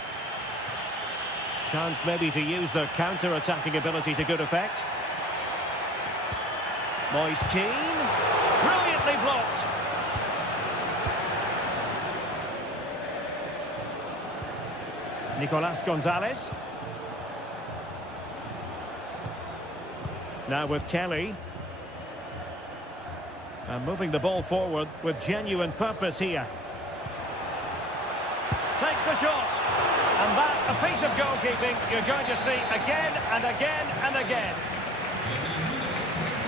Chance maybe to use their counter-attacking ability to good effect. Moise Keane. Brilliantly blocked. Nicolas Gonzalez. Now with Kelly. And moving the ball forward with genuine purpose here. Takes the shot. And that, a piece of goalkeeping you're going to see again and again and again.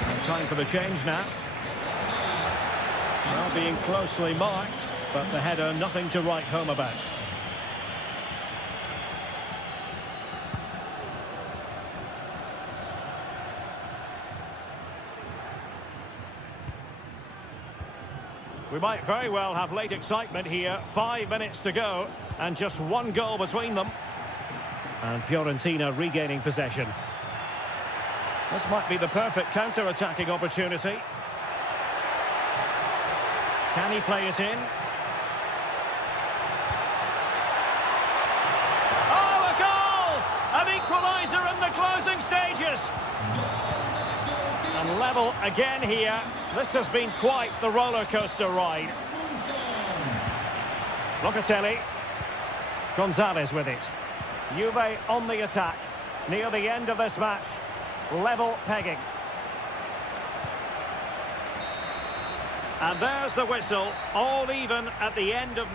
And time for the change now. Well, being closely marked, but the header nothing to write home about. We might very well have late excitement here. 5 minutes to go and just one goal between them. And Fiorentina regaining possession. This might be the perfect counter-attacking opportunity. Can he play it in? chances. And level again here. This has been quite the roller coaster ride. Locatelli. Gonzalez with it. Juve on the attack. Near the end of this match. Level pegging. And there's the whistle. All even at the end of...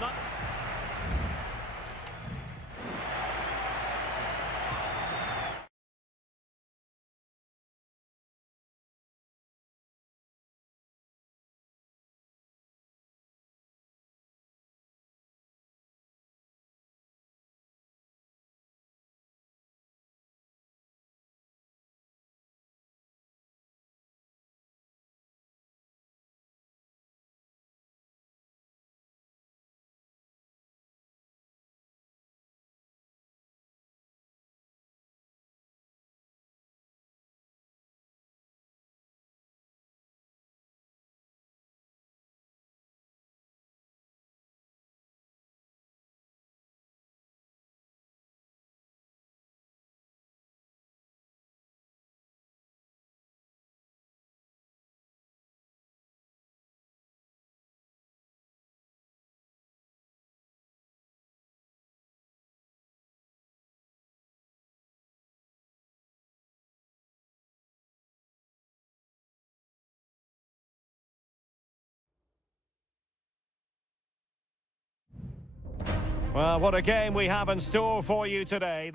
Well, what a game we have in store for you today.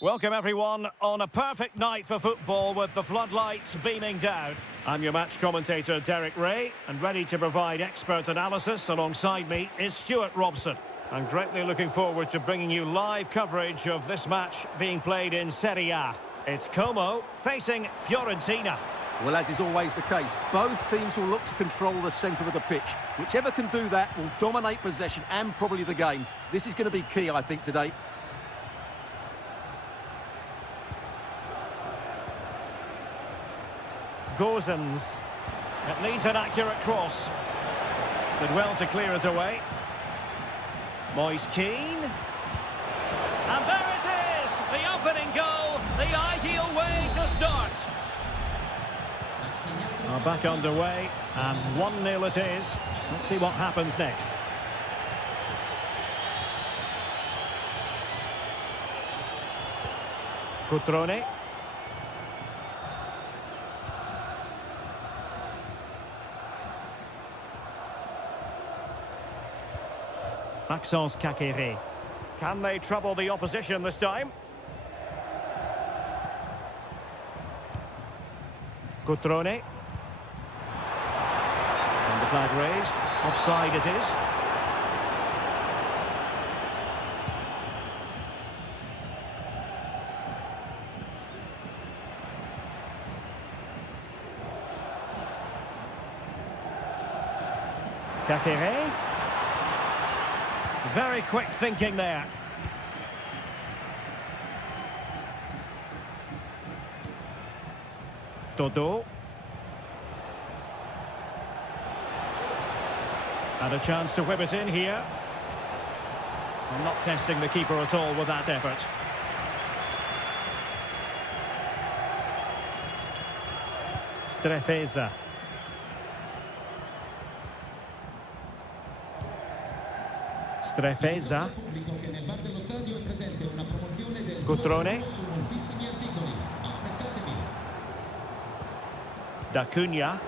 Welcome everyone on a perfect night for football with the floodlights beaming down. I'm your match commentator Derek Ray, and ready to provide expert analysis alongside me is Stuart Robson. I'm greatly looking forward to bringing you live coverage of this match being played in Seria. It's Como facing Fiorentina. Well, as is always the case, both teams will look to control the centre of the pitch. Whichever can do that will dominate possession and probably the game. This is going to be key, I think, today. Gozens. It needs an accurate cross. Did well to clear it away. Moise Keane. And there it is! The opening goal, the ideal way to start. Are back underway, and 1-0 it is. Let's see what happens next. Cutrone. Maxence Kakere. Can they trouble the opposition this time? Cutrone. And the flag raised. Offside it is. Kakere. Very quick thinking there. Dodo. And a chance to whip it in here. I'm not testing the keeper at all with that effort. Strefeza. Strefeza. Cutrone. Da Cunha.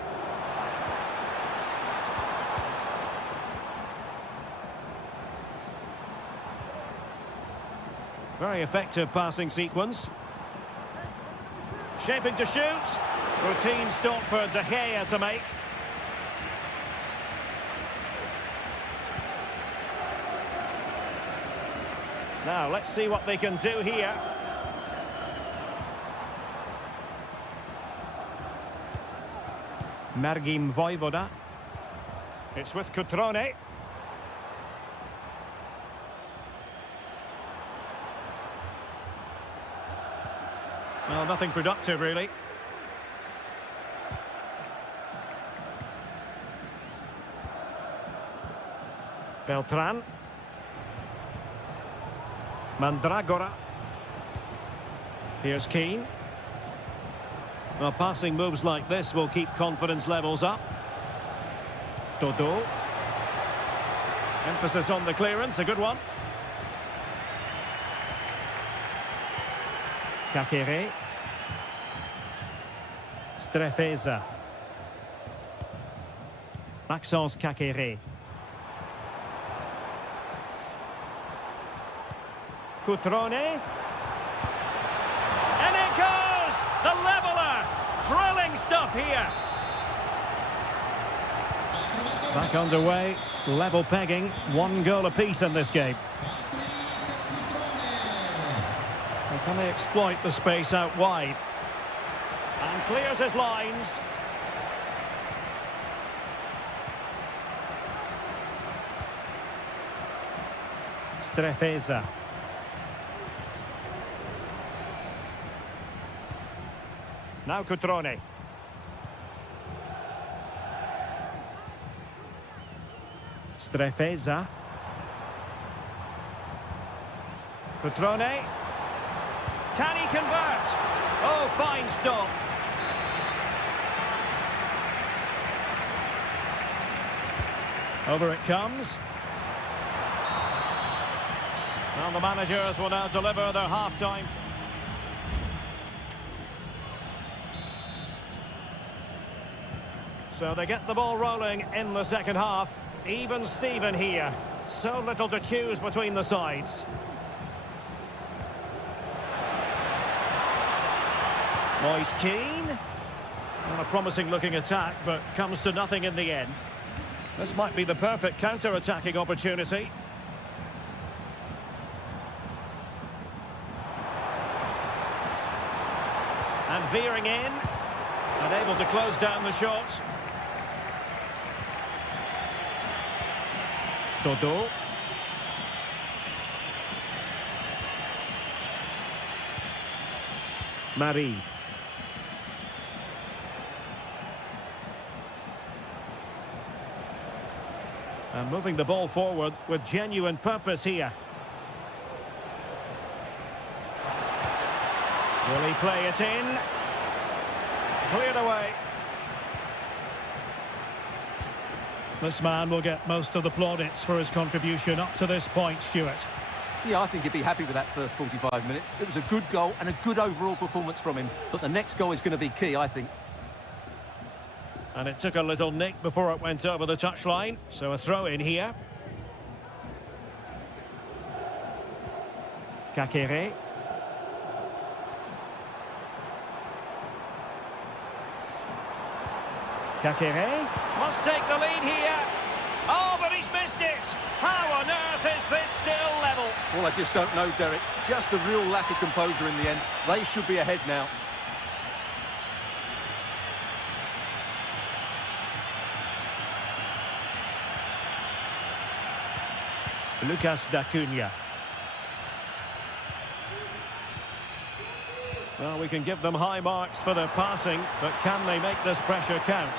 Very effective passing sequence. Shaping to shoot. Routine stop for De Gea to make. Now, let's see what they can do here. Mergim Vojvoda. It's with Cutrone. Well, nothing productive, really. Beltran. Mandragora. Here's Keane. Well, passing moves like this will keep confidence levels up. Dodo. Emphasis on the clearance, a good one. Kakere. Strefeza. Maxence Kakere. Cutrone. And it goes! The leveller! Thrilling stuff here. Back underway, level pegging, 1 goal apiece in this game. And can they exploit the space out wide? And clears his lines. Strefeza. Now Cutrone. Strefeza. Cutrone. Can he convert? Oh, fine stop. Over it comes. And the managers will now deliver their half-time. So they get the ball rolling in the second half. Even Steven here. So little to choose between the sides. Moise Keane. Not a promising looking attack, but comes to nothing in the end. This might be the perfect counter-attacking opportunity. And veering in. And able to close down the shot. Dodo. Marie. And moving the ball forward with genuine purpose here. Will he play it in? Cleared away. This man will get most of the plaudits for his contribution up to this point, Stuart. Yeah, I think he'd be happy with that first 45 minutes. It was a good goal and a good overall performance from him. But the next goal is going to be key, I think. And it took a little nick before it went over the touchline. So a throw in here. Kakere. Kakere must take the lead here. Oh, but he's missed it. How on earth is this still level? Well, I just don't know, Derek. Just a real lack of composure in the end. They should be ahead now. Lucas D'Acunha. Well, we can give them high marks for their passing, but can they make this pressure count?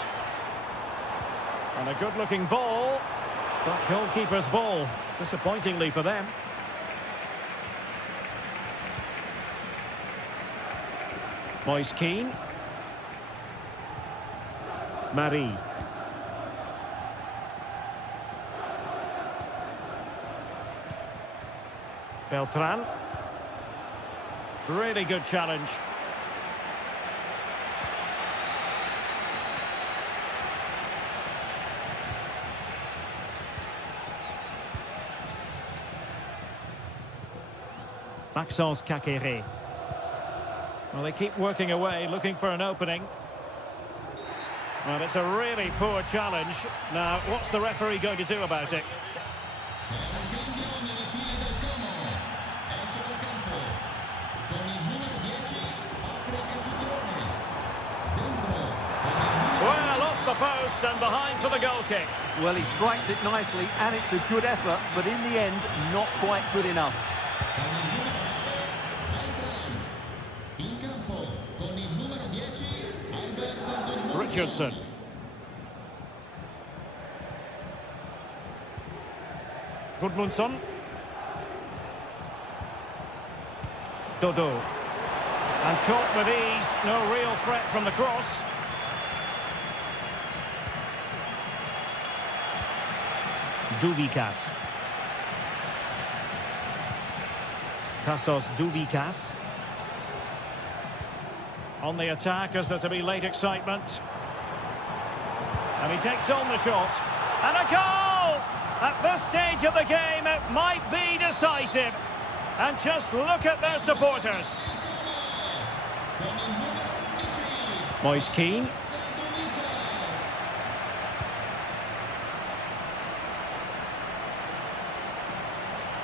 And a good-looking ball, but goalkeeper's ball, disappointingly for them. Moise Keane. Marie. Beltran. Really good challenge. Maxence Kakere. Well, they keep working away, looking for an opening. Well, it's a really poor challenge. Now, what's the referee going to do about it? Well, off the post and behind for the goal kick. Well, he strikes it nicely, and it's a good effort, but in the end, not quite good enough. Richardson. Gudmundsson. Dodo. And caught with ease, no real threat from the cross. Duvikas. Tassos Duvikas. On the attack as there to be late excitement. And he takes on the shot. And a goal! At this stage of the game, it might be decisive. And just look at their supporters. Moise Keane.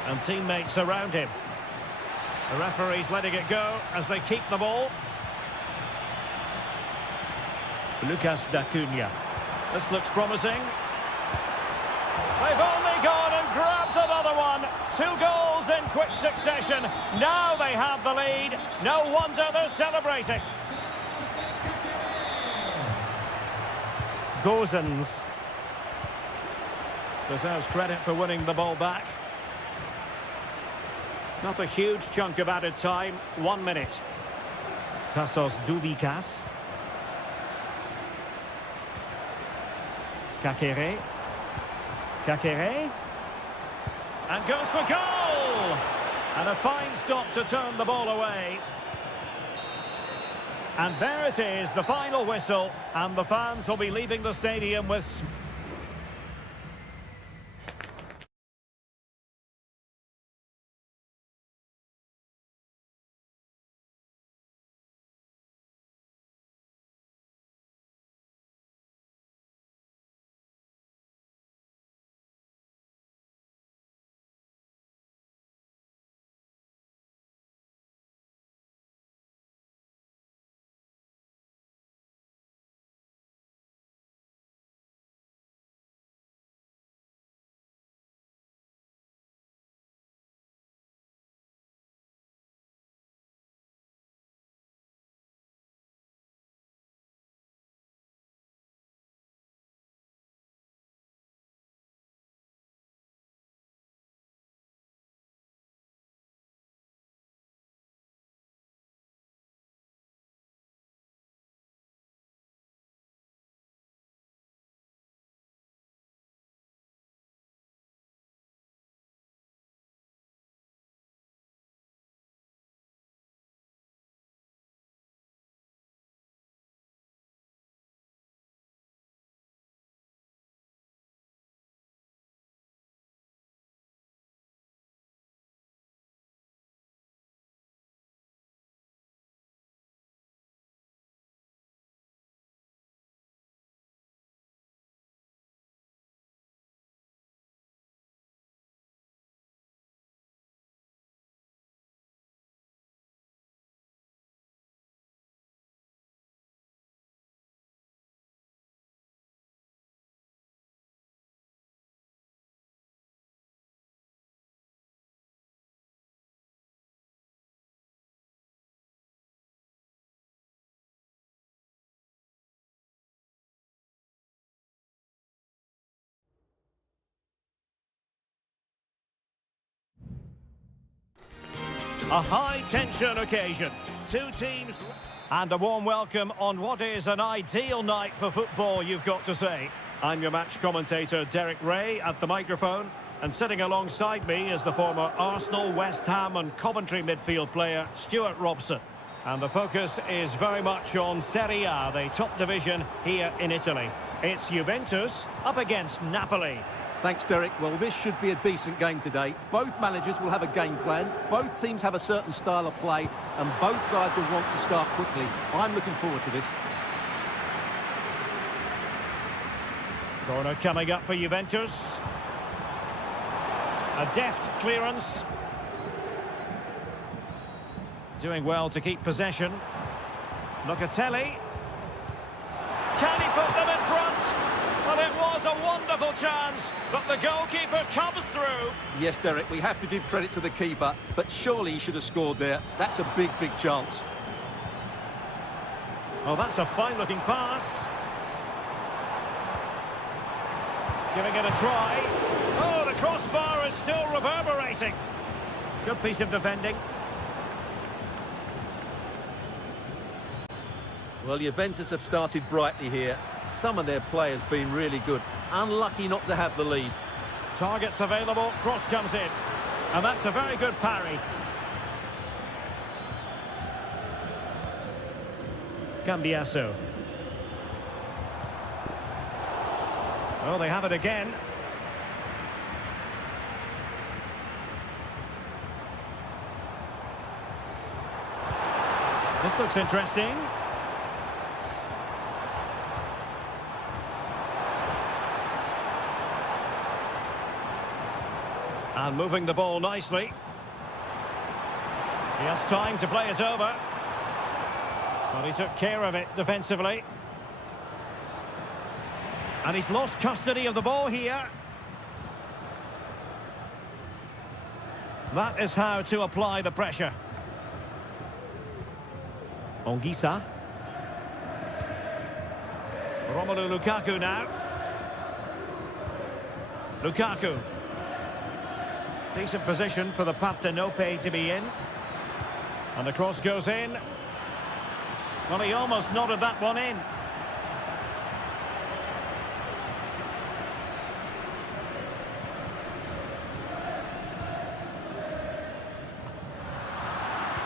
And teammates around him. The referee's letting it go as they keep the ball. Lucas D'Acunha. This looks promising. They've only gone and grabbed another one. 2 goals in quick succession. Now they have the lead. No wonder they're celebrating. Gozens deserves credit for winning the ball back. Not a huge chunk of added time. 1 minute. Tassos Duvikas. Kakere. Kakere. And goes for goal! And a fine stop to turn the ball away. And there it is, the final whistle. And the fans will be leaving the stadium with... A high-tension occasion. 2 teams and a warm welcome on what is an ideal night for football, you've got to say. I'm your match commentator, Derek Ray, at the microphone. And sitting alongside me is the former Arsenal, West Ham and Coventry midfield player, Stuart Robson. And the focus is very much on Seria, the top division here in Italy. It's Juventus up against Napoli. Thanks, Derek. Well, this should be a decent game today. Both managers will have a game plan. Both teams have a certain style of play, and both sides will want to start quickly. I'm looking forward to this. Corner coming up for Juventus. A deft clearance. Doing well to keep possession. Locatelli. Can he put them in front? Well, it was a wonderful chance, but the goalkeeper comes through. Yes, Derek, we have to give credit to the keeper, but surely he should have scored there. That's a big, big chance. Well, that's a fine-looking pass. Giving it a try. Oh, the crossbar is still reverberating. Good piece of defending. Well, Juventus have started brightly here. Some of their players been really good. Unlucky not to have the lead. Targets available, cross comes in. And that's a very good parry. Cambiasso. Oh, they have it again. This looks interesting. And moving the ball nicely. He has time to play it over. But he took care of it defensively. And he's lost custody of the ball here. That is how to apply the pressure. Ongisa. Romelu Lukaku now. Lukaku. Decent position for the Partenope to be in. And the cross goes in. Well, he almost nodded that one in.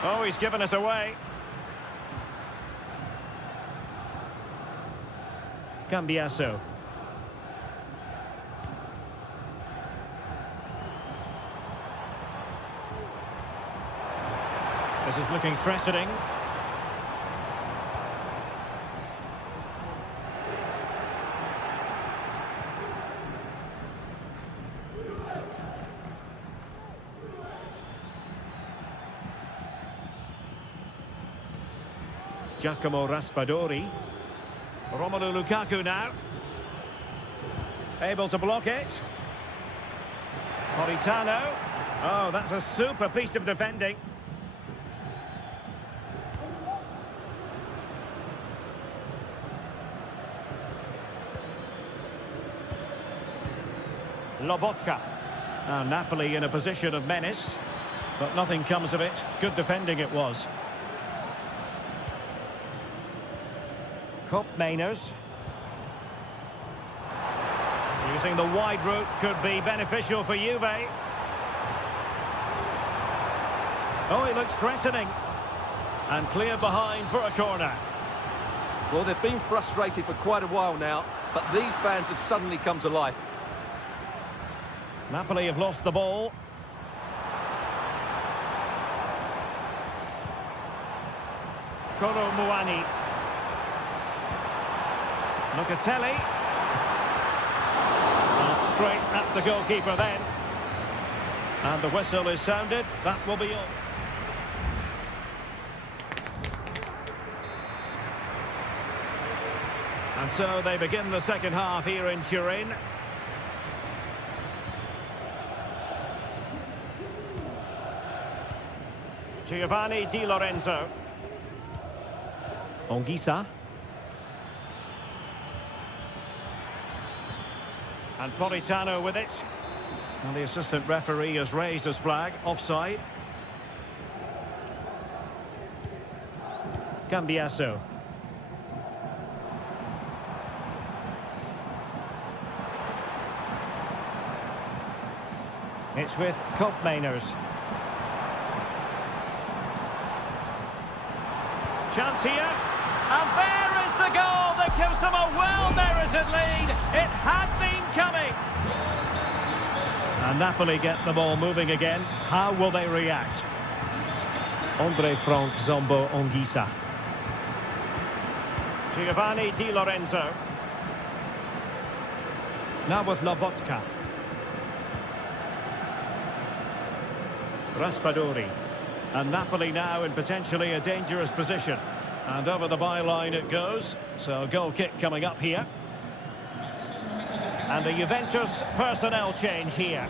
Oh, he's given us away. Cambiasso. This is looking threatening. Giacomo Raspadori. Romelu Lukaku now. Able to block it. Politano. Oh, that's a super piece of defending. Lobotka. Now Napoli in a position of menace, but nothing comes of it. Good defending it was. Cup Mainers. Using the wide route could be beneficial for Juve. Oh, he looks threatening. And clear behind for a corner. Well, they've been frustrated for quite a while now, but these fans have suddenly come to life. Napoli have lost the ball. Kolo Muani. Locatelli. Straight at the goalkeeper then. And the whistle is sounded. That will be all. And so they begin the second half here in Turin. Giovanni Di Lorenzo. Ongisa. And Politano with it. And the assistant referee has raised his flag. Offside. Cambiasso. It's with Cup Mainers. Chance here, and there is the goal that gives them a well-merited lead. It had been coming. And Napoli get the ball moving again. How will they react? Andre Frank Zombo Ongisa. Giovanni Di Lorenzo. Now with Lobotka. Raspadori. And Napoli now in potentially a dangerous position. And over the byline it goes. So goal kick coming up here. And a Juventus personnel change here.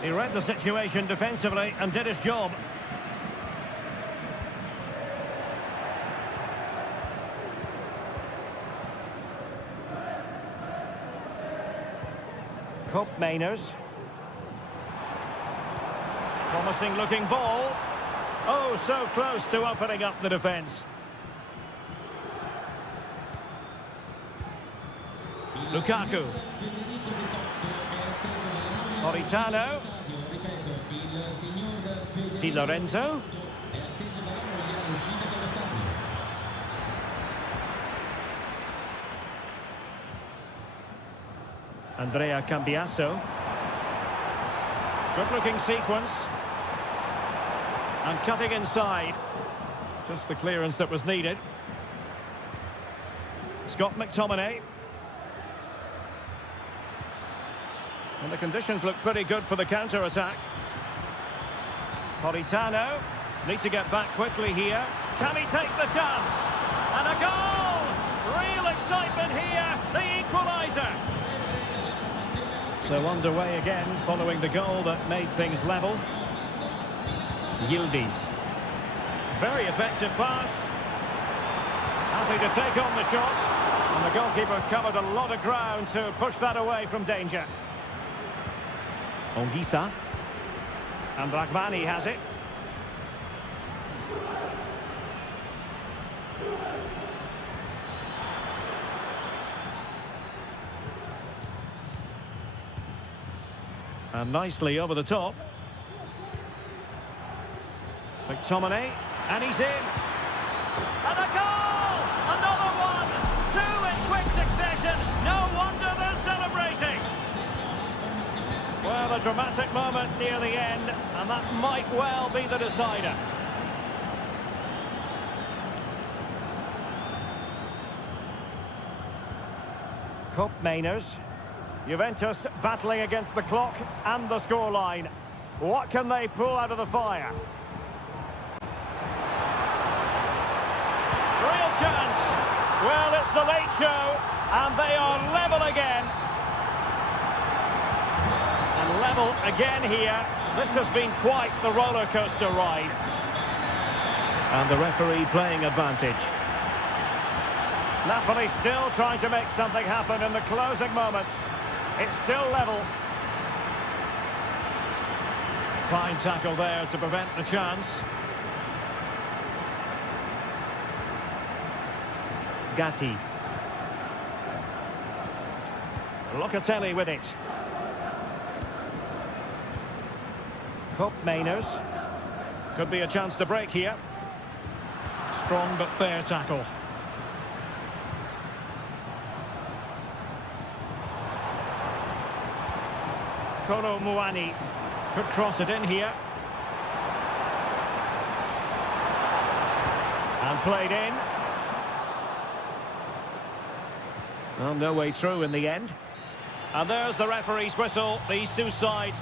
He read the situation defensively and did his job. Cup Mainers. Promising looking ball. Oh, so close to opening up the defence. Lukaku. Politano. Di Lorenzo. Andrea Cambiaso. Good looking sequence. And cutting inside. Just the clearance that was needed. Scott McTominay. And the conditions look pretty good for the counter-attack. Politano. Need to get back quickly here. Can he take the chance? And a goal! Real excitement here. The equaliser. So underway again, following the goal that made things level. Yildiz. Very effective pass. Happy to take on the shot. And the goalkeeper covered a lot of ground to push that away from danger. Ongisa. And Rahmani has it. And nicely over the top. McTominay, and he's in. And a goal! Another one! Two in quick succession. No wonder they're celebrating. Well, a dramatic moment near the end, and that might well be the decider. Cup Mainers. Juventus battling against the clock and the scoreline. What can they pull out of the fire? Real chance. Well, it's the late show, and they are level again. And level again here. This has been quite the roller coaster ride. And the referee playing advantage. Napoli still trying to make something happen in the closing moments. It's still level. Fine tackle there to prevent the chance. Gatti. Locatelli with it. Cup Mainers. Could be a chance to break here. Strong but fair tackle. Kolo Muani could cross it in here. And played in. Well, no way through in the end. And there's the referee's whistle. These two sides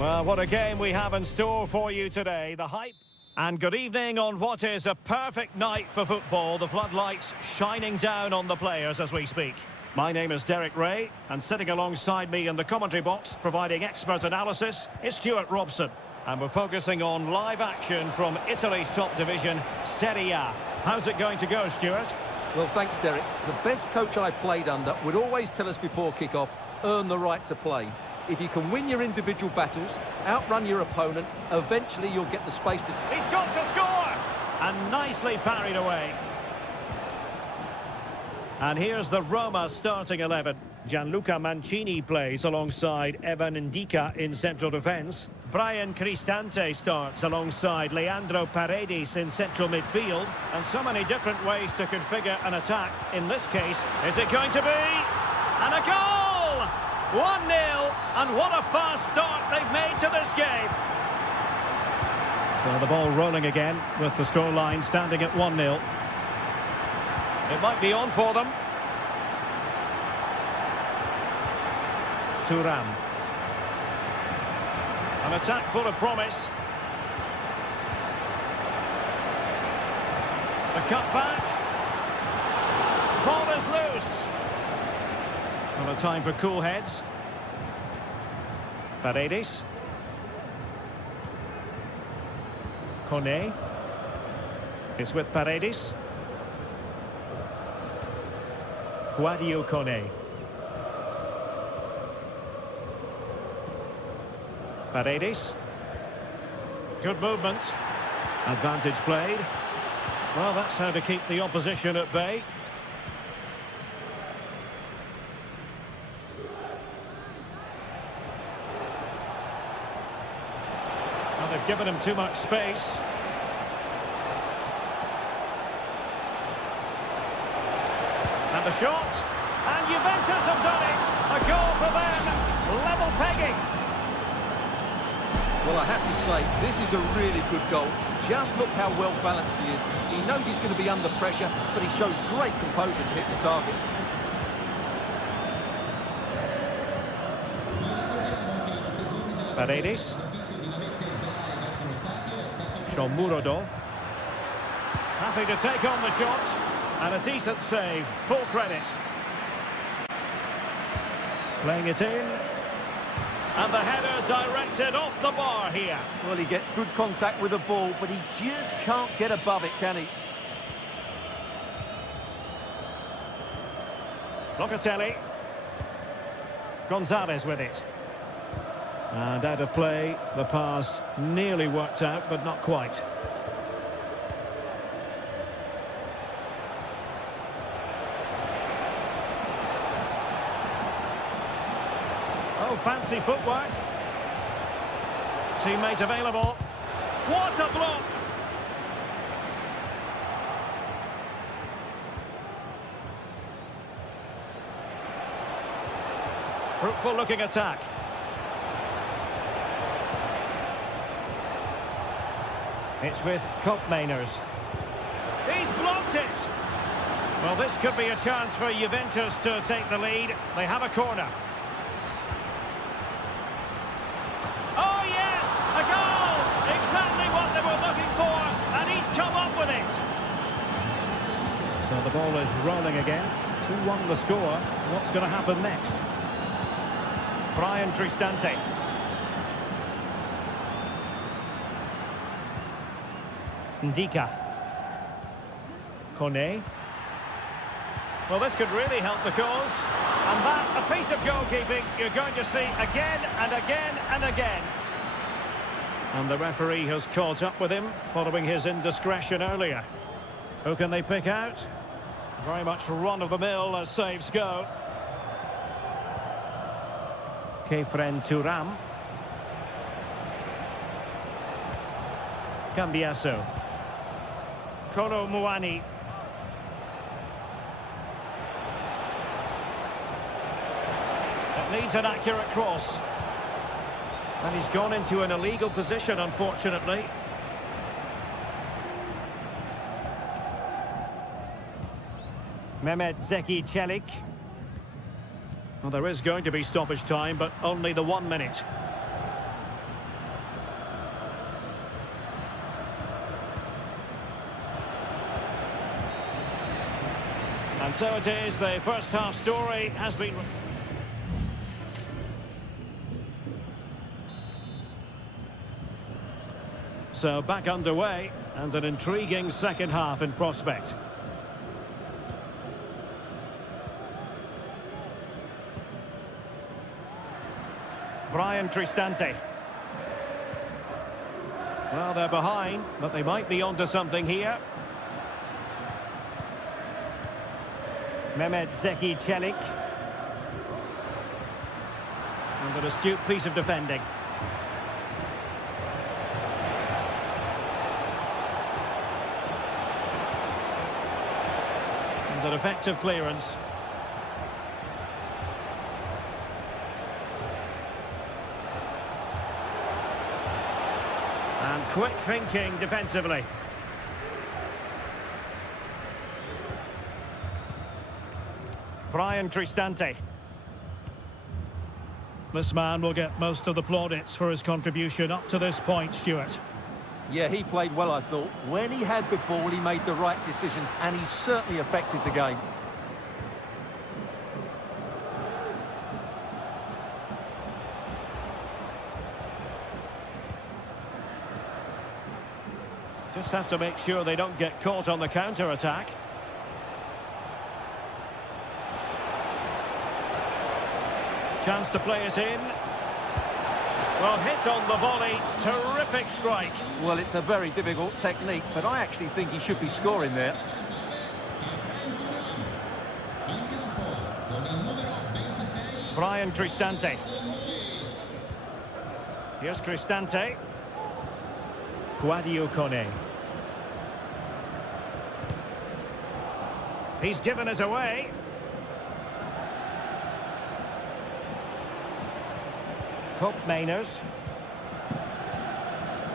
Well, what a game we have in store for you today. The hype. And good evening on what is a perfect night for football. The floodlights shining down on the players as we speak. My name is Derek Ray, and sitting alongside me in the commentary box, providing expert analysis, is Stuart Robson. And we're focusing on live action from Italy's top division, Seria. How's it going to go, Stuart? Well, thanks, Derek. The best coach I played under would always tell us before kick-off, earn the right to play. If you can win your individual battles, outrun your opponent, eventually you'll get the space to... He's got to score! And nicely parried away. And here's the Roma starting 11. Gianluca Mancini plays alongside Evan Ndika in central defence. Brian Cristante starts alongside Leandro Paredes in central midfield. And so many different ways to configure an attack. In this case, is it going to be? And a goal! 1-0, and what a fast start they've made to this game. So the ball rolling again with the scoreline standing at 1-0. It might be on for them. Thuram. An attack full of promise. The cut back. Ball is loose. Well, a time for cool heads. Paredes. Kone. It's with Paredes. Guadio Kone. Paredes. Good movement. Advantage played. Well, that's how to keep the opposition at bay. Well, they've given him too much space. And the shot. And Juventus have done it. A goal for them. Level pegging. Well, I have to say, this is a really good goal. Just look how well balanced he is. He knows he's going to be under pressure, but he shows great composure to hit the target. Paredes. Shomurodov. Happy to take on the shot. And a decent save. Full credit. Playing it in. And the header directed off the bar here. Well, he gets good contact with the ball, but he just can't get above it, can he? Locatelli. Gonzalez with it. And out of play, the pass nearly worked out, but not quite. Oh, fancy footwork. Teammate available. What a block! Fruitful looking attack. It's with Koopmeiners. He's blocked it! Well, this could be a chance for Juventus to take the lead. They have a corner. Oh, yes! A goal! Exactly what they were looking for, and he's come up with it. So the ball is rolling again. 2-1 the score. What's going to happen next? Brian Cristante. Ndika. Kone. Well, this could really help the cause. And that, a piece of goalkeeping you're going to see again and again and again. And the referee has caught up with him following his indiscretion earlier. Who can they pick out? Very much run-of-the-mill as saves go. Kefren Thuram. Cambiasso. Kolo Muani. It needs an accurate cross. And he's gone into an illegal position, unfortunately. Mehmet Zeki Çelik. Well, there is going to be stoppage time, but only the 1 minute. And so it is, the first half story has been... So back underway, and an intriguing second half in prospect. Brian Cristante. Well, they're behind, but they might be onto something here. Mehmet Zeki Çelik. And an astute piece of defending. And an effective clearance. And quick thinking defensively. Brian Cristante. This man will get most of the plaudits for his contribution up to this point, Stuart. Yeah, he played well, I thought. When he had the ball, he made the right decisions, and he certainly affected the game. Just have to make sure they don't get caught on the counter-attack. Chance to play it in. Well, hit on the volley. Terrific strike. Well, it's a very difficult technique, but I actually think he should be scoring there. Brian Cristante. Here's Cristante. Guadio Kone. He's given us away. Koopmeiners.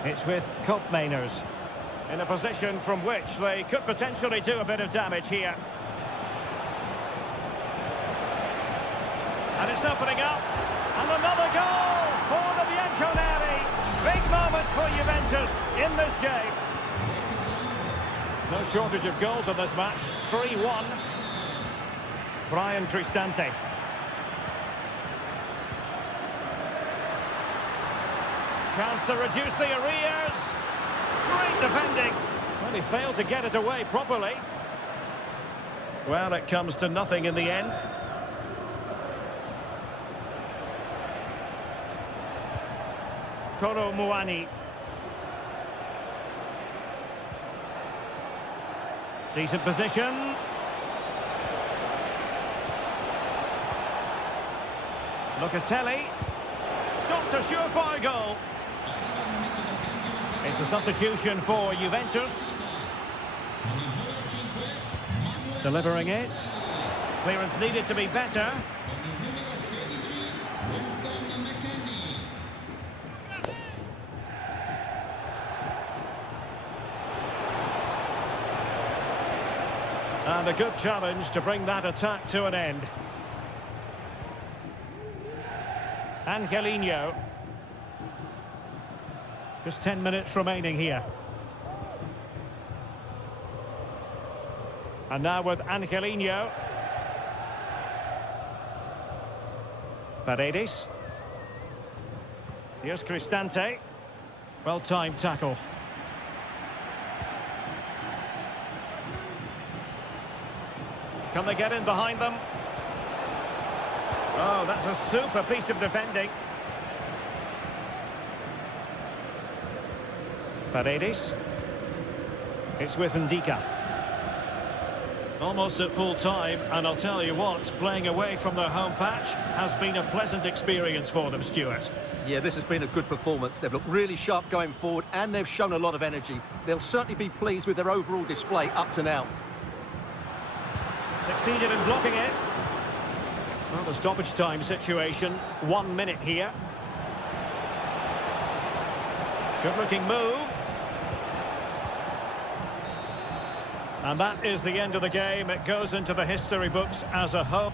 It's with Koopmeiners. In a position from which they could potentially do a bit of damage here. And it's opening up. And another goal for the Bianconeri. Big moment for Juventus in this game. No shortage of goals in this match. 3-1. Brian Cristante. Chance to reduce the arrears. Great defending. Well, he failed to get it away properly. Well, it comes to nothing in the end. Koro Muani. Decent position. Locatelli. Stopped a surefire goal. It's a substitution for Juventus. Delivering it. Clearance needed to be better. And a good challenge to bring that attack to an end. Angelino. Just 10 minutes remaining here. And now with Angelino. Paredes. Here's Cristante. Well-timed tackle. Can they get in behind them? Oh, that's a super piece of defending. Paredes. It's with Ndika. Almost at full time, and I'll tell you what, playing away from their home patch has been a pleasant experience for them, Stuart. Yeah, this has been a good performance. They've looked really sharp going forward, and they've shown a lot of energy. They'll certainly be pleased with their overall display up to now. Succeeded in blocking it. Well, the stoppage time situation, 1 minute here. Good-looking move. And that is the end of the game. It goes into the history books as a home.